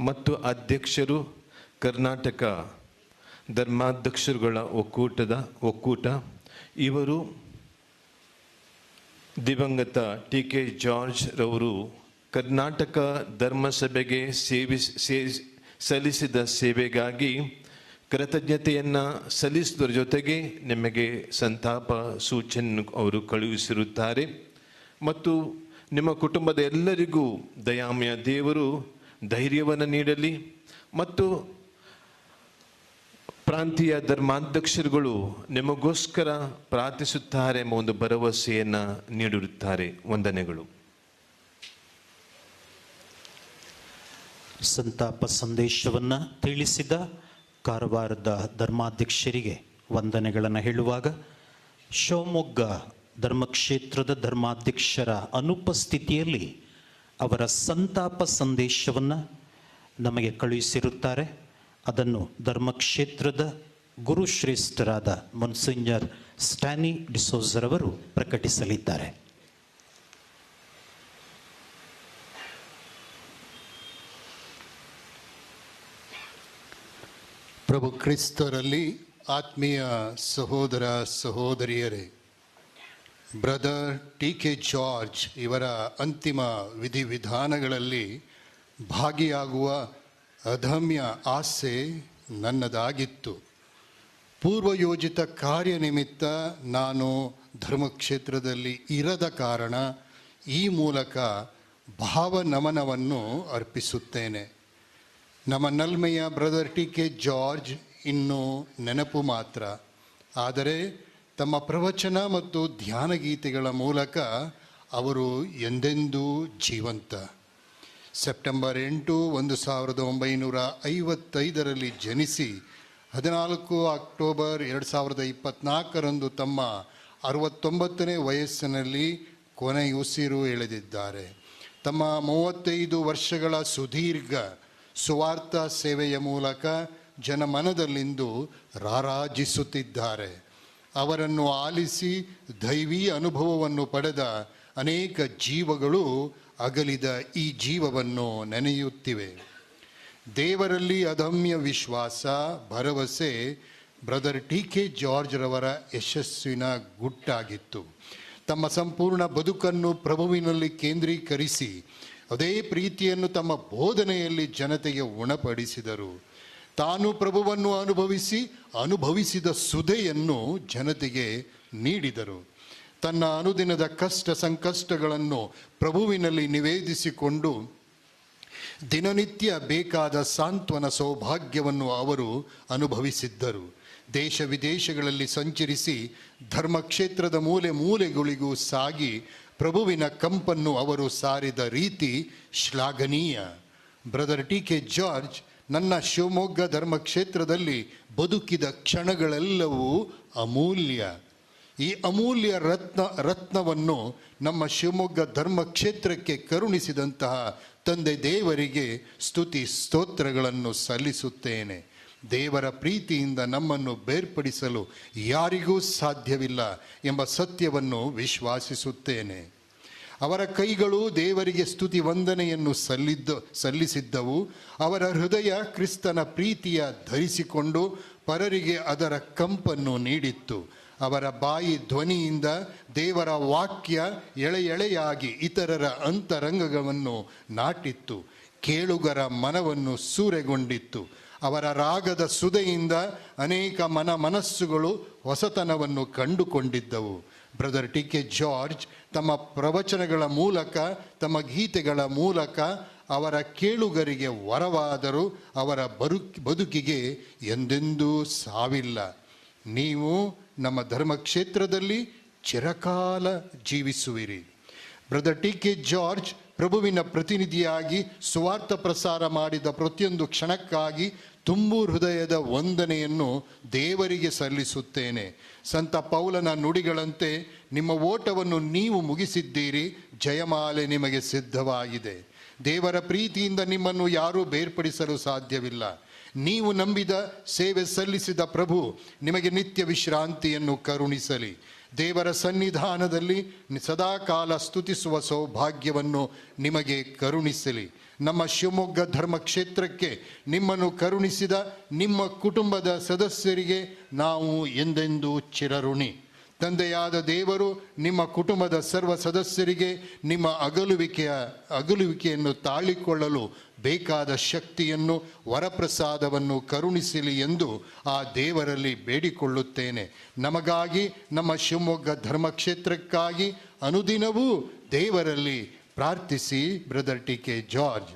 ಮತ್ತು ಅಧ್ಯಕ್ಷರು ಕರ್ನಾಟಕ ಧರ್ಮಾಧ್ಯಕ್ಷರುಗಳ ಒಕ್ಕೂಟ ಇವರು ದಿವಂಗತ ಟಿ ಕೆ ಜಾರ್ಜ್ ರವರು ಕರ್ನಾಟಕ ಧರ್ಮಸಭೆಗೆ ಸಲ್ಲಿಸಿದ ಸೇವೆಗಾಗಿ ಕೃತಜ್ಞತೆಯನ್ನು ಸಲ್ಲಿಸುವುದರ ಜೊತೆಗೆ ನಿಮಗೆ ಸಂತಾಪ ಸೂಚನೆ ಅವರು ಕಳುಹಿಸಿರುತ್ತಾರೆ. ಮತ್ತು ನಿಮ್ಮ ಕುಟುಂಬದ ಎಲ್ಲರಿಗೂ ದಯಾಮಯ ದೇವರು ಧೈರ್ಯವನ್ನು ನೀಡಲಿ ಮತ್ತು ಪ್ರಾಂತೀಯ ಧರ್ಮಾಧ್ಯಕ್ಷರುಗಳು ನಿಮಗೋಸ್ಕರ ಪ್ರಾರ್ಥಿಸುತ್ತಾರೆ ಎಂಬ ಒಂದು ಭರವಸೆಯನ್ನು ನೀಡಿರುತ್ತಾರೆ. ವಂದನೆಗಳು. ಸಂತಾಪ ಸಂದೇಶವನ್ನು ತಿಳಿಸಿದ ಕಾರವಾರದ ಧರ್ಮಾಧ್ಯಕ್ಷರಿಗೆ ವಂದನೆಗಳನ್ನು ಹೇಳುವಾಗ ಶಿವಮೊಗ್ಗ ಧರ್ಮಕ್ಷೇತ್ರದ ಧರ್ಮಾಧ್ಯಕ್ಷರ ಅನುಪಸ್ಥಿತಿಯಲ್ಲಿ ಅವರ ಸಂತಾಪ ಸಂದೇಶವನ್ನು ನಮಗೆ ಕಳುಹಿಸಿರುತ್ತಾರೆ. ಅದನ್ನು ಧರ್ಮಕ್ಷೇತ್ರದ ಗುರುಶ್ರೇಷ್ಠರಾದ ಮೊನ್ಸಿಂಜರ್ ಸ್ಟ್ಯಾನಿ ಡಿಸೋಜರವರು ಪ್ರಕಟಿಸಲಿದ್ದಾರೆ. ಪ್ರಭು ಕ್ರಿಸ್ತರಲ್ಲಿ ಆತ್ಮೀಯ ಸಹೋದರ ಸಹೋದರಿಯರೇ, ಬ್ರದರ್ ಟಿ ಕೆ ಜಾರ್ಜ್ ಇವರ ಅಂತಿಮ ವಿಧಿವಿಧಾನಗಳಲ್ಲಿ ಭಾಗಿಯಾಗುವ ಅದಮ್ಯ ಆಸೆ ನನ್ನದಾಗಿತ್ತು. ಪೂರ್ವಯೋಜಿತ ಕಾರ್ಯನಿಮಿತ್ತ ನಾನು ಧರ್ಮಕ್ಷೇತ್ರದಲ್ಲಿ ಇರದ ಕಾರಣ ಈ ಮೂಲಕ ಭಾವನಮನವನ್ನು ಅರ್ಪಿಸುತ್ತೇನೆ. ನಮ್ಮ ನಲ್ಮೆಯ ಬ್ರದರ್ ಟಿ ಕೆ ಜಾರ್ಜ್ ಇನ್ನೂ ನೆನಪು ಮಾತ್ರ, ಆದರೆ ತಮ್ಮ ಪ್ರವಚನ ಮತ್ತು ಧ್ಯಾನ ಗೀತೆಗಳ ಮೂಲಕ ಅವರು ಎಂದೆಂದೂ ಜೀವಂತ. ಸೆಪ್ಟೆಂಬರ್ 8, 1955 ಜನಿಸಿ 14 ಅಕ್ಟೋಬರ್ 2024 ತಮ್ಮ 69ನೇ ವಯಸ್ಸಿನಲ್ಲಿ ಕೊನೆಯುಸಿರು ಎಳೆದಿದ್ದಾರೆ. ತಮ್ಮ 35 ವರ್ಷಗಳ ಸುದೀರ್ಘ ಸುವಾರ್ಥ ಸೇವೆಯ ಮೂಲಕ ಜನಮನದಲ್ಲಿಂದು ರಾರಾಜಿಸುತ್ತಿದ್ದಾರೆ. ಅವರನ್ನು ಆಲಿಸಿ ದೈವೀ ಅನುಭವವನ್ನು ಪಡೆದ ಅನೇಕ ಜೀವಗಳು ಅಗಲಿದ ಈ ಜೀವವನ್ನು ನೆನೆಯುತ್ತಿವೆ. ದೇವರಲ್ಲಿ ಅದಮ್ಯ ವಿಶ್ವಾಸ, ಭರವಸೆ ಬ್ರದರ್ ಟಿ ಕೆ ಜಾರ್ಜ್ ರವರ ಯಶಸ್ಸಿನ ಗುಟ್ಟಾಗಿತ್ತು. ತಮ್ಮ ಸಂಪೂರ್ಣ ಬದುಕನ್ನು ಪ್ರಭುವಿನಲ್ಲಿ ಕೇಂದ್ರೀಕರಿಸಿ ಅದೇ ಪ್ರೀತಿಯನ್ನು ತಮ್ಮ ಬೋಧನೆಯಲ್ಲಿ ಜನತೆಗೆ ಉಣಪಡಿಸಿದರು. ತಾನು ಪ್ರಭುವನ್ನು ಅನುಭವಿಸಿದ ಸುಧೆಯನ್ನು ಜನತೆಗೆ ನೀಡಿದರು. ತನ್ನ ಅನುದಿನದ ಕಷ್ಟ ಸಂಕಷ್ಟಗಳನ್ನು ಪ್ರಭುವಿನಲ್ಲಿ ನಿವೇದಿಸಿಕೊಂಡು ದಿನನಿತ್ಯ ಬೇಕಾದ ಸಾಂತ್ವನ ಸೌಭಾಗ್ಯವನ್ನು ಅವರು ಅನುಭವಿಸಿದ್ದರು. ದೇಶ ವಿದೇಶಗಳಲ್ಲಿ ಸಂಚರಿಸಿ ಧರ್ಮಕ್ಷೇತ್ರದ ಮೂಲೆ ಮೂಲೆಗಳಿಗೂ ಸಾಗಿ ಪ್ರಭುವಿನ ಕಂಪನ್ನು ಅವರು ಸಾರಿದ ರೀತಿ ಶ್ಲಾಘನೀಯ. ಬ್ರದರ್ ಟಿ ಕೆ ಜಾರ್ಜ್ ನನ್ನ ಶಿವಮೊಗ್ಗ ಧರ್ಮಕ್ಷೇತ್ರದಲ್ಲಿ ಬದುಕಿದ ಕ್ಷಣಗಳೆಲ್ಲವೂ ಅಮೂಲ್ಯ. ಈ ಅಮೂಲ್ಯ ರತ್ನವನ್ನು ನಮ್ಮ ಶಿವಮೊಗ್ಗ ಧರ್ಮಕ್ಷೇತ್ರಕ್ಕೆ ಕರುಣಿಸಿದಂತಹ ತಂದೆ ದೇವರಿಗೆ ಸ್ತುತಿ ಸ್ತೋತ್ರಗಳನ್ನು ಸಲ್ಲಿಸುತ್ತೇನೆ. ದೇವರ ಪ್ರೀತಿಯಿಂದ ನಮ್ಮನ್ನು ಬೇರ್ಪಡಿಸಲು ಯಾರಿಗೂ ಸಾಧ್ಯವಿಲ್ಲ ಎಂಬ ಸತ್ಯವನ್ನು ವಿಶ್ವಾಸಿಸುತ್ತೇನೆ. ಅವರ ಕೈಗಳು ದೇವರಿಗೆ ಸ್ತುತಿ ವಂದನೆಯನ್ನು ಸಲ್ಲಿಸಿದ್ದವು. ಅವರ ಹೃದಯ ಕ್ರಿಸ್ತನ ಪ್ರೀತಿಯ ಧರಿಸಿಕೊಂಡು ಪರರಿಗೆ ಅದರ ಕಂಪನ್ನು ನೀಡಿತ್ತು. ಅವರ ಬಾಯಿ ಧ್ವನಿಯಿಂದ ದೇವರ ವಾಕ್ಯ ಎಳೆಯಾಗಿ ಇತರರ ಅಂತರಂಗವನ್ನು ನಾಟಿತ್ತು. ಕೇಳುಗರ ಮನವನ್ನು ಸೂರೆಗೊಂಡಿತ್ತು. ಅವರ ರಾಗದ ಸುಧೆಯಿಂದ ಅನೇಕ ಮನಸ್ಸುಗಳು ಹೊಸತನವನ್ನು ಕಂಡುಕೊಂಡಿದ್ದವು. ಬ್ರದರ್ ಟಿ ಕೆ ಜಾರ್ಜ್ ತಮ್ಮ ಪ್ರವಚನಗಳ ಮೂಲಕ, ತಮ್ಮ ಗೀತೆಗಳ ಮೂಲಕ ಅವರ ಕೇಳುಗರಿಗೆ ವರವಾದರು. ಅವರ ಬದುಕಿಗೆ ಎಂದೆಂದೂ ಸಾವಿಲ್ಲ. ನೀವು ನಮ್ಮ ಧರ್ಮಕ್ಷೇತ್ರದಲ್ಲಿ ಚಿರಕಾಲ ಜೀವಿಸುವಿರಿ. ಬ್ರದರ್ ಟಿ ಕೆ ಜಾರ್ಜ್ ಪ್ರಭುವಿನ ಪ್ರತಿನಿಧಿಯಾಗಿ ಸುವಾರ್ಥ ಪ್ರಸಾರ ಮಾಡಿದ ಪ್ರತಿಯೊಂದು ಕ್ಷಣಕ್ಕಾಗಿ ತುಂಬು ಹೃದಯದ ವಂದನೆಯನ್ನು ದೇವರಿಗೆ ಸಲ್ಲಿಸುತ್ತೇನೆ. ಸಂತ ಪೌಲನ ನುಡಿಗಳಂತೆ ನಿಮ್ಮ ಓಟವನ್ನು ನೀವು ಮುಗಿಸಿದ್ದೀರಿ, ಜಯಮಾಲೆ ನಿಮಗೆ ಸಿದ್ಧವಾಗಿದೆ. ದೇವರ ಪ್ರೀತಿಯಿಂದ ನಿಮ್ಮನ್ನು ಯಾರೂ ಬೇರ್ಪಡಿಸಲು ಸಾಧ್ಯವಿಲ್ಲ. ನೀವು ನಂಬಿದ ಸೇವೆ ಸಲ್ಲಿಸಿದ ಪ್ರಭು ನಿಮಗೆ ನಿತ್ಯ ವಿಶ್ರಾಂತಿಯನ್ನು ಕರುಣಿಸಲಿ. ದೇವರ ಸನ್ನಿಧಾನದಲ್ಲಿ ಸದಾಕಾಲ ಸ್ತುತಿಸುವ ಸೌಭಾಗ್ಯವನ್ನು ನಿಮಗೆ ಕರುಣಿಸಲಿ. ನಮ್ಮ ಶಿವಮೊಗ್ಗ ಧರ್ಮಕ್ಷೇತ್ರಕ್ಕೆ ನಿಮ್ಮನ್ನು ಕರುಣಿಸಿದ ನಿಮ್ಮ ಕುಟುಂಬದ ಸದಸ್ಯರಿಗೆ ನಾವು ಎಂದೆಂದೂ ಚಿರಋಣಿ. ತಂದೆಯಾದ ದೇವರು ನಿಮ್ಮ ಕುಟುಂಬದ ಸರ್ವ ಸದಸ್ಯರಿಗೆ ನಿಮ್ಮ ಅಗಲುವಿಕೆಯನ್ನು ತಾಳಿಕೊಳ್ಳಲು ಬೇಕಾದ ಶಕ್ತಿಯನ್ನು ವರಪ್ರಸಾದವನ್ನು ಕರುಣಿಸಲಿ ಎಂದು ಆ ದೇವರಲ್ಲಿ ಬೇಡಿಕೊಳ್ಳುತ್ತೇನೆ. ನಮಗಾಗಿ, ನಮ್ಮ ಶಿವಮೊಗ್ಗ ಧರ್ಮಕ್ಷೇತ್ರಕ್ಕಾಗಿ ಅನುದಿನವೂ ದೇವರಲ್ಲಿ ಪ್ರಾರ್ಥಿಸಿ. Brother T K. ಜಾರ್ಜ್.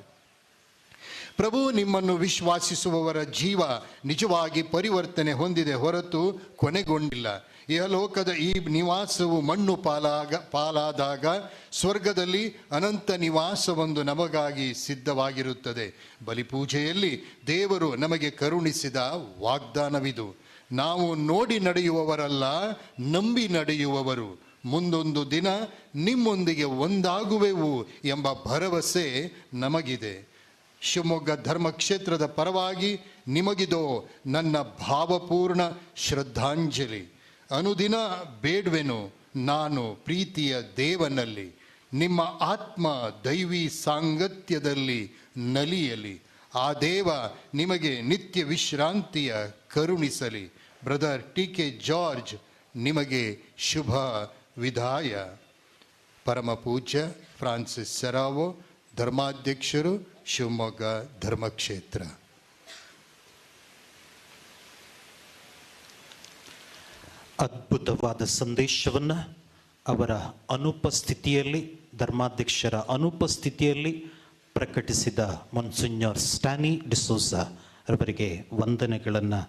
ಪ್ರಭು ನಿಮ್ಮನ್ನು ವಿಶ್ವಾಸಿಸುವವರ ಜೀವ ನಿಜವಾಗಿ ಪರಿವರ್ತನೆ ಹೊಂದಿದೆ ಹೊರತು ಕೊನೆಗೊಂಡಿಲ್ಲ. ಇಹಲೋಕದ ಈ ನಿವಾಸವು ಮಣ್ಣು ಪಾಲಾದಾಗ ಸ್ವರ್ಗದಲ್ಲಿ ಅನಂತ ನಿವಾಸವೊಂದು ನಮಗಾಗಿ ಸಿದ್ಧವಾಗಿರುತ್ತದೆ. ಬಲಿಪೂಜೆಯಲ್ಲಿ ದೇವರು ನಮಗೆ ಕರುಣಿಸಿದ ವಾಗ್ದಾನವಿದು. ನಾವು ನೋಡಿ ನಡೆಯುವವರಲ್ಲ, ನಂಬಿ ನಡೆಯುವವರು. ಮುಂದೊಂದು ದಿನ ನಿಮ್ಮೊಂದಿಗೆ ಒಂದಾಗುವೆವು ಎಂಬ ಭರವಸೆ ನಮಗಿದೆ. ಶಿವಮೊಗ್ಗ ಧರ್ಮಕ್ಷೇತ್ರದ ಪರವಾಗಿ ನಿಮಗಿದೋ ನನ್ನ ಭಾವಪೂರ್ಣ ಶ್ರದ್ಧಾಂಜಲಿ. ಅನುದಿನ ಬೇಡ್ವೆನು ನಾನು ಪ್ರೀತಿಯ ದೇವನಲ್ಲಿ, ನಿಮ್ಮ ಆತ್ಮ ದೈವಿ ಸಾಂಗತ್ಯದಲ್ಲಿ ನಲಿಯಲಿ. ಆ ದೇವ ನಿಮಗೆ ನಿತ್ಯ ವಿಶ್ರಾಂತಿಯ ಕರುಣಿಸಲಿ. Brother T K. ಜಾರ್ಜ್ ನಿಮಗೆ ಶುಭ ವಿದಾಯ. ಪರಮ ಪೂಜ್ಯ ಫ್ರಾನ್ಸಿಸ್ ಸೆರಾವೋ, ಧರ್ಮಾಧ್ಯಕ್ಷರು, ಶಿವಮೊಗ್ಗ ಧರ್ಮಕ್ಷೇತ್ರ. ಅದ್ಭುತವಾದ ಸಂದೇಶವನ್ನು ಅವರ ಅನುಪಸ್ಥಿತಿಯಲ್ಲಿ, ಧರ್ಮಾಧ್ಯಕ್ಷರ ಅನುಪಸ್ಥಿತಿಯಲ್ಲಿ ಪ್ರಕಟಿಸಿದ ಮೊನ್ಸಿನ್ಯೂರ್ ಸ್ಟ್ಯಾನಿ ಡಿಸೋಜ ಅವರಿಗೆ ವಂದನೆಗಳನ್ನು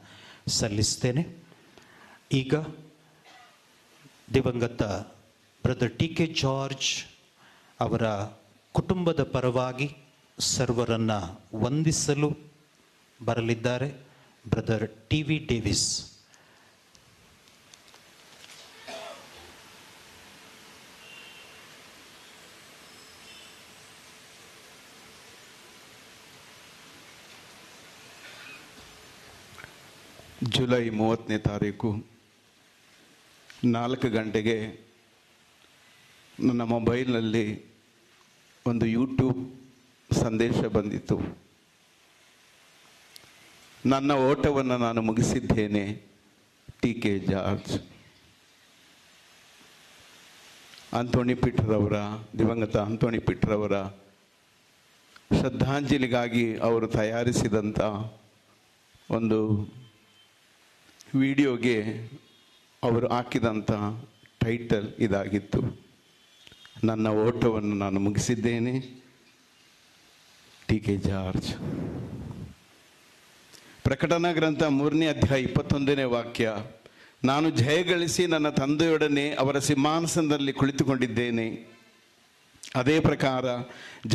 ಸಲ್ಲಿಸ್ತೇನೆ. ಈಗ ದಿವಂಗತ ಬ್ರದರ್ ಟಿ.ಕೆ. ಜಾರ್ಜ್ ಅವರ ಕುಟುಂಬದ ಪರವಾಗಿ ಸರ್ವರನ್ನು ವಂದಿಸಲು ಬರಲಿದ್ದಾರೆ ಬ್ರದರ್ ಟಿ.ವಿ. ಡೇವಿಸ್. ಜುಲೈ 30ನೇ ತಾರೀಕು 4 ಗಂಟೆಗೆ ನನ್ನ ಮೊಬೈಲ್ನಲ್ಲಿ ಒಂದು ಯೂಟ್ಯೂಬ್ ಸಂದೇಶ ಬಂದಿತ್ತು. ನನ್ನ ಓಟವನ್ನು ನಾನು ಮುಗಿಸಿದ್ದೇನೆ, ಟಿ.ಕೆ. ಜಾರ್ಜ್. ಆಂಥೋನಿ ಪೀಟರ್ ದಿವಂಗತ ಆಂಥೋನಿ ಪೀಟರ್ ಅವರ ಶ್ರದ್ಧಾಂಜಲಿಗಾಗಿ ಅವರು ತಯಾರಿಸಿದಂಥ ಒಂದು ವಿಡಿಯೋಗೆ ಅವರು ಹಾಕಿದಂಥ ಟೈಟಲ್ ಇದಾಗಿತ್ತು, ನನ್ನ ಓಟವನ್ನು ನಾನು ಮುಗಿಸಿದ್ದೇನೆ, ಟಿ.ಕೆ. ಜಾರ್ಜ್. ಪ್ರಕಟಣಾ ಗ್ರಂಥ 3ನೇ ಅಧ್ಯಾಯ 21ನೇ ವಾಕ್ಯ, ನಾನು ಜಯಗಳಿಸಿ ನನ್ನ ತಂದೆಯೊಡನೆ ಅವರ ಸಿಂಹಾಸನದಲ್ಲಿ ಕುಳಿತುಕೊಂಡಿದ್ದೇನೆ. ಅದೇ ಪ್ರಕಾರ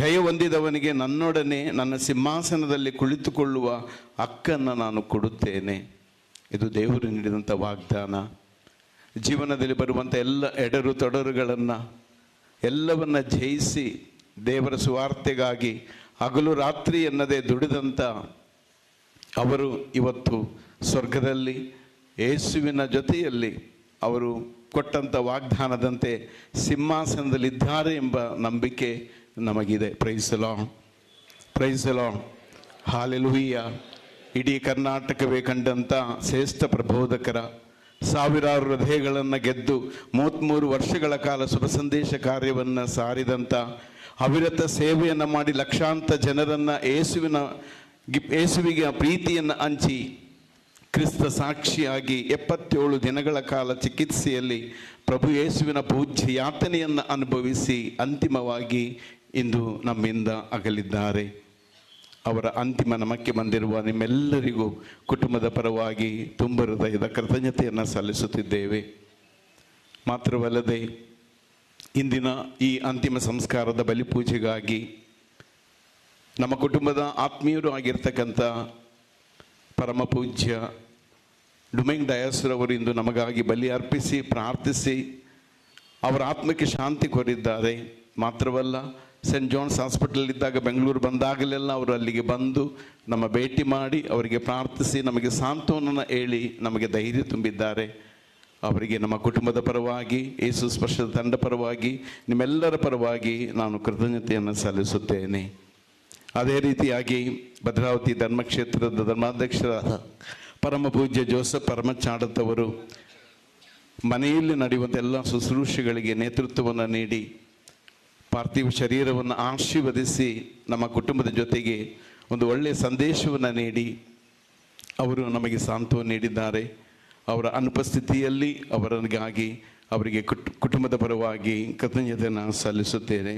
ಜಯ ಹೊಂದಿದವನಿಗೆ ನನ್ನೊಡನೆ ನನ್ನ ಸಿಂಹಾಸನದಲ್ಲಿ ಕುಳಿತುಕೊಳ್ಳುವ ಹಕ್ಕನ್ನು ನಾನು ಕೊಡುತ್ತೇನೆ. ಇದು ದೇವರು ನೀಡಿದಂಥ ವಾಗ್ದಾನ. ಜೀವನದಲ್ಲಿ ಬರುವಂಥ ಎಲ್ಲ ಎಡರು ತೊಡರುಗಳನ್ನು ಎಲ್ಲವನ್ನು ಜಯಿಸಿ ದೇವರ ಸುವಾರ್ತೆಗಾಗಿ ಹಗಲು ರಾತ್ರಿ ಎನ್ನದೇ ದುಡಿದಂಥ ಅವರು ಇವತ್ತು ಸ್ವರ್ಗದಲ್ಲಿ ಯೇಸುವಿನ ಜೊತೆಯಲ್ಲಿ ಅವರು ಕೊಟ್ಟಂಥ ವಾಗ್ದಾನದಂತೆ ಸಿಂಹಾಸನದಲ್ಲಿದ್ದಾರೆ ಎಂಬ ನಂಬಿಕೆ ನಮಗಿದೆ. Praise the lord, praise the lord, hallelujah. ಇಡೀ ಕರ್ನಾಟಕವೇ ಕಂಡಂಥ ಶ್ರೇಷ್ಠ ಪ್ರಬೋಧಕರ, ಸಾವಿರಾರು ಹೃದಯಗಳನ್ನು ಗೆದ್ದು 33 ವರ್ಷಗಳ ಕಾಲ ಶುಭ ಸಂದೇಶ ಕಾರ್ಯವನ್ನು ಸಾರಿದಂಥ, ಅವಿರತ ಸೇವೆಯನ್ನು ಮಾಡಿ ಲಕ್ಷಾಂತರ ಜನರನ್ನು ಯೇಸುವಿಗೆ ಪ್ರೀತಿಯನ್ನು ಹಂಚಿ ಕ್ರಿಸ್ತ ಸಾಕ್ಷಿಯಾಗಿ 77 ದಿನಗಳ ಕಾಲ ಚಿಕಿತ್ಸೆಯಲ್ಲಿ ಪ್ರಭು ಯೇಸುವಿನ ಪೂಜ್ಯ ಯಾತನೆಯನ್ನು ಅನುಭವಿಸಿ ಅಂತಿಮವಾಗಿ ಇಂದು ನಮ್ಮಿಂದ ಅಗಲಿದ್ದಾರೆ. ಅವರ ಅಂತಿಮ ನಮಕ್ಕೆ ಬಂದಿರುವ ನಿಮ್ಮೆಲ್ಲರಿಗೂ ಕುಟುಂಬದ ಪರವಾಗಿ ತುಂಬ ಹೃದಯದ ಕೃತಜ್ಞತೆಯನ್ನು ಸಲ್ಲಿಸುತ್ತಿದ್ದೇವೆ. ಮಾತ್ರವಲ್ಲದೆ ಇಂದಿನ ಈ ಅಂತಿಮ ಸಂಸ್ಕಾರದ ಬಲಿಪೂಜೆಗಾಗಿ ನಮ್ಮ ಕುಟುಂಬದ ಆತ್ಮೀಯರು ಆಗಿರ್ತಕ್ಕಂಥ ಪರಮ ಪೂಜ್ಯ ಡುಮೆಂಗ್ ಡಯಾಸ್ರವರು ಇಂದು ನಮಗಾಗಿ ಬಲಿ ಅರ್ಪಿಸಿ ಪ್ರಾರ್ಥಿಸಿ ಅವರ ಆತ್ಮಕ್ಕೆ ಶಾಂತಿ ಕೋರಿದ್ದಾರೆ. ಮಾತ್ರವಲ್ಲ, ಸೆಂಟ್ ಜಾನ್ಸ್ ಹಾಸ್ಪಿಟಲಿದ್ದಾಗ ಬೆಂಗಳೂರು ಬಂದಾಗಲೆಲ್ಲ ಅವರು ಅಲ್ಲಿಗೆ ಬಂದು ನಮ್ಮ ಭೇಟಿ ಮಾಡಿ ಅವರಿಗೆ ಪ್ರಾರ್ಥಿಸಿ ನಮಗೆ ಸಾಂತ್ವನ ಹೇಳಿ ನಮಗೆ ಧೈರ್ಯ ತುಂಬಿದ್ದಾರೆ. ಅವರಿಗೆ ನಮ್ಮ ಕುಟುಂಬದ ಪರವಾಗಿ, ಯೇಸು ಸ್ಪರ್ಶದ ತಂಡ ಪರವಾಗಿ, ನಿಮ್ಮೆಲ್ಲರ ಪರವಾಗಿ ನಾನು ಕೃತಜ್ಞತೆಯನ್ನು ಸಲ್ಲಿಸುತ್ತೇನೆ. ಅದೇ ರೀತಿಯಾಗಿ ಭದ್ರಾವತಿ ಧರ್ಮಕ್ಷೇತ್ರದ ಧರ್ಮಾಧ್ಯಕ್ಷರಾದ ಪರಮ ಪೂಜ್ಯ ಜೋಸೆಫ್ ಪರಮಚಾಡತ್ ಅವರು ಮನೆಯಲ್ಲಿ ನಡೆಯುವಂಥ ಎಲ್ಲ ಶುಶ್ರೂಷೆಗಳಿಗೆ ನೇತೃತ್ವವನ್ನು ನೀಡಿ ಪಾರ್ಥಿವ ಶರೀರವನ್ನು ಆಶೀರ್ವದಿಸಿ ನಮ್ಮ ಕುಟುಂಬದ ಜೊತೆಗೆ ಒಂದು ಒಳ್ಳೆಯ ಸಂದೇಶವನ್ನು ನೀಡಿ ಅವರು ನಮಗೆ ಸಾಂತ್ವನ ನೀಡಿದ್ದಾರೆ. ಅವರ ಅನುಪಸ್ಥಿತಿಯಲ್ಲಿ ಅವರಿಗೆ ಕುಟುಂಬದ ಪರವಾಗಿ ಕೃತಜ್ಞತೆಯನ್ನು ಸಲ್ಲಿಸುತ್ತೇನೆ.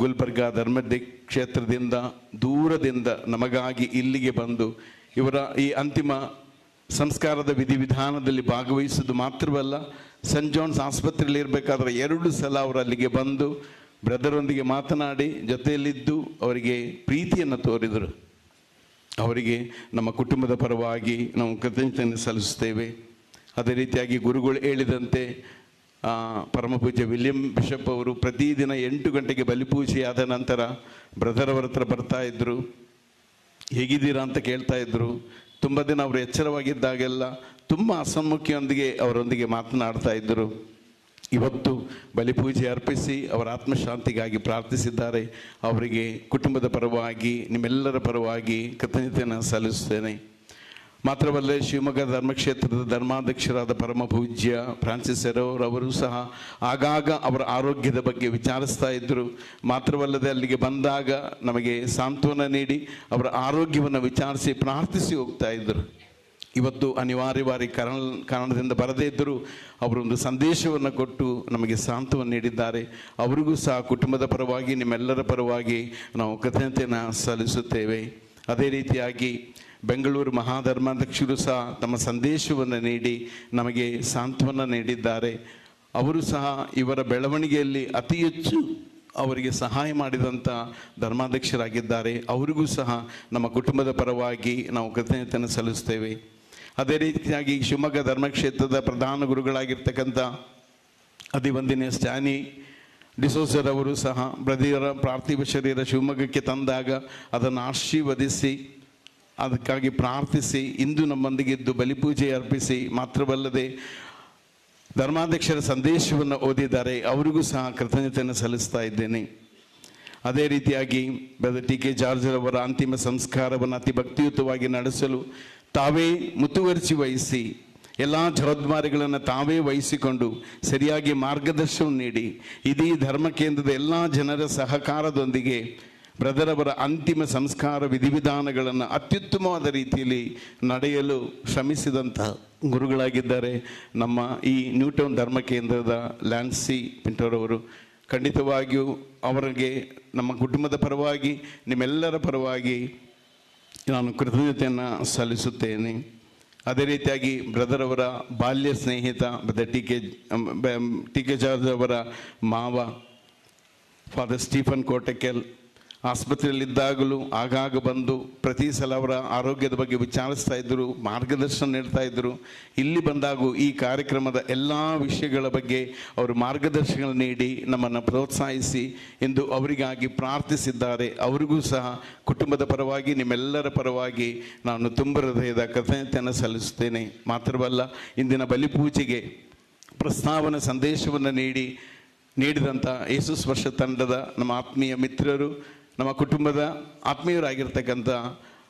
ಗುಲ್ಬರ್ಗಾ ಧರ್ಮದ ಕ್ಷೇತ್ರದಿಂದ ದೂರದಿಂದ ನಮಗಾಗಿ ಇಲ್ಲಿಗೆ ಬಂದು ಇವರ ಈ ಅಂತಿಮ ಸಂಸ್ಕಾರದ ವಿಧಿವಿಧಾನದಲ್ಲಿ ಭಾಗವಹಿಸುವುದು ಮಾತ್ರವಲ್ಲ, ಸೆಂಟ್ ಜಾನ್ಸ್ ಆಸ್ಪತ್ರೆಯಲ್ಲಿ ಇರಬೇಕಾದ್ರೆ 2 ಸಲ ಅವರು ಅಲ್ಲಿಗೆ ಬಂದು ಬ್ರದರೊಂದಿಗೆ ಮಾತನಾಡಿ ಜೊತೆಯಲ್ಲಿದ್ದು ಅವರಿಗೆ ಪ್ರೀತಿಯನ್ನು ತೋರಿದರು. ಅವರಿಗೆ ನಮ್ಮ ಕುಟುಂಬದ ಪರವಾಗಿ ನಾವು ಕೃತಜ್ಞತೆಯನ್ನು ಸಲ್ಲಿಸುತ್ತೇವೆ. ಅದೇ ರೀತಿಯಾಗಿ ಗುರುಗಳು ಹೇಳಿದಂತೆ ಪರಮ ಪೂಜ್ಯ ವಿಲಿಯಂ ಬಿಷಪ್ ಅವರು ಪ್ರತಿದಿನ 8 ಗಂಟೆಗೆ ಬಲಿಪೂಜೆಯಾದ ನಂತರ ಬ್ರದರ್ ಅವರ ಹತ್ರ ಬರ್ತಾ ಇದ್ದರು, ಹೇಗಿದ್ದೀರಾ ಅಂತ ಕೇಳ್ತಾ ಇದ್ದರು. ತುಂಬ ದಿನ ಅವರು ಎಚ್ಚರವಾಗಿದ್ದಾಗೆಲ್ಲ ತುಂಬ ಅಸಮ್ಮುಖಿಯೊಂದಿಗೆ ಅವರೊಂದಿಗೆ ಮಾತನಾಡ್ತಾ ಇದ್ದರು. ಇವತ್ತು ಬಲಿಪೂಜೆ ಅರ್ಪಿಸಿ ಅವರ ಆತ್ಮಶಾಂತಿಗಾಗಿ ಪ್ರಾರ್ಥಿಸಿದ್ದಾರೆ. ಅವರಿಗೆ ಕುಟುಂಬದ ಪರವಾಗಿ, ನಿಮ್ಮೆಲ್ಲರ ಪರವಾಗಿ ಕೃತಜ್ಞತೆಯನ್ನು ಸಲ್ಲಿಸುತ್ತೇನೆ. ಮಾತ್ರವಲ್ಲೇ ಶಿವಮೊಗ್ಗ ಧರ್ಮಕ್ಷೇತ್ರದ ಧರ್ಮಾಧ್ಯಕ್ಷರಾದ ಪರಮ ಪೂಜ್ಯ ಫ್ರಾನ್ಸಿಸ್ ಅವರು ಸಹ ಆಗಾಗ ಅವರ ಆರೋಗ್ಯದ ಬಗ್ಗೆ ವಿಚಾರಿಸ್ತಾ ಇದ್ದರು. ಮಾತ್ರವಲ್ಲದೆ ಅಲ್ಲಿಗೆ ಬಂದಾಗ ನಮಗೆ ಸಾಂತ್ವನ ನೀಡಿ ಅವರ ಆರೋಗ್ಯವನ್ನು ವಿಚಾರಿಸಿ ಪ್ರಾರ್ಥಿಸಿ ಹೋಗ್ತಾ ಇದ್ದರು. ಇವತ್ತು ಅನಿವಾರ್ಯವಾಗಿ ಕಾರಣದಿಂದ ಬರದೇ ಇದ್ದರೂ ಅವರೊಂದು ಸಂದೇಶವನ್ನು ಕೊಟ್ಟು ನಮಗೆ ಸಾಂತ್ವನ ನೀಡಿದ್ದಾರೆ. ಅವರಿಗೂ ಸಹ ಕುಟುಂಬದ ಪರವಾಗಿ, ನಿಮ್ಮೆಲ್ಲರ ಪರವಾಗಿ ನಾವು ಕೃತಜ್ಞತೆಯನ್ನು ಸಲ್ಲಿಸುತ್ತೇವೆ. ಅದೇ ರೀತಿಯಾಗಿ ಬೆಂಗಳೂರು ಮಹಾಧರ್ಮಾಧ್ಯಕ್ಷರು ಸಹ ತಮ್ಮ ಸಂದೇಶವನ್ನು ನೀಡಿ ನಮಗೆ ಸಾಂತ್ವನ ನೀಡಿದ್ದಾರೆ. ಅವರು ಸಹ ಇವರ ಬೆಳವಣಿಗೆಯಲ್ಲಿ ಅತಿ ಹೆಚ್ಚು ಅವರಿಗೆ ಸಹಾಯ ಮಾಡಿದಂಥ ಧರ್ಮಾಧ್ಯಕ್ಷರಾಗಿದ್ದಾರೆ. ಅವರಿಗೂ ಸಹ ನಮ್ಮ ಕುಟುಂಬದ ಪರವಾಗಿ ನಾವು ಕೃತಜ್ಞತೆಯನ್ನು ಸಲ್ಲಿಸ್ತೇವೆ. ಅದೇ ರೀತಿಯಾಗಿ ಶಿವಮೊಗ್ಗ ಧರ್ಮಕ್ಷೇತ್ರದ ಪ್ರಧಾನ ಗುರುಗಳಾಗಿರ್ತಕ್ಕಂಥ ಅಧಿವಂದನೀಯ ಸ್ಟ್ಯಾನಿ ಡಿಸೋಸರ್ ಅವರು ಸಹ ಬ್ರದರ ಪಾರ್ಥಿವ ಶರೀರ ಶಿವಮೊಗ್ಗಕ್ಕೆ ತಂದಾಗ ಅದನ್ನು ಆಶೀರ್ವದಿಸಿ ಅದಕ್ಕಾಗಿ ಪ್ರಾರ್ಥಿಸಿ ಇಂದು ನಮ್ಮೊಂದಿಗಿದ್ದು ಬಲಿಪೂಜೆ ಅರ್ಪಿಸಿ ಮಾತ್ರವಲ್ಲದೆ ಧರ್ಮಾಧ್ಯಕ್ಷರ ಸಂದೇಶವನ್ನು ಓದಿದ್ದಾರೆ. ಅವರಿಗೂ ಸಹ ಕೃತಜ್ಞತೆಯನ್ನು ಸಲ್ಲಿಸ್ತಾ ಇದ್ದೇನೆ. ಅದೇ ರೀತಿಯಾಗಿ ಬ್ರದರ್ ಟಿ ಕೆ ಜಾರ್ಜ್ ಅವರ ಅಂತಿಮ ಸಂಸ್ಕಾರವನ್ನು ಅತಿ ಭಕ್ತಿಯುತವಾಗಿ ನಡೆಸಲು ತಾವೇ ಮುತುವರ್ಜಿ ವಹಿಸಿ ಎಲ್ಲ ಜವಾಬ್ದಾರಿಗಳನ್ನು ತಾವೇ ವಹಿಸಿಕೊಂಡು ಸರಿಯಾಗಿ ಮಾರ್ಗದರ್ಶನ ನೀಡಿ ಇಡೀ ಧರ್ಮ ಕೇಂದ್ರದ ಎಲ್ಲ ಜನರ ಸಹಕಾರದೊಂದಿಗೆ ಬ್ರದರ್ ಅವರ ಅಂತಿಮ ಸಂಸ್ಕಾರ ವಿಧಿವಿಧಾನಗಳನ್ನು ಅತ್ಯುತ್ತಮವಾದ ರೀತಿಯಲ್ಲಿ ನಡೆಯಲು ಶ್ರಮಿಸಿದಂತಹ ಗುರುಗಳಾಗಿದ್ದಾರೆ ನಮ್ಮ ಈ ನ್ಯೂಟೌನ್ ಧರ್ಮ ಕೇಂದ್ರದ ಲ್ಯಾನ್ಸಿ ಪಿಂಟೋರವರು. ಖಂಡಿತವಾಗಿಯೂ ಅವರಿಗೆ ನಮ್ಮ ಕುಟುಂಬದ ಪರವಾಗಿ, ನಿಮ್ಮೆಲ್ಲರ ಪರವಾಗಿ ನಾನು ಕೃತಜ್ಞತೆಯನ್ನು ಸಲ್ಲಿಸುತ್ತೇನೆ. ಅದೇ ರೀತಿಯಾಗಿ ಬ್ರದರ್ ಅವರ ಬಾಲ್ಯ ಸ್ನೇಹಿತ ಬ್ರದರ್ ಟಿ ಕೆ ಜಾರ್ಜ್ ಅವರ ಮಾವ ಫಾದರ್ ಸ್ಟೀಫನ್ ಕೋಟೆಕೆಲ್ ಆಸ್ಪತ್ರೆಯಲ್ಲಿದ್ದಾಗಲೂ ಆಗಾಗ ಬಂದು ಪ್ರತಿ ಸಲ ಅವರ ಆರೋಗ್ಯದ ಬಗ್ಗೆ ವಿಚಾರಿಸ್ತಾ ಇದ್ದರು, ಮಾರ್ಗದರ್ಶನ ನೀಡ್ತಾ ಇದ್ದರು. ಇಲ್ಲಿ ಬಂದಾಗೂ ಈ ಕಾರ್ಯಕ್ರಮದ ಎಲ್ಲ ವಿಷಯಗಳ ಬಗ್ಗೆ ಅವರು ಮಾರ್ಗದರ್ಶನ ನೀಡಿ ನಮ್ಮನ್ನು ಪ್ರೋತ್ಸಾಹಿಸಿ ಎಂದು ಅವರಿಗಾಗಿ ಪ್ರಾರ್ಥಿಸಿದ್ದಾರೆ. ಅವರಿಗೂ ಸಹ ಕುಟುಂಬದ ಪರವಾಗಿ, ನಿಮ್ಮೆಲ್ಲರ ಪರವಾಗಿ ನಾನು ತುಂಬ ಹೃದಯದ ಕೃತಜ್ಞತೆಯನ್ನು ಸಲ್ಲಿಸುತ್ತೇನೆ. ಮಾತ್ರವಲ್ಲ, ಇಂದಿನ ಬಲಿಪೂಜೆಗೆ ಪ್ರಸ್ತಾವನೆ ಸಂದೇಶವನ್ನು ನೀಡಿದಂಥ ಯೇಸು ಸ್ಪರ್ಶ ತಂಡದ ನಮ್ಮ ಆತ್ಮೀಯ ಮಿತ್ರರು, ನಮ್ಮ ಕುಟುಂಬದ ಆತ್ಮೀಯರಾಗಿರ್ತಕ್ಕಂಥ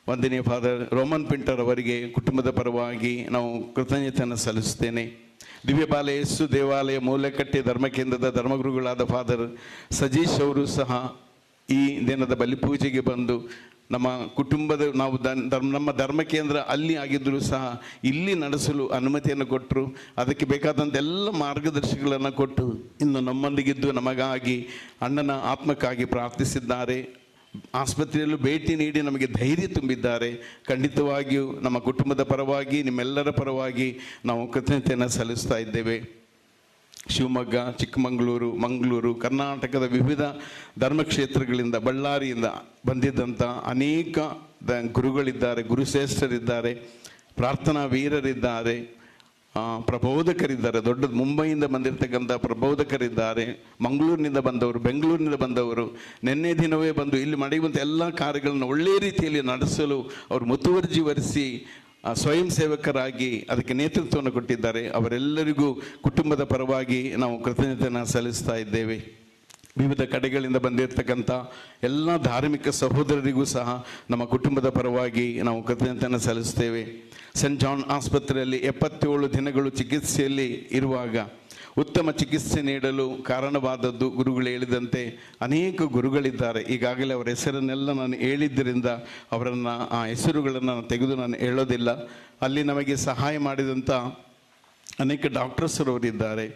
ವಂದನೀಯ ಫಾದರ್ ರೋಮನ್ ಪಿಂಟರ್ ಅವರಿಗೆ ಕುಟುಂಬದ ಪರವಾಗಿ ನಾವು ಕೃತಜ್ಞತೆಯನ್ನು ಸಲ್ಲಿಸುತ್ತೇನೆ. ದಿವ್ಯ ಬಾಲ ಯೇಸು ದೇವಾಲಯ ಮೂಲೆಕಟ್ಟೆ ಧರ್ಮಕೇಂದ್ರದ ಧರ್ಮಗುರುಗಳಾದ ಫಾದರ್ ಸಜೀಶ್ ಅವರು ಸಹ ಈ ದಿನದ ಬಲಿಪೂಜೆಗೆ ಬಂದು ನಮ್ಮ ಕುಟುಂಬದ ನಮ್ಮ ಧರ್ಮ ಕೇಂದ್ರ ಅಲ್ಲಿ ಆಗಿದ್ದರೂ ಸಹ ಇಲ್ಲಿ ನಡೆಸಲು ಅನುಮತಿಯನ್ನು ಕೊಟ್ಟರು. ಅದಕ್ಕೆ ಬೇಕಾದಂಥ ಎಲ್ಲ ಮಾರ್ಗದರ್ಶನಗಳನ್ನು ಕೊಟ್ಟು ಇನ್ನು ನಮ್ಮೊಂದಿಗಿದ್ದು ನಮಗಾಗಿ ಅಣ್ಣನ ಆತ್ಮಕ್ಕಾಗಿ ಪ್ರಾರ್ಥಿಸಿದ್ದಾರೆ. ಆಸ್ಪತ್ರೆಯಲ್ಲೂ ಭೇಟಿ ನೀಡಿ ನಮಗೆ ಧೈರ್ಯ ತುಂಬಿದ್ದಾರೆ. ಖಂಡಿತವಾಗಿಯೂ ನಮ್ಮ ಕುಟುಂಬದ ಪರವಾಗಿ, ನಿಮ್ಮೆಲ್ಲರ ಪರವಾಗಿ ನಾವು ಕೃತಜ್ಞತೆಯನ್ನು ಸಲ್ಲಿಸ್ತಾ ಇದ್ದೇವೆ. ಶಿವಮೊಗ್ಗ, ಚಿಕ್ಕಮಗಳೂರು, ಮಂಗಳೂರು, ಕರ್ನಾಟಕದ ವಿವಿಧ ಧರ್ಮಕ್ಷೇತ್ರಗಳಿಂದ, ಬಳ್ಳಾರಿಯಿಂದ ಬಂದಿದ್ದಂಥ ಅನೇಕ ಗುರುಗಳಿದ್ದಾರೆ, ಗುರುಶ್ರೇಷ್ಠರಿದ್ದಾರೆ, ಪ್ರಾರ್ಥನಾ ವೀರರಿದ್ದಾರೆ, ಪ್ರಬೋಧಕರಿದ್ದಾರೆ. ದೊಡ್ಡ ಮುಂಬೈಯಿಂದ ಬಂದಿರತಕ್ಕಂಥ ಪ್ರಬೋಧಕರಿದ್ದಾರೆ, ಮಂಗಳೂರಿನಿಂದ ಬಂದವರು, ಬೆಂಗಳೂರಿನಿಂದ ಬಂದವರು. ನಿನ್ನೆ ದಿನವೇ ಬಂದು ಇಲ್ಲಿ ನಡೆಯುವಂಥ ಎಲ್ಲ ಕಾರ್ಯಗಳನ್ನು ಒಳ್ಳೆಯ ರೀತಿಯಲ್ಲಿ ನಡೆಸಲು ಅವರು ಮುತುವರ್ಜಿ ವಹಿಸಿ ಸ್ವಯಂ ಸೇವಕರಾಗಿ ಅದಕ್ಕೆ ನೇತೃತ್ವವನ್ನು ಕೊಟ್ಟಿದ್ದಾರೆ. ಅವರೆಲ್ಲರಿಗೂ ಕುಟುಂಬದ ಪರವಾಗಿ ನಾವು ಕೃತಜ್ಞತೆಯನ್ನು ಸಲ್ಲಿಸ್ತಾ ಇದ್ದೇವೆ. ವಿವಿಧ ಕಡೆಗಳಿಂದ ಬಂದಿರತಕ್ಕಂಥ ಎಲ್ಲ ಧಾರ್ಮಿಕ ಸಹೋದರರಿಗೂ ಸಹ ನಮ್ಮ ಕುಟುಂಬದ ಪರವಾಗಿ ನಾವು ಕೃತಜ್ಞತೆಯನ್ನು ಸಲ್ಲಿಸ್ತೇವೆ. ಸೆಂಟ್ ಜಾನ್ ಆಸ್ಪತ್ರೆಯಲ್ಲಿ 77 ದಿನಗಳು ಚಿಕಿತ್ಸೆಯಲ್ಲಿ ಇರುವಾಗ ಉತ್ತಮ ಚಿಕಿತ್ಸೆ ನೀಡಲು ಕಾರಣವಾದದ್ದು ಗುರುಗಳು ಹೇಳಿದಂತೆ ಅನೇಕ ಗುರುಗಳಿದ್ದಾರೆ. ಈಗಾಗಲೇ ಅವರ ಹೆಸರನ್ನೆಲ್ಲ ನಾನು ಹೇಳಿದ್ದರಿಂದ ಅವರನ್ನು ಆ ಹೆಸರುಗಳನ್ನು ನಾನು ತೆಗೆದು ನಾನು ಹೇಳೋದಿಲ್ಲ. ಅಲ್ಲಿ ನಮಗೆ ಸಹಾಯ ಮಾಡಿದಂಥ ಅನೇಕ ಡಾಕ್ಟರ್ಸರವರಿದ್ದಾರೆ.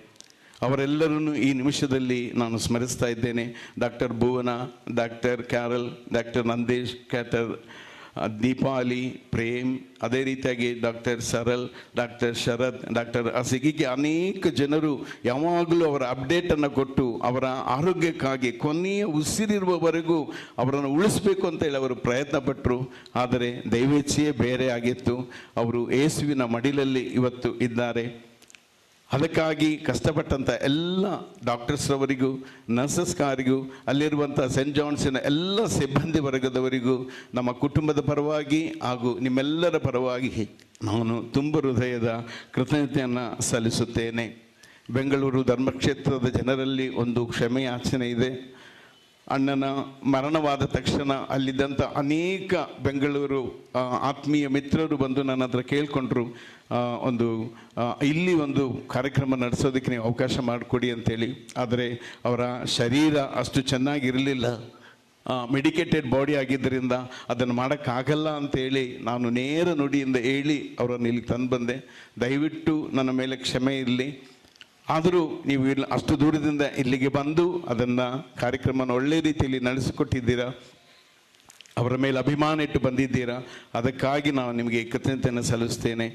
ಅವರೆಲ್ಲರನ್ನು ಈ ನಿಮಿಷದಲ್ಲಿ ನಾನು ಸ್ಮರಿಸ್ತಾ ಇದ್ದೇನೆ. Doctor Bhuvana, doctor Carol, doctor Nandesh, doctor Deepali, Prem, ಅದೇ ರೀತಿಯಾಗಿ doctor Saral, doctor Sharath, doctor Asik, ಹೀಗೆ ಅನೇಕ ಜನರು ಯಾವಾಗಲೂ ಅವರ ಅಪ್ಡೇಟನ್ನು ಕೊಟ್ಟು ಅವರ ಆರೋಗ್ಯಕ್ಕಾಗಿ ಕೊನೆಯ ಉಸಿರಿರುವವರೆಗೂ ಅವರನ್ನು ಉಳಿಸಬೇಕು ಅಂತೇಳಿ ಅವರು ಪ್ರಯತ್ನ ಪಟ್ಟರು. ಆದರೆ ದೈವೇಚ್ಛೆಯೇ ಬೇರೆ ಆಗಿತ್ತು. ಅವರು ಯೇಸುವಿನ ಮಡಿಲಲ್ಲಿ ಇವತ್ತು ಇದ್ದಾರೆ. ಅದಕ್ಕಾಗಿ ಕಷ್ಟಪಟ್ಟಂಥ ಎಲ್ಲ ಡಾಕ್ಟರ್ಸ್ರವರಿಗೂ, ನರ್ಸಸ್ಗಾರಿಗೂ, ಅಲ್ಲಿರುವಂಥ ಸೆಂಟ್ ಜಾನ್ಸಿನ ಎಲ್ಲ ಸಿಬ್ಬಂದಿ ವರ್ಗದವರಿಗೂ ನಮ್ಮ ಕುಟುಂಬದ ಪರವಾಗಿ ಹಾಗೂ ನಿಮ್ಮೆಲ್ಲರ ಪರವಾಗಿ ನಾನು ತುಂಬ ಹೃದಯದ ಕೃತಜ್ಞತೆಯನ್ನು ಸಲ್ಲಿಸುತ್ತೇನೆ. ಬೆಂಗಳೂರು ಧರ್ಮಕ್ಷೇತ್ರದ ಜನರಲ್ಲಿ ಒಂದು ಕ್ಷಮೆಯಾಚನೆ ಇದೆ. ಅಣ್ಣನ ಮರಣವಾದ ತಕ್ಷಣ ಅಲ್ಲಿದ್ದಂಥ ಅನೇಕ ಬೆಂಗಳೂರು ಆತ್ಮೀಯ ಮಿತ್ರರು ಬಂದು ನನ್ನ ಹತ್ರ ಕೇಳಿಕೊಂಡ್ರು, ಇಲ್ಲಿ ಒಂದು ಕಾರ್ಯಕ್ರಮ ನಡೆಸೋದಕ್ಕೆ ನೀವು ಅವಕಾಶ ಮಾಡಿಕೊಡಿ ಅಂತೇಳಿ. ಆದರೆ ಅವರ ಶರೀರ ಅಷ್ಟು ಚೆನ್ನಾಗಿರಲಿಲ್ಲ, ಮೆಡಿಕೇಟೆಡ್ ಬಾಡಿ ಆಗಿದ್ದರಿಂದ ಅದನ್ನು ಮಾಡೋಕ್ಕಾಗಲ್ಲ ಅಂತೇಳಿ ನಾನು ನೇರ ನುಡಿಯಿಂದ ಹೇಳಿ ಅವರನ್ನು ಇಲ್ಲಿ ತಂದು ಬಂದೆ. ದಯವಿಟ್ಟು ನನ್ನ ಮೇಲೆ ಕ್ಷಮೆ ಇರಲಿ. ಆದರೂ ನೀವು ಇಲ್ಲಿ ಅಷ್ಟು ದೂರದಿಂದ ಇಲ್ಲಿಗೆ ಬಂದು ಅದನ್ನು ಕಾರ್ಯಕ್ರಮನ ಒಳ್ಳೆಯ ರೀತಿಯಲ್ಲಿ ನಡೆಸಿಕೊಟ್ಟಿದ್ದೀರಾ, ಅವರ ಮೇಲೆ ಅಭಿಮಾನ ಇಟ್ಟು ಬಂದಿದ್ದೀರಾ. ಅದಕ್ಕಾಗಿ ನಾನು ನಿಮಗೆ ಕೃತಜ್ಞತೆಯನ್ನು ಸಲ್ಲಿಸ್ತೇನೆ.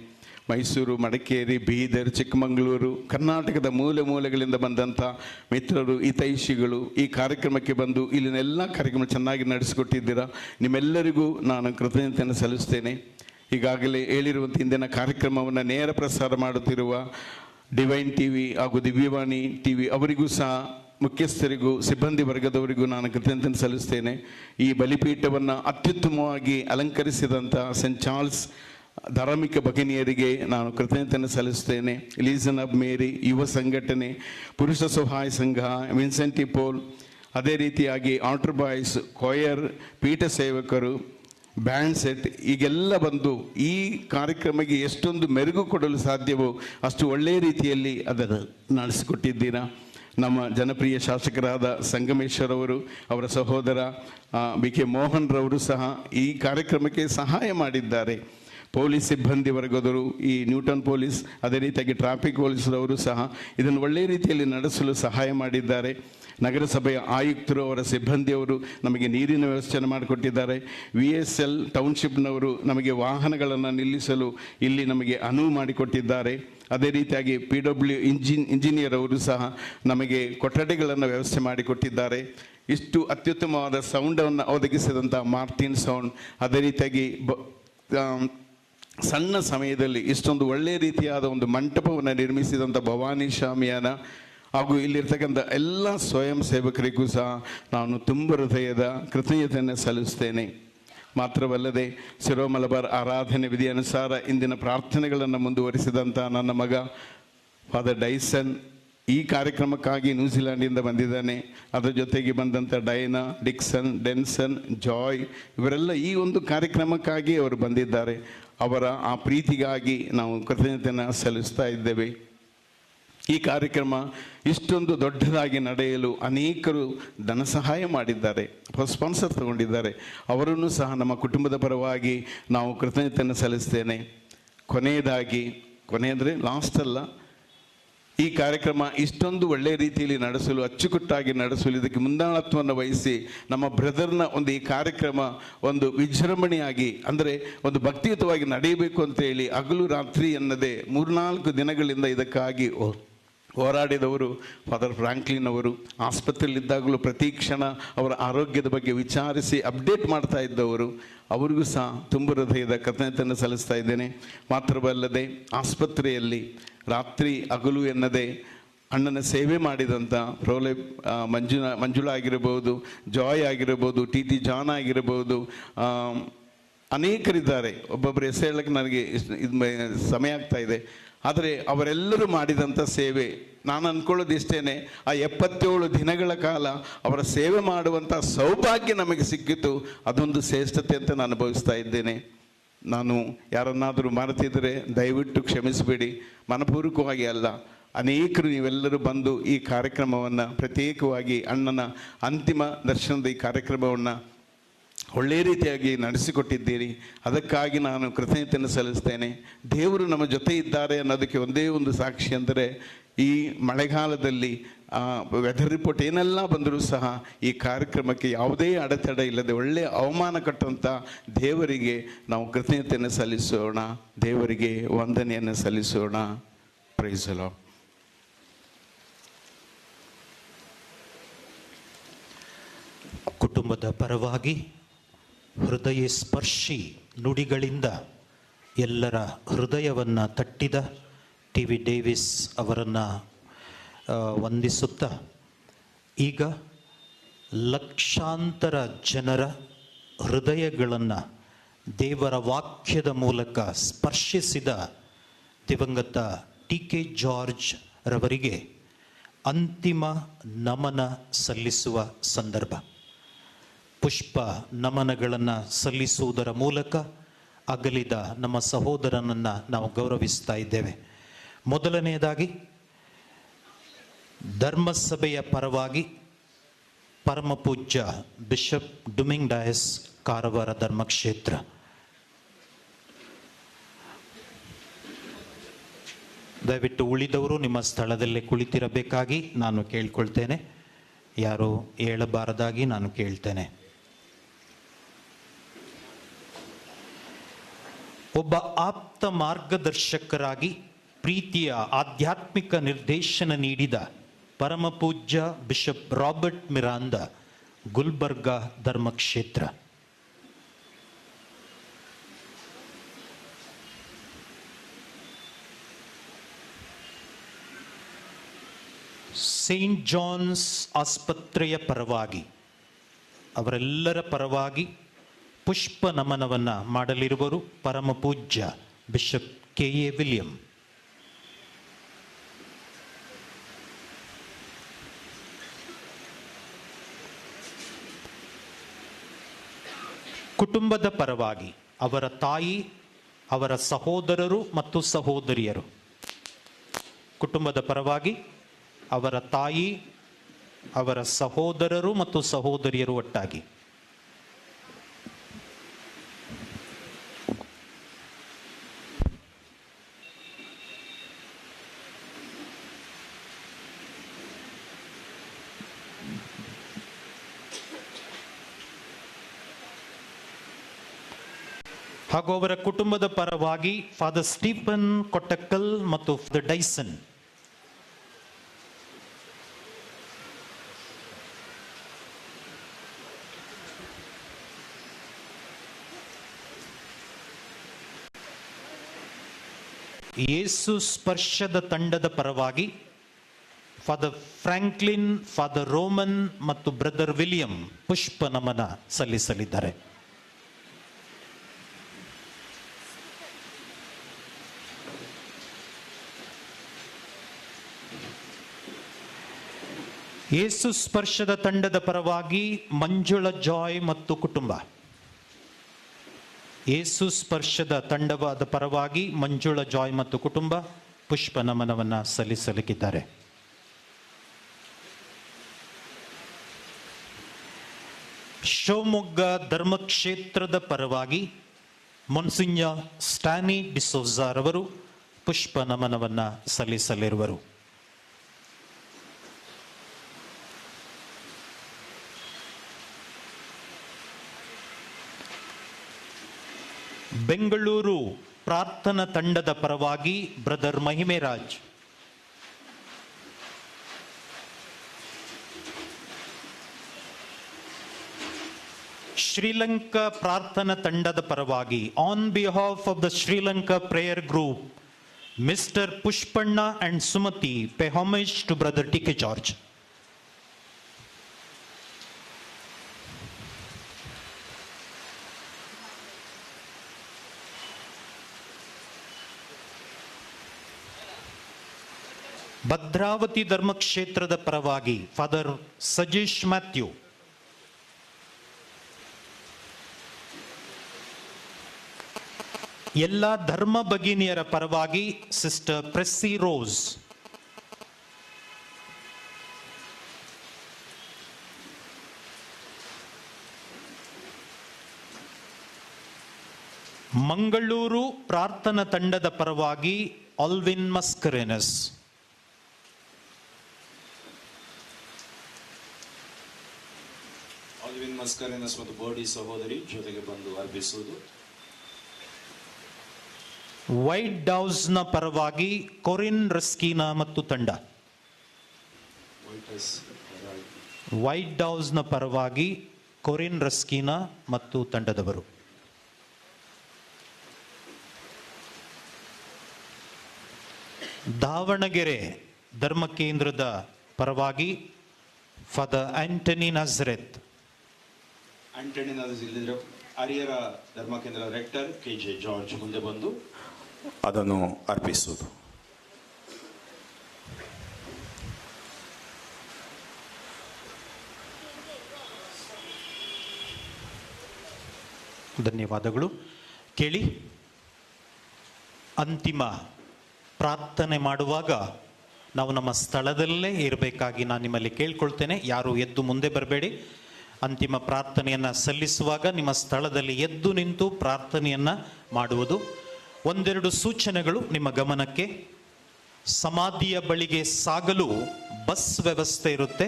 ಮೈಸೂರು, ಮಡಿಕೇರಿ, ಬೀದರ್, ಚಿಕ್ಕಮಗಳೂರು, ಕರ್ನಾಟಕದ ಮೂಲೆ ಮೂಲೆಗಳಿಂದ ಬಂದಂಥ ಮಿತ್ರರು, ಹಿತೈಷಿಗಳು ಈ ಕಾರ್ಯಕ್ರಮಕ್ಕೆ ಬಂದು ಇಲ್ಲಿನೆಲ್ಲ ಕಾರ್ಯಕ್ರಮ ಚೆನ್ನಾಗಿ ನಡೆಸಿಕೊಟ್ಟಿದ್ದೀರಾ. ನಿಮ್ಮೆಲ್ಲರಿಗೂ ನಾನು ಕೃತಜ್ಞತೆಯನ್ನು ಸಲ್ಲಿಸ್ತೇನೆ. ಈಗಾಗಲೇ ಹೇಳಿರುವಂಥ ಇಂದಿನ ಕಾರ್ಯಕ್ರಮವನ್ನು ನೇರ ಪ್ರಸಾರ ಮಾಡುತ್ತಿರುವ ಡಿವೈನ್ ಟಿವಿ ಹಾಗೂ ದಿವ್ಯವಾಣಿ ಟಿವಿ ಅವರಿಗೂ ಸಹ, ಮುಖ್ಯಸ್ಥರಿಗೂ, ಸಿಬ್ಬಂದಿ ವರ್ಗದವರಿಗೂ ನಾನು ಕೃತಜ್ಞತೆ ಸಲ್ಲಿಸ್ತೇನೆ. ಈ ಬಲಿಪೀಠವನ್ನು ಅತ್ಯುತ್ತಮವಾಗಿ ಅಲಂಕರಿಸಿದಂಥ ಸೆಂಟ್ ಚಾರ್ಲ್ಸ್ ಧಾರ್ಮಿಕ ಭಗಿನಿಯರಿಗೆ ನಾನು ಕೃತಜ್ಞತೆಯನ್ನು ಸಲ್ಲಿಸ್ತೇನೆ. ಲೀಸನ್ ಆಫ್ ಮೇರಿ ಯುವ ಸಂಘಟನೆ, ಪುರುಷ ಸಹಾಯ ಸಂಘ, ವಿನ್ಸೆಂಟಿ ಪೋಲ್, ಅದೇ ರೀತಿಯಾಗಿ ಆಲ್ಟರ್ ಬಾಯ್ಸ್, ಕೊಯರ್, ಪೀಠ ಸೇವಕರು, ಬ್ಯಾಂಡ್ ಸೆಟ್, ಈಗೆಲ್ಲ ಬಂದು ಈ ಕಾರ್ಯಕ್ರಮಕ್ಕೆ ಎಷ್ಟೊಂದು ಮೆರುಗು ಕೊಡಲು ಸಾಧ್ಯವೋ ಅಷ್ಟು ಒಳ್ಳೆಯ ರೀತಿಯಲ್ಲಿ ಅದನ್ನು ನಡೆಸಿಕೊಟ್ಟಿದ್ದೀರಾ. ನಮ್ಮ ಜನಪ್ರಿಯ ಶಾಸಕರಾದ ಸಂಗಮೇಶ್ವರ್ ಅವರು, ಅವರ ಸಹೋದರ BK ಮೋಹನ್ ರವರು ಸಹ ಈ ಕಾರ್ಯಕ್ರಮಕ್ಕೆ ಸಹಾಯ ಮಾಡಿದ್ದಾರೆ. ಪೊಲೀಸ್ ಸಿಬ್ಬಂದಿ ವರ್ಗದವರು, ಈ ನ್ಯೂಟನ್ ಪೊಲೀಸ್, ಅದೇ ರೀತಿಯಾಗಿ ಟ್ರಾಫಿಕ್ ಪೊಲೀಸರವರು ಸಹ ಇದನ್ನು ಒಳ್ಳೆಯ ರೀತಿಯಲ್ಲಿ ನಡೆಸಲು ಸಹಾಯ ಮಾಡಿದ್ದಾರೆ. ನಗರಸಭೆಯ ಆಯುಕ್ತರು, ಅವರ ಸಿಬ್ಬಂದಿಯವರು ನಮಗೆ ನೀರಿನ ವ್ಯವಸ್ಥೆಯನ್ನು ಮಾಡಿಕೊಟ್ಟಿದ್ದಾರೆ. VSL ಟೌನ್ಶಿಪ್ನವರು ನಮಗೆ ವಾಹನಗಳನ್ನು ನಿಲ್ಲಿಸಲು ಇಲ್ಲಿ ನಮಗೆ ಅನುವು ಮಾಡಿಕೊಟ್ಟಿದ್ದಾರೆ. ಅದೇ ರೀತಿಯಾಗಿ PW ಇಂಜಿನಿಯರ್ ಅವರು ಸಹ ನಮಗೆ ಕೊಠಡಿಗಳನ್ನು ವ್ಯವಸ್ಥೆ ಮಾಡಿಕೊಟ್ಟಿದ್ದಾರೆ. ಇಷ್ಟು ಅತ್ಯುತ್ತಮವಾದ ಸೌಂಡನ್ನು ಒದಗಿಸಿದಂಥ ಮಾರ್ಟಿನ್ ಸೌಂಡ್, ಅದೇ ರೀತಿಯಾಗಿ ಸಣ್ಣ ಸಮಯದಲ್ಲಿ ಇಷ್ಟೊಂದು ಒಳ್ಳೆಯ ರೀತಿಯಾದ ಒಂದು ಮಂಟಪವನ್ನು ನಿರ್ಮಿಸಿದಂಥ ಭವಾನಿ ಶಾಮಿಯಾನ ಹಾಗೂ ಇಲ್ಲಿರ್ತಕ್ಕಂಥ ಎಲ್ಲ ಸ್ವಯಂ ಸೇವಕರಿಗೂ ಸಹ ನಾನು ತುಂಬ ಹೃದಯದ ಕೃತಜ್ಞತೆಯನ್ನು ಸಲ್ಲಿಸ್ತೇನೆ. ಮಾತ್ರವಲ್ಲದೆ ಸಿರೋ ಮಲಬಾರ್ ಆರಾಧನೆ ವಿಧಿ ಅನುಸಾರ ಇಂದಿನ ಪ್ರಾರ್ಥನೆಗಳನ್ನು ಮುಂದುವರಿಸಿದಂಥ ನನ್ನ ಮಗ ಫಾದರ್ ಡೈಸನ್ ಈ ಕಾರ್ಯಕ್ರಮಕ್ಕಾಗಿ ನ್ಯೂಜಿಲ್ಯಾಂಡಿಂದ ಬಂದಿದ್ದಾನೆ. ಅದರ ಜೊತೆಗೆ ಬಂದಂಥ ಡೈನಾ, ಡಿಕ್ಸನ್, ಡೆನ್ಸನ್, ಜಾಯ್ ಇವರೆಲ್ಲ ಈ ಒಂದು ಕಾರ್ಯಕ್ರಮಕ್ಕಾಗಿ ಅವರು ಬಂದಿದ್ದಾರೆ. ಅವರ ಆ ಪ್ರೀತಿಗಾಗಿ ನಾವು ಕೃತಜ್ಞತೆಯನ್ನು ಸಲ್ಲಿಸ್ತಾ ಇದ್ದೇವೆ. ಈ ಕಾರ್ಯಕ್ರಮ ಇಷ್ಟೊಂದು ದೊಡ್ಡದಾಗಿ ನಡೆಯಲು ಅನೇಕರು ಧನ ಸಹಾಯ ಮಾಡಿದ್ದಾರೆ, ಸ್ಪಾನ್ಸರ್ ತಗೊಂಡಿದ್ದಾರೆ. ಅವರನ್ನು ಸಹ ನಮ್ಮ ಕುಟುಂಬದ ಪರವಾಗಿ ನಾವು ಕೃತಜ್ಞತೆಯನ್ನು ಸಲ್ಲಿಸ್ತೇನೆ. ಕೊನೆ ಅಂದರೆ ಲಾಸ್ಟ್ ಅಲ್ಲ, ಈ ಕಾರ್ಯಕ್ರಮ ಇಷ್ಟೊಂದು ಒಳ್ಳೆಯ ರೀತಿಯಲ್ಲಿ ನಡೆಸಲು, ಅಚ್ಚುಕಟ್ಟಾಗಿ ನಡೆಸಲು ಇದಕ್ಕೆ ಮುಂದಾಳತ್ವವನ್ನು ವಹಿಸಿ ನಮ್ಮ ಬ್ರದರ್ನ ಒಂದು ಈ ಕಾರ್ಯಕ್ರಮ ಒಂದು ವಿಜೃಂಭಣೆಯಾಗಿ, ಅಂದರೆ ಒಂದು ಭಕ್ತಿಯುತವಾಗಿ ನಡೆಯಬೇಕು ಅಂತೇಳಿ ಹಗಲು ರಾತ್ರಿ ಎನ್ನದೆ 3-4 ದಿನಗಳಿಂದ ಇದಕ್ಕಾಗಿ ಹೋರಾಡಿದವರು ಫಾದರ್ ಫ್ರಾಂಕ್ಲಿನ್ ಅವರು. ಆಸ್ಪತ್ರೆಯಲ್ಲಿದ್ದಾಗಲೂ ಪ್ರತಿ ಕ್ಷಣ ಅವರ ಆರೋಗ್ಯದ ಬಗ್ಗೆ ವಿಚಾರಿಸಿ ಅಪ್ಡೇಟ್ ಮಾಡ್ತಾ ಇದ್ದವರು. ಅವರಿಗೂ ಸಹ ತುಂಬ ಹೃದಯದ ಕೃತಜ್ಞತೆಯನ್ನು ಸಲ್ಲಿಸ್ತಾ ಇದ್ದೇನೆ. ಮಾತ್ರವಲ್ಲದೆ ಆಸ್ಪತ್ರೆಯಲ್ಲಿ ರಾತ್ರಿ ಹಗಲು ಎನ್ನದೆ ಅಣ್ಣನ ಸೇವೆ ಮಾಡಿದಂಥ ಪ್ರೋಲೆ ಮಂಜುಳಾ ಆಗಿರ್ಬೋದು, ಜಾಯ್ ಆಗಿರ್ಬೋದು, TT ಜಾನ್ ಆಗಿರ್ಬೋದು, ಅನೇಕರಿದ್ದಾರೆ. ಒಬ್ಬೊಬ್ಬರು ಹೆಸರು ಹೇಳಕ್ಕೆ ನನಗೆ ಸಮಯ ಆಗ್ತಾ ಇದೆ. ಆದರೆ ಅವರೆಲ್ಲರೂ ಮಾಡಿದಂಥ ಸೇವೆ, ನಾನು ಅಂದ್ಕೊಳ್ಳೋದು ಇಷ್ಟೇನೆ, ಆ 77 ದಿನಗಳ ಕಾಲ ಅವರ ಸೇವೆ ಮಾಡುವಂಥ ಸೌಭಾಗ್ಯ ನಮಗೆ ಸಿಕ್ಕಿತು. ಅದೊಂದು ಶ್ರೇಷ್ಠತೆ ಅಂತ ನಾನು ಭಾವಿಸ್ತಾ ಇದ್ದೇನೆ. ನಾನು ಯಾರನ್ನಾದರೂ ಮರೆತಿದ್ದರೆ ದಯವಿಟ್ಟು ಕ್ಷಮಿಸಬೇಡಿ, ಮನಪೂರ್ವಕವಾಗಿ ಅಲ್ಲ. ಅನೇಕರು ನೀವೆಲ್ಲರೂ ಬಂದು ಈ ಕಾರ್ಯಕ್ರಮವನ್ನು, ಪ್ರತ್ಯೇಕವಾಗಿ ಅಣ್ಣನ ಅಂತಿಮ ದರ್ಶನದ ಈ ಕಾರ್ಯಕ್ರಮವನ್ನು ಒಳ್ಳೆಯ ರೀತಿಯಾಗಿ ನಡೆಸಿಕೊಟ್ಟಿದ್ದೀರಿ. ಅದಕ್ಕಾಗಿ ನಾನು ಕೃತಜ್ಞತೆಯನ್ನು ಸಲ್ಲಿಸ್ತೇನೆ. ದೇವರು ನಮ್ಮ ಜೊತೆ ಇದ್ದಾರೆ ಅನ್ನೋದಕ್ಕೆ ಒಂದೇ ಒಂದು ಸಾಕ್ಷಿ ಅಂದರೆ, ಈ ಮಳೆಗಾಲದಲ್ಲಿ ವೆದರ್ ರಿಪೋರ್ಟ್ ಏನೆಲ್ಲ ಬಂದರೂ ಸಹ ಈ ಕಾರ್ಯಕ್ರಮಕ್ಕೆ ಯಾವುದೇ ಅಡೆತಡೆ ಇಲ್ಲದೆ ಒಳ್ಳೆಯ ಅವಮಾನ ಕಟ್ಟುವಂಥ ದೇವರಿಗೆ ನಾವು ಕೃತಜ್ಞತೆಯನ್ನು ಸಲ್ಲಿಸೋಣ, ದೇವರಿಗೆ ವಂದನೆಯನ್ನು ಸಲ್ಲಿಸೋಣ. Praise the Lord. ಕುಟುಂಬದ ಪರವಾಗಿ ಹೃದಯ ಸ್ಪರ್ಶಿ ನುಡಿಗಳಿಂದ ಎಲ್ಲರ ಹೃದಯವನ್ನು ತಟ್ಟಿದ ಟಿ ವಿ ಡೇವಿಸ್ ಅವರನ್ನು ವಂದಿಸುತ್ತಾ, ಈಗ ಲಕ್ಷಾಂತರ ಜನರ ಹೃದಯಗಳನ್ನು ದೇವರ ವಾಕ್ಯದ ಮೂಲಕ ಸ್ಪರ್ಶಿಸಿದ ದಿವಂಗತ ಟಿ ಕೆ ಜಾರ್ಜ್ ರವರಿಗೆ ಅಂತಿಮ ನಮನ ಸಲ್ಲಿಸುವ ಸಂದರ್ಭ. ಪುಷ್ಪ ನಮನಗಳನ್ನು ಸಲ್ಲಿಸುವುದರ ಮೂಲಕ ಅಗಲಿದ ನಮ್ಮ ಸಹೋದರನನ್ನು ನಾವು ಗೌರವಿಸ್ತಾ ಇದ್ದೇವೆ. ಮೊದಲನೆಯದಾಗಿ ಧರ್ಮಸಭೆಯ ಪರವಾಗಿ ಪರಮಪೂಜ್ಯ ಬಿಷಪ್ ಡುಮಿಂಗ್ ಡಯಸ್ ಕಾರವಾರ ಧರ್ಮಕ್ಷೇತ್ರ, ದಯವಿಟ್ಟು ಉಳಿದವರು ನಿಮ್ಮ ಸ್ಥಳದಲ್ಲೇ ಕುಳಿತಿರಬೇಕಾಗಿ ನಾನು ಕೇಳ್ಕೊಳ್ತೇನೆ. ಯಾರು ಹೇಳಬಾರದಾಗಿ ನಾನು ಕೇಳ್ತೇನೆ. ಒಬ್ಬ ಆಪ್ತ ಮಾರ್ಗದರ್ಶಕರಾಗಿ ಪ್ರೀತಿಯ ಆಧ್ಯಾತ್ಮಿಕ ನಿರ್ದೇಶನ ನೀಡಿದ ಪರಮಪೂಜ್ಯ ಬಿಷಪ್ ರಾಬರ್ಟ್ ಮಿರಾಂದ, ಗುಲ್ಬರ್ಗಾ ಧರ್ಮಕ್ಷೇತ್ರ. ಸೇಂಟ್ ಜಾನ್ಸ್ ಆಸ್ಪತ್ರೆಯ ಪರವಾಗಿ, ಅವರೆಲ್ಲರ ಪರವಾಗಿ ಪುಷ್ಪ ನಮನವನ್ನು ಮಾಡಲಿರುವರು ಪರಮಪೂಜ್ಯ ಬಿಷಪ್ ಕೆ ಎ ವಿಲಿಯಂ. ಕುಟುಂಬದ ಪರವಾಗಿ ಅವರ ತಾಯಿ, ಅವರ ಸಹೋದರರು ಮತ್ತು ಸಹೋದರಿಯರು. ಕುಟುಂಬದ ಪರವಾಗಿ ಅವರ ತಾಯಿ, ಅವರ ಸಹೋದರರು ಮತ್ತು ಸಹೋದರಿಯರು ಒಟ್ಟಾಗಿ. ಹಾಗೂ ಅವರ ಕುಟುಂಬದ ಪರವಾಗಿ ಫಾದರ್ ಸ್ಟೀಫನ್ ಕೊಟ್ಟಕ್ಕಲ್ ಮತ್ತು ಫಾದರ್ ಡೈಸನ್. ಯೇಸು ಸ್ಪರ್ಶದ ತಂಡದ ಪರವಾಗಿ ಫಾದರ್ ಫ್ರಾಂಕ್ಲಿನ್, ಫಾದರ್ ರೋಮನ್ ಮತ್ತು ಬ್ರದರ್ ವಿಲಿಯಂ ಪುಷ್ಪ ನಮನ ಸಲ್ಲಿಸಲಿದ್ದಾರೆ. ಯೇಸು ಸ್ಪರ್ಶದ ತಂಡದ ಪರವಾಗಿ ಮಂಜುಳ ಜಾಯ್ ಮತ್ತು ಕುಟುಂಬ. ಯೇಸು ಸ್ಪರ್ಶದ ತಂಡವಾದ ಪರವಾಗಿ ಮಂಜುಳ ಜಾಯ್ ಮತ್ತು ಕುಟುಂಬ ಪುಷ್ಪ ನಮನವನ್ನು ಸಲ್ಲಿಸಲಿಕ್ಕಿದ್ದಾರೆ. ಶಿವಮೊಗ್ಗ ಧರ್ಮಕ್ಷೇತ್ರದ ಪರವಾಗಿ ಮೊನ್ಸಿಂಜ ಸ್ಟ್ಯಾನಿ ಡಿಸೋಜಾರವರು ಪುಷ್ಪ ನಮನವನ್ನು ಸಲ್ಲಿಸಲಿರುವರು. ಬೆಂಗಳೂರು ಪ್ರಾರ್ಥನಾ ತಂಡದ ಪರವಾಗಿ ಬ್ರದರ್ ಮಹಿಮೇರಾಜ್. ಶ್ರೀಲಂಕಾ ಪ್ರಾರ್ಥನಾ ತಂಡದ ಪರವಾಗಿ on behalf of the Sri Lanka prayer group mister Pushpanna and Sumathi pay homage to brother T K George. Bhadravati ಧರ್ಮಕ್ಷೇತ್ರದ ಪರವಾಗಿ ಫಾದರ್ ಸಜೀಶ್ ಮ್ಯಾಥ್ಯೂ. ಎಲ್ಲ ಧರ್ಮ ಭಗಿನಿಯರ ಪರವಾಗಿ ಸಿಸ್ಟರ್ ಪ್ರೆಸ್ಸಿ ರೋಸ್. ಮಂಗಳೂರು ಪ್ರಾರ್ಥನಾ ತಂಡದ ಪರವಾಗಿ ಆಲ್ವಿನ್ ಮಸ್ಕರೇನಸ್. ಆಲ್ವಿನ್ ಮಸ್ಕರೇನಸ್ ಮತ್ತು ಬೋಡಿ ಸಹೋದರಿ ಜೊತೆಗೆ ಬಂದು ಅರ್ಪಿಸುವುದು. ವೈಟ್ ಹೌಸ್ನ ಪರವಾಗಿ ಕೊರಿನ್ ರಸ್ಕೀನಾ ಮತ್ತು ತಂಡ. ವೈಟ್ ಹೌಸ್ನ ಪರವಾಗಿ ಕೊರಿನ್ ರಸ್ಕೀನಾ ಮತ್ತು ತಂಡದವರು. ದಾವಣಗೆರೆ ಧರ್ಮ ಕೇಂದ್ರದ ಪರವಾಗಿ ಫಾದರ್ ಆಂಟನಿ ನಜರೆತ್. ಆಂಟನಿ ನಜರೆತ್ ಹರಿಹರ ಧರ್ಮ ಕೇಂದ್ರ ರೆಕ್ಟರ್ KJ ಜಾರ್ಜ್ ಮುಂದೆ ಬಂದು ಅದನ್ನು ಅರ್ಪಿಸುವುದು. ಧನ್ಯವಾದಗಳು. ಕೇಳಿ, ಅಂತಿಮ ಪ್ರಾರ್ಥನೆ ಮಾಡುವಾಗ ನಾವು ನಮ್ಮ ಸ್ಥಳದಲ್ಲೇ ಇರಬೇಕಾಗಿ ನಾನು ನಿಮ್ಮಲ್ಲಿ ಕೇಳ್ಕೊಳ್ತೇನೆ. ಯಾರು ಎದ್ದು ಮುಂದೆ ಬರಬೇಡಿ. ಅಂತಿಮ ಪ್ರಾರ್ಥನೆಯನ್ನು ಸಲ್ಲಿಸುವಾಗ ನಿಮ್ಮ ಸ್ಥಳದಲ್ಲಿ ಎದ್ದು ನಿಂತು ಪ್ರಾರ್ಥನೆಯನ್ನು ಮಾಡುವುದು. ಒಂದೆರಡು ಸೂಚನೆಗಳು ನಿಮ್ಮ ಗಮನಕ್ಕೆ. ಸಮಾಧಿಯ ಬಳಿಗೆ ಸಾಗಲು ಬಸ್ ವ್ಯವಸ್ಥೆ ಇರುತ್ತೆ.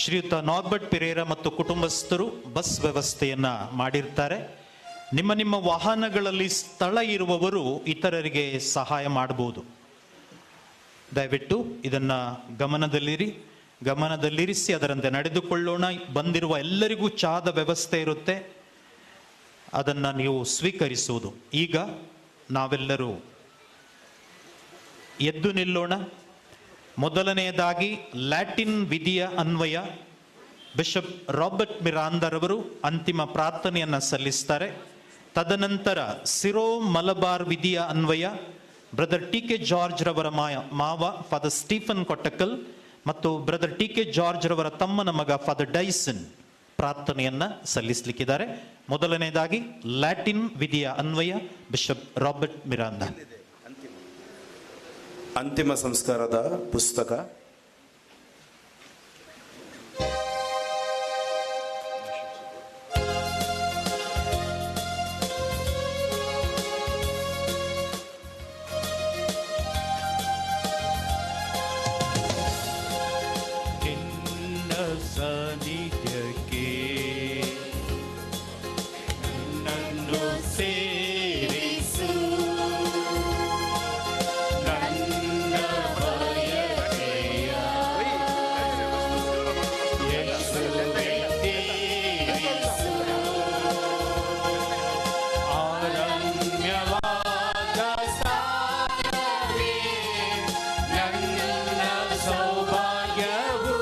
ಶ್ರೀಯುತ ನಾರ್ಬರ್ಟ್ ಪಿರೇರ ಮತ್ತು ಕುಟುಂಬಸ್ಥರು ಬಸ್ ವ್ಯವಸ್ಥೆಯನ್ನು ಮಾಡಿರ್ತಾರೆ. ನಿಮ್ಮ ನಿಮ್ಮ ವಾಹನಗಳಲ್ಲಿ ಸ್ಥಳ ಇರುವವರು ಇತರರಿಗೆ ಸಹಾಯ ಮಾಡಬಹುದು. ದಯವಿಟ್ಟು ಇದನ್ನು ಗಮನದಲ್ಲಿರಿಸಿ ಅದರಂತೆ ನಡೆದುಕೊಳ್ಳೋಣ. ಬಂದಿರುವ ಎಲ್ಲರಿಗೂ ಚಹಾದ ವ್ಯವಸ್ಥೆ ಇರುತ್ತೆ, ಅದನ್ನು ನೀವು ಸ್ವೀಕರಿಸುವುದು. ಈಗ ನಾವೆಲ್ಲರೂ ಎದ್ದು ನಿಲ್ಲೋಣ. ಮೊದಲನೆಯದಾಗಿ ಲ್ಯಾಟಿನ್ ವಿಧಿಯ ಅನ್ವಯ ಬಿಷಪ್ ರಾಬರ್ಟ್ ಮಿರಾಂದರವರು ಅಂತಿಮ ಪ್ರಾರ್ಥನೆಯನ್ನು ಸಲ್ಲಿಸ್ತಾರೆ. ತದನಂತರ ಸಿರೋ ಮಲಬಾರ್ ವಿಧಿಯ ಅನ್ವಯ ಬ್ರದರ್ TK ಜಾರ್ಜ್ ರವರ ಮಾವ ಫಾದರ್ ಸ್ಟೀಫನ್ ಕೊಟ್ಟಕಲ್ ಮತ್ತು ಬ್ರದರ್ TK ಜಾರ್ಜ್ ರವರ ತಮ್ಮನ ಮಗ ಫಾದರ್ ಡೈಸನ್ ಪ್ರಾರ್ಥನೆಯನ್ನ ಸಲ್ಲಿಸಲಿಕ್ಕಿದ್ದಾರೆ. ಮೊದಲನೇದಾಗಿ ಲ್ಯಾಟಿನ್ ವಿಧಿಯ ಅನ್ವಯ ಬಿಷಪ್ ರಾಬರ್ಟ್ ಮಿರಾಂದ. ಅಂತಿಮ ಸಂಸ್ಕಾರದ ಪುಸ್ತಕ. ಸಾನ್ನಿಧ್ಯಕ್ಕೆ ನನ್ನನ್ನು ಸೇರಿಸು, ನನ್ನ ಬಯಕೆಯ ಯೇಸುವೆ ತೀರಿಸು. ಆರಮ್ಯವಾದ ಸ್ಥಾನವೇ ನನ್ನ ಸೌಭಾಗ್ಯವು.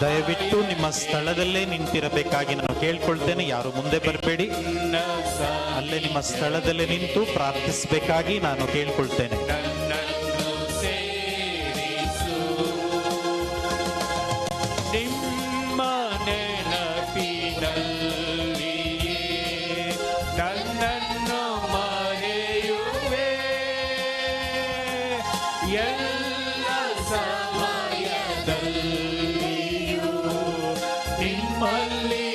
ದಯವಿಟ್ಟು ನಿಮ್ಮ ಸ್ಥಳದಲ್ಲೇ ನಿಂತಿರಬೇಕಾಗಿ ನಾನು ಕೇಳ್ಕೊಳ್ತೇನೆ. ಯಾರು ಮುಂದೆ ಬರಬೇಡಿ. ಅಲ್ಲೇ ನಿಮ್ಮ ಸ್ಥಳದಲ್ಲೇ ನಿಂತು ಪ್ರಾರ್ಥಿಸಬೇಕಾಗಿ ನಾನು ಕೇಳ್ಕೊಳ್ತೇನೆ. ನನ್ನನ್ನು ಸೇರಿಸು, ನಿಮ್ಮ ನೆನಪಿನಲ್ಲಿಯೇ ನನ್ನನ್ನು ಮರೆಯುವೆ. ಎಲ್ಲ ಸಮಯದಲ್ಲಿಯೂ ನಿಮ್ಮಲ್ಲಿ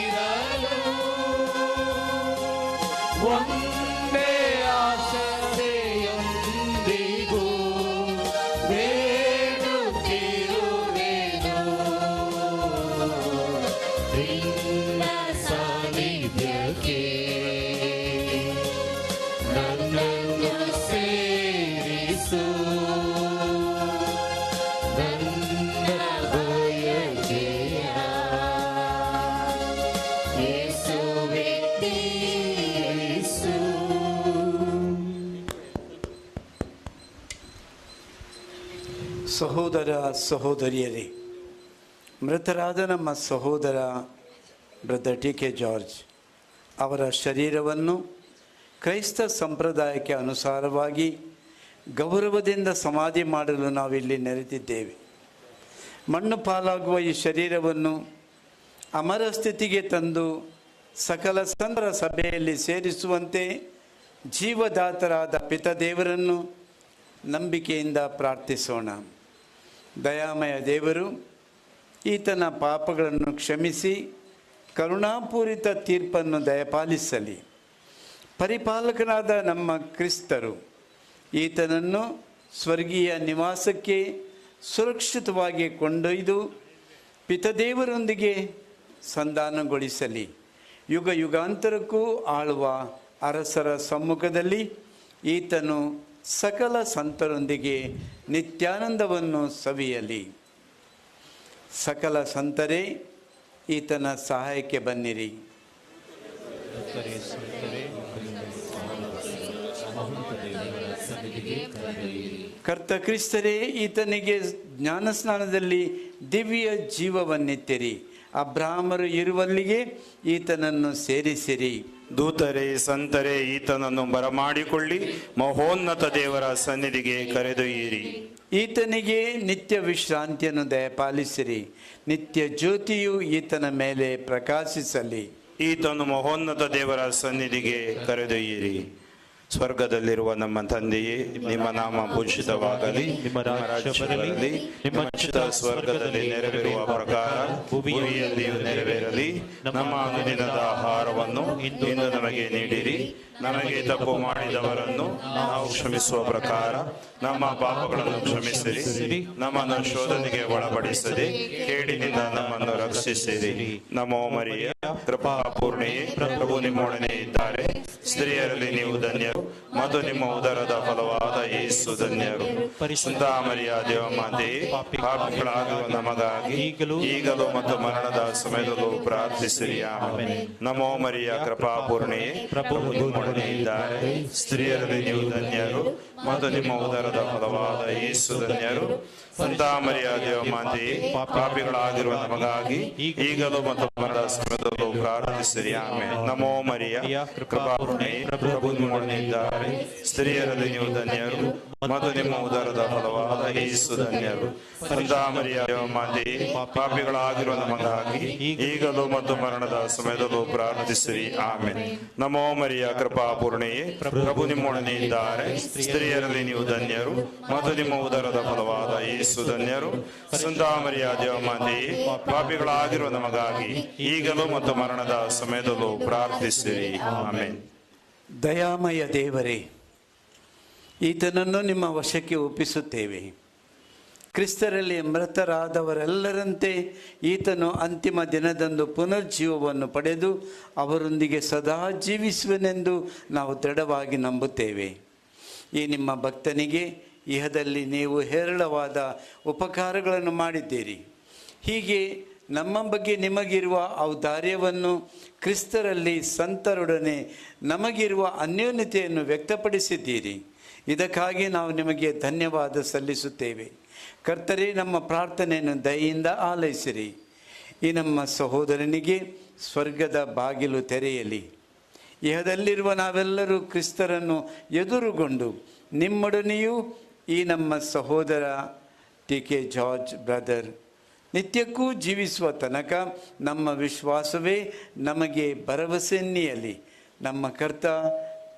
ಇರಲು ಒಂದೇ ಆಸರೆಯೊಂದಿಗೂ ಬೇಡುತ್ತಿರುವೆನು. ನಿನ್ನ ಸಾನ್ನಿಧ್ಯಕ್ಕೆ ನನ್ನನ್ನು ಸೇರಿಸು, ನನ್ನ ಬಯಕೆಯ ಯೇಸುವೆ ತೀರಿಸು. ಸಹೋದರ ಸಹೋದರಿಯರೇ, ಮೃತರಾದ ನಮ್ಮ ಸಹೋದರ ಬ್ರದರ್ TK ಜಾರ್ಜ್ ಅವರ ಶರೀರವನ್ನು ಕ್ರೈಸ್ತ ಸಂಪ್ರದಾಯಕ್ಕೆ ಅನುಸಾರವಾಗಿ ಗೌರವದಿಂದ ಸಮಾಧಿ ಮಾಡಲು ನಾವಿಲ್ಲಿ ನೆರೆದಿದ್ದೇವೆ. ಮಣ್ಣು ಪಾಲಾಗುವ ಈ ಶರೀರವನ್ನು ಅಮರ ಸ್ಥಿತಿಗೆ ತಂದು ಸಕಲ ಸಂತರ ಸಭೆಯಲ್ಲಿ ಸೇರಿಸುವಂತೆ ಜೀವದಾತರಾದ ಪಿತದೇವರನ್ನು ನಂಬಿಕೆಯಿಂದ ಪ್ರಾರ್ಥಿಸೋಣ. ದಯಾಮಯ ದೇವರು ಈತನ ಪಾಪಗಳನ್ನು ಕ್ಷಮಿಸಿ ಕರುಣಾಪೂರಿತ ತೀರ್ಪನ್ನು ದಯಪಾಲಿಸಲಿ. ಪರಿಪಾಲಕನಾದ ನಮ್ಮ ಕ್ರಿಸ್ತರು ಈತನನ್ನು ಸ್ವರ್ಗೀಯ ನಿವಾಸಕ್ಕೆ ಸುರಕ್ಷಿತವಾಗಿ ಕೊಂಡೊಯ್ದು ಪಿತದೇವರೊಂದಿಗೆ ಸಂಧಾನಗೊಳಿಸಲಿ. ಯುಗ ಯುಗಾಂತರಕ್ಕೂ ಆಳುವ ಅರಸರ ಸಮ್ಮುಖದಲ್ಲಿ ಈತನು ಸಕಲ ಸಂತರೊಂದಿಗೆ ನಿತ್ಯಾನಂದವನ್ನು ಸವಿಯಲಿ. ಸಕಲ ಸಂತರೇ ಈತನ ಸಹಾಯಕ್ಕೆ ಬನ್ನಿರಿ. ಕರ್ತ ಕ್ರಿಸ್ತರೇ ಈತನಿಗೆ ಜ್ಞಾನಸ್ನಾನದಲ್ಲಿ ದಿವ್ಯ ಜೀವವನ್ನಿತ್ತಿರಿ. ಅಬ್ರಾಹ್ಮರು ಇರುವಲ್ಲಿಗೆ ಈತನನ್ನು ಸೇರಿಸಿರಿ. ದೂತರೇ ಸಂತರೇ ಈತನನ್ನು ಬರಮಾಡಿಕೊಳ್ಳಿ, ಮಹೋನ್ನತ ದೇವರ ಸನ್ನಿಧಿಗೆ ಕರೆದೊಯ್ಯಿರಿ. ಈತನಿಗೆ ನಿತ್ಯ ವಿಶ್ರಾಂತಿಯನ್ನು ದಯಪಾಲಿಸಿರಿ. ನಿತ್ಯ ಜ್ಯೋತಿಯು ಈತನ ಮೇಲೆ ಪ್ರಕಾಶಿಸಲಿ. ಈತನು ಮಹೋನ್ನತ ದೇವರ ಸನ್ನಿಧಿಗೆ ಕರೆದೊಯ್ಯಿರಿ. ಸ್ವರ್ಗದಲ್ಲಿರುವ ನಮ್ಮ ತಂದೆಯೇ, ನಿಮ್ಮ ನಾಮ ಪೂಜಿತವಾಗಲಿ, ನಿಮ್ಮ ರಾಜ್ಯ ಬರಲಿ, ನಿಮ್ಮ ಚಿತ್ತ ಸ್ವರ್ಗದಲ್ಲಿ ನೆರವೇರುವ ಪ್ರಕಾರ ಭೂಮಿಯಲ್ಲಿಯೂ ನೆರವೇರಲಿ. ನಮ್ಮ ಅನುದಿನದ ಆಹಾರವನ್ನು ಇಂದು ನಮಗೆ ನೀಡಿರಿ. ನಮಗೆ ತಪ್ಪು ಮಾಡಿದವರನ್ನು ನಾವು ಕ್ಷಮಿಸುವ ಪ್ರಕಾರ ನಮ್ಮ ಪಾಪಗಳನ್ನು ಕ್ಷಮಿಸಿರಿ. ನಮ್ಮನ್ನು ಶೋಧನೆಗೆ ಒಳಪಡಿಸದೆ ಕೇಡಿನಿಂದ ನಮ್ಮನ್ನು ರಕ್ಷಿಸಿರಿ. ನಮೋ ಮರಿಯ, ಕೃಪಾಪೂರ್ಣೆಯೇ, ಪ್ರಭು ನಿಮ್ಮೊಡನೆ ಇದ್ದಾರೆ. ಸ್ತ್ರೀಯರಲ್ಲಿ ನೀವು ಧನ್ಯರು ಮತ್ತು ನಿಮ್ಮ ಉದರದ ಫಲವಾದ ಯೇಸು ಧನ್ಯರು. ಪರಿಶುದ್ಧ ಮರಿಯ ದೇವಮಾತೆಯೇ, ಪಾಪಿಗಳಾಗಿರುವ ನಮಗಾಗಿ ಈಗಲೂ ಮತ್ತು ಮರಣದ ಸಮಯದಲ್ಲೂ ಪ್ರಾರ್ಥಿಸಿರಿ. ಆಮೆನ್. ನಮೋ ಮರಿಯ, ಕೃಪಾಪೂರ್ಣೆಯೇ, ಪ್ರಭು ನಿಮ್ಮೊಡನೆ ಇದ್ದಾರೆ. ಸ್ತ್ರೀಯರಲ್ಲಿ ನೀವು ಧನ್ಯರು ಮತ್ತು ನಿಮ್ಮ ಉದರದ ಫಲವಾದ ಯೇಸು ಧನ್ಯರು. ಸಂತ ಮರಿಯ ದೇವಮಾತೆಯೇ, ಪಾಪಿಗಳಾಗಿರುವ ನಮಗಾಗಿ ಈಗಲೂ ಮತ್ತು ಮರಣದ ಸಮಯದಲ್ಲೂ ಪ್ರಾರ್ಥಿಸಿರಿ. ಆಮೆನ್. ನಮೋ ಮರಿಯ, ಕೃಪಾಪೂರ್ಣೆಯೇ, ಪ್ರಭು ನಿಮ್ಮೊಡನೆ ಇದ್ದಾರೆ. ಸ್ತ್ರೀಯರಲ್ಲಿ ನೀವು ಧನ್ಯರು ಮತ್ತು ನಿಮ್ಮ ಉದರದ ಫಲವಾದ ಯೇಸು ಧನ್ಯರು. ಸಂತ ಮರಿಯ ದೇವಮಾತೆಯೇ, ಪಾಪಿಗಳಾಗಿರುವ ನಮಗಾಗಿ ಈಗಲೂ ಮತ್ತು ಮರಣದ ಸಮಯದಲ್ಲೂ ಪ್ರಾರ್ಥಿಸಿರಿ. ಆಮೆನ್. ನಮೋ ಮರಿಯ, ಕೃಪಾಪೂರ್ಣೆಯೇ, ಪ್ರಭು ನಿಮ್ಮೊಡನೆ ಇದ್ದಾರೆ. ಸ್ತ್ರೀಯರಲ್ಲಿ ನೀವು ಧನ್ಯರು ಮತ್ತು ನಿಮ್ಮ ಉದರದ ಫಲವಾದ ಯೇಸು ಧನ್ಯರು. ಸಂತ ಮರಿಯ ದೇವಮಾತೆಯೇ, ಪಾಪಿಗಳಾಗಿರುವ ನಮಗಾಗಿ ಈಗಲೂ ಮತ್ತು ಮರಣದ ಸಮಯದಲ್ಲೂ ಪ್ರಾರ್ಥಿಸಿರಿ. ಆಮೆನ್. ದಯಾಮಯ ದೇವರೇ, ಈತನನ್ನು ನಿಮ್ಮ ವಶಕ್ಕೆ ಒಪ್ಪಿಸುತ್ತೇವೆ. ಕ್ರಿಸ್ತರಲ್ಲಿ ಮೃತರಾದವರೆಲ್ಲರಂತೆ ಈತನು ಅಂತಿಮ ದಿನದಂದು ಪುನರ್ಜೀವವನ್ನು ಪಡೆದು ಅವರೊಂದಿಗೆ ಸದಾ ಜೀವಿಸುವನೆಂದು ನಾವು ದೃಢವಾಗಿ ನಂಬುತ್ತೇವೆ. ಈ ನಿಮ್ಮ ಭಕ್ತನಿಗೆ ಇಹದಲ್ಲಿ ನೀವು ಹೇರಳವಾದ ಉಪಕಾರಗಳನ್ನು ಮಾಡಿದ್ದೀರಿ. ಹೀಗೆ ನಮ್ಮ ಬಗ್ಗೆ ನಿಮಗಿರುವ ಔದಾರ್ಯವನ್ನು, ಕ್ರಿಸ್ತರಲ್ಲಿ ಸಂತರೊಡನೆ ನಮಗಿರುವ ಅನ್ಯೋನ್ಯತೆಯನ್ನು ವ್ಯಕ್ತಪಡಿಸಿದ್ದೀರಿ. ಇದಕ್ಕಾಗಿ ನಾವು ನಿಮಗೆ ಧನ್ಯವಾದ ಸಲ್ಲಿಸುತ್ತೇವೆ. ಕರ್ತರೇ, ನಮ್ಮ ಪ್ರಾರ್ಥನೆಯನ್ನು ದಯೆಯಿಂದ ಆಲೈಸಿರಿ. ಈ ನಮ್ಮ ಸಹೋದರನಿಗೆ ಸ್ವರ್ಗದ ಬಾಗಿಲು ತೆರೆಯಲಿ. ಇಹದಲ್ಲಿರುವ ನಾವೆಲ್ಲರೂ ಕ್ರಿಸ್ತರನ್ನು ಎದುರುಗೊಂಡು ನಿಮ್ಮೊಡನೆಯೂ ಈ ನಮ್ಮ ಸಹೋದರ ಟಿ.ಕೆ. ಜಾರ್ಜ್ ಬ್ರದರ್ ನಿತ್ಯಕ್ಕೂ ಜೀವಿಸುವ ತನಕ ನಮ್ಮ ವಿಶ್ವಾಸವೇ ನಮಗೆ ಭರವಸೆನ್ನಿಯಲಿ. ನಮ್ಮ ಕರ್ತ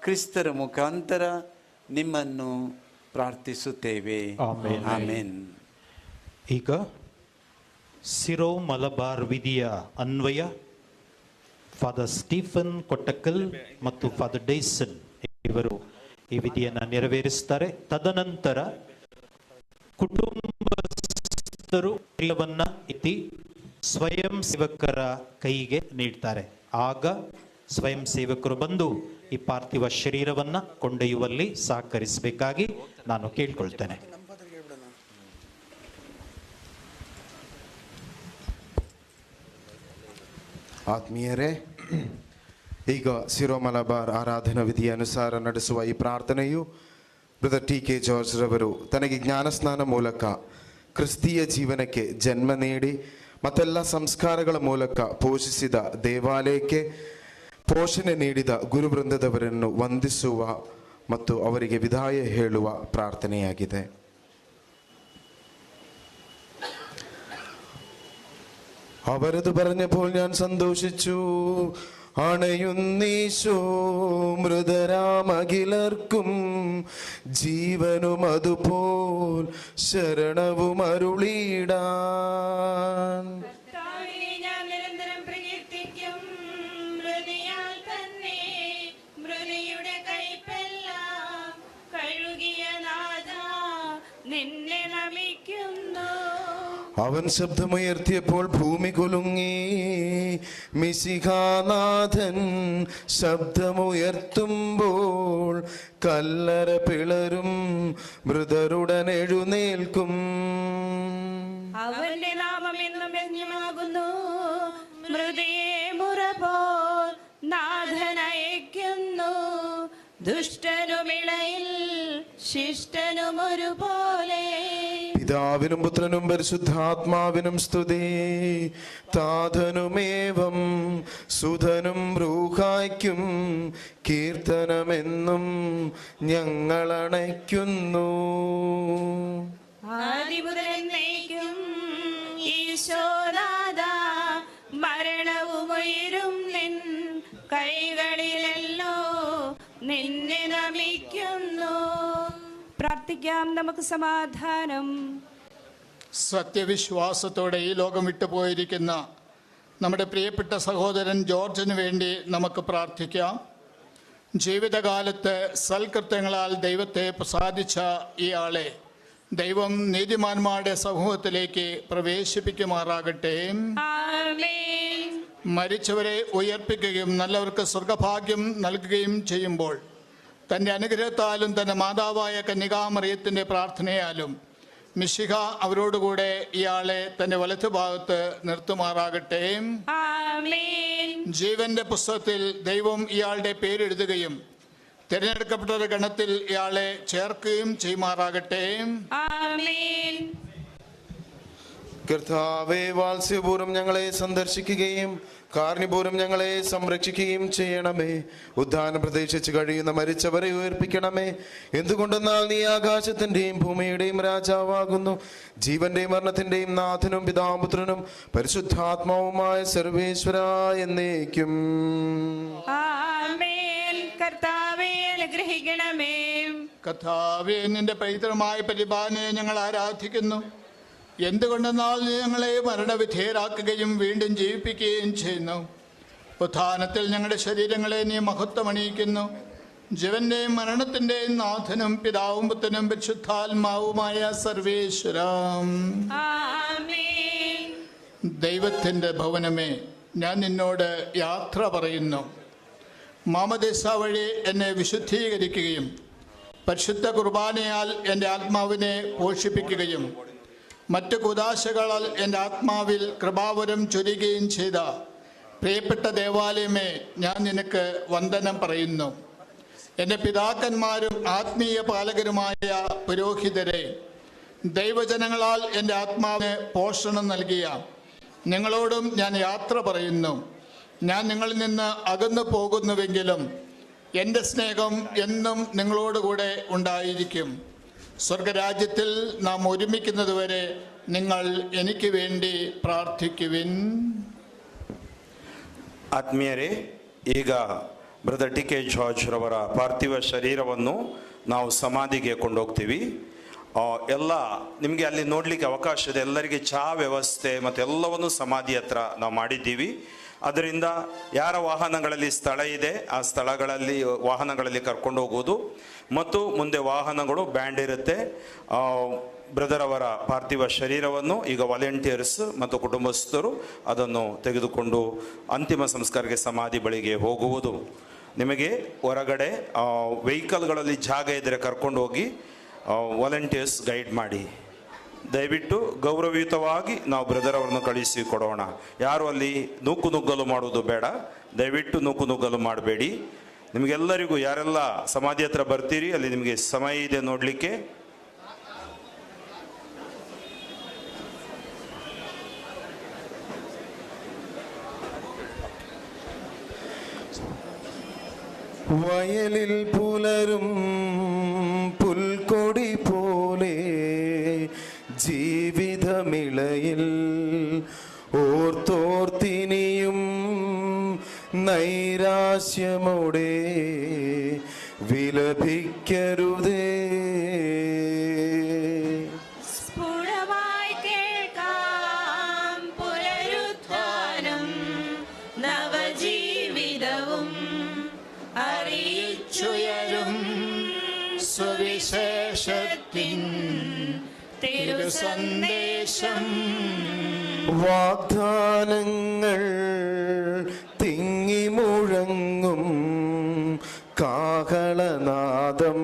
ಕ್ರಿಸ್ತರ ಮುಖಾಂತರ ನಿಮ್ಮನ್ನು ಪ್ರಾರ್ಥಿಸುತ್ತೇವೆ. ಆಮೆನ್. ಈಗ ಸಿರೋ ಮಲಬಾರ್ ವಿಧಿಯ ಅನ್ವಯ ಫಾದರ್ ಸ್ಟೀಫನ್ ಕೊಟ್ಟಕಲ್ ಮತ್ತು ಫಾದರ್ ಡೈಸನ್ ಇವರು ಈ ವಿಧಿಯನ್ನು ನೆರವೇರಿಸ್ತಾರೆ. ತದನಂತರ ಕುಟುಂಬಸ್ಥರು ಕ್ರಿಯವನ್ನ ಎತ್ತಿ ಸ್ವಯಂ ಸೇವಕರ ಕೈಗೆ ನೀಡ್ತಾರೆ. ಆಗ ಸ್ವಯಂ ಸೇವಕರು ಬಂದು ಈ ಪಾರ್ಥಿವ ಶರೀರವನ್ನ ಕೊಂಡೊಯ್ಯುವಲ್ಲಿ ಸಹಕರಿಸಬೇಕಾಗಿ ನಾನು ಕೇಳ್ಕೊಳ್ತೇನೆ. ಆತ್ಮೀಯರೇ, ಈಗ ಸಿರೋ ಮಲಬಾರ್ ಆರಾಧನಾ ವಿಧಿಯ ಅನುಸಾರ ನಡೆಸುವ ಈ ಪ್ರಾರ್ಥನೆಯು ಬ್ರದರ್ ಟಿ.ಕೆ. ಜಾರ್ಜ್ ರವರು ತನಗೆ ಜ್ಞಾನಸ್ನಾನ ಮೂಲಕ ಕ್ರಿಸ್ತೀಯ ಜೀವನಕ್ಕೆ ಜನ್ಮ ನೀಡಿ ಮತ್ತೆಲ್ಲ ಸಂಸ್ಕಾರಗಳ ಮೂಲಕ ಪೋಷಿಸಿದ ದೇವಾಲಯಕ್ಕೆ ಪೋಷಣೆ ನೀಡಿದ ಗುರುವೃಂದದವರನ್ನು ವಂದಿಸುವ ಮತ್ತು ಅವರಿಗೆ ವಿದಾಯ ಹೇಳುವ ಪ್ರಾರ್ಥನೆಯಾಗಿದೆ. അവരത് പറഞ്ഞപ്പോൾ ഞാൻ സന്തോഷിച്ചു. അണയുന്നീശോ മൃതരാമഖിലർക്കും ജീവനും അതുപോൽ ശരണവും അരുളിടാൻ. അവൻ ശബ്ദമുയർത്തിയപ്പോൾ ഭൂമി കുലുങ്ങി. മിശിഹാനാഥൻ ശബ്ദമുയർത്തുമ്പോൾ കല്ലറ പിളരും, മൃതരുടൻ എഴുന്നേൽക്കും. അവന്റെ നാമം എന്നും യജ്ഞമാകുന്നു. മൃതിയെ മുറപോൽ നാഥൻ അയക്കുന്നു. ദുഷ്ടനുമിളയിൽ ശിഷ്ടനും ഒരുപോലെ. പിതാവിനും പുത്രനും പരിശുദ്ധാത്മാവിനും സ്തുതി. താതനുമേവം സുധനും റൂഹായ്ക്കും കീർത്തനമെന്നും ഞങ്ങളണയ്ക്കുന്നു. ആദിമുതലെന്നേക്കും ഈശോനാഥാ, മരണവും ഉയരും നിൻ കൈകളിലല്ലോ നിന്നെ നമിക്കുന്നു. പ്രാർത്ഥിക്കാം, നമുക്ക് സമാധാനം. സത്യവിശ്വാസത്തോടെ ഈ ലോകം വിട്ടുപോയിരിക്കുന്ന നമ്മുടെ പ്രിയപ്പെട്ട സഹോദരൻ ജോർജിന് വേണ്ടി നമുക്ക് പ്രാർത്ഥിക്കാം. ജീവിതകാലത്ത് സൽകൃത്യങ്ങളാൽ ദൈവത്തെ പ്രസാദിച്ച ഇയാളെ ദൈവം നീതിമാന്മാരുടെ സമൂഹത്തിലേക്ക് പ്രവേശിപ്പിക്കുമാറാകട്ടെ. മരിച്ചവരെ ഉയർപ്പിക്കുകയും നല്ലവർക്ക് സ്വർഗഭാഗ്യം നൽകുകയും ചെയ്യുമ്പോൾ തൻ്റെ അനുഗ്രഹത്താലും തൻ്റെ മാതാവായ കന്യകാമറിയത്തിൻ്റെ പ്രാർത്ഥനയാലും മിശിഹ അവരോടുകൂടെ ഇയാളെ തൻ്റെ വലതുഭാഗത്ത് നിർത്തുമാറാകട്ടെ. ജീവന്റെ പുസ്തകത്തിൽ ദൈവം ഇയാളുടെ പേരെഴുതുകയും തിരഞ്ഞെടുക്കപ്പെട്ട ഗണത്തിൽ ഇയാളെ ചേർക്കുകയും ചെയ്യുമാറാകട്ടെ. കർത്താവേ, വാത്സ്യപൂർവ്വം ഞങ്ങളെ സന്ദർശിക്കുകയും കാരുണ്യപൂർവ്വം ഞങ്ങളെ സംരക്ഷിക്കുകയും ചെയ്യണമേ. ഉദ്ധാനം പ്രതീക്ഷിച്ച് കഴിയുന്ന മരിച്ചവരെ ഉയർപ്പിക്കണമേ. എന്തുകൊണ്ടെന്നാൽ നീ ആകാശത്തിന്റെയും ഭൂമിയുടെയും രാജാവാകുന്നു. ജീവന്റെയും മരണത്തിന്റെയും നാഥനും പിതാപുത്രനും പരിശുദ്ധാത്മാവുമായ സർവേശ്വര എന്നേക്കും. കർത്താവേ, അനുഗ്രഹിക്കണമേ. കർത്താവേ, നിന്റെ പൈതൃകമായ പരിപാലനയെ ഞങ്ങൾ ആരാധിക്കുന്നു. എന്തുകൊണ്ടെന്നാൽ നീ ഞങ്ങളെ മരണവിധേയരാക്കുകയും വീണ്ടും ജീവിപ്പിക്കുകയും ചെയ്യുന്നു. ഉത്ഥാനത്തിൽ ഞങ്ങളുടെ ശരീരങ്ങളെ നീ മഹത്വമണിയിക്കുന്നു. ജീവന്റെയും മരണത്തിന്റെയും നാഥനും പിതാവും പുത്രനും പരിശുദ്ധാത്മാവുമായ സർവേശ്വരം. ദൈവത്തിൻ്റെ ഭവനമേ, ഞാൻ നിന്നോട് യാത്ര പറയുന്നു. മാമോദീസ വഴി എന്നെ വിശുദ്ധീകരിക്കുകയും പരിശുദ്ധ കുർബാനയാൽ എൻ്റെ ആത്മാവിനെ പോഷിപ്പിക്കുകയും മറ്റു കുദാശകളാൽ എൻ്റെ ആത്മാവിൽ കൃപാവരം ചൊരിയുകയും ചെയ്ത പ്രിയപ്പെട്ട ദേവാലയമേ, ഞാൻ നിനക്ക് വന്ദനം പറയുന്നു. എൻ്റെ പിതാക്കന്മാരും ആത്മീയ പാലകരുമായ പുരോഹിതരെ, ദൈവജനങ്ങളാൽ എൻ്റെ ആത്മാവിന് പോഷണം നൽകിയ നിങ്ങളോടും ഞാൻ യാത്ര പറയുന്നു. ഞാൻ നിങ്ങളിൽ നിന്ന് അകന്നു പോകുന്നുവെങ്കിലും എൻ്റെ സ്നേഹം എന്നും നിങ്ങളോടുകൂടെ ഉണ്ടായിരിക്കും. സ്വർഗരാജ്യത്തിൽ നാം ഒരുമിക്കുന്നതുവരെ നിങ്ങൾ എനിക്ക് വേണ്ടി ಪ್ರಾರ್ಥಿಸುವಿൻ. ಆತ್ಮೀಯರೇ, ಈಗ ಬ್ರದರ್ ಟಿ ಕೆ ಜಾರ್ಜ್ ರವರ ಪಾರ್ಥಿವ ಶರೀರವನ್ನು ನಾವು ಸಮಾಧಿಗೆ ಕೊಂಡೋಗ್ತೀವಿ. ಎಲ್ಲ ನಿಮಗೆ ಅಲ್ಲಿ ನೋಡಲಿಕ್ಕೆ ಅವಕಾಶ ಇದೆ. ಎಲ್ಲರಿಗೆ ಚಹಾ ವ್ಯವಸ್ಥೆ ಮತ್ತು ಎಲ್ಲವನ್ನು ಸಮಾಧಿ ಹತ್ರ ನಾವು ಮಾಡಿದ್ದೀವಿ. ಅದರಿಂದ ಯಾರ ವಾಹನಗಳಲ್ಲಿ ಸ್ಥಳ ಇದೆ ಆ ಸ್ಥಳಗಳಲ್ಲಿ ವಾಹನಗಳಲ್ಲಿ ಕರ್ಕೊಂಡು ಹೋಗೋದು ಮತ್ತು ಮುಂದೆ ವಾಹನಗಳು ಬ್ಯಾಂಡ್ ಇರುತ್ತೆ. ಬ್ರದರ್ ಅವರ ಪಾರ್ಥಿವ ಶರೀರವನ್ನು ಈಗ ವಾಲಂಟಿಯರ್ಸ್ ಮತ್ತು ಕುಟುಂಬಸ್ಥರು ಅದನ್ನು ತೆಗೆದುಕೊಂಡು ಅಂತಿಮ ಸಂಸ್ಕಾರಕ್ಕೆ ಸಮಾಧಿ ಬಳಿಗೆ ಹೋಗುವುದು. ನಿಮಗೆ ಹೊರಗಡೆ ವೆಹಿಕಲ್ಗಳಲ್ಲಿ ಜಾಗ ಇದ್ದರೆ ಕರ್ಕೊಂಡು ಹೋಗಿ ವಾಲಂಟಿಯರ್ಸ್ ಗೈಡ್ ಮಾಡಿ. ದಯವಿಟ್ಟು ಗೌರವಯುತವಾಗಿ ನಾವು ಬ್ರದರ್ ಅವರನ್ನು ಕಳಿಸಿ ಕೊಡೋಣ. ಯಾರು ಅಲ್ಲಿ ನೂಕುನುಗ್ಗಲು ಮಾಡುವುದು ಬೇಡ. ದಯವಿಟ್ಟು ನೂಕುನುಗ್ಗಲು ಮಾಡಬೇಡಿ. ನಿಮಗೆಲ್ಲರಿಗೂ ಯಾರೆಲ್ಲ ಸಮಾಧಿ ಹತ್ರ ಬರ್ತೀರಿ ಅಲ್ಲಿ ನಿಮಗೆ ಸಮಯ ಇದೆ ನೋಡಲಿಕ್ಕೆ. വയലിൽ പുലരും പുൽക്കൊടി പോലെ ജീവിതമിളയിൽ ഓർത്തോർത്തിനിയും നൈരാശ്യമോടെ വിലപിക്കരുതേ. സ്ഫുടമായി കേൾക്കാം പുനരുത്ഥാനം, നവജീവിതവും അറിയിച്ചുയരും സുവിശേഷത്തിൻ തിരുസന്ദേശം. വാഗ്ദാനങ്ങൾ തിങ്ങി മുഴങ്ങും കാഹളനാദം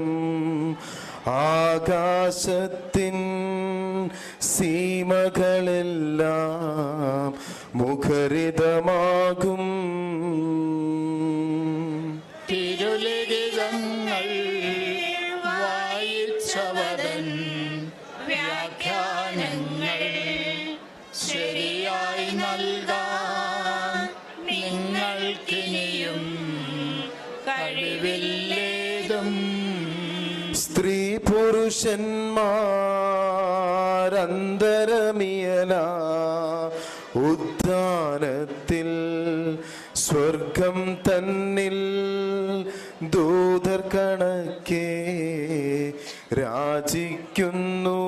ആകാശത്തിൻ സീമകളെല്ലാം മുഖരിതമാകും. തിരുലിഖിതങ്ങൾ വായിച്ചവതൻ വ്യാഖ്യാനങ്ങൾ ശരിയായി നൽകാൻ നിങ്ങൾക്കിനിയും കഴിവില്ലേതും. സ്ത്രീ പുരുഷന്മാരന്തരമിയല ഉദ്യാനത്തിൽ സ്വർഗം തന്നിൽ ദൂതർ കണക്കെ രാജിക്കുന്നു.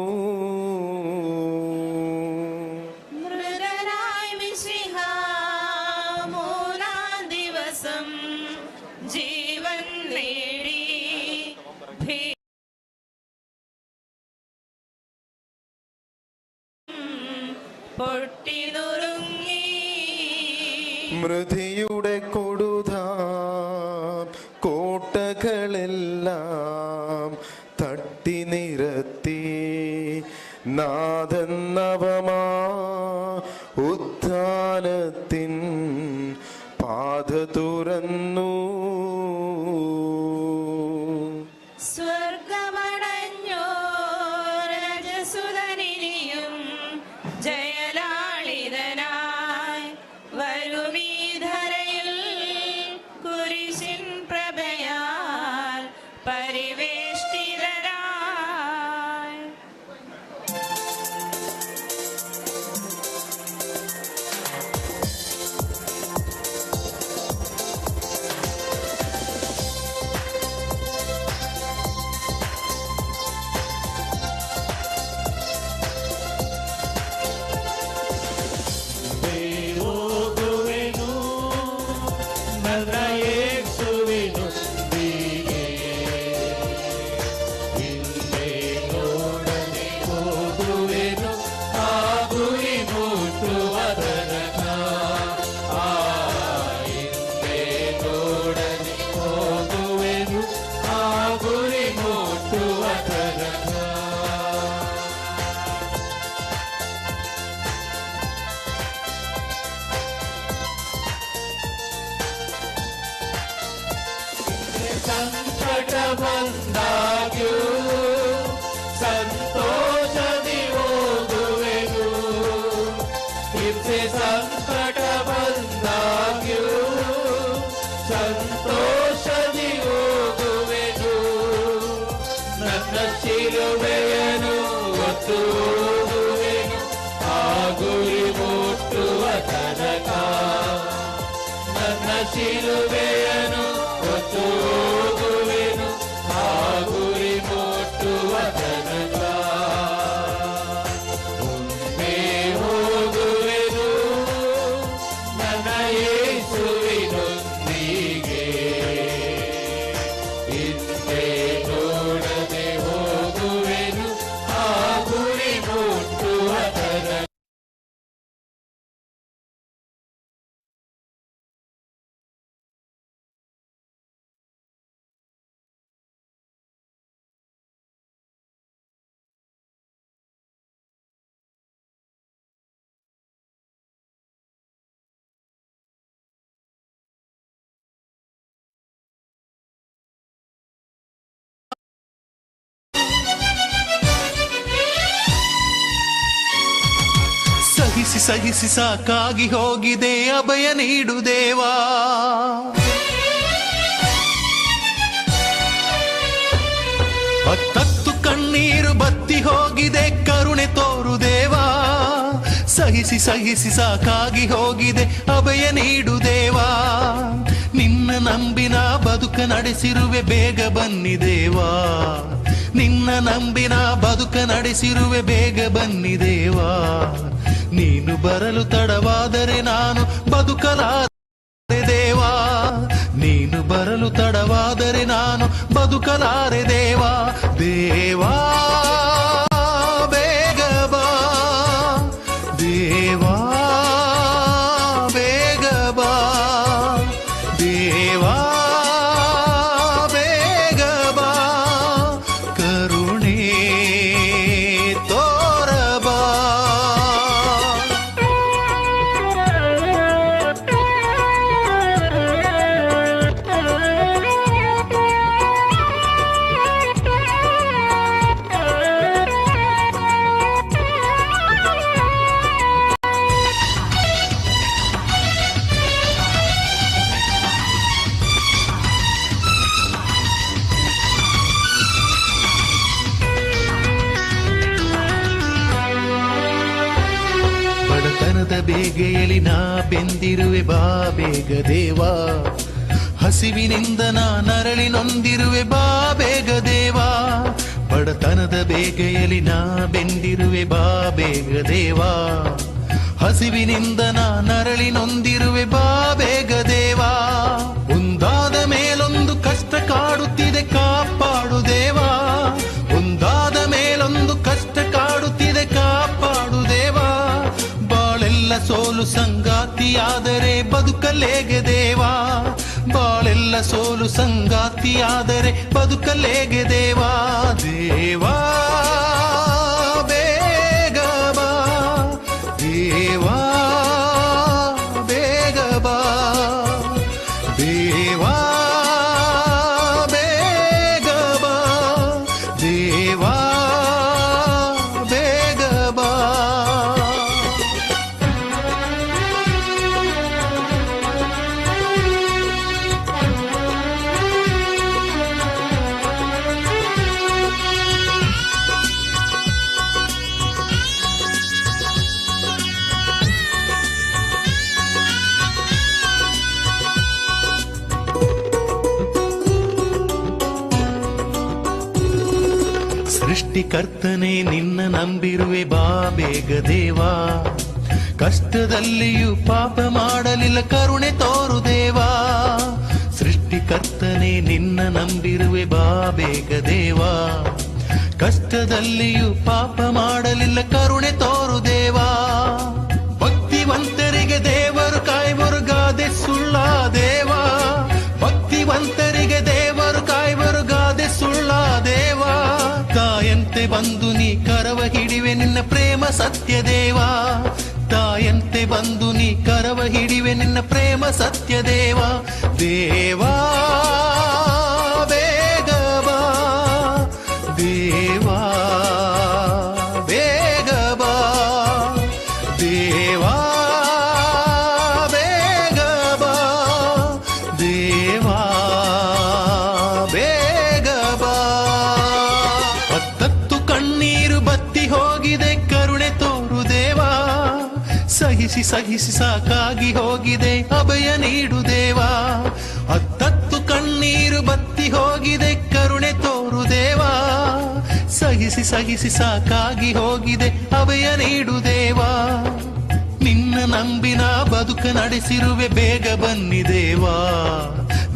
മൃതനായി മിശിഹ മൂന്നാം ദിവസം ജീവൻ നേടി പൊട്ടിനുറുങ്ങി. മൃതിയുടെ കൊടുതാം കോട്ടകളെല്ലാം തട്ടി നിരത്തി നാഥൻ നവമാ ഉദ്ധാനത്തിൻ പാത തുറന്നു. സ്വർഗമടഞ്ഞോ രജസുതനിനിയും ജയലാളിതനായി വരുമീ ധരയിൽ കുരിശിൻ പ്രഭയാൽ പരിവേഷ്ടിതരായി. ಸಂಕಟ ಬಂದಾಗ್ಯೂ ಸಂತೋಷದಿ ಹೋಗುವೆನು. ಹಿಂಸೆ ಸಂಕಟ ಬಂದಾಗ್ಯೂ ಸಂತೋಷದಿ ಹೋಗುವೆನು. ನನ್ನ ಶಿಲುಬೆಯನ್ನು ಹೊತ್ತು ಹೋಗುವೆನು ಆ ಗುರಿ ಮುಟ್ಟುವ ತನಕ. ನನ್ನ ಶಿಲುಬೆಯನ್ನು ಹೊತ್ತು ಹೋಗುವೆನು ಆ ಗುರಿ ಮುಟ್ಟುವ ತನಕ. ಒಮ್ಮೆ ಹೋಗುವೆನು ನನ್ನ ಯೇಸುವಿನೊಂದಿಗೆ. ಹಿಂದೆ ನೋಡದೆ ಹೋಗುವೆನು ಆ ಗುರಿ ಮುಟ್ಟುವ ತನಕ. ಸಹಿಸಿ ಸಹಿಸಿ ಸಾಕಾಗಿ ಹೋಗಿದೆ, ಅಭಯ ನೀಡು ದೇವಾ. ಹತ್ತತ್ತು ಕಣ್ಣೀರು ಬತ್ತಿ ಹೋಗಿದೆ, ಕರುಣೆ ತೋರು ದೇವಾ. ಸಹಿಸಿ ಸಹಿಸಿ ಸಾಕಾಗಿ ಹೋಗಿದೆ, ಅಭಯ ನೀಡು ದೇವಾ. ನಿನ್ನ ನಂಬಿನ ಬದುಕ ನಡೆಸಿರುವೆ, ಬೇಗ ಬನ್ನಿ ದೇವಾ. ನಿನ್ನ ನಂಬಿನ ಬದುಕ ನಡೆಸಿರುವೆ, ಬೇಗ ಬನ್ನಿ ದೇವಾ. ನೀನು ಬರಲು ತಡವಾದರೆ ನಾನು ಬದುಕಲಾರೆ ದೇವಾ. ನೀನು ಬರಲು ತಡವಾದರೆ ನಾನು ಬದುಕಲಾರೆ ದೇವಾ. ದೇವಾ ಬೇಗ ಬಾ, ದೇವಾ ಬೇಗ ಬಾ, ದೇವಾ ಬೇಗ ಬಾ, ಕರುಣೆ ತೋರಬಾ. ಬಡತನದ ಬೇಗೆಯಲ್ಲಿ ನಾ ಬೆಂದಿರುವೆ, ಬಾ ಬೇಗ ದೇವಾ. ಹಸಿವಿನಿಂದ ನಾ ನರಳಿ ನೊಂದಿರುವೆ, ಬಾ ಬೇಗ ದೇವಾ. ಬಡತನದ ಬೇಗೆಯಲ್ಲಿ ನಾ ಬೆಂದಿರುವೆ, ಬಾ ಬೇಗ ದೇವಾ. ಹಸಿವಿನಿಂದ ನಾ ನರಳಿ ನೊಂದಿರುವೆ, ಬಾ ಬೇಗ ದೇವಾ. ಒಂದಾದ ಮೇಲೊಂದು ಕಷ್ಟ ಕಾಡುತ್ತಿದೆ, ಕಾಪಾಡು ದೇವಾ. ಒಂದಾದ ಮೇಲೊಂದು ಕಷ್ಟ ಕಾಡುತ್ತಿದೆ, ಕಾಪಾಡು ದೇವಾ. ಬಾಳೆಲ್ಲ ಸೋಲು ಸಂಗಾತಿಯಾದರೆ ಬದುಕಲೇಗೆ ದೇವಾ. ಬಾಳೆಲ್ಲ ಸೋಲು ಸಂಗಾತಿಯಾದರೆ ಬದುಕಲೇಗೆ ದೇವಾ. ದೇವಾ ಬೇಗ ಬಾ, ದೇವಾ ಬೇಗ ಬಾ, ದೇವಾ ಬೇಗ ಬಾ, ದೇವಾ ಬೇಗ ಬಾ. ಸೃಷ್ಟಿಕರ್ತನೆ ನಿನ್ನ ನಂಬಿರುವೆ, ಬಾ ಬೇಗ ದೇವಾ. ಕಷ್ಟದಲ್ಲಿಯೂ ಪಾಪ ಮಾಡಲಿಲ್ಲ, ಕರುಣೆ ತೋರು ದೇವಾ. ಸೃಷ್ಟಿಕರ್ತನೆ ನಿನ್ನ ನಂಬಿರುವೆ, ಬಾ ಬೇಗ ದೇವಾ. ಕಷ್ಟದಲ್ಲಿಯೂ ಪಾಪ ಮಾಡಲಿಲ್ಲ, ಕರುಣೆ ತೋರು ದೇವಾ. ಭಕ್ತಿವಂತರಿಗೆ ದೇವರು ಕಾಯುವರು, ಗಾದೆ ಸುಳ್ಳ ದೇವಾ. ಭಕ್ತಿವಂತರಿಗೆ ದೇವರು ಕಾಯುವರು, ಗಾದೆ ಸುಳ್ಳ ದೇವಾ. ತಾಯಂತೆ ಬಂದು ನೀ ಕರವ ಹಿಡಿವೆ, ನಿನ್ನ ಪ್ರೇಮ ಸತ್ಯ ದೇವಾ. ತಾಯಂತೆ ಬಂದು ನೀ ಕರವ ಹಿಡಿವೆ, ನಿನ್ನ ಪ್ರೇಮ ಸತ್ಯ ದೇವಾ. ದೇವಾ ಬೇಗ ಬಾ, ದೇವಾ ಬೇಗ ಬಾ, ದೇವಾ ಬೇಗ ಬಾ, ದೇವಾ ಬೇಗ ಬಾ. ಹತ್ತತ್ತು ಕಣ್ಣೀರು ಬತ್ತಿ ಹೋಗಿದೆ, ಕರುಣೆ ತೋರು ದೇವಾ. ಸಹಿಸಿ ಸಹಿಸಿ ಸಾಕಾಗಿ ಹೋಗಿದೆ, ಅಭಯ ನೀಡು ದೇವಾ. ಹತ್ತತ್ತು ಕಣ್ಣೀರು ಬತ್ತಿ ಹೋಗಿದೆ, ಕರುಣೆ ತೋರು ದೇವಾ. ಸಹಿಸಿ ಸಹಿಸಿ ಸಾಕಾಗಿ ಹೋಗಿದೆ, ಅಭಯ ನೀಡು ದೇವಾ. ನಿನ್ನ ನಂಬಿನ ಬದುಕ ನಡೆಸಿರುವೆ, ಬೇಗ ಬನ್ನಿ ದೇವಾ.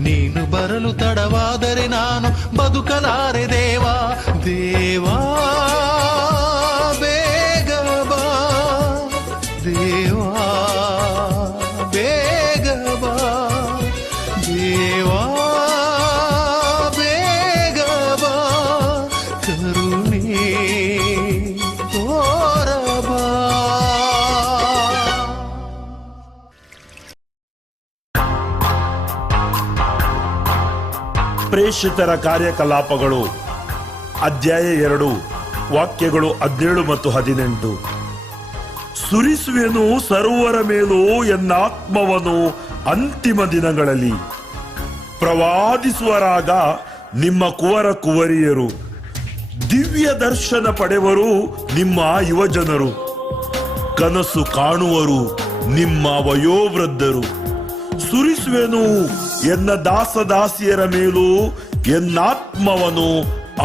ನೀನು ಬರಲು ತಡವಾದರೆ ನಾನು ಬದುಕಲಾರೆ ದೇವಾ. ದೇವಾ ಬೇಗ ಬಾ, ದೇವಾ ಬೇಗ ಬಾ, ದೇವಾ ಬೇಗ ಬಾ, ಕರುಣೆ ತೋರಬಾ. ಪ್ರೇಷಿತರ ಕಾರ್ಯಕಲಾಪಗಳು ಅಧ್ಯಾಯ 2 ವಾಕ್ಯಗಳು 17 ಮತ್ತು 18. ಸುರಿಸುವೆನು ಸರ್ವರ ಮೇಲೂ ಎನ್ನಾತ್ಮವನು ಅಂತಿಮ ದಿನಗಳಲ್ಲಿ. ಪ್ರವಾದಿಸುವರಾಗ ನಿಮ್ಮ ಕುವರ ಕುವರಿಯರು ದಿವ್ಯ ದರ್ಶನ ಪಡೆವರು ನಿಮ್ಮ ಯುವಜನರು, ಕನಸು ಕಾಣುವರು ನಿಮ್ಮ ವಯೋವೃದ್ಧರು. ಸುರಿಸುವೆನು ಎನ್ನ ದಾಸದಾಸಿಯರ ಮೇಲೂ ಎನ್ನಾತ್ಮವನು,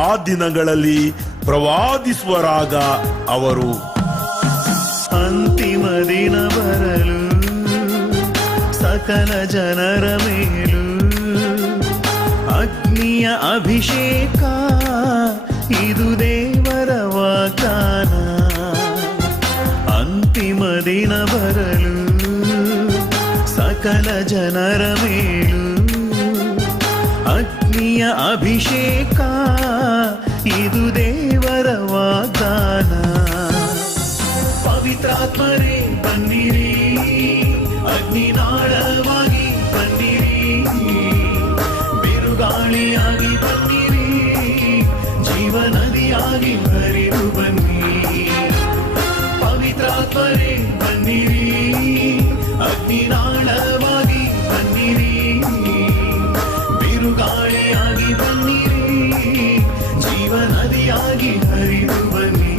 ಆ ದಿನಗಳಲ್ಲಿ ಪ್ರವಾದಿಸುವರಾಗ ಅವರು. ಅಂತಿಮ ದಿನ ಬರಲು ಸಕಲ ಜನರ ಮೇಲೂ ಅಗ್ನಿಯ ಅಭಿಷೇಕ, ಇದು ದೇವರ ವಾಗ್ದಾನ. ಅಂತಿಮ ದಿನ ಬರಲು ಸಕಲ ಜನರ ಮೇಲೂ ಅಗ್ನಿಯ ಅಭಿಷೇಕ, ಇದು ದೇವರ ವಾಗ್ದಾನ. ಪವಿತ್ರಾತ್ಮರೇ ಬನ್ನಿರಿ, ಅಗ್ನಿನಾಳವಾಗಿ ಬನ್ನಿರಿ, ಬಿರುಗಾಳಿಯಾಗಿ ಬನ್ನಿರಿ, ಜೀವನದಿಯಾಗಿ ಹರಿದು ಬನ್ನಿ. ಪವಿತ್ರಾತ್ಮರೇ ಬನ್ನಿರಿ, ಅಗ್ನಿನಾಳವಾಗಿ ಬನ್ನಿರಿ, ಬಿರುಗಾಳಿಯಾಗಿ ಬನ್ನಿರಿ, ಜೀವನದಿಯಾಗಿ ಹರಿದು ಬನ್ನಿ.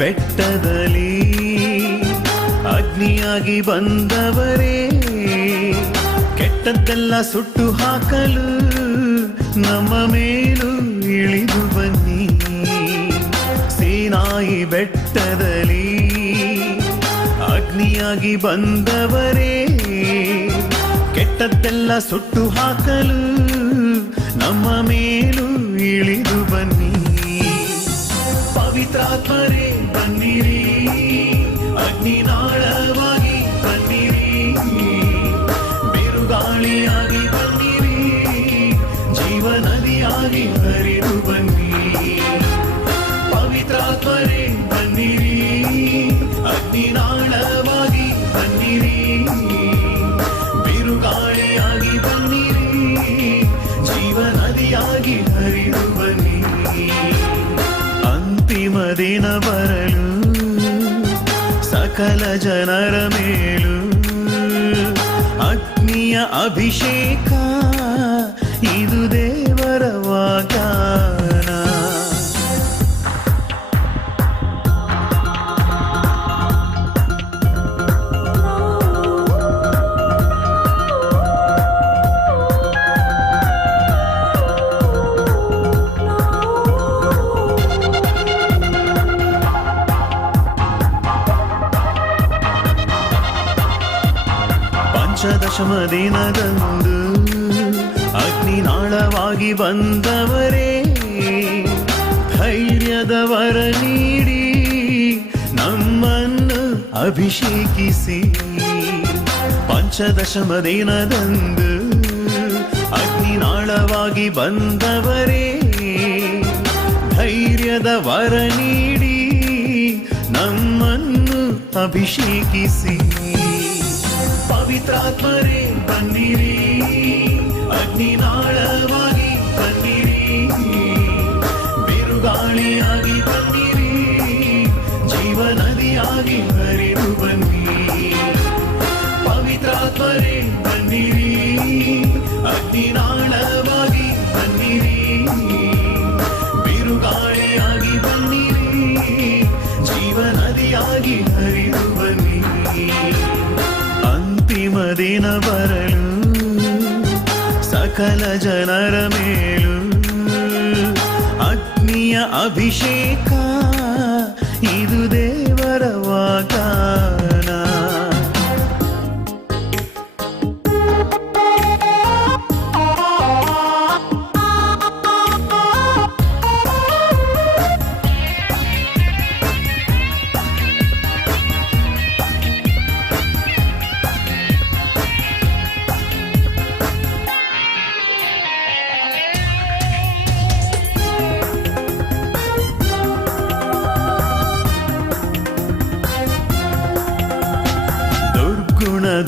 ಬೆಟ್ಟದಲ್ಲಿ ಅಗ್ನಿಯಾಗಿ ಬಂದವರೇ, ಕೆಟ್ಟದ್ದೆಲ್ಲ ಸುಟ್ಟು ಹಾಕಲು ನಮ್ಮ ಮೇಲೂ ಇಳಿದು ಬನ್ನಿ. ಸೀನಾಯಿ ಬೆಟ್ಟದಲ್ಲಿ ಅಗ್ನಿಯಾಗಿ ಬಂದವರೇ, ಕೆಟ್ಟದ್ದೆಲ್ಲ ಸುಟ್ಟು ಹಾಕಲು ನಮ್ಮ ಮೇಲೂ ಇಳಿದು ಬನ್ನಿ. ಪವಿತ್ರಾತ್ಮರೇ ಬನ್ನಿರಿ, ಅಗ್ನಿನಾಳವಾಗಿ ಬನ್ನಿರಿ, ಬಿರುಗಾಳಿಯಾಗಿ ಬನ್ನಿರಿ, ಜೀವನದಿಯಾಗಿ ಹರಿದು ಬನ್ನಿ. ಪವಿತ್ರಾತ್ಮರೇ ಬನ್ನಿರಿ, ಅಗ್ನಿನಾಳವಾಗಿ ಬನ್ನಿರಿ, ಬಿರುಗಾಳಿಯಾಗಿ ಬನ್ನಿರಿ, ಜೀವನದಿಯಾಗಿ ಹರಿದು ಬನ್ನಿ. ಅಂತಿಮ ದಿನ ಬರಲು ಸಕಲ ಜನರ ಮೇಲೂ ಅಗ್ನಿಯ ಅಭಿಷೇಕ, ಇದು ದೇವರ ವಾಗ್ದಾನ. ಪಂಚದಶಮ ದಿನದಂದು ಅಗ್ನಿನಾಳವಾಗಿ ಬಂದವರೇ, ಧೈರ್ಯದ ವರ ನೀಡಿ ನಮ್ಮನ್ನು ಅಭಿಷೇಕಿಸಿ. ಪಂಚದಶಮ ದಿನದಂದು ಅಗ್ನಿನಾಳವಾಗಿ ಬಂದವರೇ, ಧೈರ್ಯದ ವರ ನೀಡಿ ನಮ್ಮನ್ನು ಅಭಿಷೇಕಿಸಿ. ಪವಿತ್ರಾತ್ಮರೇ ಬನ್ನಿರಿ, ಅಗ್ನಿನಾಳವಾಗಿ ಬನ್ನಿರಿ, ಬಿರುಗಾಳಿಯಾಗಿ ಬನ್ನಿರಿ, ಜೀವನದಿಯಾಗಿ ಹರಿದು ಬನ್ನಿ. ಪವಿತ್ರಾತ್ಮರೇ ಬನ್ನಿರಿ, ಅಗ್ನಿನಾಳವಾಗಿ ಬನ್ನಿರಿ, ಬಿರುಗಾಳಿಯಾಗಿ ಬನ್ನಿರಿ, ಜೀವನದಿಯಾಗಿ ಹರಿದು ಬನ್ನಿ. ಅಂತಿಮ ದಿನ ಬರಲು ಸಕಲ ಜನರ ಮೇಲೂ ಅಗ್ನಿಯ ಅಭಿಷೇಕ, ಇದು ದೇವರ ವಾಗ್ದಾನ.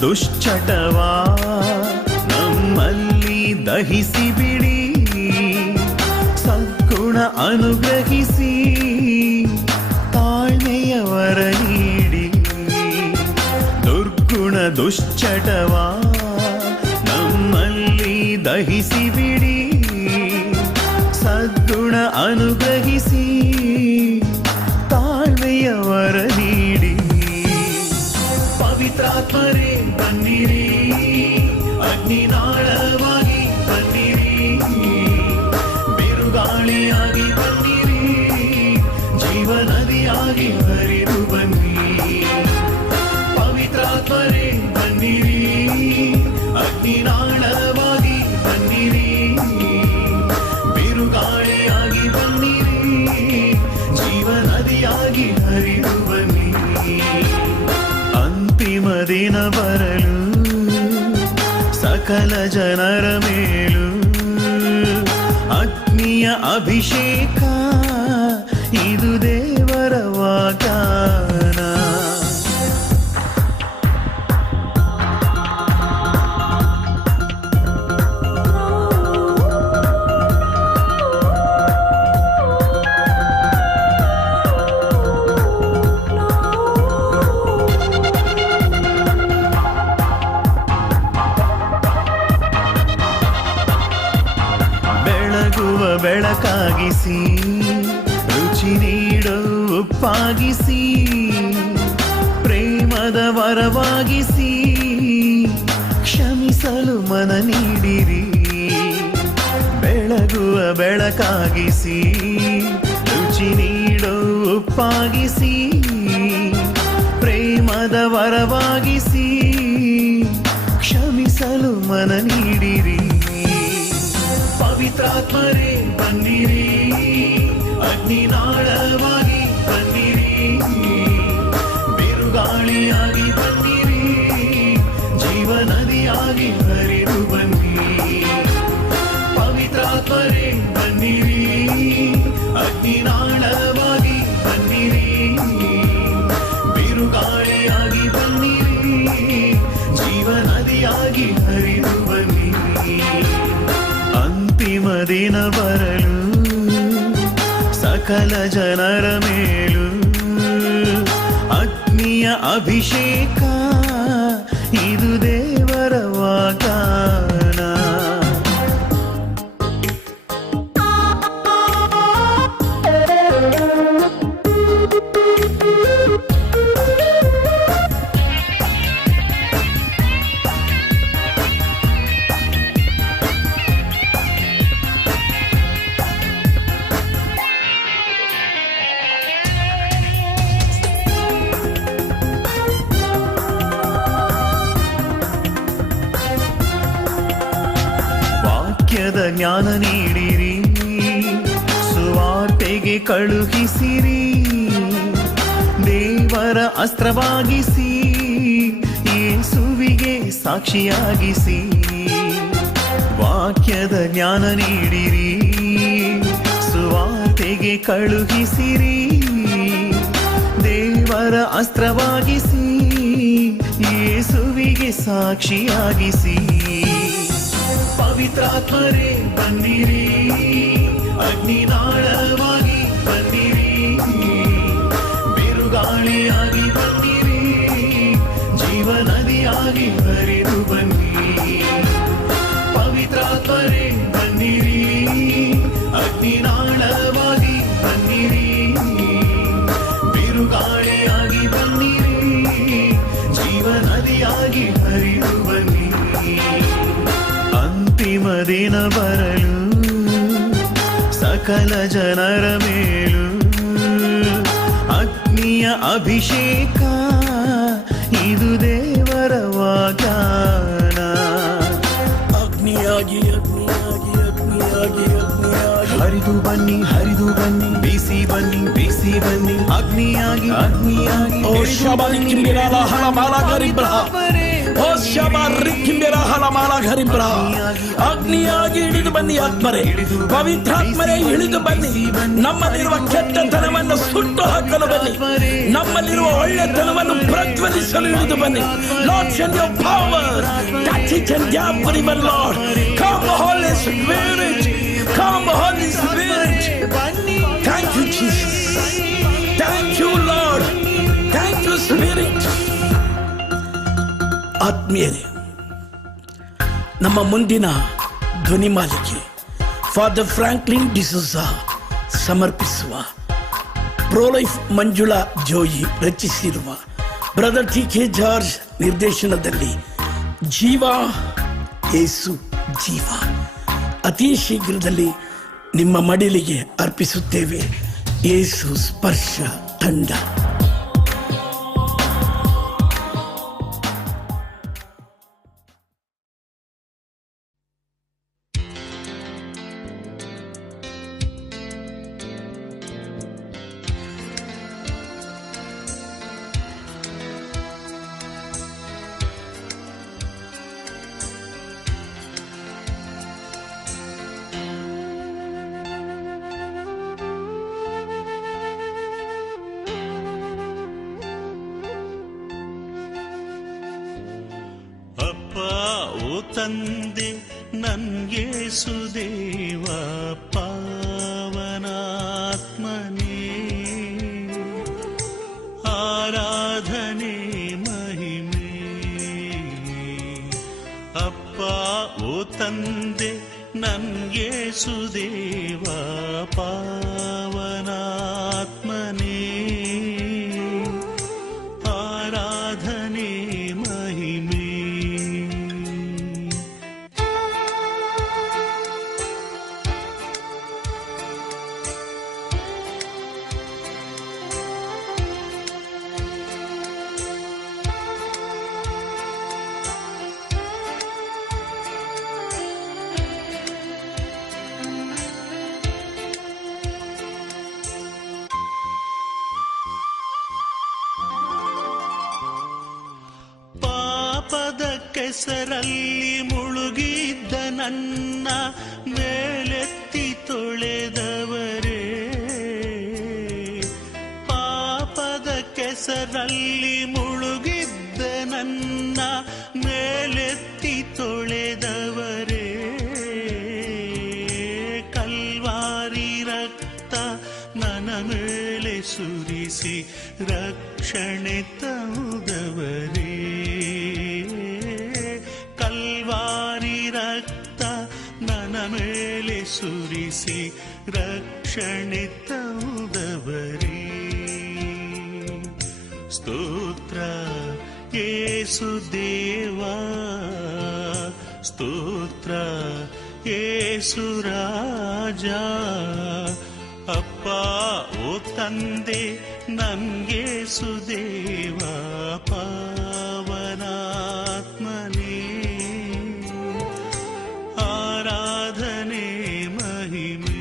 ದುಶ್ಚಟವಾ ನಮ್ಮಲ್ಲಿ ದಹಿಸಿ ಬಿಡಿ, ಸದ್ಗುಣ ಅನುಗ್ರಹಿಸಿ ತಾಳ್ಮೆಯವರ ನೀಡಿ. ದುರ್ಗುಣ ದುಶ್ಚಟವಾ ನಮ್ಮಲ್ಲಿ ದಹಿಸಿ ಬಿಡಿ, ಸದ್ಗುಣ ಅನುಗ್ರಹಿಸಿ ತಾಳ್ಮೆಯವರ ನೀಡಿ. ಪವಿತ್ರಾತ್ಮರೇ ಬನ್ನಿರಿ, ಅಗ್ನಿನಾಳವಾಗಿ ಬನ್ನಿರಿ, ಬಿರುಗಾಳಿಯಾಗಿ ಬನ್ನಿರಿ, ಜೀವನದಿಯಾಗಿ ಹರಿದು ಬನ್ನಿ. ಪವಿತ್ರಾತ್ಮರೇ ಬನ್ನಿರಿ, ಅಗ್ನಿನಾಳವಾಗಿ ಬನ್ನಿರಿ, ಬಿರುಗಾಳಿಯಾಗಿ ಬನ್ನಿರಿ, ಜೀವನದಿಯಾಗಿ ಹರಿದು ಬನ್ನಿ. ಅಂತಿಮ ದಿನ ಬರಲು ಸಕಲ ಜನರ ಮೇಲೂ ಅಗ್ನಿಯ ಅಭಿಷೇಕ, ಇದು ದೇವರ ವಾಗ್ದಾನ. ಬೆಳಕಾಗಿಸಿ, ರುಚಿ ನೀಡು ಉಪ್ಪಾಗಿಸಿ, ಪ್ರೇಮದ ವರವಾಗಿಸಿ, ಕ್ಷಮಿಸಲು ಮನ ನೀಡಿರಿ. ಬೆಳಗುವ ಬೆಳಕಾಗಿಸಿ, ರುಚಿ ನೀಡು ಉಪ್ಪಾಗಿಸಿ, ಪ್ರೇಮದ ವರವಾಗಿಸಿ, ಕ್ಷಮಿಸಲು ಮನ ನೀಡಿರಿ. ಪವಿತ್ರಾತ್ಮರೇ ಬನ್ನಿರಿ, ಅಗ್ನಿನಾಳವಾಗಿ ಬನ್ನಿರಿ, ಬಿರುಗಾಳಿಯಾಗಿ ಬನ್ನಿರಿ, ಜೀವನದಿಯಾಗಿ ಹರಿದು ಬನ್ನಿ. ಪವಿತ್ರಾತ್ಮರೇ ಬನ್ನಿರಿ, ಅಗ್ನಿನಾಳವಾಗಿ ಬನ್ನಿರಿ, ಬಿರುಗಾಳಿಯಾಗಿ ಬನ್ನಿರಿ, ಜೀವನದಿಯಾಗಿ ಹರಿದು ಬನ್ನಿ. ಅಂತಿಮ ದಿನ ಬರಲು ಸಕಲ ಜನರ ಮೇಲೂ ಅಗ್ನಿಯ ಅಭಿಷೇಕ, ಇದು ದೇವರ ವಾಗ್ದಾನ. ಜ್ಞಾನ ನೀಡಿರಿ, ಸುವಾರ್ತೆಗೆ ಕಳುಹಿಸಿರಿ, ದೇವರ ಅಸ್ತ್ರವಾಗಿಸಿ, ಯೇಸುವಿಗೆ ಸಾಕ್ಷಿಯಾಗಿಸಿ. ವಾಕ್ಯದ ಜ್ಞಾನ ನೀಡಿರಿ, ಸುವಾರ್ತೆಗೆ ಕಳುಹಿಸಿರಿ, ದೇವರ ಅಸ್ತ್ರವಾಗಿಸಿ, ಯೇಸುವಿಗೆ ಸಾಕ್ಷಿಯಾಗಿಸಿ. ಪವಿತ್ರಾತ್ಮರೇ ಬನ್ನಿರಿ, ಅಗ್ನಿನಾಳವಾಗಿ ಬನ್ನಿರಿ, ಬಿರುಗಾಳಿಯಾಗಿ ಬನ್ನಿರಿ, ಜೀವನದಿಯಾಗಿ ಹರಿದು ಬನ್ನಿ. ಪವಿತ್ರಾತ್ಮರೇ ಬನ್ನಿರಿ, ಅಗ್ನಿನಾಳವಾಗಿ ಬನ್ನಿರಿ, ಬಿರುಗಾಳಿಯಾಗಿ ಬನ್ನಿರಿ, ಜೀವನದಿಯಾಗಿ ಹರಿದು ಬನ್ನಿ. ಅಂತಿಮ ದಿನ ಬರಲು ಸಕಲ ಜನರ ಮೇಲೂ ಅಗ್ನಿಯ ಅಭಿಷೇಕ, ಇದು ದೇವರ ವಾಗ್ದಾನ. ಅಗ್ನಿಯಾಗಿ ಹರಿದು ಬನ್ನಿ, ಹರಿದು ಬನ್ನಿ, ಬೀಸಿ ಬನ್ನಿ, ಬೀಸಿ ಬನ್ನಿ, ಅಗ್ನಿಯಾಗಿ ಅಗ್ನಿಯಾಗಿ. ಓ ಶಬಾರಿ ಕಿಂಬಿರಾಲ ಹಲ ಮಾಲಾಗರಿ ಬ್ರಹ, ಓ ಶಬಾರಿ ಕಿಂಬಿರಾ ಹಲ ಮಾಲಘರಿಂಬ್ರ ಅಗ್ನಿಯಾಗಿ ಇಳಿದು ಬನ್ನಿ ಆತ್ಮರೇ, ಪವಿತ್ರಾತ್ಮರೇ ಇಳಿದು ಬನ್ನಿ. ನಮ್ಮಲ್ಲಿರುವ ಕೆಟ್ಟತನವನ್ನು ಸುಟ್ಟು ಹಾಕಲು ಬನ್ನಿ, ನಮ್ಮಲ್ಲಿರುವ ಒಳ್ಳೆತನವನ್ನು ಪ್ರಜ್ವಲಿಸಲು ಇಳಿದು ಬನ್ನಿ. Lord send your power, touch it and gap river Lord. Come Holy Spirit, come Holy Spirit. Thank you Jesus, thank you Lord, thank you Spirit. ಆತ್ಮೀಯರೇ, ನಮ್ಮ ಮುಂದಿನ ಧ್ವನಿ ಮಾಲಿಕೆ ಫಾದರ್ ಫ್ರಾಂಕ್ಲಿನ್ ಡಿಸೋಜಾ ಸಮರ್ಪಿಸುವ ಪ್ರೋಲೈಫ್ ಮಂಜುಳಾ ಜೋಯಿ ರಚಿಸಿರುವ ಬ್ರದರ್ ಟಿ.ಕೆ. ಜಾರ್ಜ್ ನಿರ್ದೇಶನದಲ್ಲಿ ಜೀವ ಯೇಸು ಜೀವ ಅತಿ ಶೀಘ್ರದಲ್ಲಿ ನಿಮ್ಮ ಮಡಿಲಿಗೆ ಅರ್ಪಿಸುತ್ತೇವೆ. ಯೇಸು ಸ್ಪರ್ಶ ತಂಡ. ತಂದೆ ನನ್ಗೇಸುದೇವ ಪಾವನಾತ್ಮನೇ, ಆರಾಧನೆ ಮಹಿಮೆ. ಅಪ್ಪ ಓ ತಂದೆ ನನ್ಗೇಸುದೇವ ಪಾವನಾತ್ಮನೇ, ಆರಾಧನೆ ಮಹಿಮೆ. ಕೆಸರಲ್ಲಿ ಮುಳುಗಿದ್ದ ನನ್ನ ಮೇಲೆತ್ತಿ ತೊಳೆದವರೇ, ಪಾಪದ ಕೆಸರಲ್ಲಿ ಮುಳುಗಿದ್ದ ನನ್ನ ಮೇಲೆತ್ತಿ ತೊಳೆದವರೇ, ಕಲ್ವಾರಿ ರಕ್ತ ನನ್ನ ಮೇಲೆ ಸುರಿಸಿ ರಕ್ಷಣೆ ತಂದವರೇ, ನನ್ನ ಮೇಲೆ ಸುರಿಸಿ ರಕ್ಷಣೆ ತಂದವರೇ. ಸ್ತೋತ್ರ ಯೇಸು ದೇವಾ, ಸ್ತೋತ್ರ ಯೇಸು ರಾಜ. ಅಪ್ಪ ಓ ತಂದೆ ನನ್ಗೇಸು ದೇವ ಪಾವನಾತ್ಮನೇ, ಆರಾಧನೆ ಮಹಿಮೆ.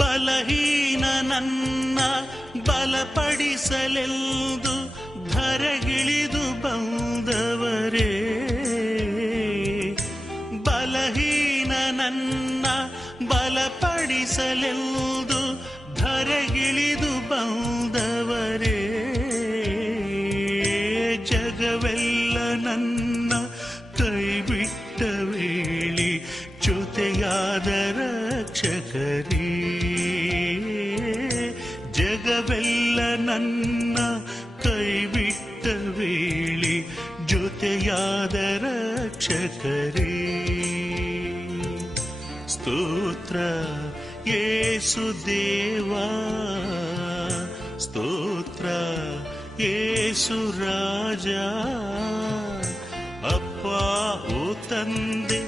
ಬಲಹೀನ ನನ್ನ ಬಲಪಡಿಸಲೆಂದು ಧರೆಗಿಳಿದು ಬಂದವರೇ, ಬಲಹೀನ ನನ್ನ ಬಲಪಡಿಸಲೆಂದು ಧರೆಗಿಳಿದು ಬಂದವರೇ, ಜಗವೆಲ್ಲ ನನ್ನ ಕೈಬಿಟ್ಟ ವೇಳಿ ಜೊತೆಯಾದ ರಕ್ಷಕರೇ, ಜಗವೆಲ್ಲ ನನ್ನ ಕೈಬಿಟ್ಟ ವೇಳಿ ಜೊತೆಯಾದ ರಕ್ಷಕರೇ. ಸ್ತೋತ್ರ ಯೇಸು ದೇವಾ, ಸ್ತೋತ್ರ ಯೇಸು ರಾಜ. ಅಪ್ಪ ಓ ತಂದೆ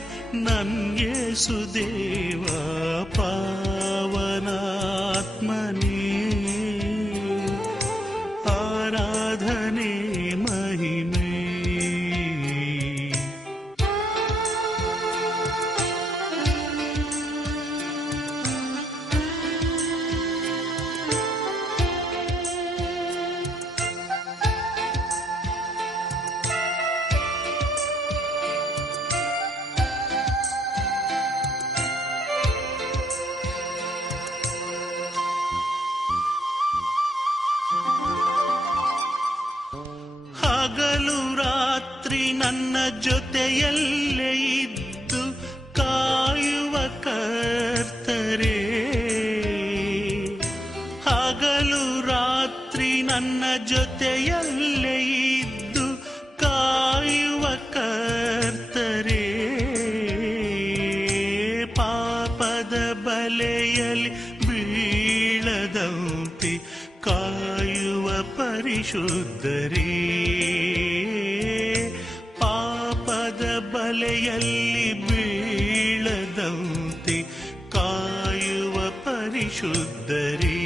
ನನ್ಗೆ ಯೇಸುದೇವ ಪಾವನಾತ್ಮನೇ ಆರಾಧನೆ ಮಹಿಮೆ. ಹಗಲು ರಾತ್ರಿ ನನ್ನ ಜೊತೆಯಲ್ಲೇ ಇದ್ದು ಕಾಯುವ ಕರ್ತರೇ, ಹಗಲು ರಾತ್ರಿ ನನ್ನ ಜೊತೆಯಲ್ಲೇ ಇದ್ದು ಕಾಯುವ ಕರ್ತರೇ, ಪಾಪದ ಬಲೆಯಲ್ಲಿ ಬೀಳದಂತೆ ಕಾಯುವ ಪರಿಶುದ್ಧರೇ, ಪಾಪದ ಬಲೆಯಲ್ಲಿ ಬೀಳದಂತೆ ಕಾಯುವ ಪರಿಶುದ್ಧರೇ.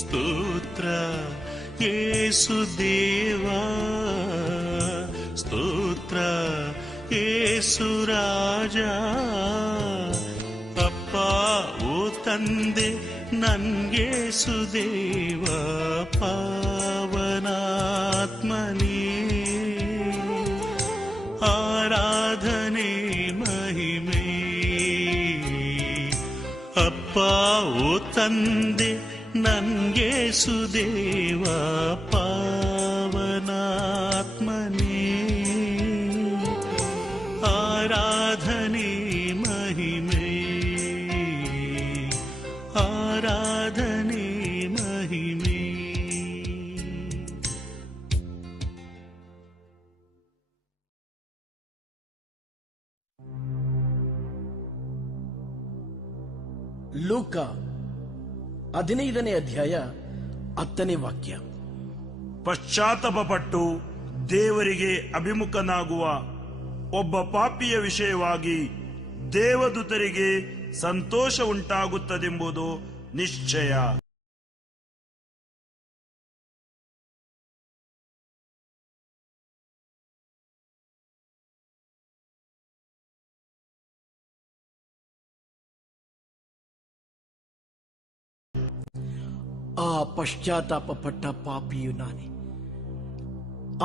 ಸ್ತೋತ್ರ ಯೇಸುದೇವಾ, ಸ್ತೋತ್ರ ಯೇಸುರಾಜ, ಅಪ್ಪ ಓ ತಂದೆ ನನ್ಗೇಸುದೇವ ಪಾವನಾತ್ಮನೇ ಆರಾಧನೆ ಮಹಿಮೆ. ಅಪ್ಪ ಓ ತಂದೆ ನನ್ಗೇಸುದೇವ ಪಾವನಾತ್ಮನೇ ಆರಾಧನೆ ಮಹಿಮೆ, ಆರಾಧನೆ ಮಹಿಮೆ. ಲೂಕ 15ನೇ ಅಧ್ಯಾಯ 10ನೇ ವಾಕ್ಯ. ಪಶ್ಚಾತ್ತಾಪಪಟ್ಟು ದೇವರಿಗೆ ಅಭಿಮುಖನಾಗುವ ಒಬ್ಬ ಪಾಪಿಯ ವಿಷಯವಾಗಿ ದೇವದೂತರಿಗೆ ಸಂತೋಷ ಉಂಟಾಗುತ್ತದೆಂಬುದು ನಿಶ್ಚಯ. ಆ ಪಶ್ಚಾತ್ತಾಪಪಟ್ಟ ಪಾಪಿಯು ನಾನೇ,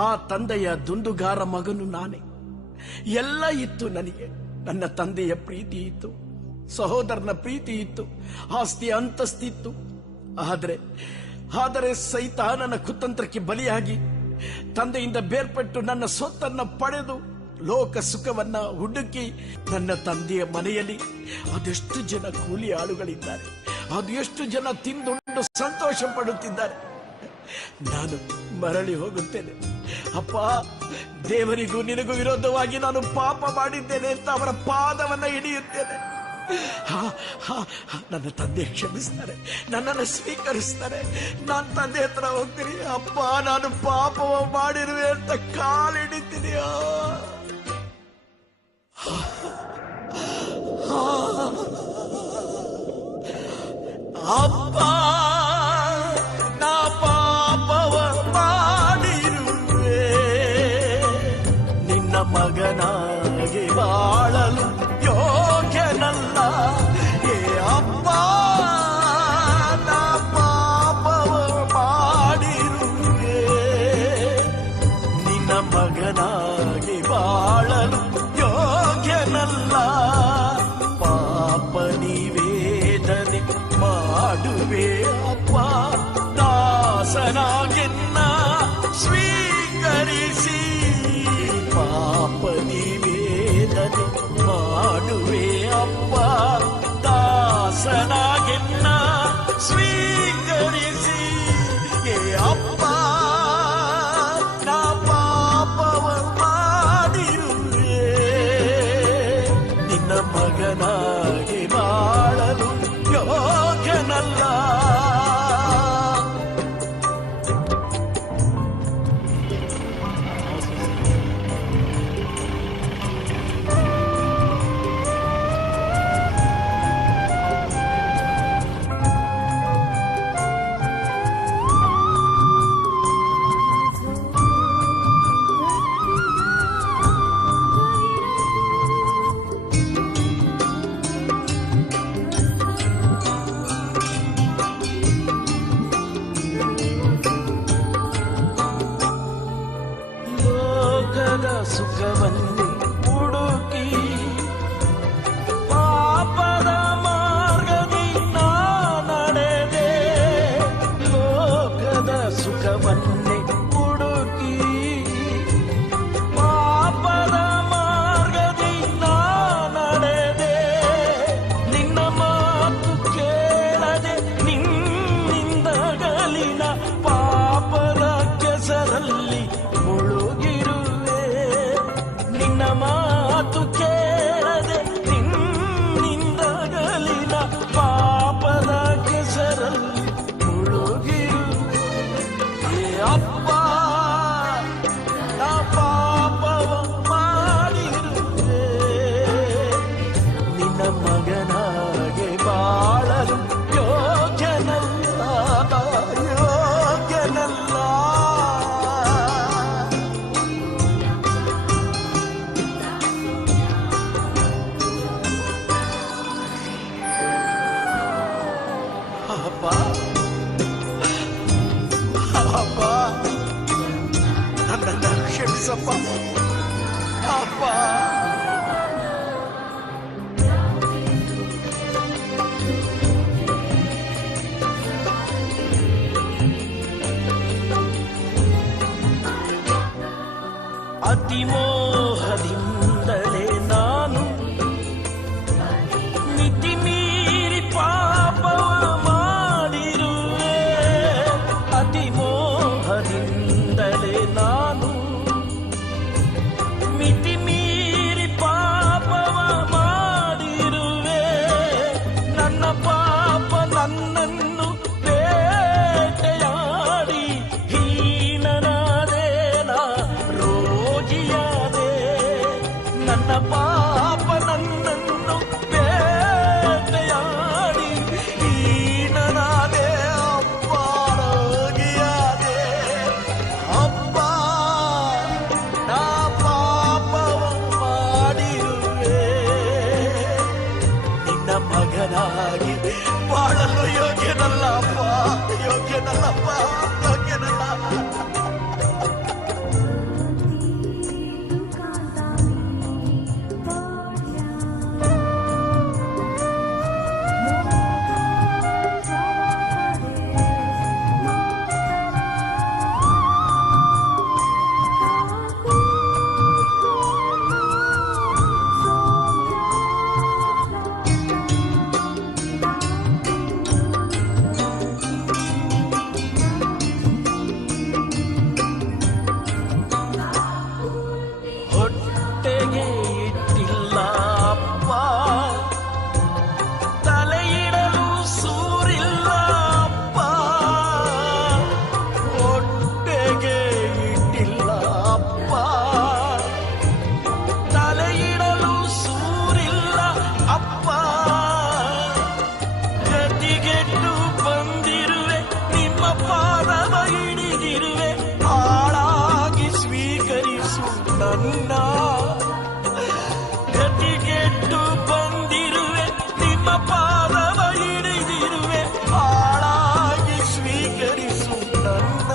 ಆ ತಂದೆಯ ದುಂದುಗಾರ ಮಗನು ನಾನೇ. ಎಲ್ಲ ಇತ್ತು ನನಗೆ. ನನ್ನ ತಂದೆಯ ಪ್ರೀತಿ ಇತ್ತು, ಸಹೋದರನ ಪ್ರೀತಿ ಇತ್ತು, ಆಸ್ತಿ ಅಂತಸ್ತಿತ್ತು. ಆದರೆ ಸೈತಾನನ ಕುತಂತ್ರಕ್ಕೆ ಬಲಿಯಾಗಿ ತಂದೆಯಿಂದ ಬೇರ್ಪಟ್ಟು ನನ್ನ ಸೊತ್ತನ್ನ ಪಡೆದು ಲೋಕ ಸುಖವನ್ನ ಹುಡುಕಿ ನನ್ನ ತಂದೆಯ ಮನೆಯಲ್ಲಿ ಅದೆಷ್ಟು ಜನ ಕೂಲಿ ಆಳುಗಳಿದ್ದಾರೆ, ಅದು ಎಷ್ಟು ಜನ ತಿಂದುಂಡು ಸಂತೋಷ ಪಡುತ್ತಿದ್ದಾರೆ. ನಾನು ಮರಳಿ ಹೋಗುತ್ತೇನೆ. ಅಪ್ಪ, ದೇವರಿಗೂ ನಿನಗೂ ವಿರೋಧವಾಗಿ ನಾನು ಪಾಪ ಮಾಡಿದ್ದೇನೆ ಅಂತ ಅವರ ಪಾದವನ್ನ ಹಿಡಿಯುತ್ತೇನೆ. ನನ್ನ ತಂದೆ ಕ್ಷಮಿಸ್ತಾರೆ, ನನ್ನನ್ನು ಸ್ವೀಕರಿಸ್ತಾರೆ. ನಾನು ತಂದೆ ಹತ್ರ ಹೋಗ್ತೀನಿ. ಅಪ್ಪ, ನಾನು ಪಾಪವ ಮಾಡಿರುವೆ ಅಂತ ಕಾಲಿಡಿದ್ದೀನಿಯೋ. ಅಪ್ಪ, ನಾ ಪಾಪವ ಮಾಡಿರುವೆ, ನಿನ್ನ ಮಗನಾಗಿ ಬಾಳಲು ಯೋಗ್ಯನಲ್ಲ. ಏ ಅಪ್ಪ, ನಾ ಪಾಪವ ಮಾಡಿರುವೆ, ನಿನ್ನ ಮಗನಾಗಿ ಅತಿಮೋಹದಿಂದಲೇ ನಾನು ಮಿತಿ ಮೀರಿ ಪಾಪವ ಮಾಡಿರುವೆ. ಅತಿಮೋಹದಿಂದಲೇ ನಾನು ಮಿತಿ ಮೀರಿ ಪಾಪವ ಮಾಡಿರುವೆ. ನನ್ನ ಪಾಪ ನನ್ನನ್ನು ಬೇಟೆಯಾಡಿ ಹೀನನಾದೆ ನಾ ರೋಗಿಯಾದೆ. ನನ್ನ ಪಾಪ ನನ್ನನ್ನು ಬೇಟೆಯಾಡಿ ಹೀನನಾದೆ ಅಪ್ಪ ರೋಗಿಯಾದೆ. ಅಪ್ಪ ನಾ ಪಾಪವ ಮಾಡಿರುವೆ. ನಿನ್ನ ಮಗನಾಗಿ ಬಾಳಲು ಯೋಗ್ಯನಲ್ಲಪ್ಪ, ಯೋಗ್ಯನಲ್ಲಪ್ಪ, ಯೋಗ್ಯನಲ್ಲ. ಹೊಟ್ಟೆಗೆ ಇಟ್ಟಿಲ್ಲ ಅಪ್ಪ, ತಲೆಯಿಡಲು ಸೂರಿಲ್ಲ ಅಪ್ಪ. ಹೊಟ್ಟೆಗೆ ಇಟ್ಟಿಲ್ಲ ಅಪ್ಪ, ತಲೆಯಿಡಲು ಸೂರಿಲ್ಲ ಅಪ್ಪ. ಗತಿಗೆಟ್ಟು ಬಂದಿರುವೆ, ನಿಮ್ಮ ಪಾದವ ಹಿಡಿದಿರುವೆ. ಹಾಳಾಗಿ ಸ್ವೀಕರಿಸು ನನ್ನ. ಗತಿಗೆಟ್ಟು ಬಂದಿರುವೆ, ನಿಮ್ಮ ಪಾದವ ಹಿಡಿದಿರುವೆ. ಹಾಳಾಗಿ ಸ್ವೀಕರಿಸು ನನ್ನ.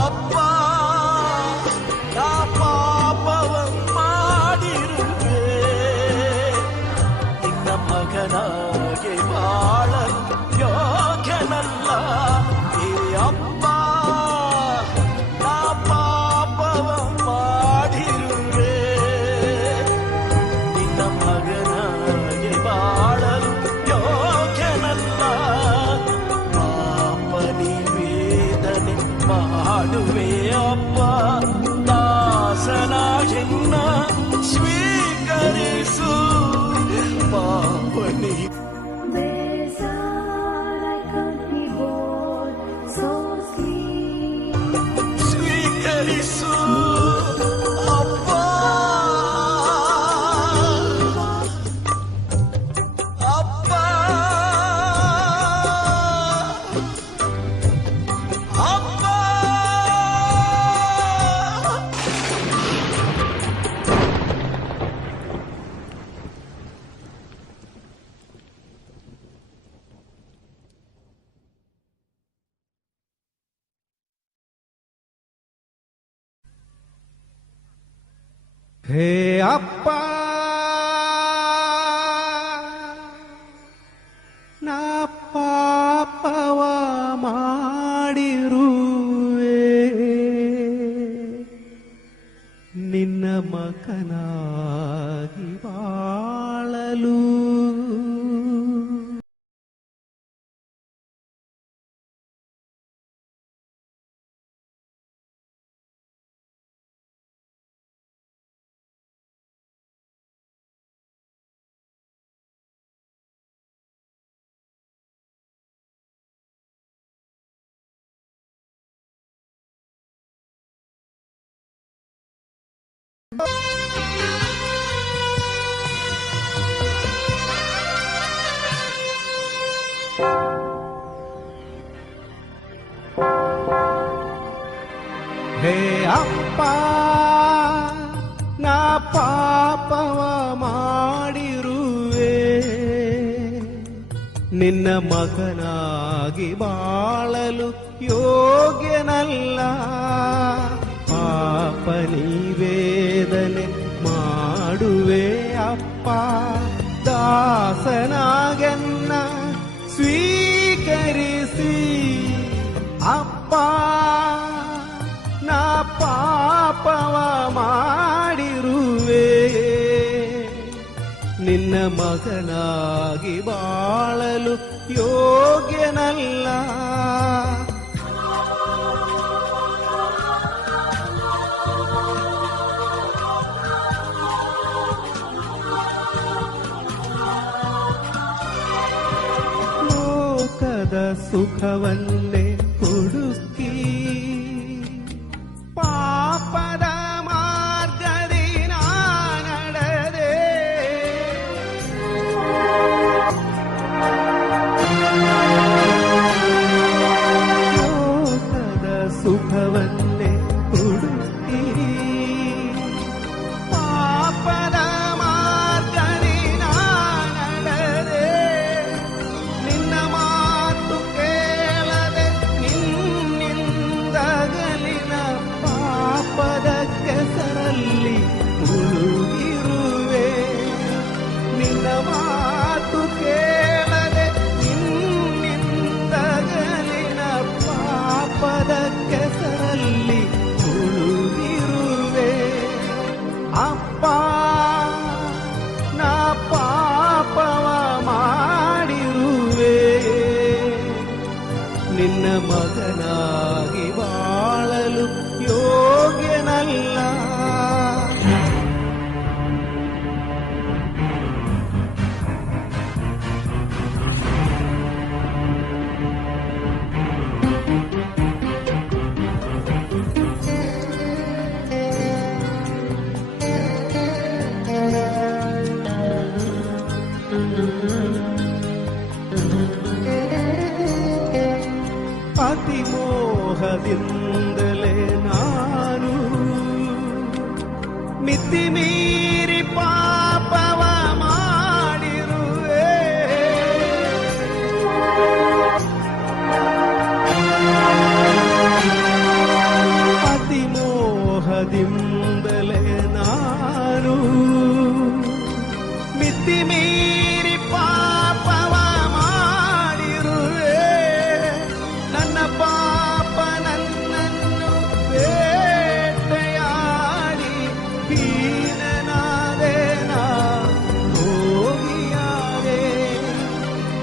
ಅಪ್ಪ ನಾ ಪಾಪವ ಮಾಡಿರುವೆ. ನಿನ್ನ ಮಗನಾಗಿ ಬಾಳಲು ಯೋಗ್ಯನಲ್ಲ. ಏ ಅಪ್ಪ ನಾ ಪಾಪವ ಮಾಡಿರುವೆ. ನಿನ್ನ ಮಗನಾಗಿ ಬಾಳಲು ಯೋಗ್ಯನಲ್ಲ. ಪಾಪ ನಿವೇದನೆ ಮಾಡುವೆ ಅಪ್ಪ. ದಾಸನಾಗಿನ್ನ ಸ್ವೀಕರಿಸು. ಪಾಪ ಸ್ವೀಕರಿಸು ಅಪ್ಪ. ಅಪ್ಪ ಅಪ್ಪ ಹೇ ಅಪ್ಪ ನಾ ಪಾಪವ ಮಾಡಿರುವೆ. ನಿನ್ನ ಮಗನಾಗಿ ಬಾಳಲು. ಹೇ ಅಪ್ಪ ನಾ ಪಾಪವ ಮಾಡಿರುವೆ. ನಿನ್ನ ಮಗನಾಗಿ ಬಾಳಲು ಯೋಗ್ಯನಲ್ಲ. ಪಾಪ ನೀವೇ ಮಾಡುವೆ ಅಪ್ಪ, ದಾಸನಾಗೆನ್ನ ಸ್ವೀಕರಿಸಿ ಅಪ್ಪ. ನಾ ಪಾಪವ ಮಾಡಿರುವೆ, ನಿನ್ನ ಮಗನಾಗಿ ಬಾಳಲು ಯೋಗ್ಯನಲ್ಲ. ಲೋಕದ ಸುಖವನ್ನೇ ಹುಡುಕಿ ಪಾಪದ ಮಾರ್ಗದಿ ನಾ ನಡೆದೆ. ಲೋಕದ ಸುಖವನ್ನೇ ಹುಡುಕಿ ಪಾಪದ ಮಾರ್ಗದಿ ನಾ ನಡೆದೆ. ನಿನ್ನ ಮಾತು ಕೇಳದೆ ನಿನ್ನಿಂದಗಲಿನ ಪಾಪದ ಕೆಸರಲ್ಲಿ ಮುಳುಗಿರುವೆ. ನಿನ್ನ ಮಾತು ಕೇಳದೆ ನಿನ್ನಿಂದಗಲಿನ ಪಾಪದ ಕೆಸರಲ್ಲಿ ಮುಳುಗಿರುವೆ. ಅಪ್ಪ, ನಾ ಪಾಪವ ಮಾಡಿರುವೆ, ನಿನ್ನ ಮಗನಾಗಿ ಬಾಳಲು ಯೋಗ್ಯನಲ್ಲ. ಅತಿಮೋಹದಿಂದಲೇ ನಾನು ಮಿತಿ ಮೀರಿ ಪಾಪವ ಮಾಡಿರುವೆ. ಅತಿಮೋಹದಿಂದಲೇ ನಾನು ಮಿತಿ ಮೀರಿ ಪಾಪವ ಮಾಡಿರುವೆ. ನನ್ನ ಪಾಪ ನನ್ನನ್ನು ಬೇಟೆಯಾಡಿ ಹೀನನಾದೆ ನಾ ಹೋಗಿಯಾದೆ.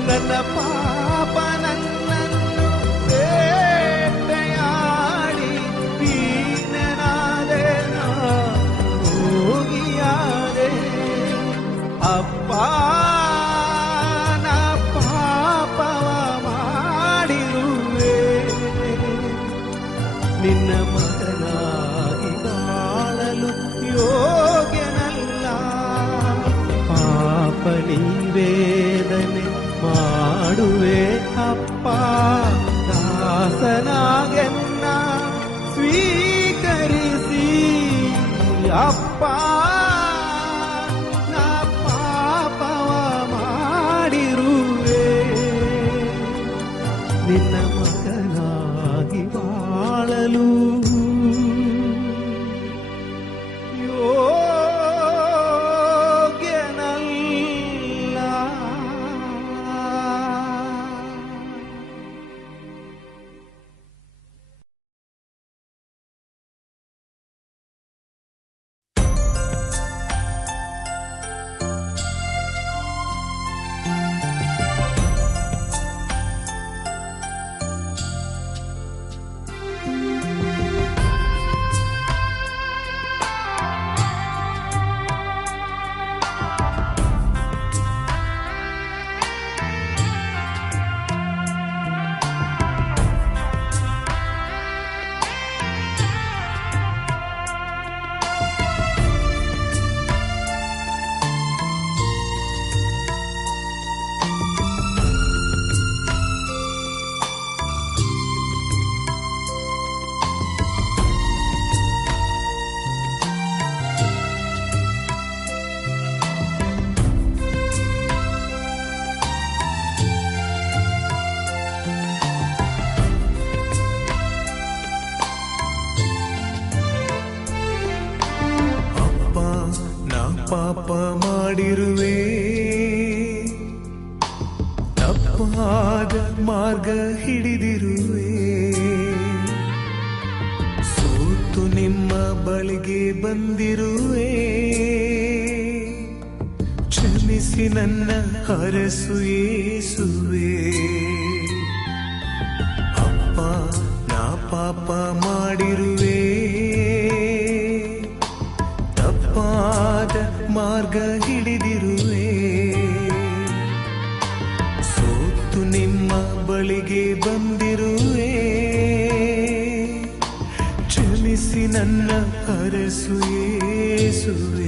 ನನ್ನ ಪಾಪ ನನ್ನನ್ನು ಬೇಟೆಯಾಡಿ ಹೀನನಾದೆ ನಾ ಹೋಗಿಯಾದೆ. ಅಪ್ಪ ಪಾಪ ಮಾಡಿರುವೆ, ತಪ್ಪಾದ ಮಾರ್ಗ ಹಿಡಿದಿರುವೆ, ಸೋತು ನಿಮ್ಮ ಬಳಿಗೆ ಬಂದಿರುವೆ, ಕ್ಷಮಿಸಿ ನನ್ನ ಹರಸು ಯೇಸುವೆ. ಅಪ್ಪ ನಾ ಪಾಪ ಮಾಡಿರುವೆ, ತಪ್ಪಾದ ಮಾರ್ಗ ಹಿಡಿದಿರುವೆ, ಸೋತು ನಿಮ್ಮ ಬಳಿಗೆ ಬಂದಿರುವೆ, ಕ್ಷಮಿಸಿ ನನ್ನ ಹರಸು ಯೇಸುವೆ.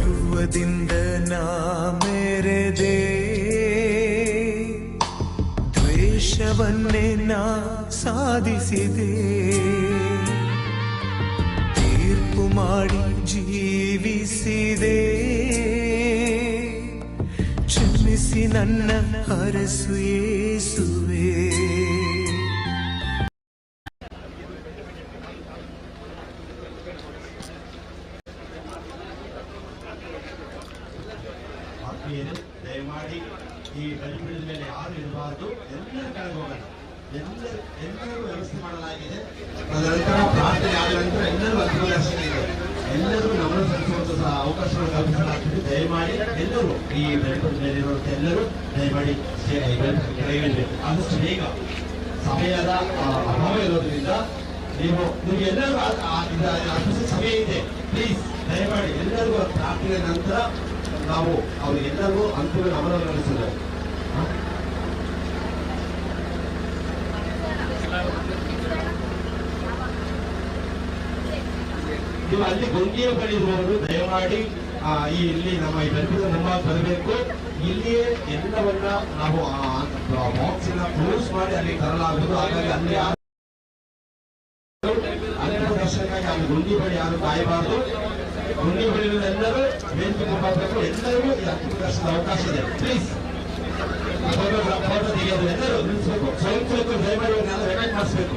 ಗರ್ವದಿಂದ ನಾ ಮೆರೆದೆ, ದ್ವೇಷವನ್ನೇ ನಾ ಸಾಧಿಸಿದೆ, ತೀರ್ಪು ಮಾಡಿ ಜೀವಿಸಿದೆ, ಕ್ಷಮಿಸಿ ನನ್ನ ಹರಸು ಯೇಸುವೆ. ದಯಮಾಡಿ ಈ ಬಲಿಪೀಠದ ಮೇಲೆ ಯಾರು ಇರಬಾರ್ದು, ಎಲ್ಲರ ಕೆಳಗೆ ಹೋಗೋಣ. ಎಲ್ಲರೂ ವ್ಯವಸ್ಥೆ ಮಾಡಲಾಗಿದೆ. ತದನಂತರ ಪ್ರಾರ್ಥನೆ ಆದ ನಂತರ ಎಲ್ಲರೂ ಅರ್ಥದರ್ಶನ ಇದೆ, ಎಲ್ಲರೂ ನಮ್ಮನ್ನು ಸಲ್ಲಿಸುವಂತ ಅವಕಾಶವನ್ನು ಕಲ್ಪಿಸಲಾಗ್ತದೆ. ದಯಮಾಡಿ ಎಲ್ಲರೂ ಈ ಬಲಿಪೀಠದ ಮೇಲೆ ಇರುವಂತ ಎಲ್ಲರೂ ದಯಮಾಡಿ ಕರೆಯಬೇಕು. ಆದಷ್ಟು ಬೇಗ ಸಮಯದ ಅಭಾವ ಇರೋದ್ರಿಂದ ನಿಮಗೆ ಎಲ್ಲರೂ ಸಮಯ ಇದೆ. ಪ್ಲೀಸ್ ದಯಮಾಡಿ ಎಲ್ಲರಿಗೂ ಪ್ರಾರ್ಥನೆ ನಂತರ ನಾವು ಅವರಿಗೆಲ್ಲರಿಗೂ ಅಂತಿಮ ನಮನವನ್ನು ನಡೆಸಿದ್ದೇವೆ. ನೀವು ಅಲ್ಲಿ ಗೊಂಗಿಯ ಬಳಿ ಇರುವವರು ದಯಮಾಡಿ ಇಲ್ಲಿ ನಮ್ಮ ಈ ಬೆಂಬಲ ಮುಂಭಾಗ ಬರಬೇಕು. ಇಲ್ಲಿಯೇ ಎಲ್ಲವನ್ನ ನಾವು ಬಾಕ್ಸ್ ಕ್ಲೋಸ್ ಮಾಡಿ ಅಲ್ಲಿ ತರಲಾಗುವುದು. ಹಾಗಾಗಿ ಅಲ್ಲಿ ಅಂತಿಮ ದರ್ಶನಕ್ಕಾಗಿ ಅಲ್ಲಿ ಗೊಂಗಿ ಬಳಿ ಯಾರು ಕಾಯಬಾರದು. ಗೊಂಗಿ ಬಳಿಯವರೆಲ್ಲರೂ ವೇದಿಕೆ ಮುಂಭಾಗಬೇಕು. ಎಲ್ಲರಿಗೂ ಈ ಅಂತಿಮ ದರ್ಶನದ ಅವಕಾಶ ಇದೆ. ಪ್ಲೀಸ್ ಫೋಟೋ ತೆಗೆಯೋದು ಎಲ್ಲರೂ ನಿಲ್ಲಿಸಬೇಕು. ಸ್ವಯಂ ದಯಮಾಡಿ ರೆಕಾರ್ಡ್ ಮಾಡಿಸಬೇಕು.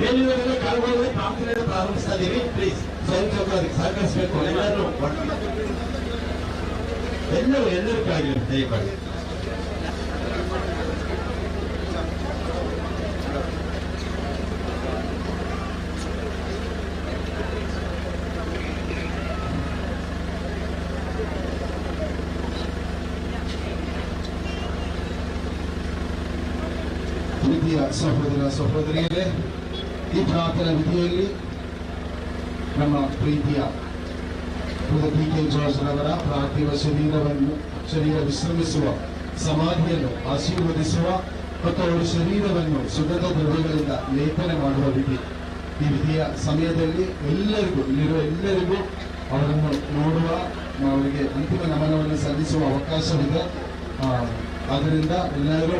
ಮೇಲಿನ ಕಾಲುಗಳಲ್ಲಿ ಪ್ರಾರ್ಥನೆಯನ್ನು ಪ್ರಾರಂಭಿಸ್ತಾ ಇದ್ದೀವಿ. ಪ್ಲೀಸ್ ಸ್ವಯಂ ಅದಕ್ಕೆ ಸಹಕರಿಸಬೇಕು. ಎಲ್ಲರೂ ಕಾಯಿಲೆ ದಯಮಾಡಿ. ಪ್ರೀತಿಯ ಸಹೋದರ ಸಹೋದರಿಯರೇ, ಈ ಪ್ರಾರ್ಥನಾ ವಿಧಿಯಲ್ಲಿ ನಮ್ಮ ಪ್ರೀತಿಯ ಟಿ.ಕೆ. ಜಾರ್ಜ್ ರವರ ಪಾರ್ಥಿವ ಶರೀರ ವಿಶ್ರಮಿಸುವ ಸಮಾಧಿಯನ್ನು ಆಶೀರ್ವದಿಸುವ ಮತ್ತು ಅವರ ಶರೀರವನ್ನು ಸುಗಂಧ ದ್ರವ್ಯಗಳಿಂದ ಲೇಪನೆ ಮಾಡುವ ವಿಧಿ. ಈ ವಿಧಿಯ ಸಮಯದಲ್ಲಿ ಇಲ್ಲಿರುವ ಎಲ್ಲರಿಗೂ ಅವರನ್ನು ನೋಡುವ, ಅವರಿಗೆ ಅಂತಿಮ ನಮನವನ್ನು ಸಲ್ಲಿಸುವ ಅವಕಾಶವಿದೆ. ಆದ್ದರಿಂದ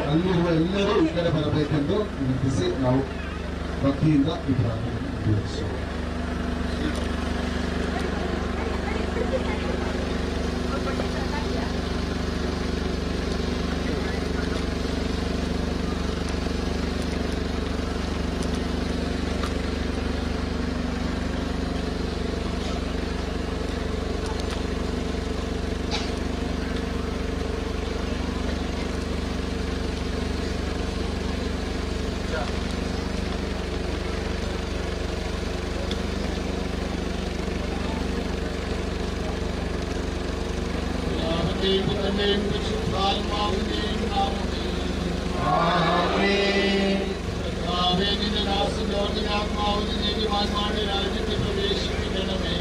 ಅಲ್ಲಿರುವ ಎಲ್ಲರೂ ಈ ಕಡೆ ಬರಬೇಕೆಂದು ವಿನಂತಿಸಿ ನಾವು ಭಕ್ತಿಯಿಂದ ಈ ಪ್ರಾರ್ಥನೆಯನ್ನು ಮುಂದುವರಿಸುವ. പിതാവിന്റെയും പുത്രന്റെയും പരിശുദ്ധാത്മാവിന്റെയും നാമത്തിൽ കർത്താവേ, നിന്റെ ദാസൻ ജോർജിന്റെ ആത്മാവിനെ നീതിമാന്മാരുടെ രാജ്യത്തിൽ പ്രവേശിപ്പിക്കണമേ.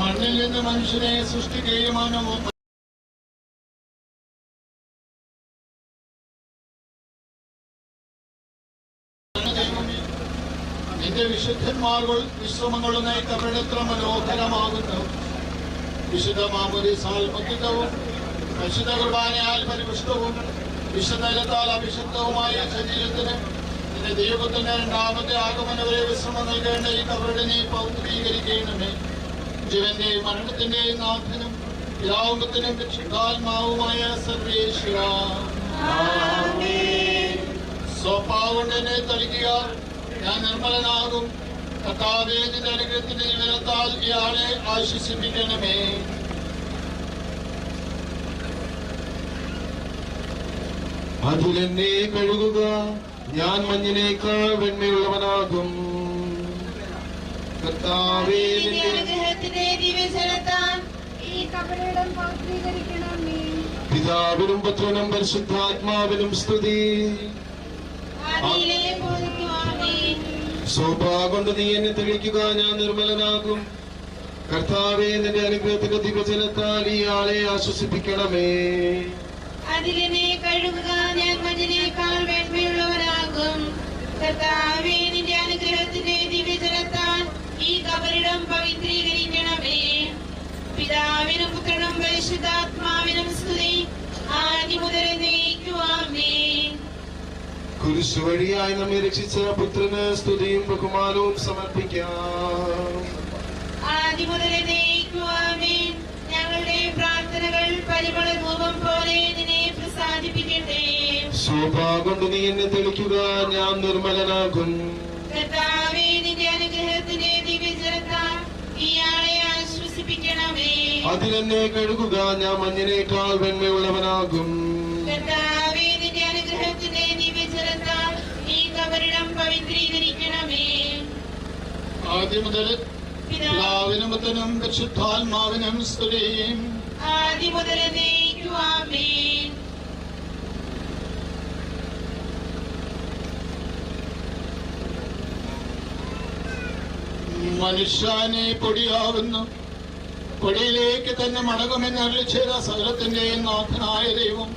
മണ്ണിൽ നിന്ന് മനുഷ്യനെ സൃഷ്ടിക്കുകയുമാണ് നിന്റെ വിശുദ്ധന്മാർ വിശ്രമങ്ങളുമായി കബറെത്ര മനോഹരമാകുന്നു. വിശുദ്ധ മാമോദീസാൽ മുദ്രിതവും പരിശുദ്ധ കുർബാനയാൽ പരിപുഷ്ടവും വിശുദ്ധത്താൽ അഭിഷിക്തവുമായ ശരീരത്തിന് നിന്റെ ദൈവത്തിന്റെ രണ്ടാമത്തെ ആഗമനവരെ വിശ്രമം നൽകേണ്ട ഈ കബറിനെ നീ പൗത്രീകരിക്കണമേ. ജീവന്റെയും മരണത്തിന്റെയും നാഥനും പിതാവുമ്പത്തിനും പരിശുദ്ധാത്മാവുമായ സർവേശ്വര, സ്വഭാവം എന്നെ തളിക്കുക, ഞാൻ നിർമ്മലനാകും. കർത്താവേ, നിന്റെ അനുഗ്രഹത്തിന്റെ വിവരത്താൽ ഇയാളെ ആശ്വസിപ്പിക്കണമേ. അതിലെന്നെ കഴുകുക, ഞാൻ മഞ്ഞിനേക്കാൾ വെണ്മയുള്ളവനാകും. കർത്താവേ, പിതാവിനും പുത്രനും പരിശുദ്ധാത്മാവിനും സ്തുതി. സോപ്പാകൊണ്ട് നീ എന്നെ തെളിക്കുക, ഞാൻ നിർമ്മലനാകും. കർത്താവേ, നിന്റെ അനുഗ്രഹത്തിന്റെ ദിവജനത്താൽ ഈ ആളെ ആശ്വസിപ്പിക്കണമേ. അതിലെന്നെ കഴുകുക, ഞാൻ മഞ്ഞിനേക്കാൾ വെണ്മയുള്ളവനാകും. കർത്താവേ, നിന്റെ അനുഗ്രഹത്തിന്റെ ദിവ്യജലത്താൽ ഈ കബറിടം പവിത്രീകരിക്കണമേ. പിതാവിനും പുത്രനും പരിശുദ്ധാത്മാവിനും സ്തുതി, ആദ്യം മുതൽ എന്നേക്കും ആമേൻ. കുരിശു വഴിയായി നമ്മെ രക്ഷിച്ച പുത്രന് സ്തുതിയും ബഹുമാനവും സമർപ്പിക്കാം. ആദ്യം മുതൽ എന്നേക്കും ആമേൻ. ഞങ്ങളുടെ പ്രാർത്ഥനകൾ പരിമള ധൂപം പോലെ നിന്നെ പ്രസാദിപ്പിക്കട്ടെ. ശോഭാ കൊണ്ട് നീ എന്നെ തെളിക്കുക, ഞാൻ നിർമ്മലനാകും. കർത്താവേ, നിന്റെ അനുഗ്രഹത്തിന്റെ ദിവ്യജലത്താൽ ഇയാളെ ആശ്വസിപ്പിക്കണമേ. അതിലെന്നെ കഴുകുക, ഞാൻ മഞ്ഞിനേക്കാൾ വെണ്മയുള്ളവനാകും. കർത്താവേ, നിന്റെ അനുഗ്രഹത്തിന്റെ ദിവ്യജലത്താൽ ഈ കബറിടം പവിത്രീകരിക്കണമേ. ആദ്യം മുതൽ പിതാവിനും പുത്രനും പരിശുദ്ധാത്മാവിനും സ്തുതി, ആദ്യം മുതൽ എന്നേക്കും ആമേൻ. മനുഷ്യനെ പൊടിയാവുന്നു, പൊടിയിലേക്ക് തന്നെ മടങ്ങുമെന്ന് അരുളി ചെയ്ത സകലത്തിന്റെയും നാഥനായ ദൈവം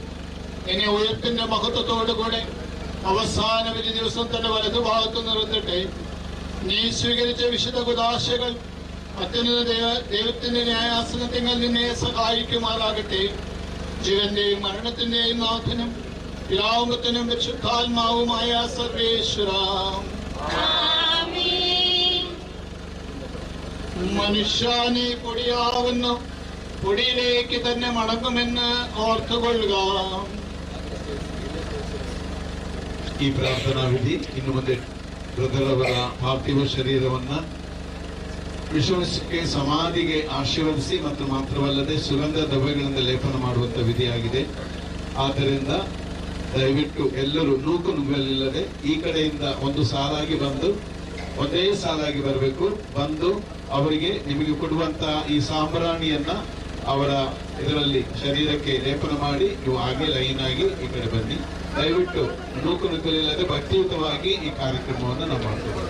എന്നെ ഉയർത്തിന്റെ മഹത്വത്തോടുകൂടെ അവസാന വിധി ദിവസം തന്റെ വലതുഭാഗത്ത് നിർത്തിട്ടെ. നീ സ്വീകരിച്ച വിശുദ്ധ കുദാശകൾ അത്യുന്നത ദൈവത്തിന്റെ ന്യായാസനത്തിങ്ങൾ നിന്നെ സഹായിക്കുമാറാകട്ടെ. ജീവന്റെയും മരണത്തിന്റെയും നാഥനും പിതാവുമ്പത്തിനും പരിശുദ്ധാത്മാവുമായ സർവേശ്വര, മനുഷ്യനെ പൊടിയാവുന്നു, പൊടിയിലേക്ക് തന്നെ മടങ്ങുമെന്ന് ഓർത്തുകൊള്ളുക. ಈ ಪ್ರಾರ್ಥನಾ ವಿಧಿ ಇನ್ನು ಮುಂದೆ ಮೃತರವರ ಪಾರ್ಥಿವ ಶರೀರವನ್ನು ವಿಶ್ವಾಸಕ್ಕೆ ಸಮಾಧಿಗೆ ಆಶೀರ್ವದಿಸಿ ಮತ್ತು ಮಾತ್ರವಲ್ಲದೆ ಸುಗಂಧ ದ್ರವ್ಯಗಳಿಂದ ಲೇಪನ ಮಾಡುವಂತ ವಿಧಿಯಾಗಿದೆ. ಆದ್ದರಿಂದ ದಯವಿಟ್ಟು ಎಲ್ಲರೂ ನೂಕು ನುಗ್ಗಲಿಲ್ಲದೆ ಈ ಕಡೆಯಿಂದ ಒಂದು ಸಾಲಾಗಿ ಬಂದು ಒಂದೇ ಸಾಲಾಗಿ ಬರಬೇಕು. ಬಂದು ಅವರಿಗೆ ನಿಮಗೆ ಕೊಡುವಂತಹ ಈ ಸಾಂಬ್ರಾಣಿಯನ್ನ ಅವರ ಇದರಲ್ಲಿ ಶರೀರಕ್ಕೆ ಲೇಪನ ಮಾಡಿ ನೀವು ಹಾಗೆ ಲೈನ್ ಆಗಿ ಈ ಕಡೆ ಬನ್ನಿ. ದಯವಿಟ್ಟು ನೂಕು ನುಗ್ಗಲಿಲ್ಲದೆ ಭಕ್ತಿಯುತವಾಗಿ ಈ ಕಾರ್ಯಕ್ರಮವನ್ನು ನಾವು ಮಾಡ್ತೇವೆ.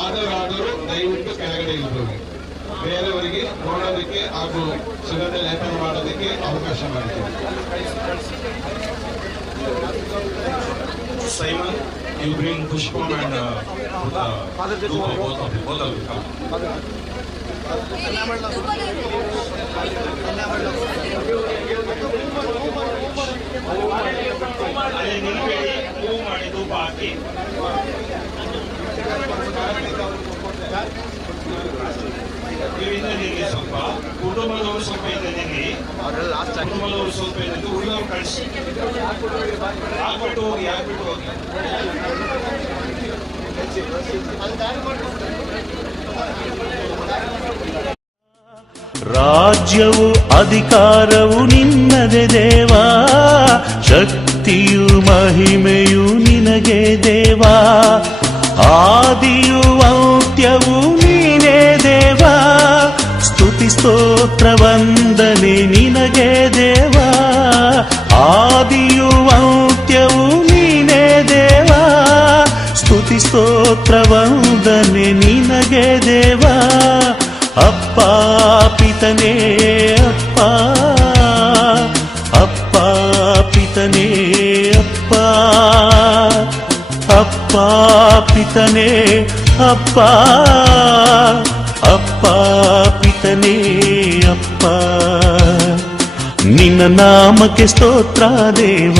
ಆದರೂ ದಯವಿಟ್ಟು ಕೆಳಗಡೆ ಇರಬೇಕು. ಬೇರೆಯವರಿಗೆ ನೋಡೋದಕ್ಕೆ ಹಾಗೂ ಸುಗಂಧ ಲೇಪನ ಮಾಡೋದಕ್ಕೆ ಅವಕಾಶ ಮಾಡ್ತೀವಿ. Simon, you bring Pushpam and Dupa, both of you. ಅಲ್ಲಿ ನಿಲ್ಬೇಡಿ, ಹೂವು ಮಾಡಿ ಧೂಪ ಹಾಕಿ. ನೀವಿಂದ ನಿಲ್ಲಿ ಸ್ವಲ್ಪ, ಕುಟುಂಬದವರು ಸ್ವಲ್ಪ ಇಂದ ನಿಲ್ಲಿ, ಕುಟುಂಬದವರು ಸ್ವಲ್ಪ ಇದ್ದು ಉಳಿದವರು ಕಳಿಸಿ ಹಾಕ್ಬಿಟ್ಟು ಹೋಗಿ, ಹಾಕ್ಬಿಟ್ಟು ಹೋಗಿ. ರಾಜ್ಯವು ಅಧಿಕಾರವು ನಿನ್ನದೇ ದೇವಾ, ಶಕ್ತಿಯು ಮಹಿಮೆಯು ನಿನಗೆ ದೇವಾ. ಆದಿಯು ಅಂತ್ಯವು ನೀನೇ ದೇವ, ಸ್ತುತಿ ಸ್ತೋತ್ರ ವಂದನೆ ನಿನಗೆ ದೇವ. ಆದಿಯು ಅಂತ್ಯವು ನೀನೇ ದೇವ, ಸ್ತುತಿ ಸ್ತೋತ್ರ ವಂದನೆ ನಿನಗೆ ದೇವ. ಅಪ್ಪ ಪಿತನೇ ಅಪ್ಪ, ಅಪ್ಪ ಪಿತನೇ ಅಪ್ಪ, ಅಪ್ಪ ಪಿತನೇ ಅಪ್ಪ, ಅಪ್ಪ ಪಿತನೇ ಅಪ್ಪ. ನಿನ್ನ ನಾಮಕ್ಕೆ ಸ್ತೋತ್ರ ದೇವ,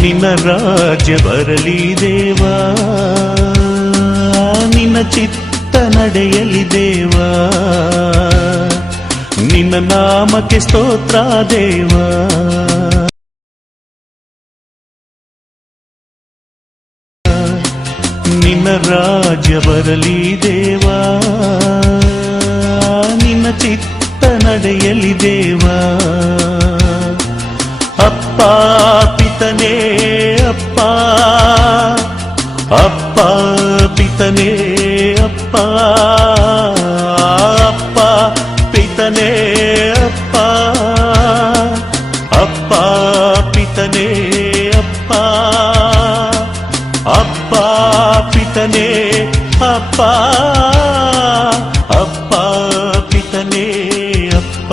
ನಿನ್ನ ರಾಜ್ಯ ಬರಲಿ ದೇವ, ನಿನ್ನ ಚಿತ್ತ ನಡೆಯಲಿ ದೇವ. ನಿನ್ನ ನಾಮಕ್ಕೆ ಸ್ತೋತ್ರ ದೇವ. ನಿನ್ನ ರಾಜ್ಯ ಬರಲಿ ದೇವ, ನಿನ್ನ ಚಿತ್ತ ನಡೆಯಲಿ ದೇವ. ಅಪ್ಪ ಪಿತನೇ ಅಪ್ಪ, ಅಪ್ಪ ಪಿತನೇ ಅಪ್ಪ, ಅಪ್ಪ ಪಿತನೇ ಅಪ್ಪ, ಅಪ್ಪ ಪಿತನೇ ಅಪ್ಪ, ಅಪ್ಪ ಪಿತನೇ ಅಪ್ಪ, ಅಪ್ಪ ಪಿತನೇ ಅಪ್ಪ.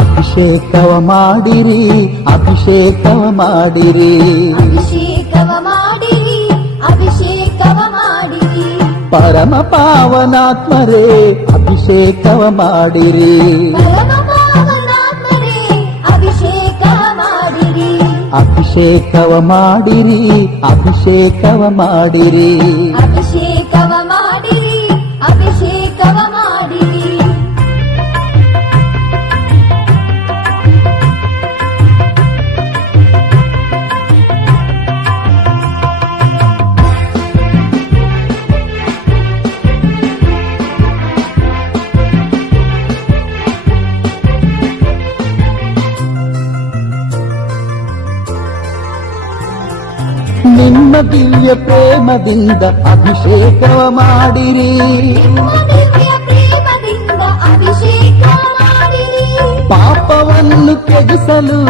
ಅಭಿಷೇಕವ ಮಾಡಿರಿ, ಅಭಿಷೇಕವ ಮಾಡಿರಿ, ಅಭಿಷೇಕವ ಮಾಡಿರಿ, ಅಭಿಷೇಕವ ಮಾಡಿರಿ. ಪರಮ ಪಾವನಾತ್ಮರೇ ಅಭಿಷೇಕವ ಮಾಡಿರಿ, ಪರಮ ಪಾವನಾತ್ಮರೇ ಅಭಿಷೇಕವ ಮಾಡಿರಿ. ಅಭಿಷೇಕವ ಮಾಡಿರಿ, ಅಭಿಷೇಕವ ಮಾಡಿರಿ, ಅಭಿಷೇಕವ ಮಾಡಿರಿ, ಅಭಿಷೇಕವ ಮಾಡಿರಿ. ನಿಮ್ಮ ದಿವ್ಯ ಪ್ರೇಮದಿಂದ ಅಭಿಷೇಕವ ಮಾಡಿರಿ, ನಿಮ್ಮ ದಿವ್ಯ ಪ್ರೇಮದಿಂದ ಅಭಿಷೇಕವ ಮಾಡಿರಿ. ಪಾಪವನ್ನು ತ್ಯಜಿಸಲು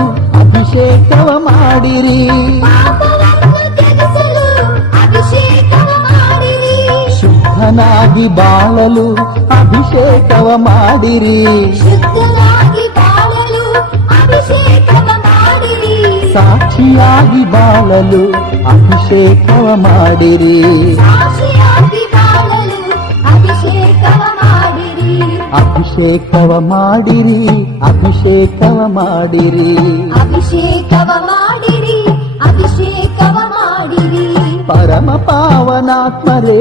ಅಭಿಷೇಕವ ಮಾಡಿರಿ, ಪಾಪವನ್ನು ತ್ಯಜಿಸಲು ಅಭಿಷೇಕವ ಮಾಡಿರಿ. ಶುದ್ಧನಾಗಿ ಬಾಳಲು ಅಭಿಷೇಕವ ಮಾಡಿರಿ, ಶುದ್ಧನಾಗಿ ಬಾಳಲು ಅಭಿಷೇಕವ ಮಾಡಿರಿ. ಸಾಕ್ಷಿಯಾಗಿ ಬಾಳಲು ಅಭಿಷೇಕವ ಮಾಡಿರಿ, ಸಾಕ್ಷಿಯಾಗಿ ಬಾಳಲು ಅಭಿಷೇಕವ ಮಾಡಿರಿ. ಅಭಿಷೇಕವ ಮಾಡಿರಿ, ಅಭಿಷೇಕವ ಮಾಡಿರಿ, ಅಭಿಷೇಕವ ಮಾಡಿರಿ, ಅಭಿಷೇಕವ ಮಾಡಿರಿ. ಪರಮ ಪಾವನಾತ್ಮರೇ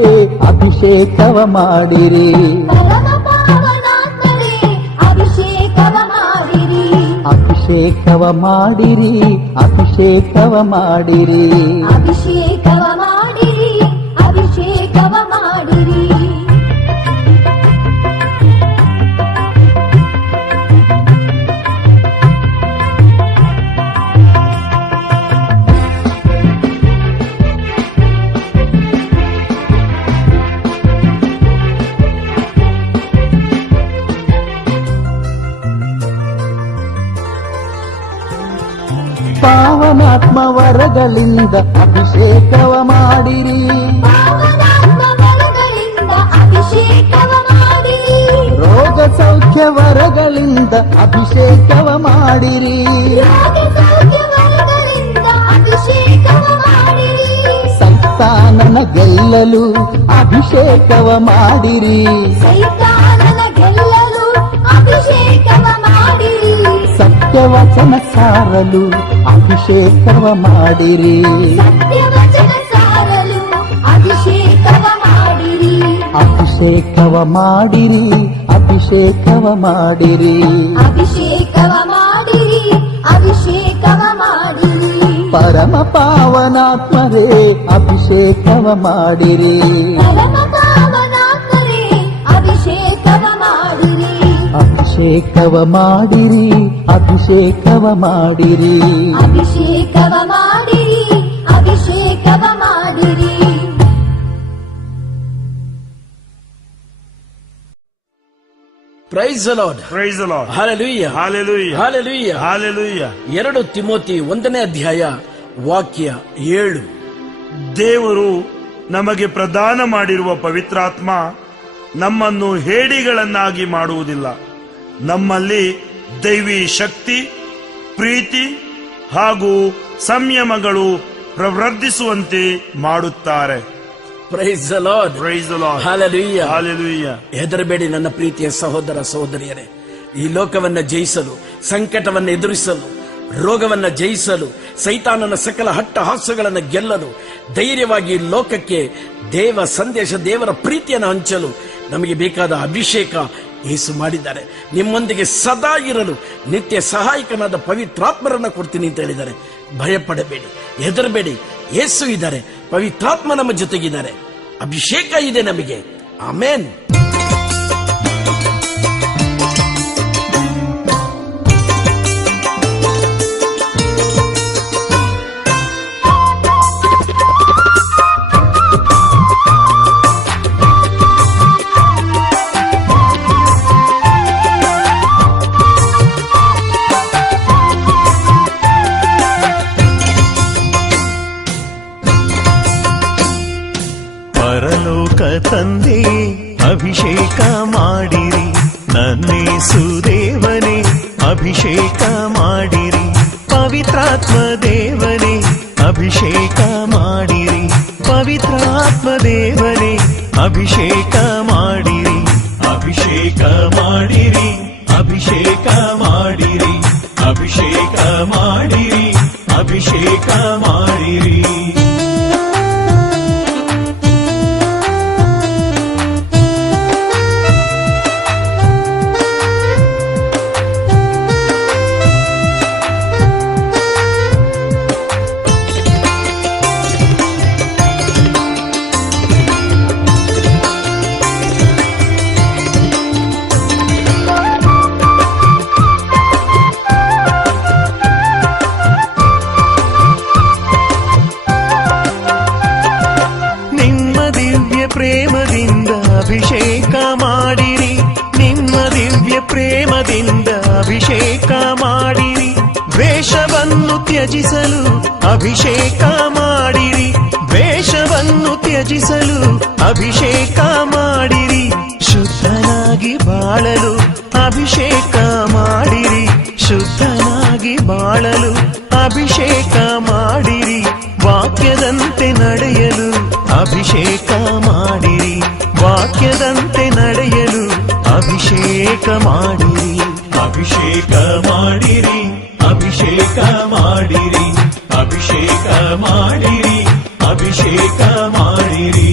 ಅಭಿಷೇಕವ ಮಾಡಿರಿ, ಪರಮ ಪಾವನಾತ್ಮರೇ ಅಭಿಷೇಕವ ಮಾಡಿರಿ. ಅಭಿಷೇಕವ ಮಾಡಿರಿ, ಅಭಿಷೇಕವ ಮಾಡಿರಿ, ಅಭಿಷೇಕವ ಮಾಡಿರಿ, ಅಭಿಷೇಕವ ಮಾಡಿರಿ. ಪಾವನಾತ್ಮ ವರಗಳಿಂದ ಅಭಿಷೇಕವ ಮಾಡಿರಿ, ಪಾವನಾತ್ಮ ವರಗಳಿಂದ ಅಭಿಷೇಕವ ಮಾಡಿರಿ. ರೋಗ ಸೌಖ್ಯ ವರಗಳಿಂದ ಅಭಿಷೇಕವ ಮಾಡಿರಿ, ಯೋಗ ಸೌಖ್ಯ ವರಗಳಿಂದ ಅಭಿಷೇಕವ ಮಾಡಿರಿ. ಸೈತಾನನ ಸೈತಾನನ ಗೆಲ್ಲಲು ಅಭಿಷೇಕವ ಮಾಡಿರಿ. ಸೈತಾನನ ಗೆಲ್ಲಲು ಅಭಿಷೇಕವ ಮಾಡಿರಿ. ಸತ್ಯವಚನ ಸಾರಲು ಅಭಿಷೇಕವ ಮಾಡಿರಿ. ಸತ್ಯವಚನ ಸಾರಲು ಅಭಿಷೇಕವ ಮಾಡಿರಿ. ಅಭಿಷೇಕವ ಮಾಡಿರಿ, ಅಭಿಷೇಕವ ಮಾಡಿರಿ. ಅಭಿಷೇಕವ ಮಾಡಿರಿ, ಅಭಿಷೇಕವ ಮಾಡಿರಿ. ಪರಮ ಪಾವನಾತ್ಮರೇ ಅಭಿಷೇಕವ ಮಾಡಿರಿ. ಪರಮ ಪಾವನಾತ್ಮರೇ ಅಭಿಷೇಕವ ಮಾಡಿರಿ. ಅಭಿಷೇಕವ ಮಾಡಿರಿ, ಅಭಿಷೇಕವ ಮಾಡಿರಿ. ಅಭಿಷೇಕವ ಮಾಡಿರಿ, ಅಭಿಷೇಕವ ಮಾಡಿರಿ. Praise the Lord. Praise the Lord. Hallelujah. Hallelujah. Hallelujah. Hallelujah. 2 Timothy 1ನೇ ಅಧ್ಯಾಯ ವಾಕ್ಯ 7. ದೇವರು ನಮಗೆ ಪ್ರದಾನ ಮಾಡಿರುವ ಪವಿತ್ರಾತ್ಮ ನಮ್ಮನ್ನು ಹೇಡಿಗಳನ್ನಾಗಿ ಮಾಡುವುದಿಲ್ಲ. ನಮ್ಮಲ್ಲಿ ದೈವಿ ಶಕ್ತಿ, ಪ್ರೀತಿ ಹಾಗೂ ಸಂಯಮಗಳು ಪ್ರವರ್ಧಿಸುವಂತೆ ಮಾಡುತ್ತಾರೆ. Praise the Lord. Praise the Lord. Hallelujah. Hallelujah. ಹೆದರಬೇಡಿ ನನ್ನ ಪ್ರೀತಿಯ ಸಹೋದರ ಸಹೋದರಿಯರೇ. ಈ ಲೋಕವನ್ನ ಜಯಿಸಲು, ಸಂಕಟವನ್ನು ಎದುರಿಸಲು, ರೋಗವನ್ನ ಜಯಿಸಲು, ಸೈತಾನನ ಸಕಲ ಹಟ್ಟಹಾಸ್ಯಗಳನ್ನು ಗೆಲ್ಲಲು, ಧೈರ್ಯವಾಗಿ ಲೋಕಕ್ಕೆ ದೇವ ಸಂದೇಶ, ದೇವರ ಪ್ರೀತಿಯನ್ನು ಹಂಚಲು ನಮಗೆ ಬೇಕಾದ ಅಭಿಷೇಕ ಯೇಸು ಮಾಡಿದ್ದಾರೆ. ನಿಮ್ಮೊಂದಿಗೆ ಸದಾ ಇರಲು ನಿತ್ಯ ಸಹಾಯಕನಾದ ಪವಿತ್ರಾತ್ಮರನ್ನ ಕೊಡ್ತೀನಿ ಅಂತ ಹೇಳಿದ್ದಾರೆ. ಭಯಪಡಬೇಡಿ, ಹೆದರಬೇಡಿ. ಯೇಸು ಇದ್ದಾರೆ, ಪವಿತ್ರಾತ್ಮ ನಮ್ಮ ಜೊತೆಗಿದ್ದಾರೆ, ಅಭಿಷೇಕ ಇದೆ ನಮಗೆ. ಆಮೇನ್. ಪರಲೋಕ ತಂದೆ ಅಭಿಷೇಕ ಮಾಡಿರಿ, ನನ್ನೇಸು ದೇವನೇ ಅಭಿಷೇಕ ಮಾಡಿರಿ. ಪವಿತ್ರಾತ್ಮ ದೇವನೇ ಅಭಿಷೇಕ ಮಾಡಿರಿ. ಪವಿತ್ರಾತ್ಮ ದೇವನೇ ಅಭಿಷೇಕ ಮಾಡಿರಿ. ಅಭಿಷೇಕ ಮಾಡಿರಿ, ಅಭಿಷೇಕ ಮಾಡಿರಿ. ಅಭಿಷೇಕ ಮಾಡಿರಿ, ಅಭಿಷೇಕ ಮಾಡಿರಿ. ತ್ಯಜಿಸಲು ಅಭಿಷೇಕ ಮಾಡಿರಿ, ವೇಷವನ್ನು ತ್ಯಜಿಸಲು ಅಭಿಷೇಕ ಮಾಡಿರಿ. ಶುದ್ಧನಾಗಿ ಬಾಳಲು ಅಭಿಷೇಕ ಮಾಡಿರಿ, ಶುದ್ಧನಾಗಿ ಬಾಳಲು ಅಭಿಷೇಕ ಮಾಡಿರಿ. ವಾಕ್ಯದಂತೆ ನಡೆಯಲು ಅಭಿಷೇಕ ಮಾಡಿರಿ, ವಾಕ್ಯದಂತೆ ನಡೆಯಲು ಅಭಿಷೇಕ ಮಾಡಿರಿ. ಅಭಿಷೇಕ ಮಾಡಿರಿ, ಅಭಿಷೇಕ ಮಾಡಿರಿ, ಅಭಿಷೇಕ ಮಾಡಿರಿ, ಅಭಿಷೇಕ ಮಾಡಿರಿ.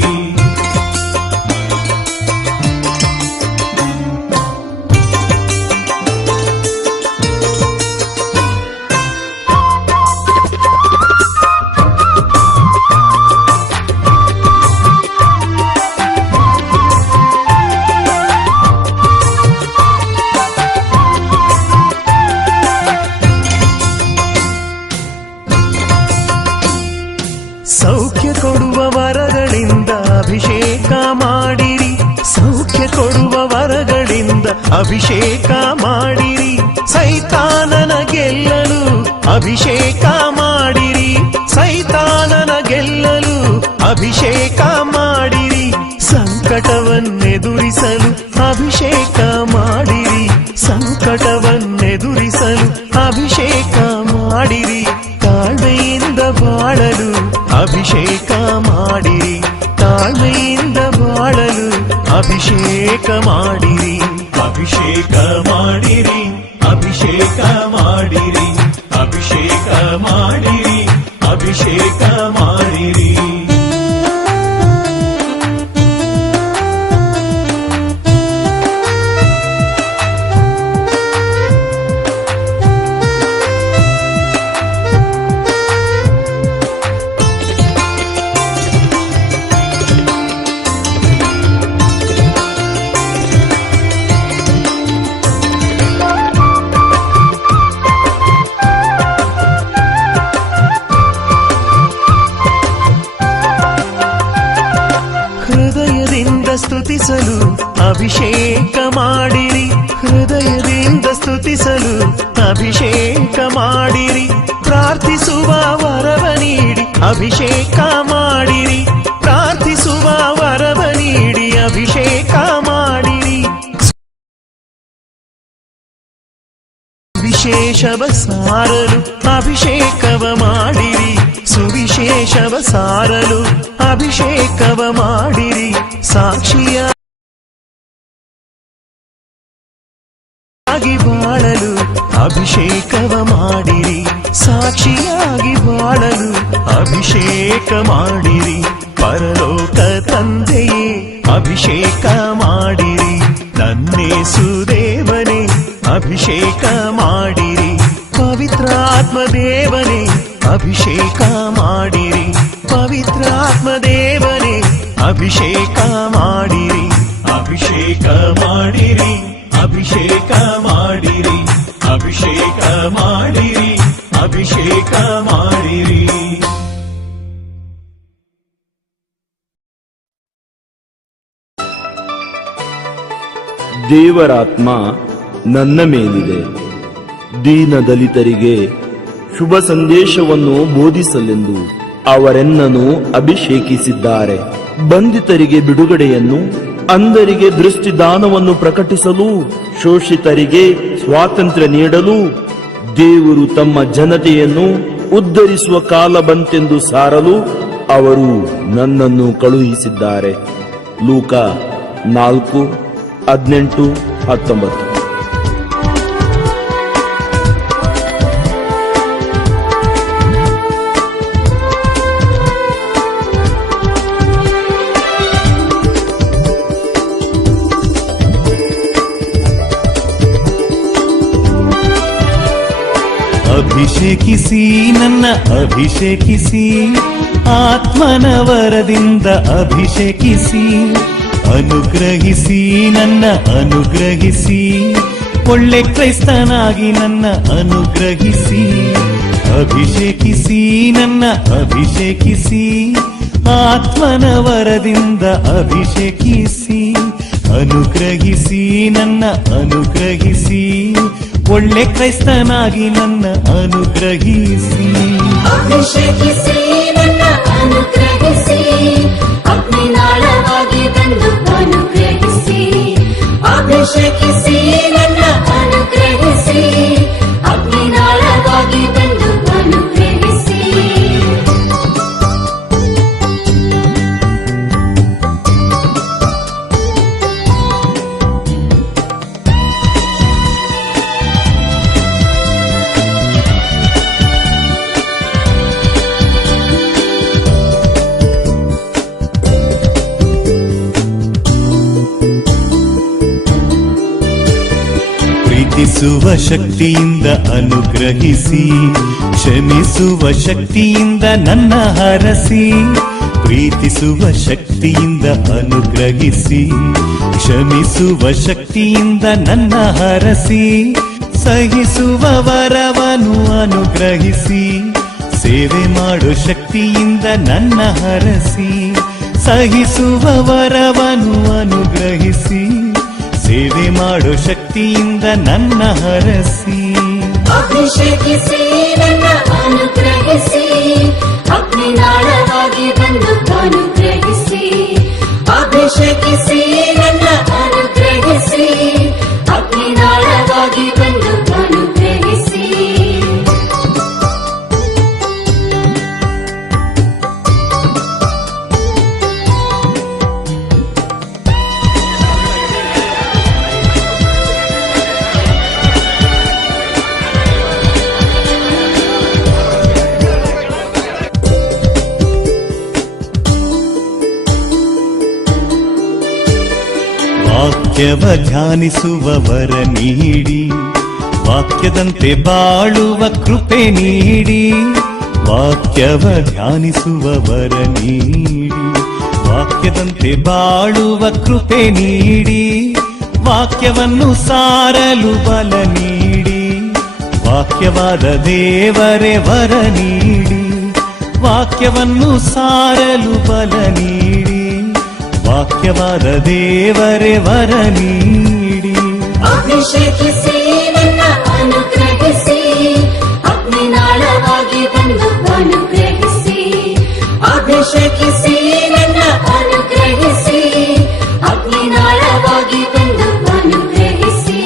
ಸೌಖ್ಯ ಕೊಡುವ ವರ ಅಭಿಷೇಕ ಮಾಡಿರಿ, ಅಭಿಷೇಕ ಮಾಡಿರಿ, ಅಭಿಷೇಕ ಮಾಡಿರಿ, ಅಭಿಷೇಕ ಮಾಡಿರಿ, ಅಭಿಷೇಕ ಮಾಡಿರಿ. ಸ್ತುತಿಸಲು ಅಭಿಷೇಕ ಮಾಡಿರಿ, ಹೃದಯದಿಂದ ಸ್ತುತಿಸಲು ಅಭಿಷೇಕ ಮಾಡಿರಿ. ಪ್ರಾರ್ಥಿಸುವ ವರವ ನೀಡಿ ಅಭಿಷೇಕ ಮಾಡಿರಿ, ಪ್ರಾರ್ಥಿಸುವ ವರವ ನೀಡಿ ಅಭಿಷೇಕ ಮಾಡಿರಿ. ವಿಶೇಷವ ಸಾರಲು ಅಭಿಷೇಕವ ಮಾಡಿರಿ, ಸುವಿಶೇಷವ ಸಾರಲು ಅಭಿಷೇಕವ ಮಾಡಿರಿ. ಸಾಕ್ಷಿಯಾಗಿ ಬಾಳಲು ಅಭಿಷೇಕವ ಮಾಡಿರಿ, ಸಾಕ್ಷಿಯಾಗಿ ಬಾಳಲು ಅಭಿಷೇಕ ಮಾಡಿರಿ. ಪರಲೋಕ ತಂದೆಯೇ ಅಭಿಷೇಕ ಮಾಡಿರಿ, ನನ್ನೇಸು ದೇವನೇ ಅಭಿಷೇಕ ಮಾಡಿರಿ. ಪವಿತ್ರಾತ್ಮ ದೇವನೇ ಅಭಿಷೇಕ ಮಾಡಿರಿ, ಪವಿತ್ರಾತ್ಮ ದೇವನೇ ಅಭಿಷೇಕ ಮಾಡಿರಿ, ಅಭಿಷೇಕ ಮಾಡಿರಿ, ಅಭಿಷೇಕ ಮಾಡಿರಿ, ಅಭಿಷೇಕ ಮಾಡಿರಿ, ಅಭಿಷೇಕ ಮಾಡಿರಿ. ದೇವರಾತ್ಮ ನನ್ನ ಮೇಲಿದೆ, ದೀನ ದಲಿತರಿಗೆ ಶುಭ ಸಂದೇಶವನ್ನು ಬೋಧಿಸಲೆಂದು ಅವರೆನ್ನನ್ನು ಅಭಿಷೇಕಿಸಿದ್ದಾರೆ. ಬಂಧಿತರಿಗೆ ಬಿಡುಗಡೆಯನ್ನು, ಅಂಧರಿಗೆ ದೃಷ್ಟಿದಾನವನ್ನು ಪ್ರಕಟಿಸಲು, ಶೋಷಿತರಿಗೆ ಸ್ವಾತಂತ್ರ್ಯ ನೀಡಲು, ದೇವರು ತಮ್ಮ ಜನತೆಯನ್ನು ಉದ್ಧರಿಸುವ ಕಾಲ ಬಂತೆಂದು ಸಾರಲು ಅವರು ನನ್ನನ್ನು ಕಳುಹಿಸಿದ್ದಾರೆ. ಲೂಕ 4:18-19. ಅಭಿಷೇಕಿಸಿ ನನ್ನ ಅಭಿಷೇಕಿಸಿ, ಆತ್ಮನ ವರದಿಂದ ಅಭಿಷೇಕಿಸಿ, ಅನುಗ್ರಹಿಸಿ ನನ್ನ ಅನುಗ್ರಹಿಸಿ, ಒಳ್ಳೆ ಕ್ರೈಸ್ತನಾಗಿ ನನ್ನ ಅನುಗ್ರಹಿಸಿ. ಅಭಿಷೇಕಿಸಿ ನನ್ನ ಅಭಿಷೇಕಿಸಿ, ಆತ್ಮನ ವರದಿಂದ ಅಭಿಷೇಕಿಸಿ, ಅನುಗ್ರಹಿಸಿ ನನ್ನ ಅನುಗ್ರಹಿಸಿ, ಒಳ್ಳೆ ಕ್ರೈಸ್ತನಾಗಿ ನನ್ನ ಅನುಗ್ರಹಿಸಿ. ಅಭಿಷೇಕಿಸಿ ನನ್ನ ಅನುಗ್ರಹಿಸಿ, ಅಗ್ನಿನಾಳವಾಗಿ ಬಂದು ಅನುಗ್ರಹಿಸಿ. ಅಭಿಷೇಕಿಸಿ ನನ್ನ ಅನುಗ್ರಹಿಸಿ, ಅಗ್ನಿನಾಳವಾಗಿ ಬಂದು ಅನುಗ್ರಹಿಸಿ. ಪ್ರೀತಿಸುವ ಶಕ್ತಿಯಿಂದ ಅನುಗ್ರಹಿಸಿ, ಕ್ಷಮಿಸುವ ಶಕ್ತಿಯಿಂದ ನನ್ನ ಹರಸಿ. ಪ್ರೀತಿಸುವ ಶಕ್ತಿಯಿಂದ ಅನುಗ್ರಹಿಸಿ, ಕ್ಷಮಿಸುವ ಶಕ್ತಿಯಿಂದ ನನ್ನ ಹರಸಿ. ಸಹಿಸುವ ವರವನ್ನು ಅನುಗ್ರಹಿಸಿ, ಸೇವೆ ಮಾಡೋ ಶಕ್ತಿಯಿಂದ ನನ್ನ ಹರಸಿ. ಸಹಿಸುವ ವರವನ್ನು ಅನುಗ್ರಹಿಸಿ, ಸೇವೆ ಮಾಡೋ ಶಕ್ತಿಯಿಂದ ನನ್ನ ಹರಸಿ. ಅಭಿಷೇಕಿಸಿ ನನ್ನ ಅನುಗ್ರಹಿಸಿ, ಅಗ್ನಿನಾಳವಾಗಿ ಬಂದು ಅನುಗ್ರಹಿಸಿ. ಅಭಿಷೇಕಿಸಿ ನನ್ನ ಅನುಗ್ರಹಿಸಿ, ಅಗ್ನಿನಾಳವಾಗಿ ಬಂದು ಅನುಗ್ರಹಿಸಿ. ವಾಕ್ಯವ ಧ್ಯಾನಿಸುವವರ ನೀಡಿ ವಾಕ್ಯದಂತೆ ಬಾಳುವ ಕೃಪೆ ನೀಡಿ ವಾಕ್ಯವ ಧ್ಯಾನಿಸುವವರ ನೀಡಿ ವಾಕ್ಯದಂತೆ ಬಾಳುವ ಕೃಪೆ ನೀಡಿ ವಾಕ್ಯವನ್ನು ಸಾರಲು ಬಲ ನೀಡಿ ವಾಕ್ಯವಾದ ದೇವರೇ ವರ ನೀಡಿ ವಾಕ್ಯವನ್ನು ಸಾರಲು ಬಲ ನೀಡಿ ವಾಕ್ಯವಾದ ದೇವರೇ ವರ ನೀಡಿ ಅಭಿಷೇಕಿಸಿ ನನ್ನ ಅನುಗ್ರಹಿಸಿ ಅಗ್ನಿನಾಳವಾಗಿ ಬಂದು ಅನುಗ್ರಹಿಸಿ ಅಭಿಷೇಕಿಸಿ ನನ್ನ ಅನುಗ್ರಹಿಸಿ ಅಗ್ನಿನಾಳವಾಗಿ ಬಂದು ಅನುಗ್ರಹಿಸಿ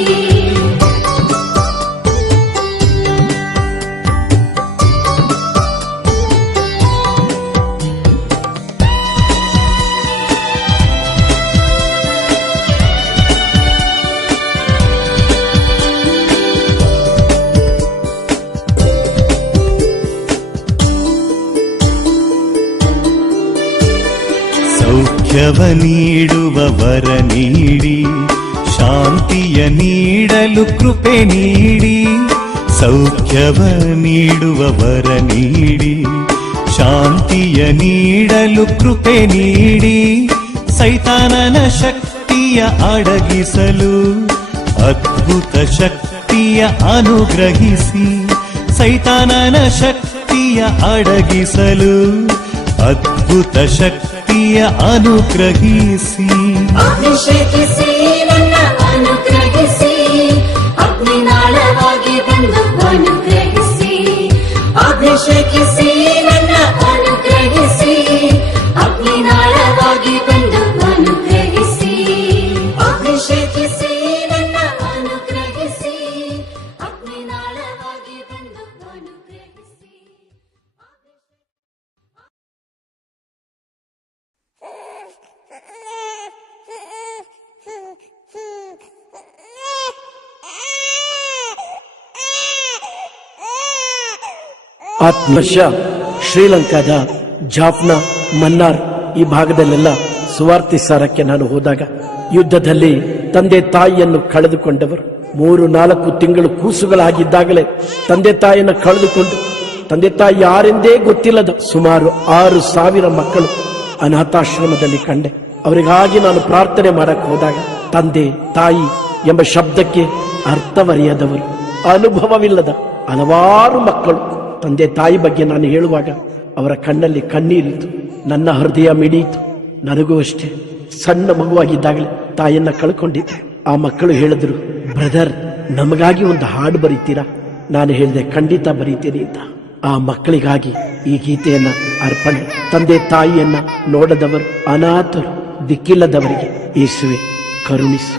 ಸೌಖ್ಯವ ನೀಡುವ ವರ ನೀಡಿ ಶಾಂತಿಯ ನೀಡಲು ಕೃಪೆ ನೀಡಿ ಸೌಖ್ಯವ ನೀಡುವ ವರ ನೀಡಿ ಶಾಂತಿಯ ನೀಡಲು ಕೃಪೆ ನೀಡಿ ಸೈತಾನನ ಶಕ್ತಿಯ ಅಡಗಿಸಲು ಅದ್ಭುತ ಶಕ್ತಿಯ ಅನುಗ್ರಹಿಸಿ ಸೈತಾನನ ಶಕ್ತಿಯ ಅಡಗಿಸಲು ಅದ್ಭುತ ಶಕ್ತಿಯ ಅನುಗ್ರಹಿಸಿ ಅಭಿಷೇಕಿಸಿ ನನ್ನ ಅನುಗ್ರಹಿಸಿ ಅಗ್ನಿನಾಳವಾಗಿ ಬಂದು ಅನುಗ್ರಹಿಸಿ ಅಭಿಷೇಕಿಸಿ ನನ್ನ ಅನುಗ್ರಹಿಸಿ ಅಗ್ನಿನಾಳವಾಗಿ ಬಂದು ಅನುಗ್ರಹಿಸಿ ಅಭಿಷೇಕಿಸಿ ನನ್ನ ಅನುಗ್ರಹಿಸಿ ಅಗ್ನಿನಾಳವಾಗಿ ಬಂದು ಅನುಗ್ರಹಿಸಿ ಆತ್ಮಶ ಶ್ರೀಲಂಕಾದ ಜಾಫ್ನಾ ಮನ್ನಾರ್ ಈ ಭಾಗದಲ್ಲೆಲ್ಲ ಸುವಾರ್ತೆ ಸಾರಕ್ಕೆ ನಾನು ಹೋದಾಗ ಯುದ್ಧದಲ್ಲಿ ತಂದೆ ತಾಯಿಯನ್ನು ಕಳೆದುಕೊಂಡವರು 3-4 ತಿಂಗಳು ಕೂಸುಗಳಾಗಿದ್ದಾಗಲೇ ತಂದೆ ತಾಯಿಯನ್ನು ಕಳೆದುಕೊಂಡು ತಂದೆ ತಾಯಿ ಯಾರೆಂದೇ ಗೊತ್ತಿಲ್ಲದ ಸುಮಾರು 6,000 ಮಕ್ಕಳು ಅನಾಥಾಶ್ರಮದಲ್ಲಿ ಕಂಡೆ. ಅವರಿಗಾಗಿ ನಾನು ಪ್ರಾರ್ಥನೆ ಮಾಡಕ್ಕೆ ಹೋದಾಗ ತಂದೆ ತಾಯಿ ಎಂಬ ಶಬ್ದಕ್ಕೆ ಅರ್ಥವರಿಯದವರು, ಅನುಭವವಿಲ್ಲದ ಹಲವಾರು ಮಕ್ಕಳು ತಂದೆ ತಾಯಿ ಬಗ್ಗೆ ನಾನು ಹೇಳುವಾಗ ಅವರ ಕಣ್ಣಲ್ಲಿ ಕಣ್ಣೀರಿತ್ತು. ನನ್ನ ಹೃದಯ ಮಿಡಿಯಿತು. ನನಗೂ ಅಷ್ಟೇ, ಸಣ್ಣ ಮಗುವಾಗಿದ್ದಾಗಲೇ ತಾಯಿಯನ್ನ ಕಳ್ಕೊಂಡಿದ್ದೆ. ಆ ಮಕ್ಕಳು ಹೇಳಿದ್ರು, ಬ್ರದರ್ ನಮಗಾಗಿ ಒಂದು ಹಾಡು ಬರೀತೀರಾ? ನಾನು ಹೇಳಿದೆ, ಖಂಡಿತ ಬರೀತೀನಿ ಅಂತ. ಆ ಮಕ್ಕಳಿಗಾಗಿ ಈ ಗೀತೆಯನ್ನ ಅರ್ಪಣೆ. ತಂದೆ ತಾಯಿಯನ್ನ ನೋಡದವರು, ಅನಾಥರು, ದಿಕ್ಕಿಲ್ಲದವರಿಗೆ ಯೇಸುವೆ ಕರುಣಿಸು.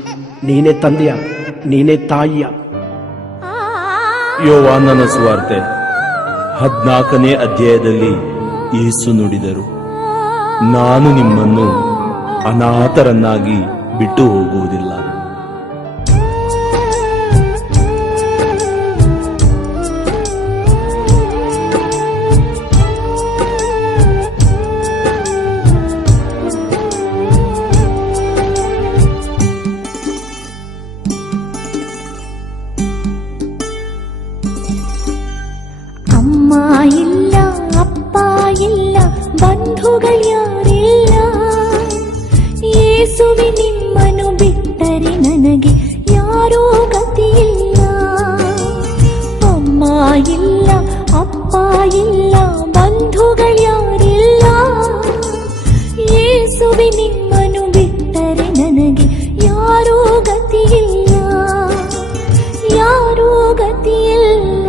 ನೀನೇ ತಂದೆಯ, ನೀನೇ ತಾಯಿಯ. ಯೋವಾನನ ಸುವಾರ್ತೆ 14ನೇ ಅಧ್ಯಾಯದಲ್ಲಿ ಯೇಸು ನುಡಿದರು, ನಾನು ನಿಮ್ಮನ್ನು ಅನಾಥರನ್ನಾಗಿ ಬಿಟ್ಟು ಹೋಗುವುದಿಲ್ಲ. ಅಮ್ಮ ಇಲ್ಲ, ಅಪ್ಪ ಇಲ್ಲ, ಬಂಧುಗಳ್ಯಾರಿಲ್ಲ. ಯೇಸುವೆ ನಿಮ್ಮನ್ನು ಬಿಟ್ಟರೆ ನನಗೆ ಯಾರೂ ಗತಿಯಿಲ್ಲ. ಅಮ್ಮ ಇಲ್ಲ, ಅಪ್ಪ ಇಲ್ಲ, ಬಂಧುಗಳ್ಯಾರಿಲ್ಲ. ಯೇಸುವೆ ನಿಮ್ಮನ್ನು ಬಿಟ್ಟರೆ ನನಗೆ ಯಾರೂ ಗತಿಯಿಲ್ಲ, ಯಾರೂ ಗತಿಯಿಲ್ಲ.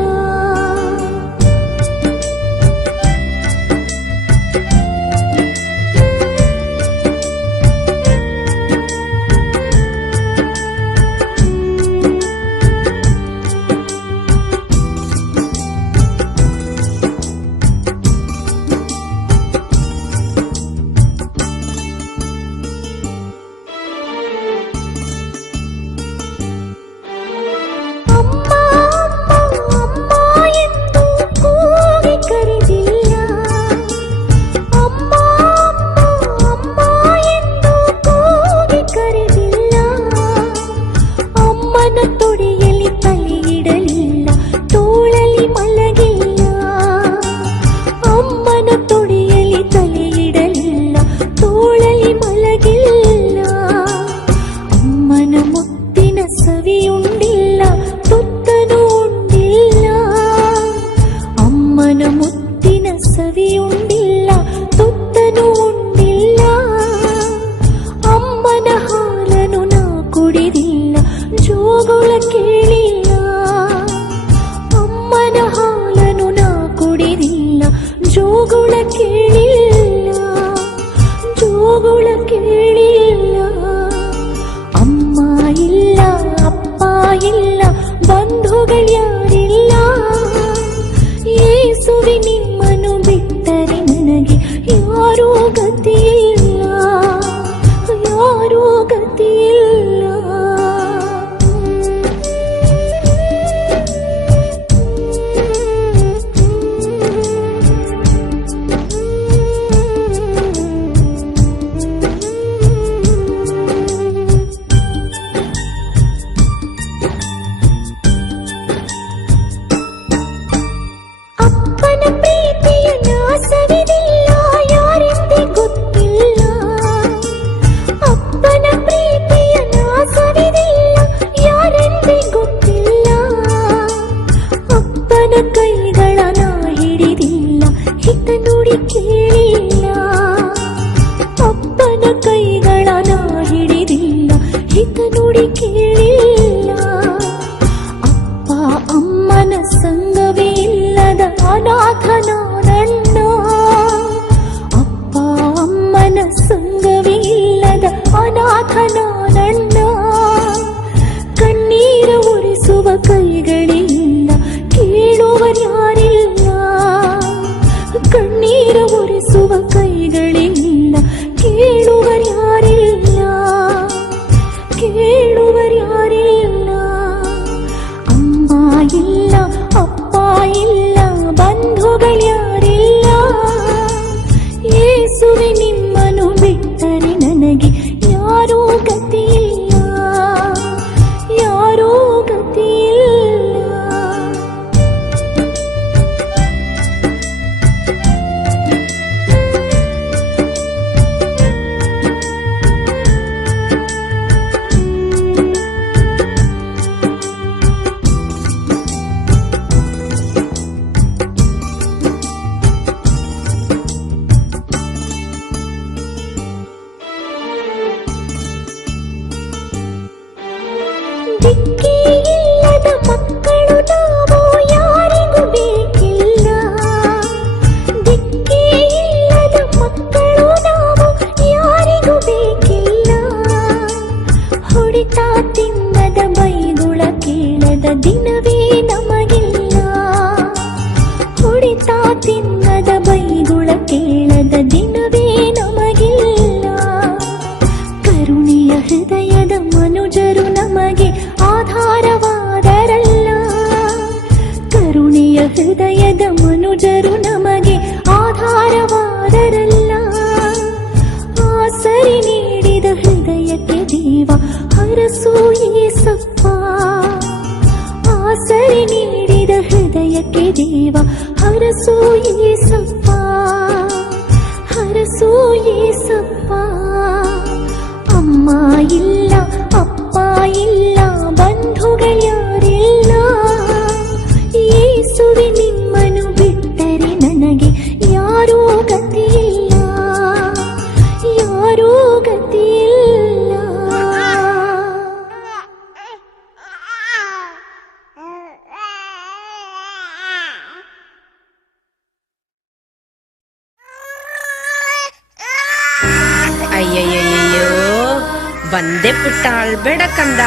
ಬಂದೆ ಪುಟ್ಟ, ಅಳ್ಬೇಡ ಕಂದ.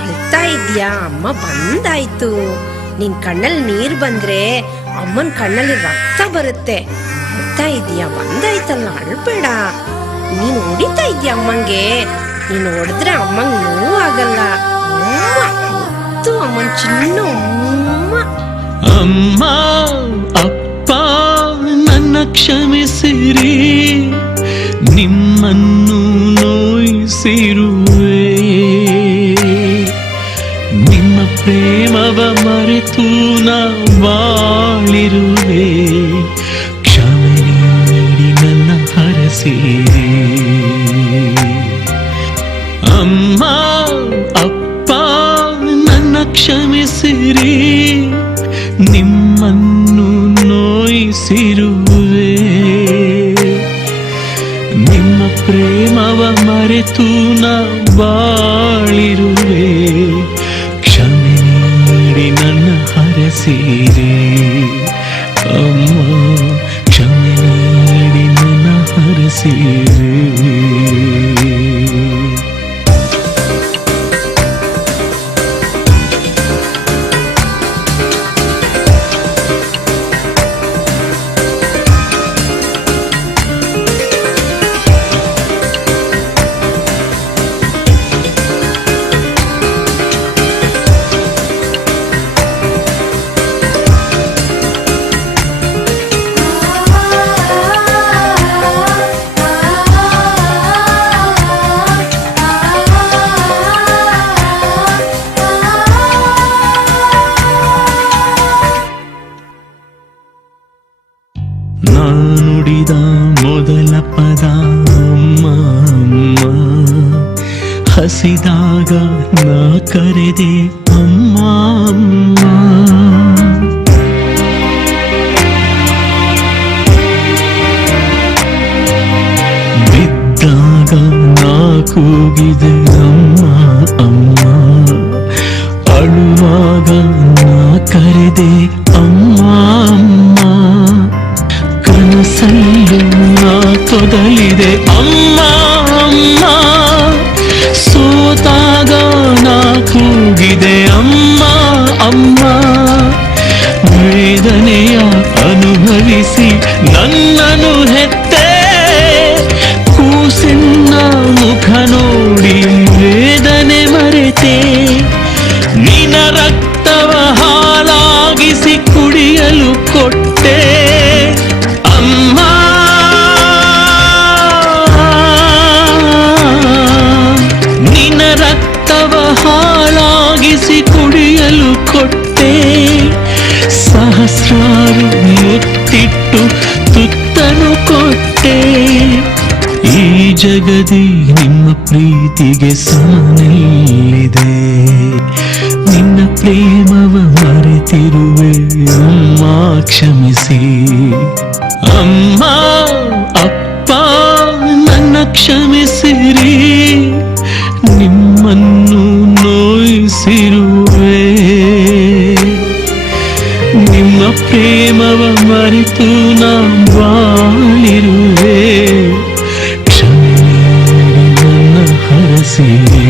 ಅಳ್ತಾ ಇದ್ಯಾ? ಅಮ್ಮ ಬಂದಾಯ್ತು. ನಿನ್ ಕಣ್ಣಲ್ಲಿ ನೀರ್ ಬಂದ್ರೆ ಅಮ್ಮನ್ ಕಣ್ಣಲ್ಲಿ ರಕ್ತ ಬರುತ್ತೆ. ಅಳ್ತಾ ಇದ್ಯಾ? ಬಂದಾಯ್ತಲ್ಲ, ಅಳ್ಬೇಡ. ನೀನ್ ಹೊಡಿತಾ ಇದ್ಯಾ ಅಮ್ಮಂಗೆ? ನೀನು ಹೊಡೆದ್ರೆ ಅಮ್ಮಂಗ್ ನೋವು ಆಗಲ್ಲ. ಅಮ್ಮನ್ ಚಿನ್ನ ಅಮ್ಮ ಅಪ್ಪ ನನ್ನ ಕ್ಷಮಿಸಿರಿ, ನಿಮ್ಮನ್ನು ನೋಯಿಸಿರುವೆ. ನಿಮ್ಮ ಪ್ರೇಮವ ಮರೆತು ನಾ ಬಾಳಿರುವೆ. ಕ್ಷಮೆ ನೀಡಿ ನನ್ನ ಹರಸಿರಿ. ಅಮ್ಮ ಅಪ್ಪ ನನ್ನ ಕ್ಷಮಿಸಿರಿ, ನಿಮ್ಮನ್ನು ನೋಯಿಸಿರುವೆ. ನಿಮ್ಮ ಪ್ರೇಮವ ಮರೆತು ನಾ ಬಾಳಿರುವೆ. ಕ್ಷಮೆ ನೀಡಿ ನನ್ನ ಹರಸಿರಿ. ಅಮ್ಮ ಕ್ಷಮೆ ನೀಡಿ ನನ್ನ ಹರಸಿರಿ. ನುಡಿದ ಮೊದಲ ಪದ ಅಮ್ಮ ಅಮ್ಮ, ಹಸಿದಾಗ ನಾ ಕರೆದೆ ಅಮ್ಮ ಅಮ್ಮ. ಬಿದ್ದಾಗ ನಾ ಕೂಗಿದೆ ಅಮ್ಮ ಅಮ್ಮ, ಅಳುವಾಗ ನಾ ಕರೆದೆ ಅಮ್ಮ ಅಮ್ಮ. ಕನಸಲ್ಲೂ ನಾ ತೊದಲಿದೆ ಅಮ್ಮ ಅಮ್ಮ, ಸೋತಾಗ ನಾ ಕೂಗಿದೆ ಅಮ್ಮ ಅಮ್ಮ. ವೇದನೆಯ ಅನುಭವಿಸಿ ನನ್ನನ್ನು ಹೆತ್ತೆ, ಕೂಸಿನ ಮುಖ ನೋಡಿ ವೇದನೆ ಮರೆತೆ. ನಿನ್ನ ರಕ್ತವ ಹಾಲಾಗಿಸಿ ಕುಡಿಯಲು ಕೊಟ್ಟೆ ಅಮ್ಮ. ನಿನ್ನ ರಕ್ತವ ಹಾಲಾಗಿಸಿ ಕುಡಿಯಲು ಕೊಟ್ಟೆ. ಸಹಸ್ರಾರು ಮುತ್ತಿಟ್ಟು ತುತ್ತನು ಕೊಟ್ಟೆ. ಈ ಜಗದಿ ನಿಮ್ಮ ಪ್ರೀತಿಗೆ ಸಮನಿಲ್ಲಿದೆ. ನಿನ್ನ ಪ್ರೇಮವ ಮರೆತಿರುವೆ ಅಮ್ಮ, ಕ್ಷಮಿಸಿ. ಅಮ್ಮ ಅಪ್ಪ ನನ್ನ ಕ್ಷಮಿಸಿರಿ, ನಿಮ್ಮನ್ನು ನೋಯಿಸಿರುವೆ. ನಿಮ್ಮ ಪ್ರೇಮವ ಮರೆತು ನಾ ಬಾಳಿರುವೆ. ಕ್ಷಮೆ ನನ್ನ ಹರಸಿರಿ.